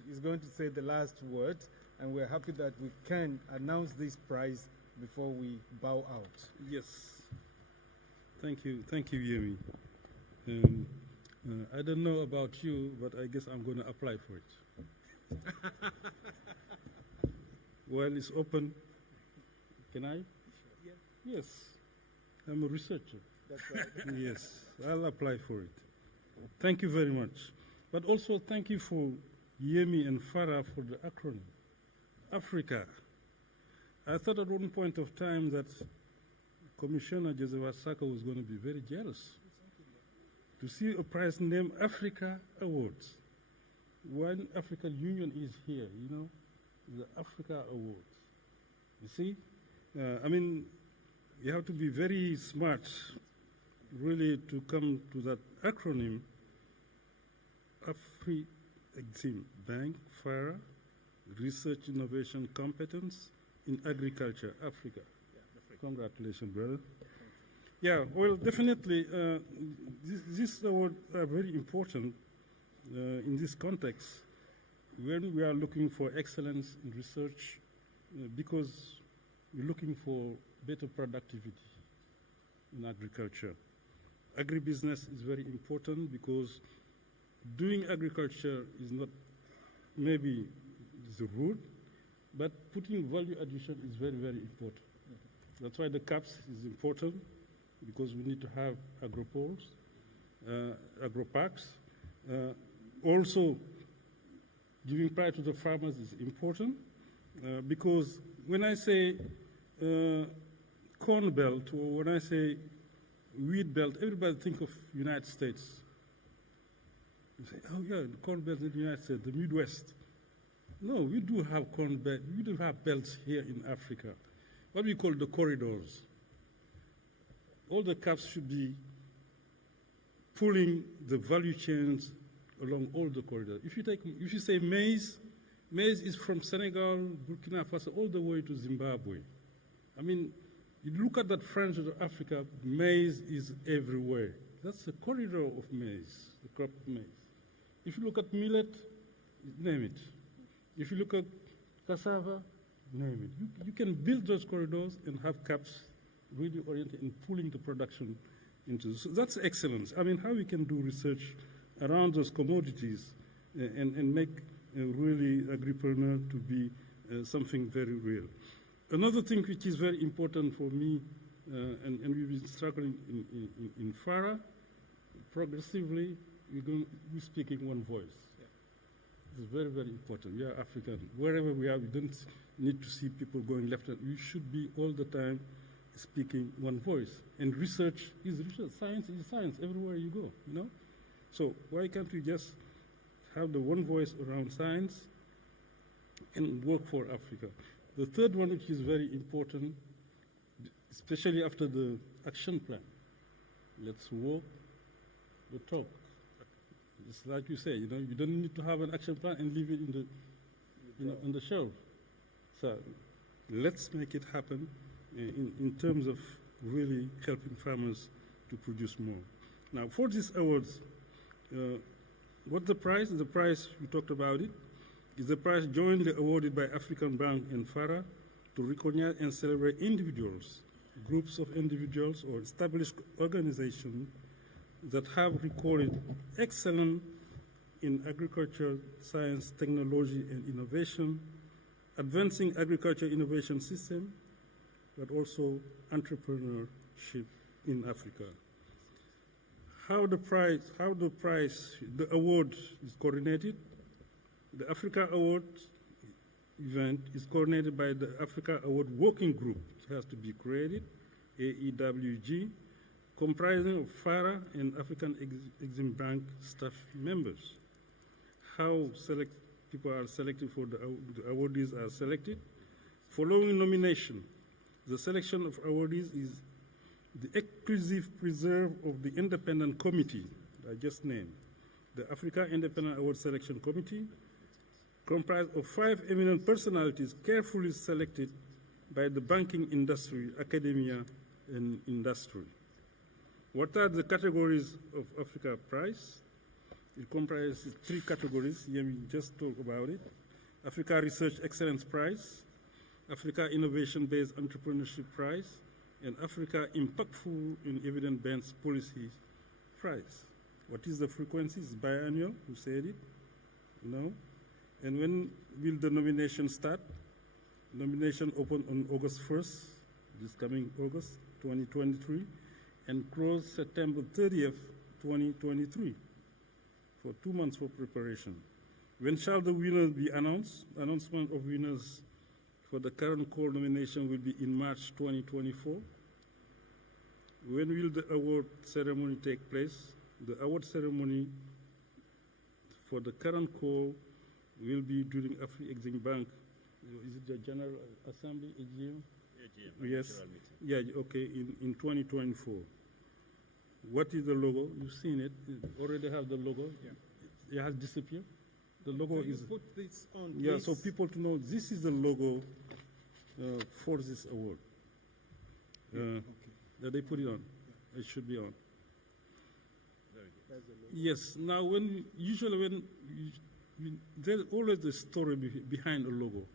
is going to say the last word, and we're happy that we can announce this prize before we bow out. Yes. Thank you, Yemi. I don't know about you, but I guess I'm going to apply for it. Well, it's open. Can I? Yeah. Yes. I'm a researcher. That's right. Yes, I'll apply for it. Thank you very much. But also thank you for Yemi and FARA for the acronym. Africa. I thought at one point of time that Commissioner Joseph Saka was going to be very jealous to see a prize named Africa Awards. When African Union is here, you know, the Africa Awards. You see? I mean, you have to be very smart, really, to come to that acronym, Afrexim Bank, FARA, Research Innovation Competence in Agriculture, Africa. Congratulations, brother. Yeah, well, definitely, these awards are very important in this context when we are looking for excellence in research because we're looking for better productivity in agriculture. Agribusiness is very important because doing agriculture is not maybe the root, but putting value addition is very, very important. That's why the CAPS is important, because we need to have agropoles, agroparks. Also, giving price to the farmers is important, because when I say corn belt or when I say wheat belt, everybody think of United States. You say, oh yeah, the corn belt in the United States, the Midwest. No, we do have corn belt, we do have belts here in Africa, what we call the corridors. All the CAPs should be pulling the value chains along all the corridors. If you say maize is from Senegal, Burkina Faso, all the way to Zimbabwe. I mean, you look at that fringe of Africa, maize is everywhere. That's the corridor of maize, the crop of maize. If you look at millet, name it. If you look at cassava, name it. You can build those corridors and have CAPs really oriented in pulling the production into. So that's excellence. I mean, how we can do research around those commodities and make really agripreneur to be something very real. Another thing which is very important for me, and we've been struggling in FARA, progressively we're speaking one voice. It's very, very important. We are African. Wherever we are, we don't need to see people going left. We should be all the time speaking one voice. And research is research. Science is science everywhere you go, you know? So why can't we just have the one voice around science and work for Africa? The third one, which is very important, especially after the action plan, let's walk the talk. It's like you say, you know, you don't need to have an action plan and leave it in the, you know, on the shelf. So let's make it happen in terms of really helping farmers to produce more. Now, for these awards, what's the prize? The prize, we talked about it, is the prize jointly awarded by African Bank and FARA to recognize and celebrate individuals, groups of individuals or established organizations that have recorded excellence in agriculture, science, technology, and innovation, advancing agriculture innovation system, but also entrepreneurship in Africa. How the award is coordinated. The Africa Award event is coordinated by the Africa Award Working Group. It has to be created, AASW8, comprising of FARA and African Exim Bank staff members. How people are selected for the awardees are selected. Following nomination, the selection of awardees is the exclusive preserve of the independent committee I just named. The Africa Independent Award Selection Committee, comprised of 5 eminent personalities carefully selected by the banking industry, academia, and industry. What are the categories of Africa Prize? It comprises 3 categories. Here we just talked about it. Africa Research Excellence Prize, Africa Innovation-Based Entrepreneurship Prize, and Africa Impactful and Evidence-Based Policy Prize. What is the frequency? It's biannual, who said it? No? And when will the nomination start? Nomination open on August 1st, this coming August 2023, and close September 30th, 2023, for 2 months for preparation. When shall the winners be announced? Announcement of winners for the current call nomination will be in March 2024. When will the award ceremony take place? The award ceremony for the current call will be during Afri-Exim Bank. Is it the General Assembly, AGM? AGM, yes. Yeah, okay, in 2024. What is the logo? You've seen it. You already have the logo. Yeah. It has disappeared. The logo Can is. you put this on, yeah, please? so people to know this is the logo for this award. That they put it on. It should be on. Yes. Now, usually there's always a story behind a logo.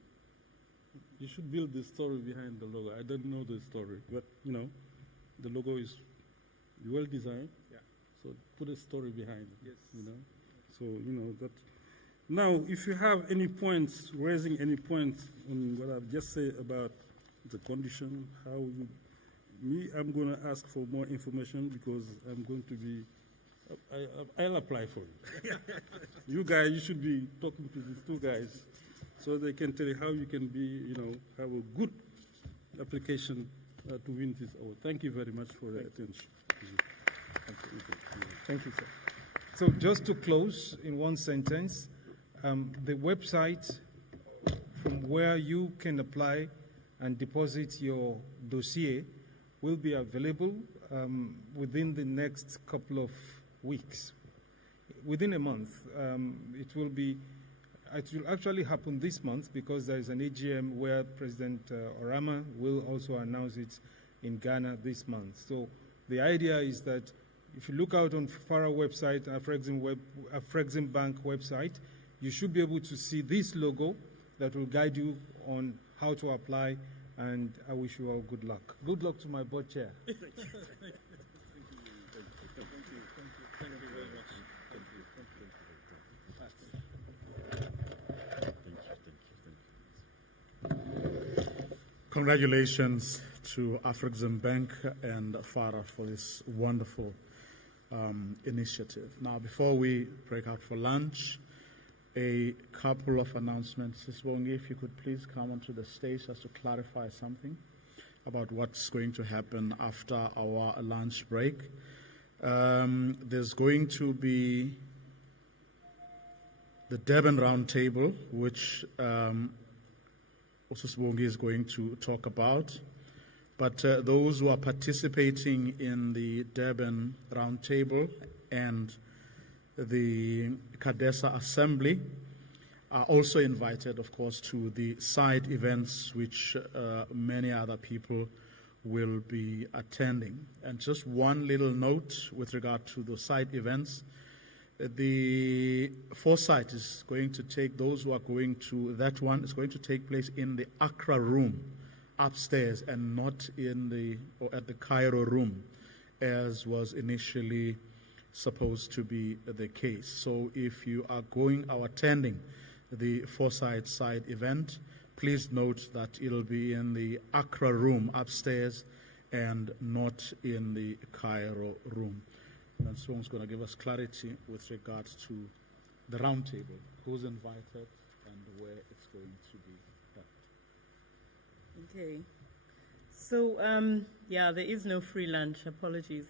You should build the story behind the logo. I don't know the story, but you know, the logo is well designed. Yeah. So put a story behind it. Yes. You know. So you know that. Now, if you have any points, raising any points on what I've just said about the condition, I'm going to ask for more information because I'm going to be. I'll apply for it. You guys, you should be talking to these 2 guys so they can tell you how you can be, you know, have a good application to win this award. Thank you very much for the attention. Thank you, sir. So just to close in one sentence, the website from where you can apply and deposit your dossier will be available within the next couple of weeks. Within a month, it will actually happen this month because there is an AGM where President Orama will also announce it in Ghana this month. So the idea is that if you look out on FARA website, Afrexim Bank website, you should be able to see this logo that will guide you on how to apply, and I wish you all good luck. Good luck to my board chair. Thank you very much. Congratulations to Afrexim Bank and FARA for this wonderful initiative. Now, before we break out for lunch, a couple of announcements. Ms. Bongi, if you could please come onto the stage just to clarify something about what's going to happen after our lunch break. There's going to be the Durban Roundtable, which also Sibongi is going to talk about. But those who are participating in the Durban Roundtable and the CADESA Assembly are also invited, of course, to the side events which many other people will be attending. And just one little note with regard to the side events. The foresight is going to take, those who are going to that one, is going to take place in the Accra room upstairs and not in the, or at the Cairo room, as was initially supposed to be the case. So if you are going or attending the foresight side event, please note that it'll be in the Accra room upstairs and not in the Cairo room. And someone's going to give us clarity with regards to the roundtable, who's invited and where it's going to be held. Okay. So, yeah, there is no free lunch. Apologies.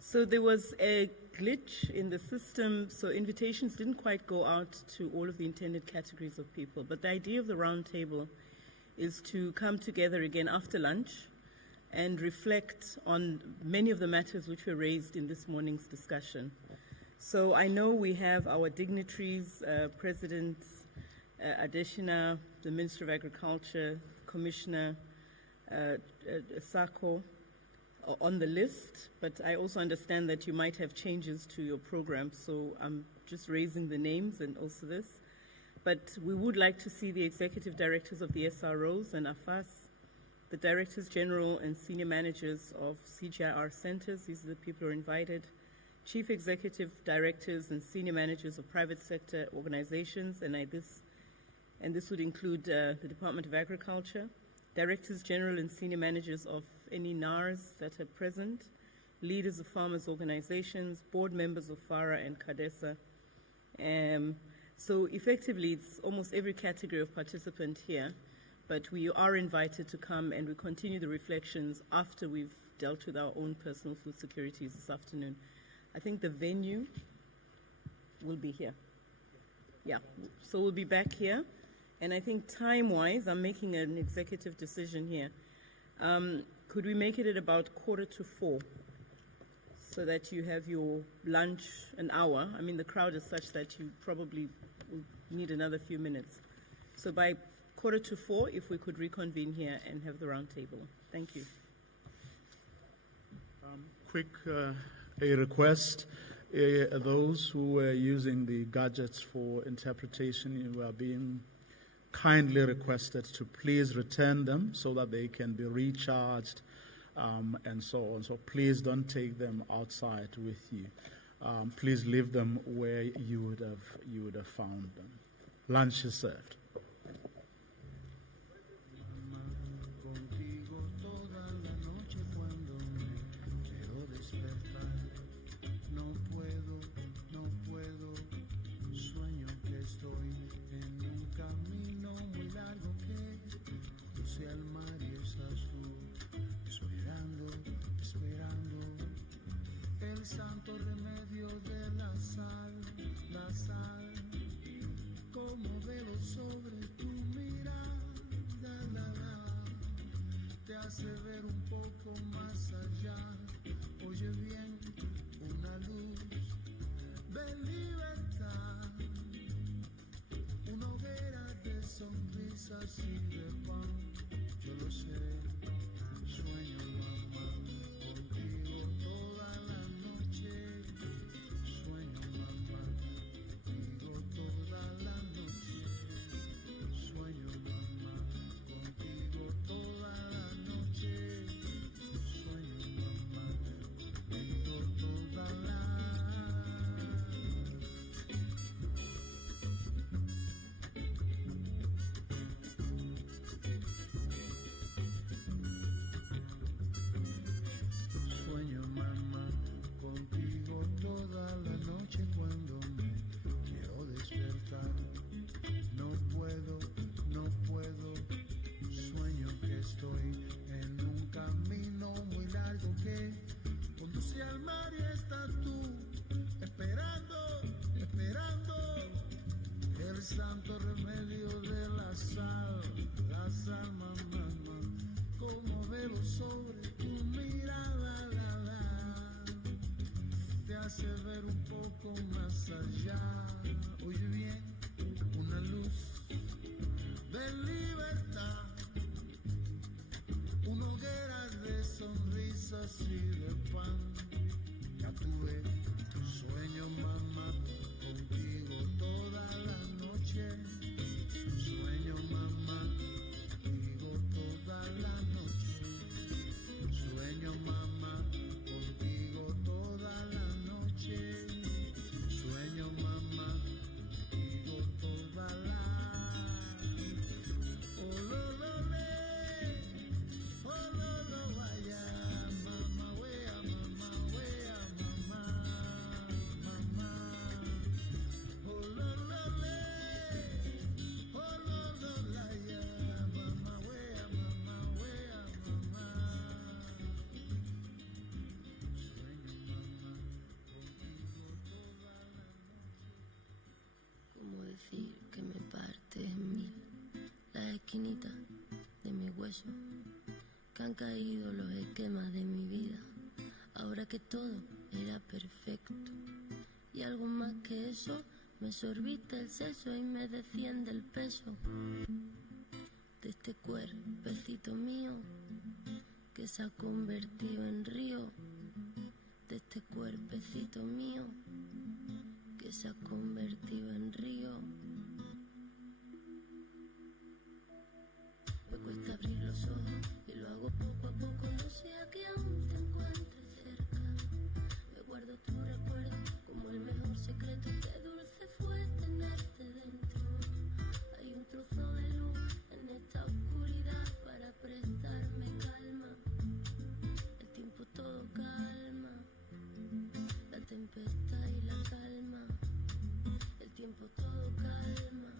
So there was a glitch in the system, so invitations didn't quite go out to all of the intended categories of people. But the idea of the roundtable is to come together again after lunch and reflect on many of the matters which were raised in this morning's discussion. So I know we have our dignitaries, President Adeshina, the Minister of Agriculture, Commissioner Sako, on the list, but I also understand that you might have changes to your program, so I'm just raising the names and also this. But we would like to see the executive directors of the SROs and AFAS, the directors general and senior managers of CGIR centers, these are the people who are invited, chief executive directors and senior managers of private sector organizations, and this would include the Department of Agriculture, directors general and senior managers of any NARs that are present, leaders of farmers' organizations, board members of FARA and CADESA. So effectively, it's almost every category of participant here, but we are invited to come and we continue the reflections after we've dealt with our own personal food securities this afternoon. I think the venue will be here. Yeah, so we'll be back here. And I think time-wise, I'm making an executive decision here. Could we make it at about 3:45 so that you have your lunch an hour? I mean, the crowd is such that you probably will need another few minutes. So by 3:45, if we could reconvene here and have the round table. Thank you. Quick a request. Those who are using the gadgets for interpretation, you are being kindly requested to please return them so that they can be recharged and so on. So please don't take them outside with you. Please leave them where you would have found them. Lunch is served. Santo remedio de la sal, como velo sobre tu mirada, te hace ver un poco más allá, oye bien, una luz de libertad, una hoguera de sonrisas y de pan, yo lo sé, sueño mamá, contigo toda la noche, sueño mamá, contigo toda la noche, sueño mamá, contigo toda la noche, sueño mamá, contigo toda la poco más allá. Oye bien, una luz de libertad, una hoguera de sonrisas y de pan. Ya tuve sueño, mamá, contigo toda la noche. Sueño, mamá, contigo toda la noche. Sueño, mamá, contigo toda la noche. Sueño, mamá, contigo toda la. Oh, lo, le. Oh, lo, vaya. Mamá, wea, mamá, wea, mamá. Mamá. Oh, lo, le. Oh, lo, la, ya. Mamá, wea, mamá, wea, mamá. ¿Cómo decir que me parte en mil las esquinitas de mi hueso? Que han caído los esquemas de mi vida, ahora que todo era perfecto. Y algo más que eso, me sorbite el seso y me desciende el peso de este cuerpecito mío que se ha convertido en río, de este cuerpecito mío que se ha convertido en río. Me cuesta abrir los ojos y lo hago poco a poco, no sea que aún te encuentres cerca. Me guardo tu recuerdo como el mejor secreto, qué dulce fue tenerte dentro. Hay un trozo de luz en esta oscuridad para prestarme calma. El tiempo todo calma, la tempestad y la calma. El tiempo todo calma,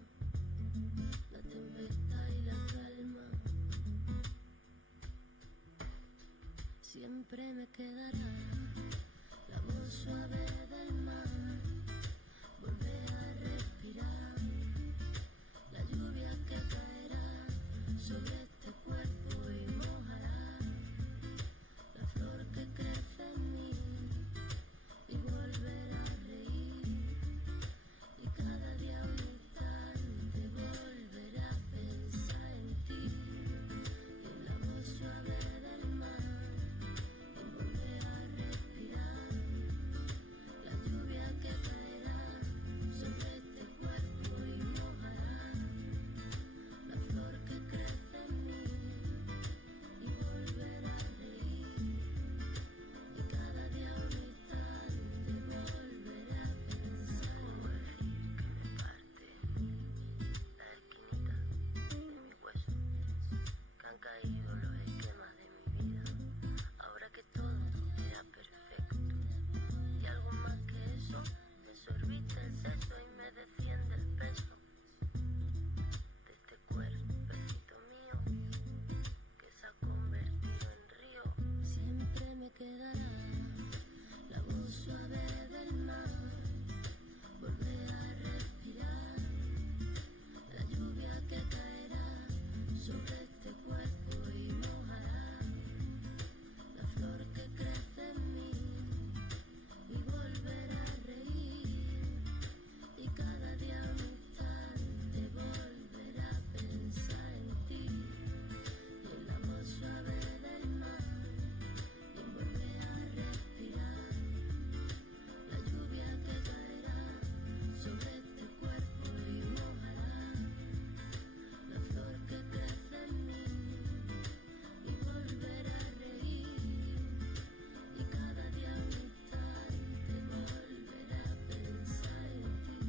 la tempestad y la calma. Siempre me quedará la voz suave del mar, volver a respirar, la lluvia que caerá sobre este cuerpo y mojará la flor que crece en mí y volver a reír. Y cada día un instante volver a pensar en ti y en la voz suave del mar y volver a respirar la lluvia que caerá sobre este cuerpo y mojará la flor que crece en mí y volver a reír. Y cada día un instante volver a pensar en la esquinita de mi hueso, que han caído los esquemas de mi vida, ahora que todo era perfecto. Y algo más que eso, me sorbite el seso y me desciende el peso de este cuerpecito mío que se ha convertido en río. Siempre me quedará la voz suave del mar, volver a respirar la lluvia que caerá sobre este cuerpo y mojará la flor que crece en mí y volver a reír. Y cada día un instante volver a pensar en ti y en la voz suave del mar y volver a respirar la lluvia que caerá sobre este cuerpo y mojará la flor que crece en mí y volver a reír. Y cada día un instante volver a pensar en ti.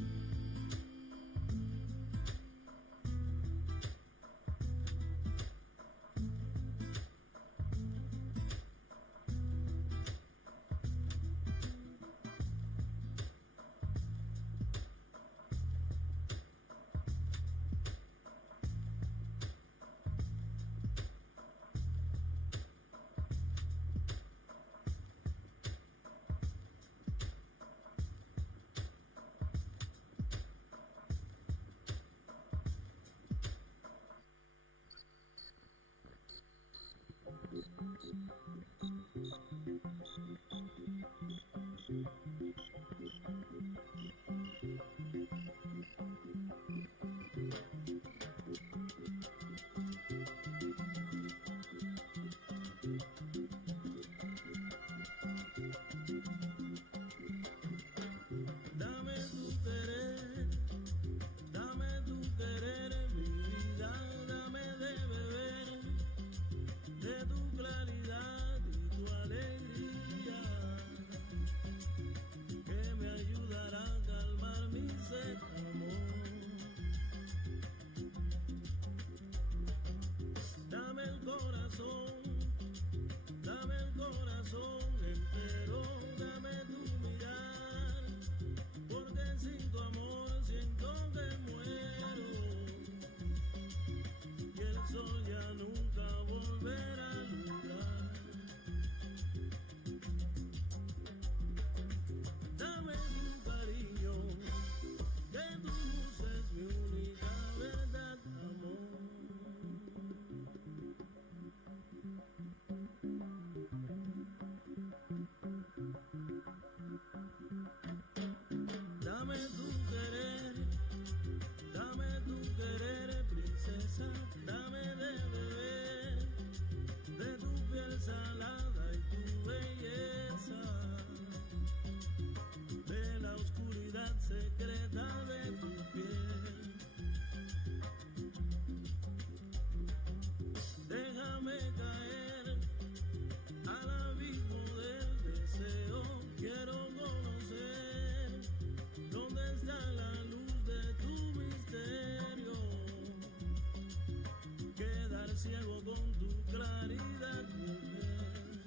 ciego con tu claridad, mujer.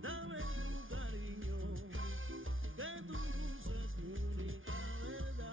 Dame tu cariño, que tu luz es mi única verdad.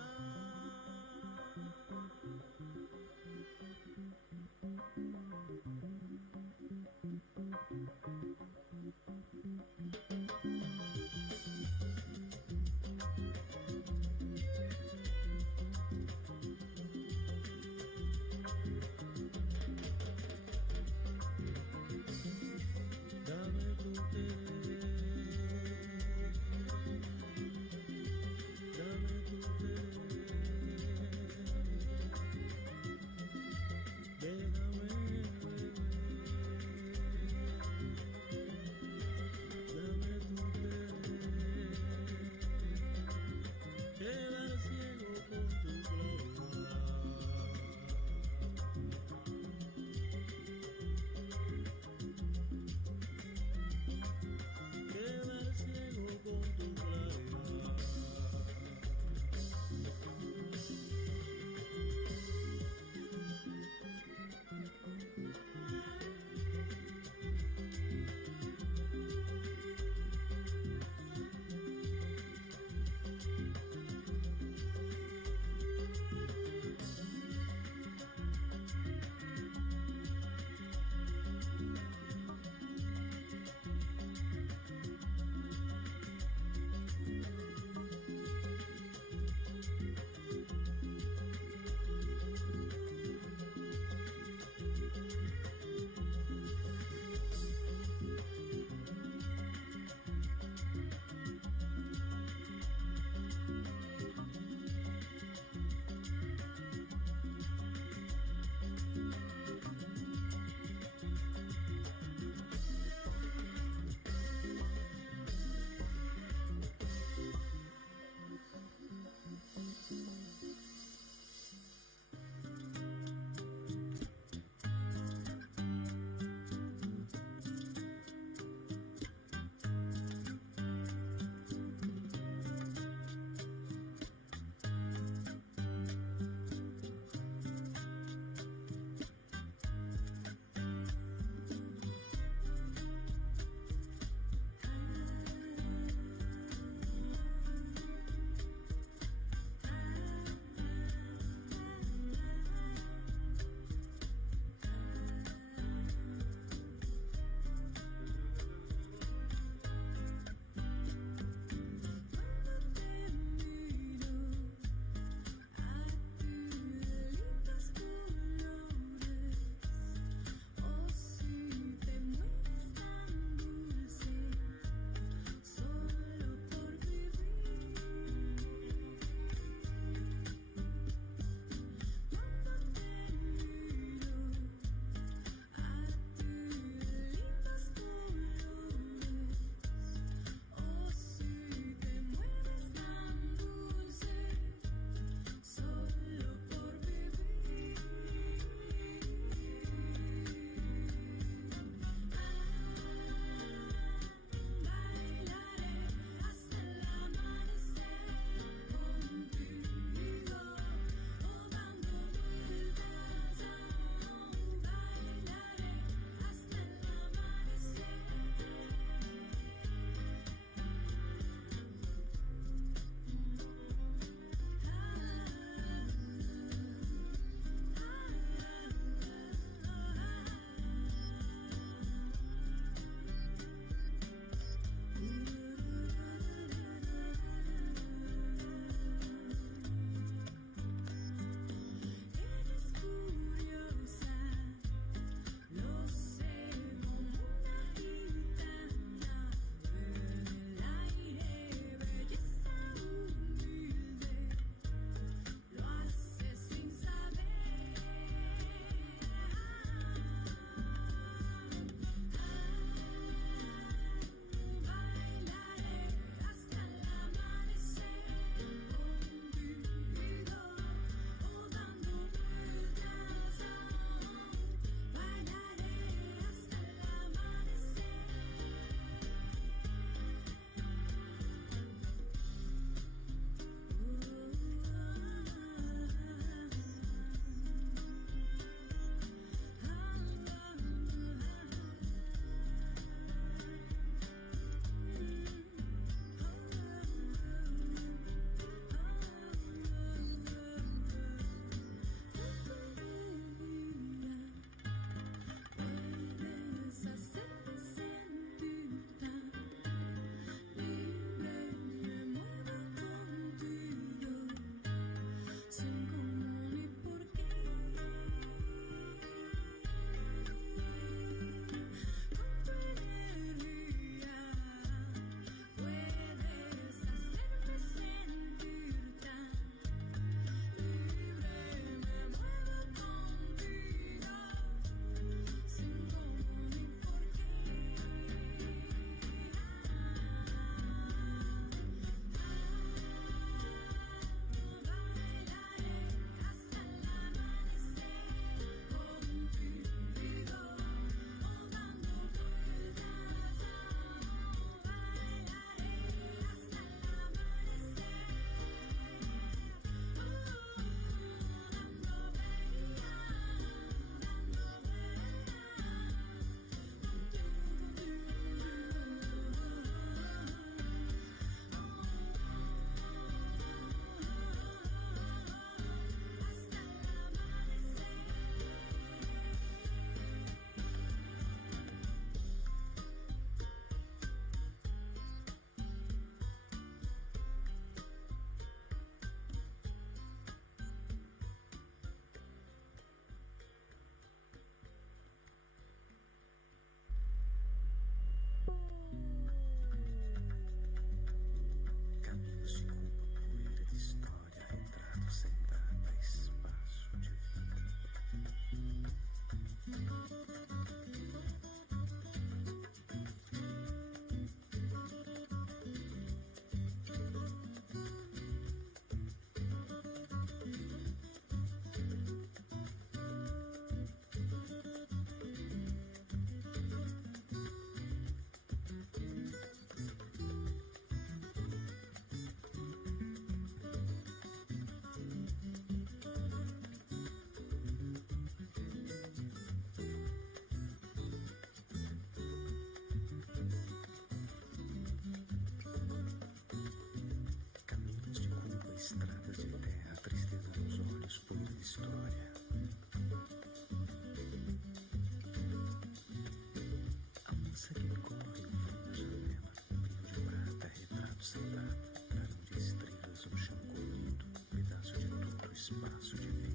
espaço de vida.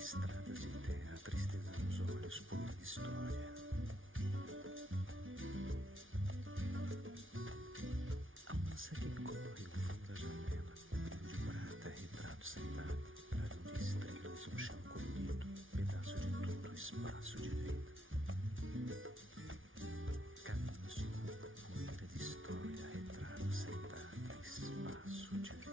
Estradas de terra, tristeza nos olhos, pura de história. A onça que corre, o fundo da janela, brilho de prata, retrato sentado, clarão de estrelas, um chão colorido, pedaço de tudo, espaço de vida. Caminhos de rua, poeira de história, retrato sentado, espaço de vida.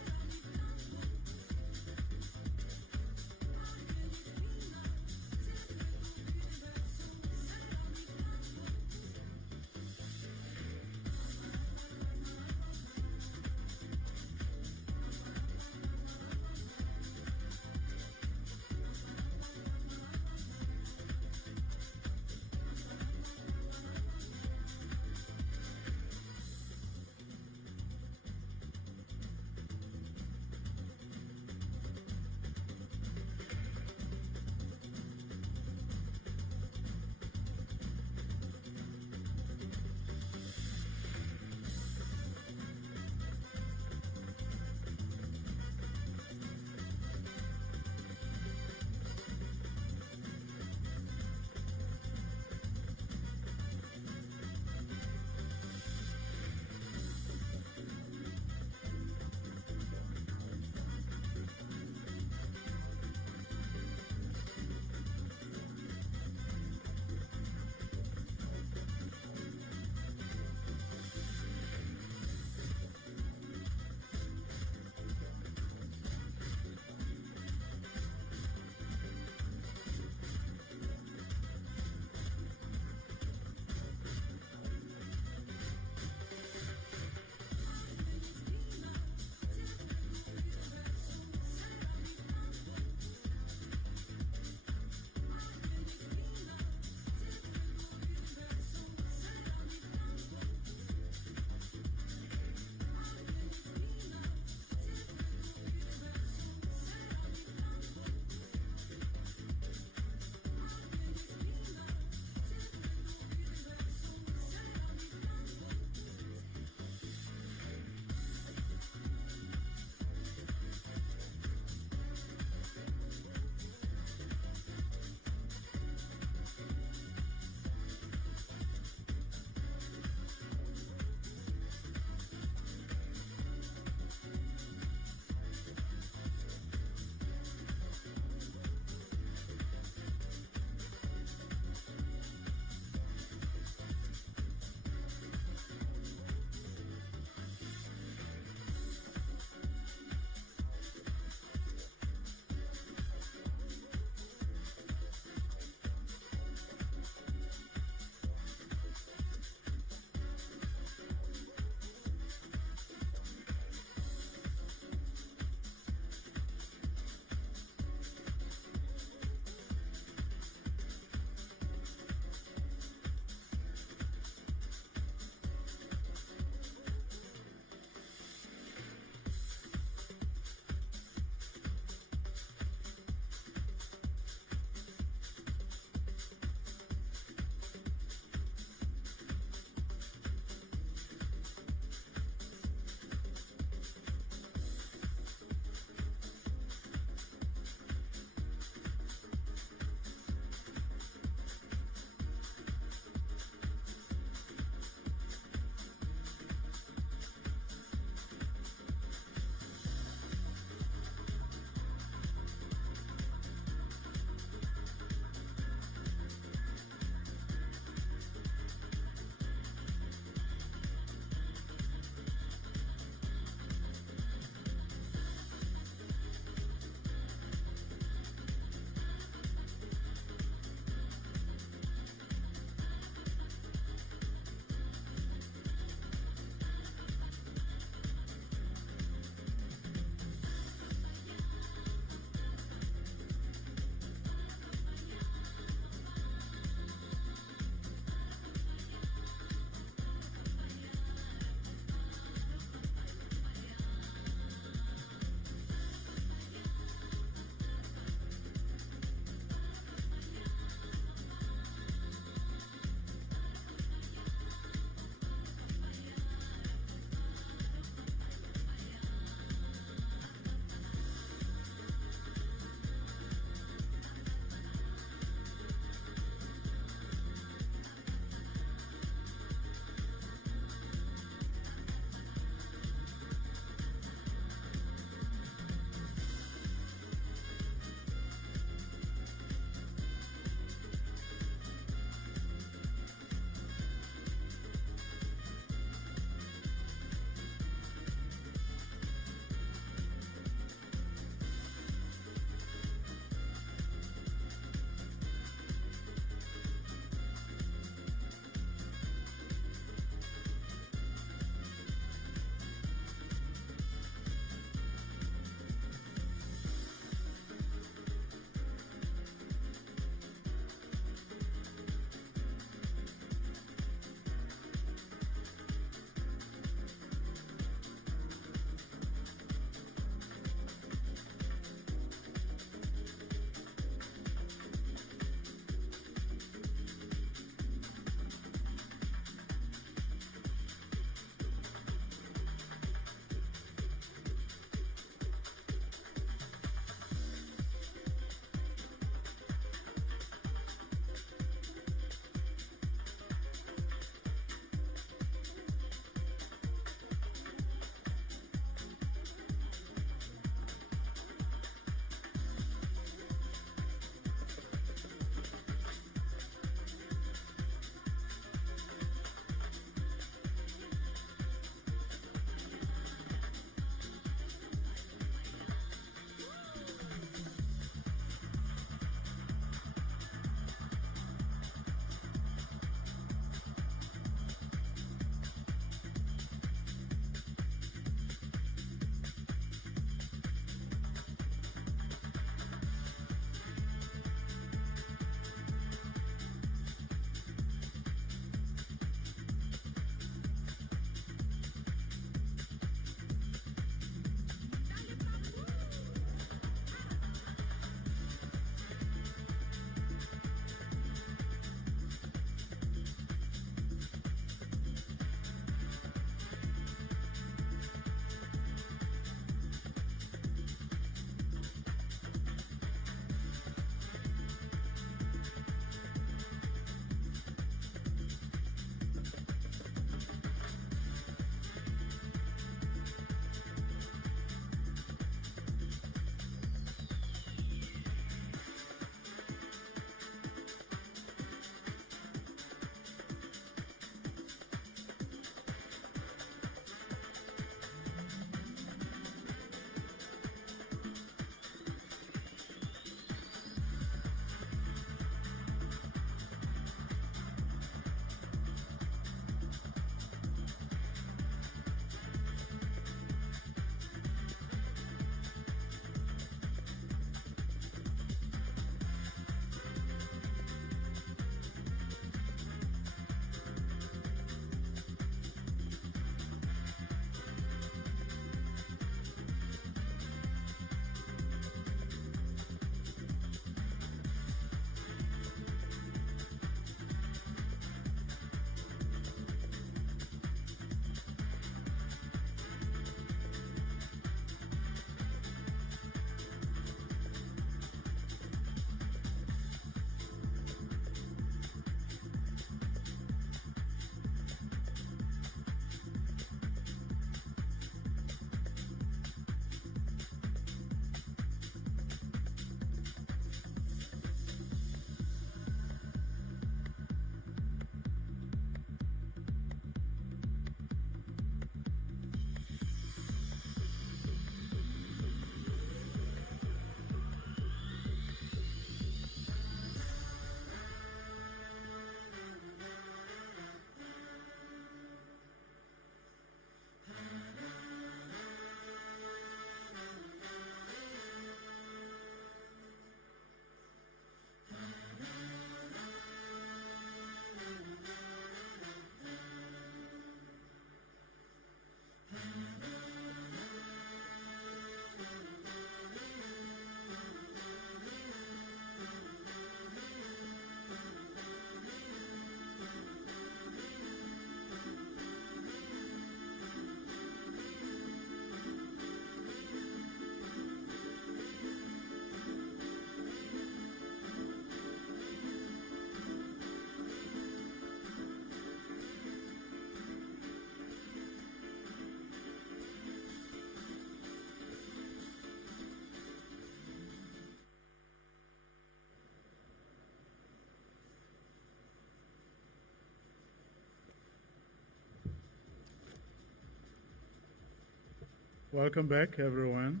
Welcome back, everyone.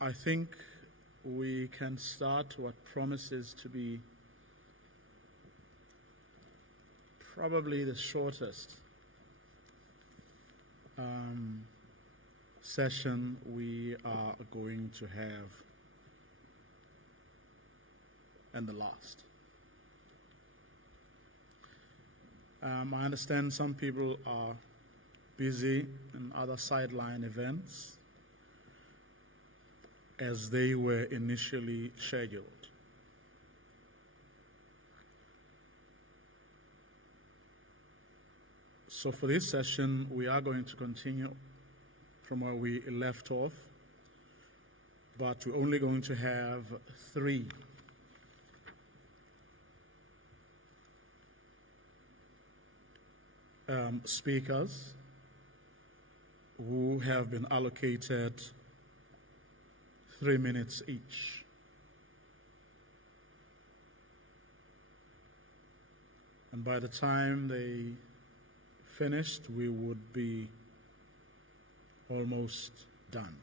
I think we can start what promises to be probably the shortest session we are going to have, and the last. I understand some people are busy in other sideline events as they were initially scheduled. So for this session, we are going to continue from where we left off, but we're only going to have 3 speakers who have been allocated 3 minutes each. And by the time they finished, we would be almost done.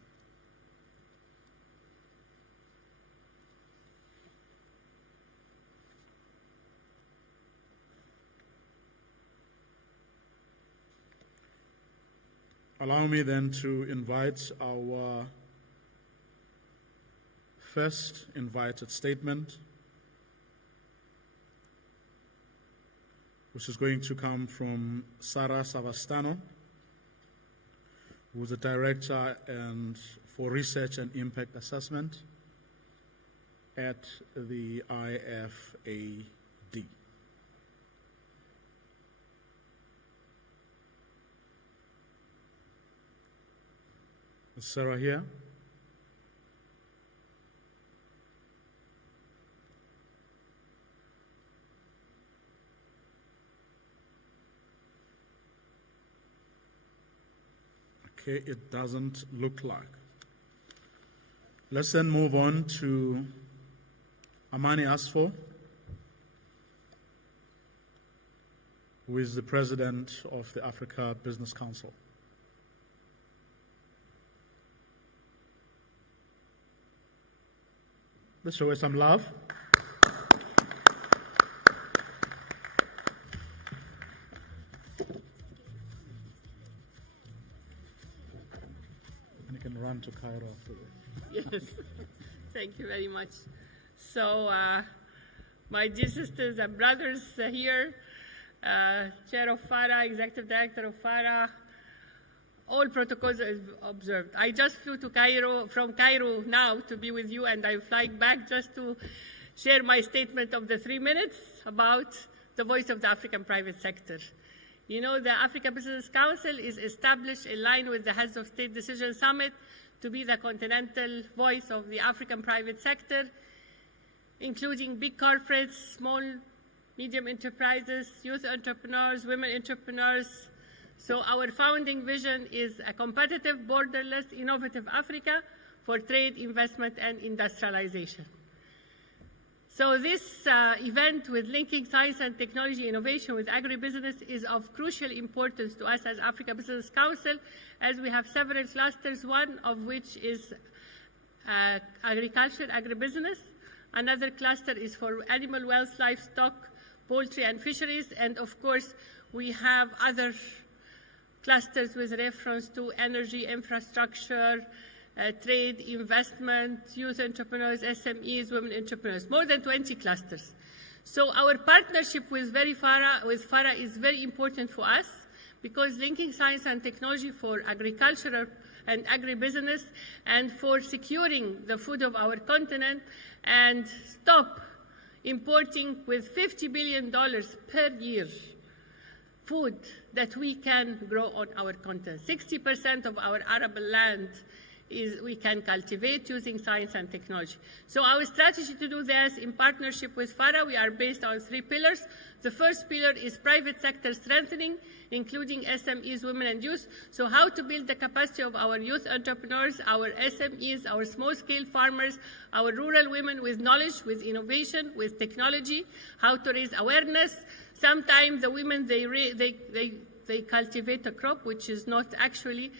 Allow me then to invite our first invited statement, which is going to come from Sarah Savastano, who is the Director for Research and Impact Assessment at the IFAD. Is Sarah here? Okay, it doesn't look like. Let's then move on to Amani Asfo, who is the President of the Africa Business Council. Let's show her some love. And you can run to Cairo after that. Yes, thank you very much. So, my dear sisters and brothers here, Chair of FARA, Executive Director of FARA, all protocols are observed. I just flew to Cairo, from Cairo now to be with you, and I'm flying back just to share my statement of the 3 minutes about the voice of the African private sector. You know, the Africa Business Council is established in line with the Heads of State Decision Summit to be the continental voice of the African private sector, including big corporates, small, medium enterprises, youth entrepreneurs, women entrepreneurs. So our founding vision is a competitive, borderless, innovative Africa for trade, investment, and industrialization. So this event with linking science and technology innovation with agribusiness is of crucial importance to us as Africa Business Council, as we have several clusters, one of which is agriculture, agribusiness. Another cluster is for animal wealth, livestock, poultry, and fisheries. And of course, we have other clusters with reference to energy, infrastructure, trade, investment, youth entrepreneurs, SMEs, women entrepreneurs, more than 20 clusters. So our partnership with FARA is very important for us, because linking science and technology for agriculture and agribusiness and for securing the food of our continent and stop importing with $50 billion per year food that we can grow on our continent. 60% of our arable land we can cultivate using science and technology. So our strategy to do this in partnership with FARA, we are based on 3 pillars. The first pillar is private sector strengthening, including SMEs, women, and youth. So how to build the capacity of our youth entrepreneurs, our SMEs, our small-scale farmers, our rural women with knowledge, with innovation, with technology, how to raise awareness, Sometimes the women, they cultivate a crop which is not actually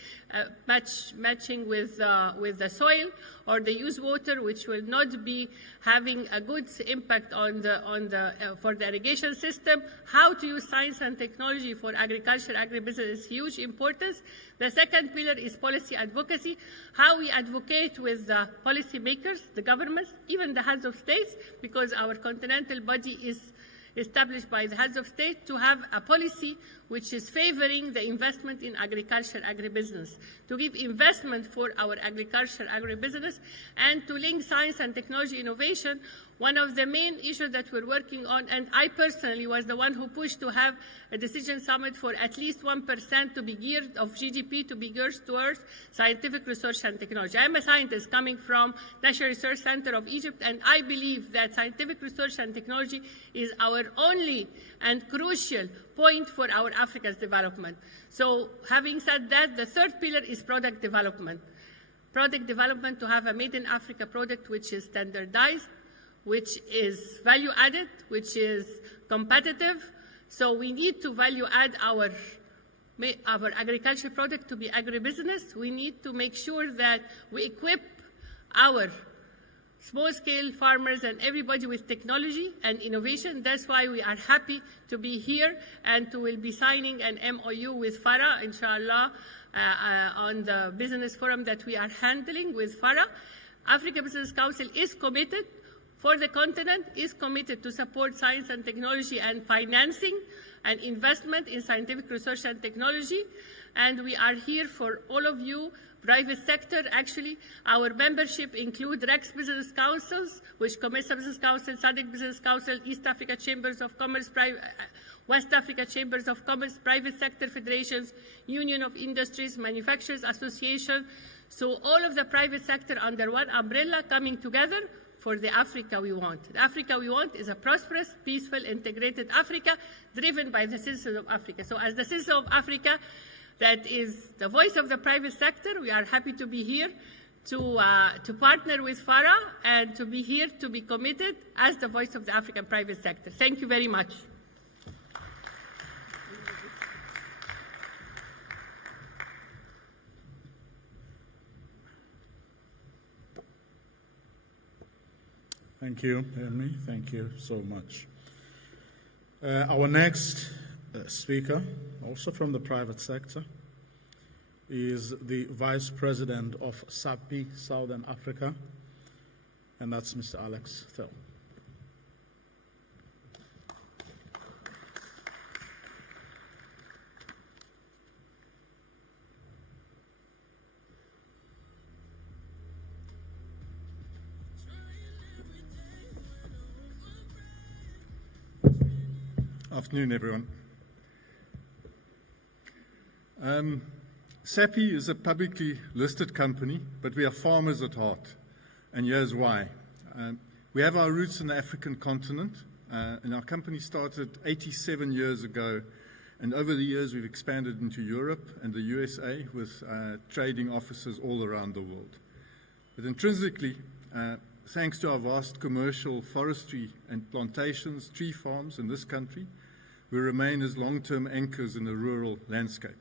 matching with the soil, or they use water which will not be having a good impact for the irrigation system. How to use science and technology for agriculture, agribusiness is huge importance. The second pillar is policy advocacy, how we advocate with the policy makers, the governments, even the heads of states, because our continental body is established by the heads of state to have a policy which is favoring the investment in agriculture, agribusiness, to give investment for our agriculture, agribusiness, and to link science and technology innovation. One of the main issues that we're working on, and I personally was the one who pushed to have a decision summit for at least 1% to be geared of GDP to be geared towards scientific research and technology. I'm a scientist coming from National Research Center of Egypt, and I believe that scientific research and technology is our only and crucial point for our Africa's development. So having said that, the third pillar is product development. Product development to have a made in Africa product which is standardized, which is value added, which is competitive. So we need to value add our agriculture product to be agribusiness. We need to make sure that we equip our small-scale farmers and everybody with technology and innovation. That's why we are happy to be here and to will be signing an MOU with FARA, inshallah, on the business forum that we are handling with FARA. Africa Business Council is committed for the continent, is committed to support science and technology and financing and investment in scientific research and technology. And we are here for all of you, private sector. Actually, our membership include REX Business Councils, which Comesa Business Council, SADC Business Council, East Africa Chambers of Commerce, West Africa Chambers of Commerce, private sector federations, Union of Industries, Manufacturers Association. So all of the private sector under one umbrella coming together for the Africa we want. The Africa we want is a prosperous, peaceful, integrated Africa driven by the citizens of Africa. So as the citizens of Africa, that is the voice of the private sector, we are happy to be here to partner with FARA and to be here to be committed as the voice of the African private sector. Thank you very much. Thank you, Amy. Thank you so much. Our next speaker, also from the private sector, is the Vice President of SAPI Southern Africa, and that's Mr. Alex Thill. Afternoon, everyone. SAPI is a publicly listed company, but we are farmers at heart, and here's why. We have our roots in the African continent, and our company started 87 years ago, and over the years we've expanded into Europe and the USA with trading offices all around the world. But intrinsically, thanks to our vast commercial forestry and plantations, tree farms in this country, we remain as long-term anchors in the rural landscape.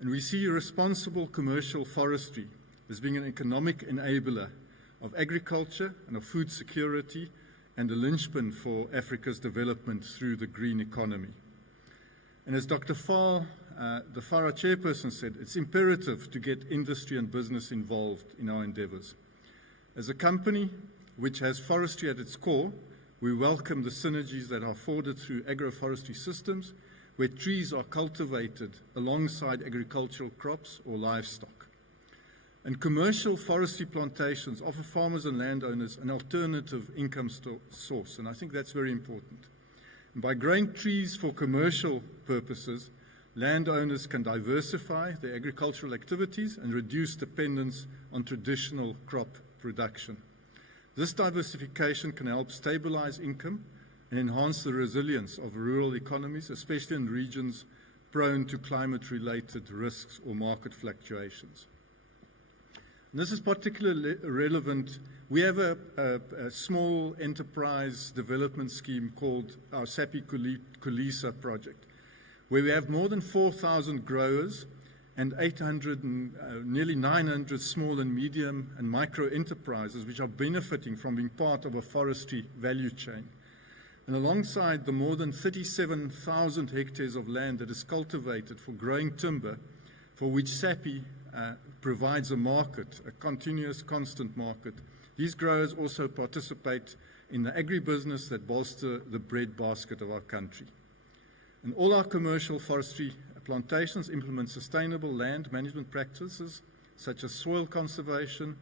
And we see responsible commercial forestry as being an economic enabler of agriculture and of food security and a linchpin for Africa's development through the green economy. And as Dr. Fall, the FARA chairperson, said, it's imperative to get industry and business involved in our endeavors. As a company which has forestry at its core, we welcome the synergies that are afforded through agroforestry systems where trees are cultivated alongside agricultural crops or livestock. And commercial forestry plantations offer farmers and landowners an alternative income source, and I think that's very important. And by growing trees for commercial purposes, landowners can diversify their agricultural activities and reduce dependence on traditional crop production. This diversification can help stabilize income and enhance the resilience of rural economies, especially in regions prone to climate-related risks or market fluctuations. And this is particularly relevant. We have a small enterprise development scheme called our SAPI Kulisa project, where we have more than 4,000 growers and 800 and nearly 900 small and medium and micro enterprises which are benefiting from being part of a forestry value chain. And alongside the more than 37,000 hectares of land that is cultivated for growing timber, for which SAPI provides a market, a continuous, constant market, these growers also participate in the agribusiness that bolster the breadbasket of our country. And all our commercial forestry plantations implement sustainable land management practices such as soil conservation,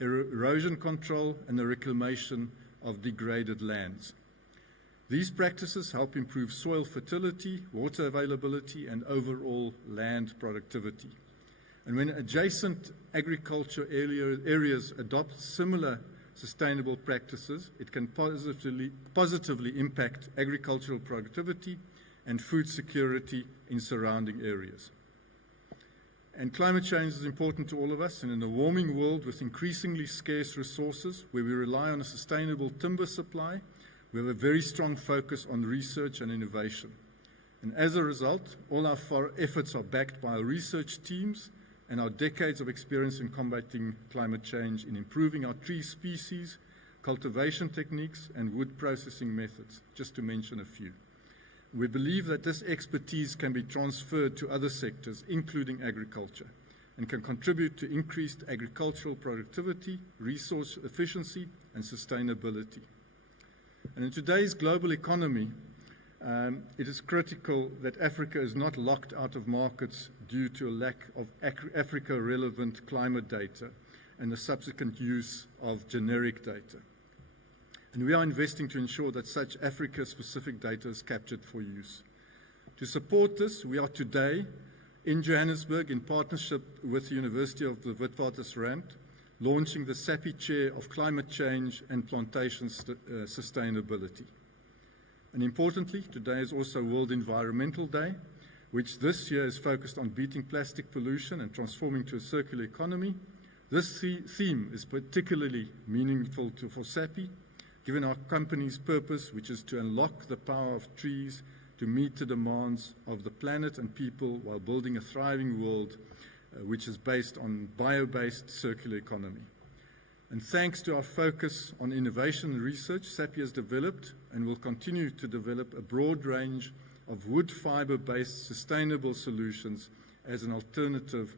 erosion control, and the reclamation of degraded lands. These practices help improve soil fertility, water availability, and overall land productivity. And when adjacent agriculture areas adopt similar sustainable practices, it can positively impact agricultural productivity and food security in surrounding areas. And climate change is important to all of us, and in a warming world with increasingly scarce resources where we rely on a sustainable timber supply, we have a very strong focus on research and innovation. And as a result, all our efforts are backed by our research teams and our decades of experience in combating climate change, in improving our tree species, cultivation techniques, and wood processing methods, just to mention a few. We believe that this expertise can be transferred to other sectors, including agriculture, and can contribute to increased agricultural productivity, resource efficiency, and sustainability. And in today's global economy, it is critical that Africa is not locked out of markets due to a lack of Africa-relevant climate data and the subsequent use of generic data. And we are investing to ensure that such Africa-specific data is captured for use. To support this, we are today in Johannesburg in partnership with the University of the Witwatersrand, launching the SAPI Chair of Climate Change and Plantation Sustainability. And importantly, today is also World Environmental Day, which this year is focused on beating plastic pollution and transforming to a circular economy. This theme is particularly meaningful for SAPI, given our company's purpose, which is to unlock the power of trees to meet the demands of the planet and people while building a thriving world which is based on bio-based circular economy. And thanks to our focus on innovation and research, SAPI has developed and will continue to develop a broad range of wood fiber-based sustainable solutions as an alternative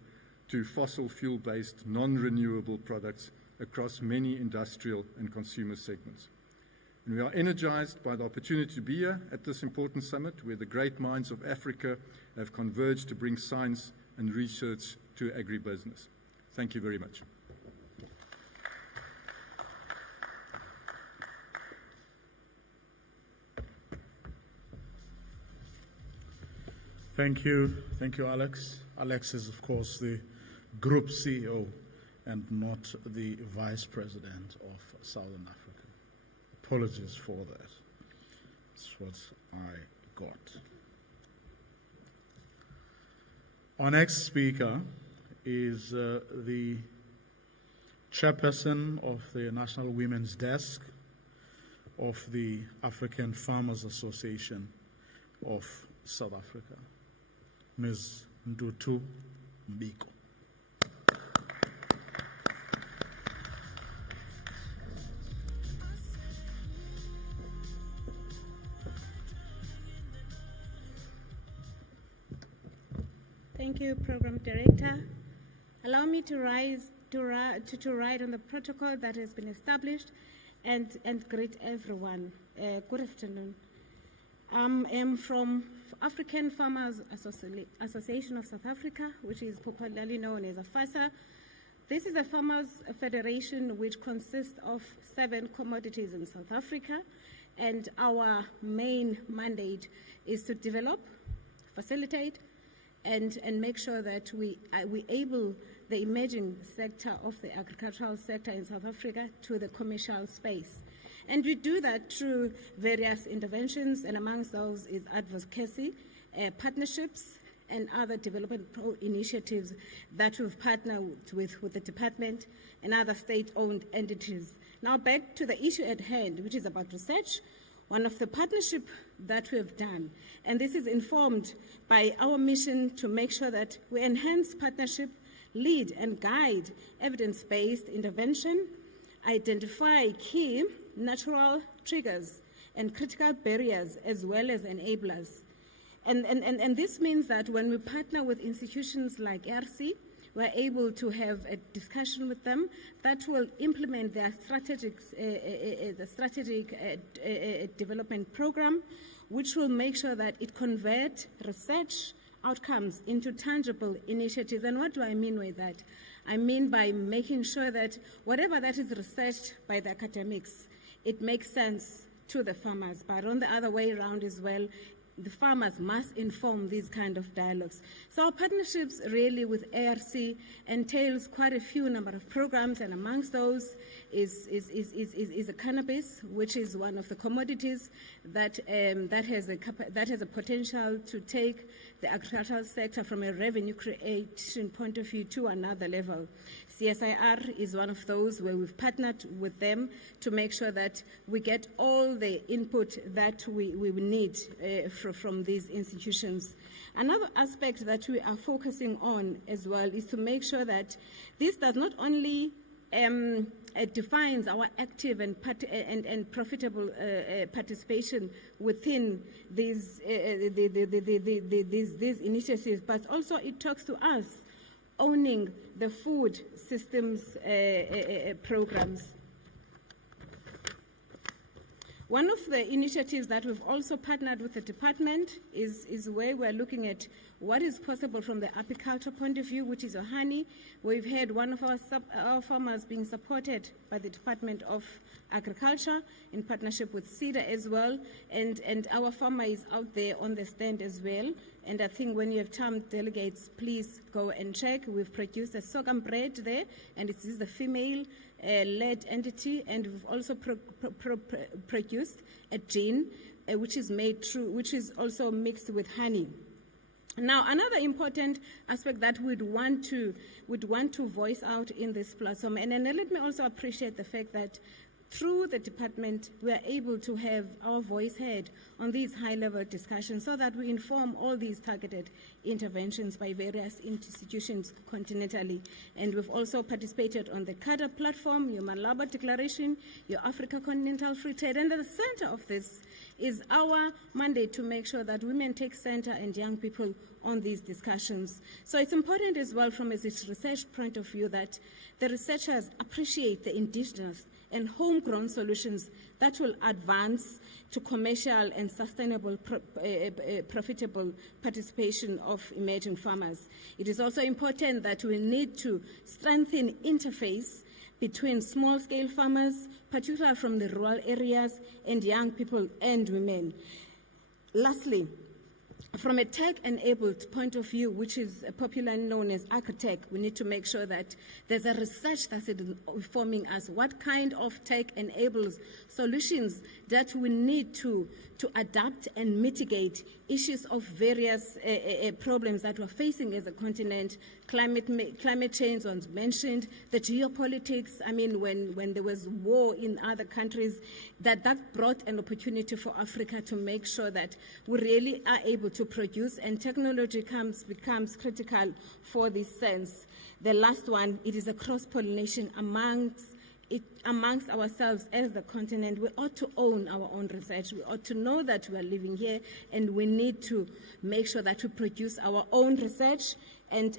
to fossil fuel-based non-renewable products across many industrial and consumer segments. And we are energized by the opportunity to be here at this important summit where the great minds of Africa have converged to bring science and research to agribusiness. Thank you very much. Thank you, Alex. Alex is, of course, the group CEO and not the vice president of Southern Africa. Apologies for that. That's what I got. Our next speaker is the chairperson of the National Women's Desk of the African Farmers Association of South Africa, Ms. Ndutu Mbiko. Thank you, Program Director. Allow me to write on the protocol that has been established and greet everyone. Good afternoon. I am from African Farmers Association of South Africa, which is popularly known as FARA. This is a farmers federation which consists of 7 commodities in South Africa, and our main mandate is to develop, facilitate, and make sure that we able the emerging sector of the agricultural sector in South Africa to the commercial space. And we do that through various interventions, and amongst those is advocacy, partnerships, and other development initiatives that we've partnered with the department and other state-owned entities. Now back to the issue at hand, which is about research. One of the partnership that we have done, and this is informed by our mission to make sure that we enhance partnership, lead and guide evidence-based intervention, identify key natural triggers and critical barriers as well as enablers. And this means that when we partner with institutions like RC, we're able to have a discussion with them that will implement their strategic development program, which will make sure that it converts research outcomes into tangible initiatives. And what do I mean by that? I mean by making sure that whatever that is researched by the academics, it makes sense to the farmers, but on the other way around as well, the farmers must inform these kind of dialogues. So our partnerships really with ARC entails quite a few number of programs, and amongst those is the cannabis, which is one of the commodities that has a potential to take the agricultural sector from a revenue creation point of view to another level. CSIR is one of those where we've partnered with them to make sure that we get all the input that we need from these institutions. Another aspect that we are focusing on as well is to make sure that this does not only defines our active and profitable participation within these initiatives, but also it talks to us owning the food systems programs. One of the initiatives that we've also partnered with the department is where we're looking at what is possible from the apiculture point of view, which is a honey. We've had one of our farmers being supported by the Department of Agriculture in partnership with CEDA as well, and our farmer is out there on the stand as well. And I think when you have time, delegates, please go and check. We've produced a sorghum bread there, and it is the female-led entity, and we've also produced a gin, which is also mixed with honey. Now, another important aspect that we'd want to voice out in this platform, and let me also appreciate the fact that through the department, we are able to have our voice heard on these high-level discussions so that we inform all these targeted interventions by various institutions continentally. And we've also participated on the CADA platform, your Malabo Declaration, your Africa Continental Free Trade. And at the center of this is our mandate to make sure that women take center and young people on these discussions. So it's important as well from a research point of view that the researchers appreciate the indigenous and homegrown solutions that will advance to commercial and sustainable, profitable participation of emerging farmers. It is also important that we need to strengthen interface between small-scale farmers, particularly from the rural areas, and young people and women. Lastly, from a tech-enabled point of view, which is popularly known as agri-tech, we need to make sure that there's a research that's informing us what kind of tech enables solutions that we need to adapt and mitigate issues of various problems that we're facing as a continent. Climate change was mentioned, the geopolitics. I mean, when there was war in other countries, that brought an opportunity for Africa to make sure that we really are able to produce, and technology becomes critical for this sense. The last one, it is a cross-pollination amongst ourselves as the continent. We ought to own our own research. We ought to know that we are living here, and we need to make sure that we produce our own research and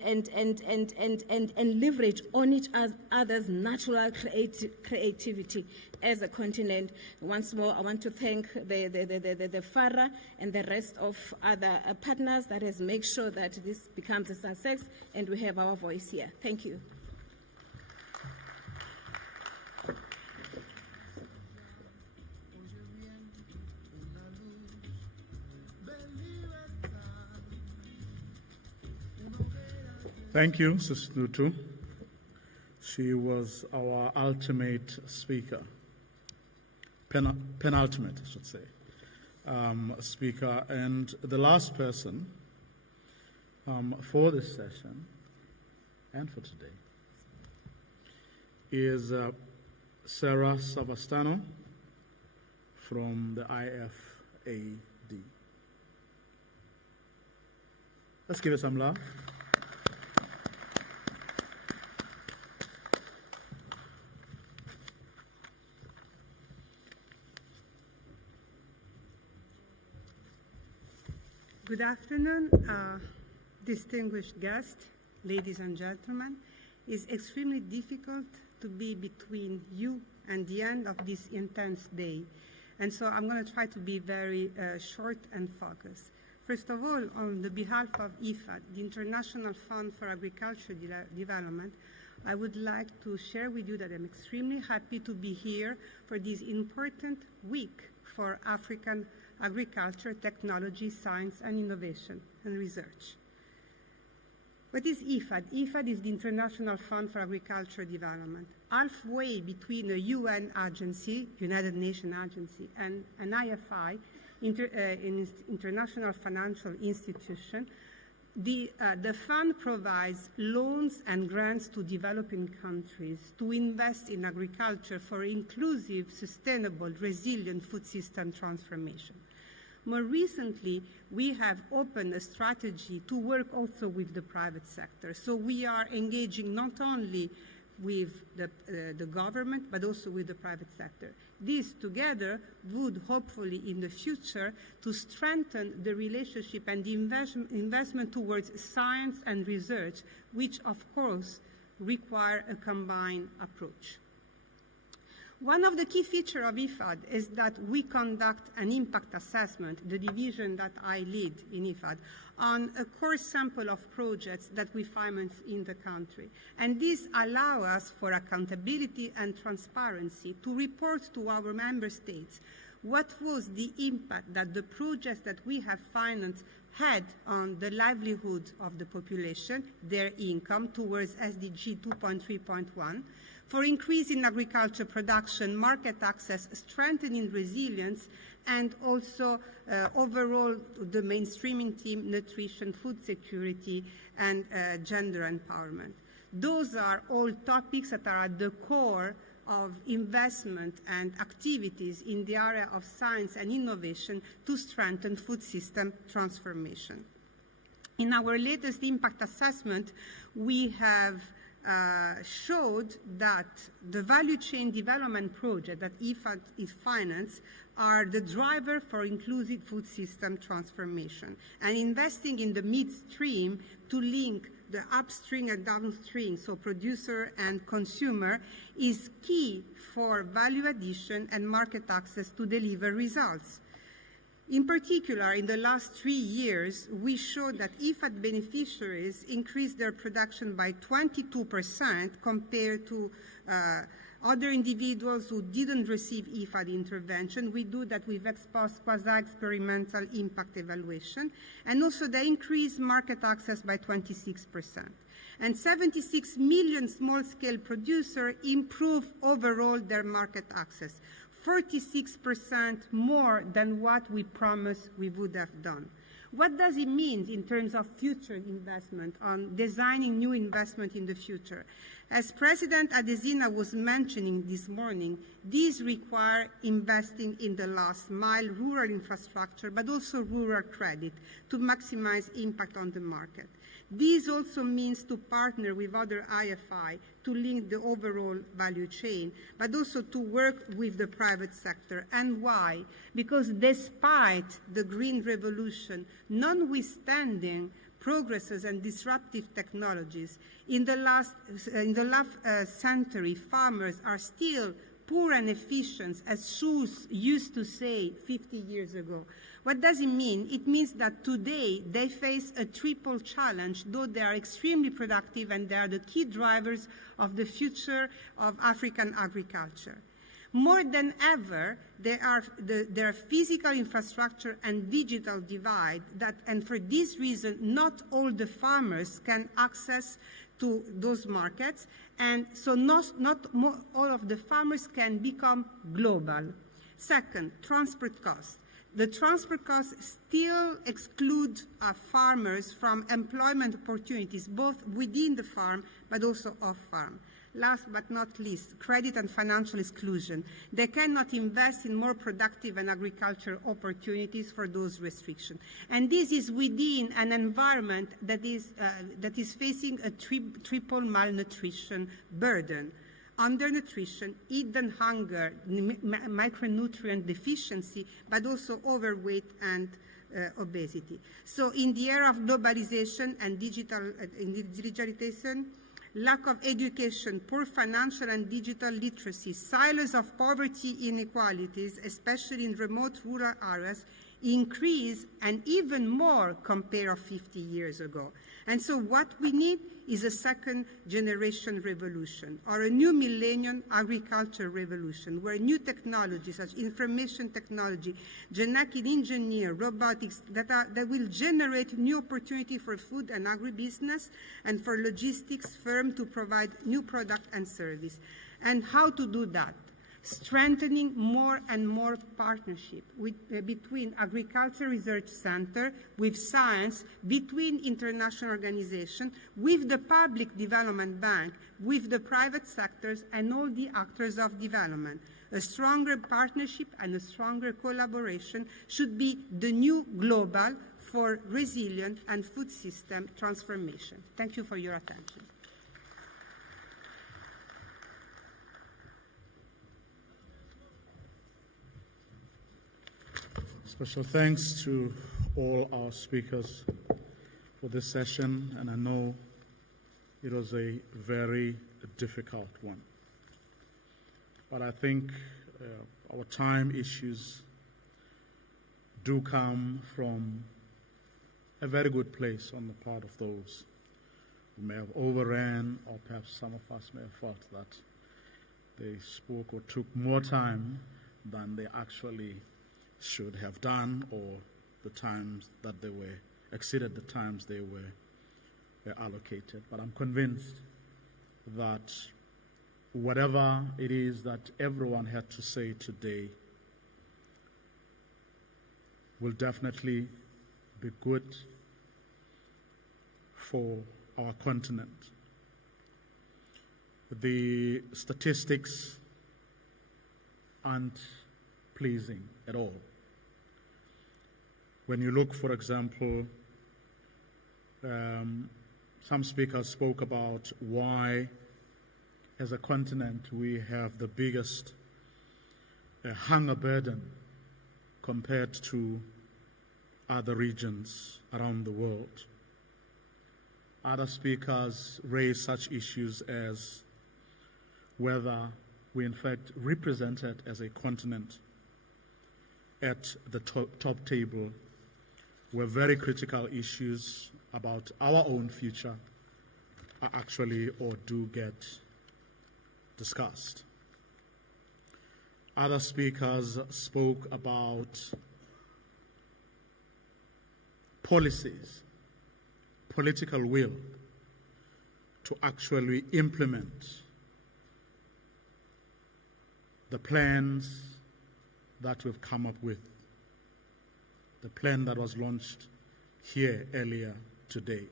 leverage on each other's natural creativity as a continent. Once more, I want to thank the FARA and the rest of other partners that has made sure that this becomes a success, and we have our voice here. Thank you. Thank you, Sister Dutu. She was our ultimate speaker, penultimate, I should say, speaker. And the last person for this session and for today is Sarah Savastano from the IFAD. Let's give her some love. Good afternoon, distinguished guests, ladies and gentlemen. It's extremely difficult to be between you and the end of this intense day. And so I'm going to try to be very short and focused. First of all, on the behalf of IFAD, the International Fund for Agriculture Development, I would like to share with you that I'm extremely happy to be here for this important week for African agriculture, technology, science, and innovation and research. What is IFAD? IFAD is the International Fund for Agriculture Development, halfway between a UN agency, United Nations agency, and an IFI, an international financial institution. The fund provides loans and grants to developing countries to invest in agriculture for inclusive, sustainable, resilient food system transformation. More recently, we have opened a strategy to work also with the private sector. So we are engaging not only with the government, but also with the private sector. This together would hopefully in the future to strengthen the relationship and the investment towards science and research, which of course require a combined approach. One of the key features of IFAD is that we conduct an impact assessment, the division that I lead in IFAD, on a core sample of projects that we finance in the country. And this allows us for accountability and transparency to report to our member states what was the impact that the projects that we have financed had on the livelihood of the population, their income towards SDG 2.3.1, for increasing agriculture production, market access, strengthening resilience, and also overall the mainstreaming theme, nutrition, food security, and gender empowerment. Those are all topics that are at the core of investment and activities in the area of science and innovation to strengthen food system transformation. In our latest impact assessment, we have showed that the value chain development project that IFAD is financed are the driver for inclusive food system transformation. And investing in the midstream to link the upstream and downstream, so producer and consumer, is key for value addition and market access to deliver results. In particular, in the last 3 years, we showed that IFAD beneficiaries increased their production by 22% compared to other individuals who didn't receive IFAD intervention. We do that with ex-post quasi-experimental impact evaluation. And also they increased market access by 26%. And 76 million small-scale producers improved overall their market access, 46% more than what we promised we would have done. What does it mean in terms of future investment, on designing new investment in the future? As President Adesina was mentioning this morning, these require investing in the last mile rural infrastructure, but also rural credit to maximize impact on the market. This also means to partner with other IFI to link the overall value chain, but also to work with the private sector. And why? Because despite the green revolution, notwithstanding progresses and disruptive technologies, in the last century, farmers are still poor and efficient, as Schulz used to say 50 years ago. What does it mean? It means that today they face a triple challenge, though they are extremely productive and they are the key drivers of the future of African agriculture. More than ever, there are physical infrastructure and digital divide and for this reason, not all the farmers can access to those markets, and so not all of the farmers can become global. Second, transport costs. the transfer costs still exclude farmers from employment opportunities, both within the farm but also off-farm. Last but not least, credit and financial exclusion. They cannot invest in more productive and agricultural opportunities for those restrictions. And this is within an environment that is facing a triple malnutrition burden: undernutrition, hidden hunger, micronutrient deficiency, but also overweight and obesity. So in the era of globalization and digitalization, lack of education, poor financial and digital literacy, silos of poverty inequalities, especially in remote rural areas, increase and even more compared to 50 years ago. And so what we need is a second generation revolution, or a new millennium agriculture revolution, where new technologies such as information technology, genetic engineering, robotics, that will generate new opportunity for food and agribusiness and for logistics firms to provide new product and service. And how to do that? Strengthening more and more partnership between Agriculture Research Center, with science, between international organizations, with the Public Development Bank, with the private sectors and all the actors of development. A stronger partnership and a stronger collaboration should be the new global for resilient and food system transformation. Thank you for your attention. Special thanks to all our speakers for this session, and I know it was a very difficult one. But I think our time issues do come from a very good place on the part of those who may have overran, or perhaps some of us may have felt that they spoke or took more time than they actually should have done, or the times that they were exceeded the times they were allocated. But I'm convinced that whatever it is that everyone had to say today will definitely be good for our continent. The statistics aren't pleasing at all. When you look, for example, some speakers spoke about why, as a continent, we have the biggest hunger burden compared to other regions around the world. Other speakers raised such issues as whether we in fact represented as a continent at the top table, where very critical issues about our own future are actually or do get discussed. Other speakers spoke about policies, political will to actually implement the plans that we've come up with, the plan that was launched here earlier today.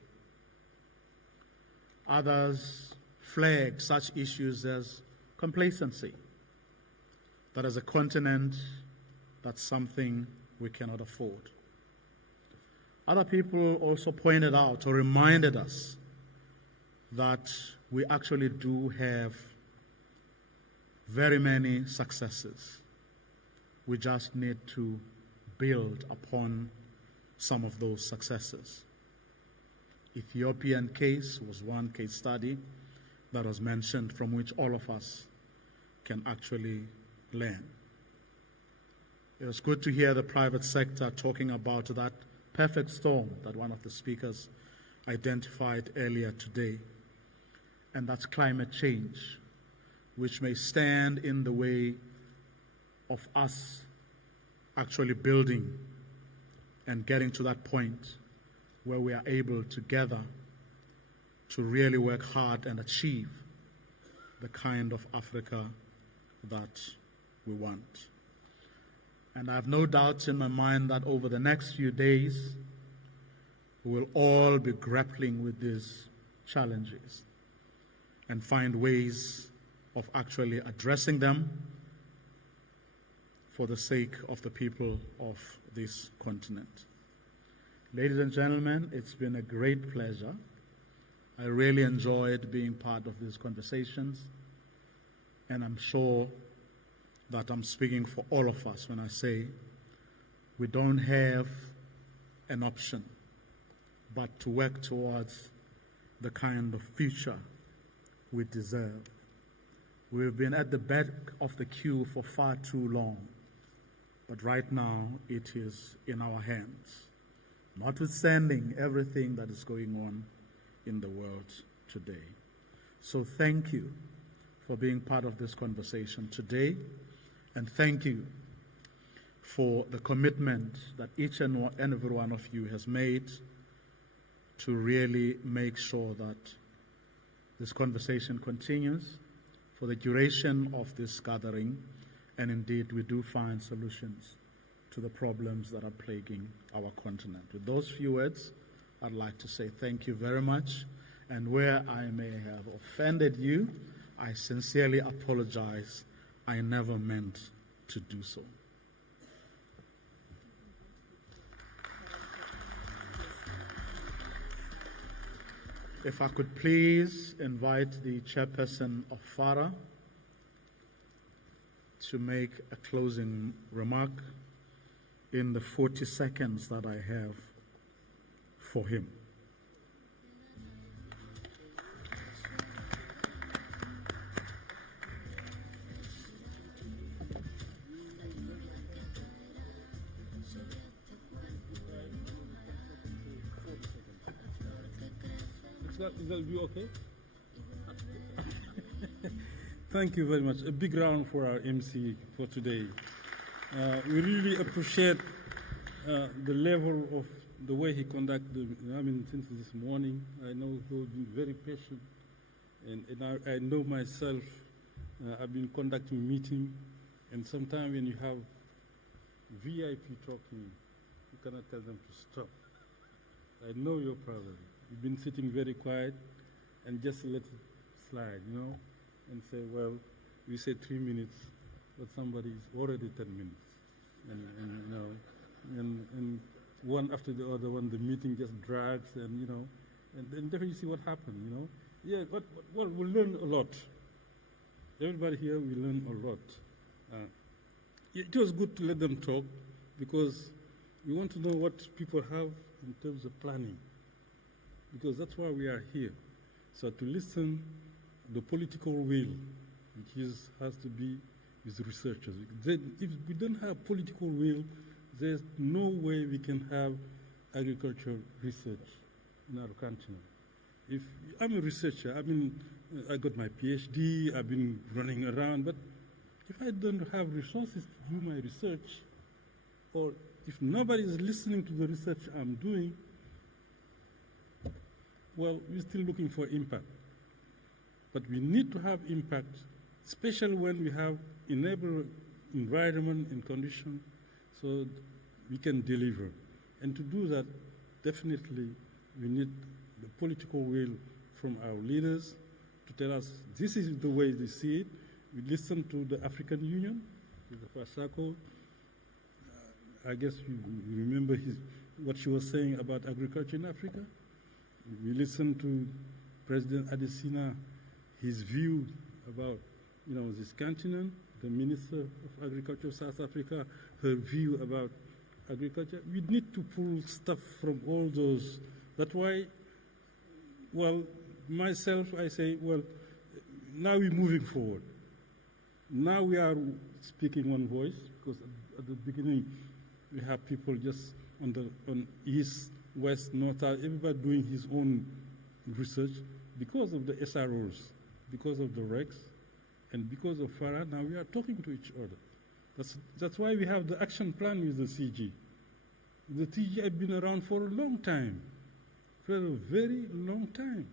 Others flagged such issues as complacency, that as a continent, that's something we cannot afford. Other people also pointed out or reminded us that we actually do have very many successes. We just need to build upon some of those successes. Ethiopian case was one case study that was mentioned, from which all of us can actually learn. It was good to hear the private sector talking about that perfect storm that one of the speakers identified earlier today, and that's climate change, which may stand in the way of us actually building and getting to that point where we are able together to really work hard and achieve the kind of Africa that we want. And I have no doubts in my mind that over the next few days, we will all be grappling with these challenges and find ways of actually addressing them for the sake of the people of this continent. Ladies and gentlemen, it's been a great pleasure. I really enjoyed being part of these conversations, and I'm sure that I'm speaking for all of us when I say we don't have an option but to work towards the kind of future we deserve. We've been at the back of the queue for far too long, but right now it is in our hands, notwithstanding everything that is going on in the world today. So thank you for being part of this conversation today, and thank you for the commitment that each and every one of you has made to really make sure that this conversation continues for the duration of this gathering, and indeed we do find solutions to the problems that are plaguing our continent. With those few words, I'd like to say thank you very much, and where I may have offended you, I sincerely apologize. I never meant to do so. If I could please invite the chairperson of FARA to make a closing remark in the 40 seconds that I have for him. Is that you okay? Thank you very much. A big round for our MC for today. We really appreciate the level of the way he conducted. Since this morning, I know he's been very patient, and I know myself. I've been conducting meetings, and sometimes when you have VIP talking, you cannot tell them to stop. I know your problem. You've been sitting very quiet and just let it slide, and say, well, we said 3 minutes, but somebody is already 10 minutes. And one after the other one, the meeting just drags, and then there you see what happened, Yeah, but well, we learn a lot. Everybody here, we learn a lot. It was good to let them talk, because we want to know what people have in terms of planning, because that's why we are here. So to listen the political will, which has to be with researchers. If we don't have political will, there's no way we can have agricultural research in our continent. If I'm a researcher, I got my PhD, I've been running around, but if I don't have resources to do my research, or if nobody is listening to the research I'm doing, well, we're still looking for impact. But we need to have impact, especially when we have enable environment and condition so we can deliver. And to do that, definitely we need the political will from our leaders to tell us this is the way they see it. We listen to the African Union, to the FASACO. I guess you remember what she was saying about agriculture in Africa. We listen to President Adesina, his view about this continent, the Minister of Agriculture of South Africa, her view about agriculture. We need to pull stuff from all those. That's why, well, myself, I say, well, now we're moving forward. Now we are speaking one voice, because at the beginning we have people just on east, west, north, south, everybody doing his own research. Because of the SROs, because of the RECs, and because of FARA, now we are talking to each other. That's why we have the action plan with the CG. The CG has been around for a long time, for a very long time.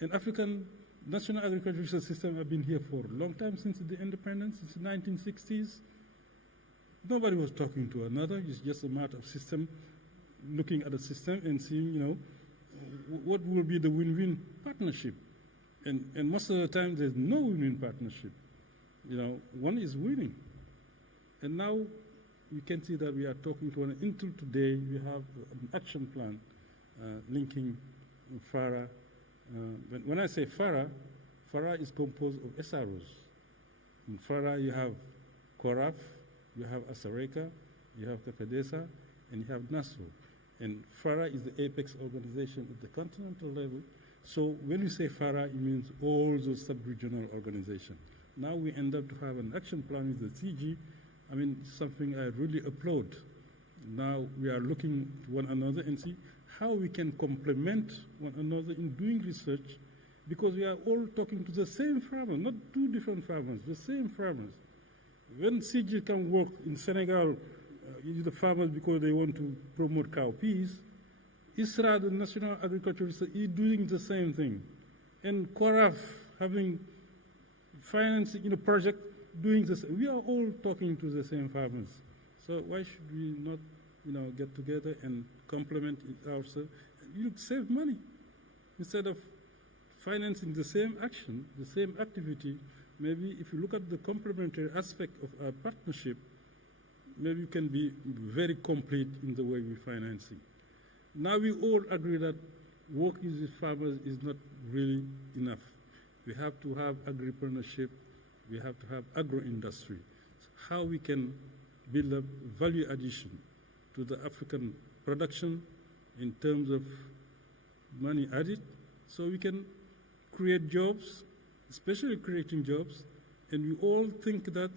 And African National Agricultural Research System have been here for a long time, since the independence, since the 1960s. Nobody was talking to another. It's just a matter of system, looking at the system and seeing, what will be the win-win partnership. And most of the time, there's no win-win partnership. One is winning. And now you can see that we are talking to one. Until today, we have an action plan linking FARA. When I say FARA, FARA is composed of SROs. In FARA, you have CORAF, you have ASARECA, you have CAPEDESA, and you have NASO. And FARA is the apex organization at the continental level. So when we say FARA, it means all those sub-regional organizations. Now we end up to have an action plan with the CG. I mean, something I really applaud. Now we are looking to one another and see how we can complement one another in doing research, because we are all talking to the same farmers, not two different farmers, the same farmers. When CG can work in Senegal, the farmers, because they want to promote cowpeas, ISRA, the National Agricultural Research, is doing the same thing. And CORAF having financing in a project, doing this. We are all talking to the same farmers. So why should we not, get together and complement ourselves? You save money. Instead of financing the same action, the same activity, maybe if you look at the complementary aspect of our partnership, maybe you can be very complete in the way we're financing. Now we all agree that working with farmers is not really enough. We have to have agripreneurship, we have to have agro-industry. So how we can build up value addition to the African production in terms of money added, so we can create jobs, especially creating jobs, and we all think that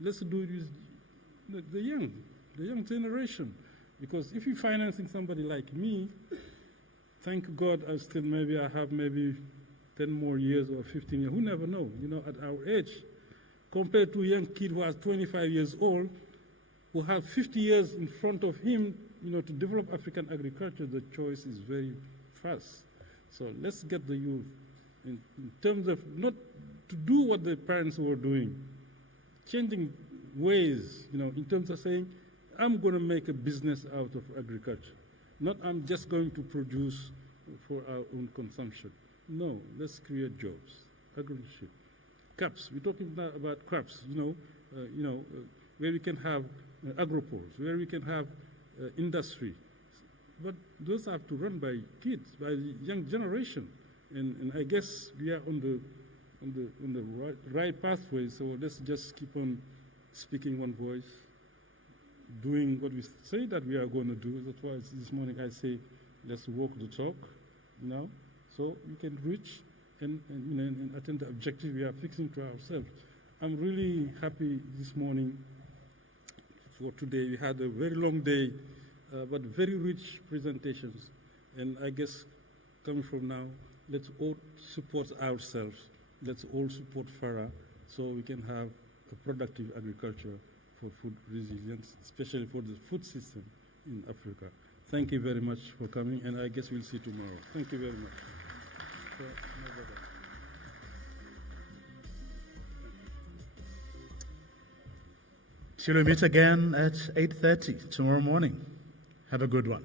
let's do it with the young generation. Because if you're financing somebody like me, thank God I have maybe 10 more years or 15 years, who never know, at our age, compared to a young kid who has 25 years old, who have 50 years in front of him, to develop African agriculture, the choice is very fast. So let's get the youth in terms of not to do what the parents were doing, changing ways, in terms of saying, I'm going to make a business out of agriculture. Not I'm just going to produce for our own consumption. No, let's create jobs, agriculture. Crops, we're talking about crops, where we can have agropoles, where we can have industry. But those have to run by kids, by the young generation. And I guess we are on the right pathway, so let's just keep on speaking one voice, doing what we say that we are going to do. That's why this morning I say, let's walk the talk, so we can reach and attain the objective we are fixing to ourselves. I'm really happy this morning for today. We had a very long day, but very rich presentations. And I guess coming from now, let's all support ourselves. Let's all support FARA so we can have a productive agriculture for food resilience, especially for the food system in Africa. Thank you very much for coming, and I guess we'll see you tomorrow. Thank you very much. Till we meet again at 8:30 tomorrow morning. Have a good one.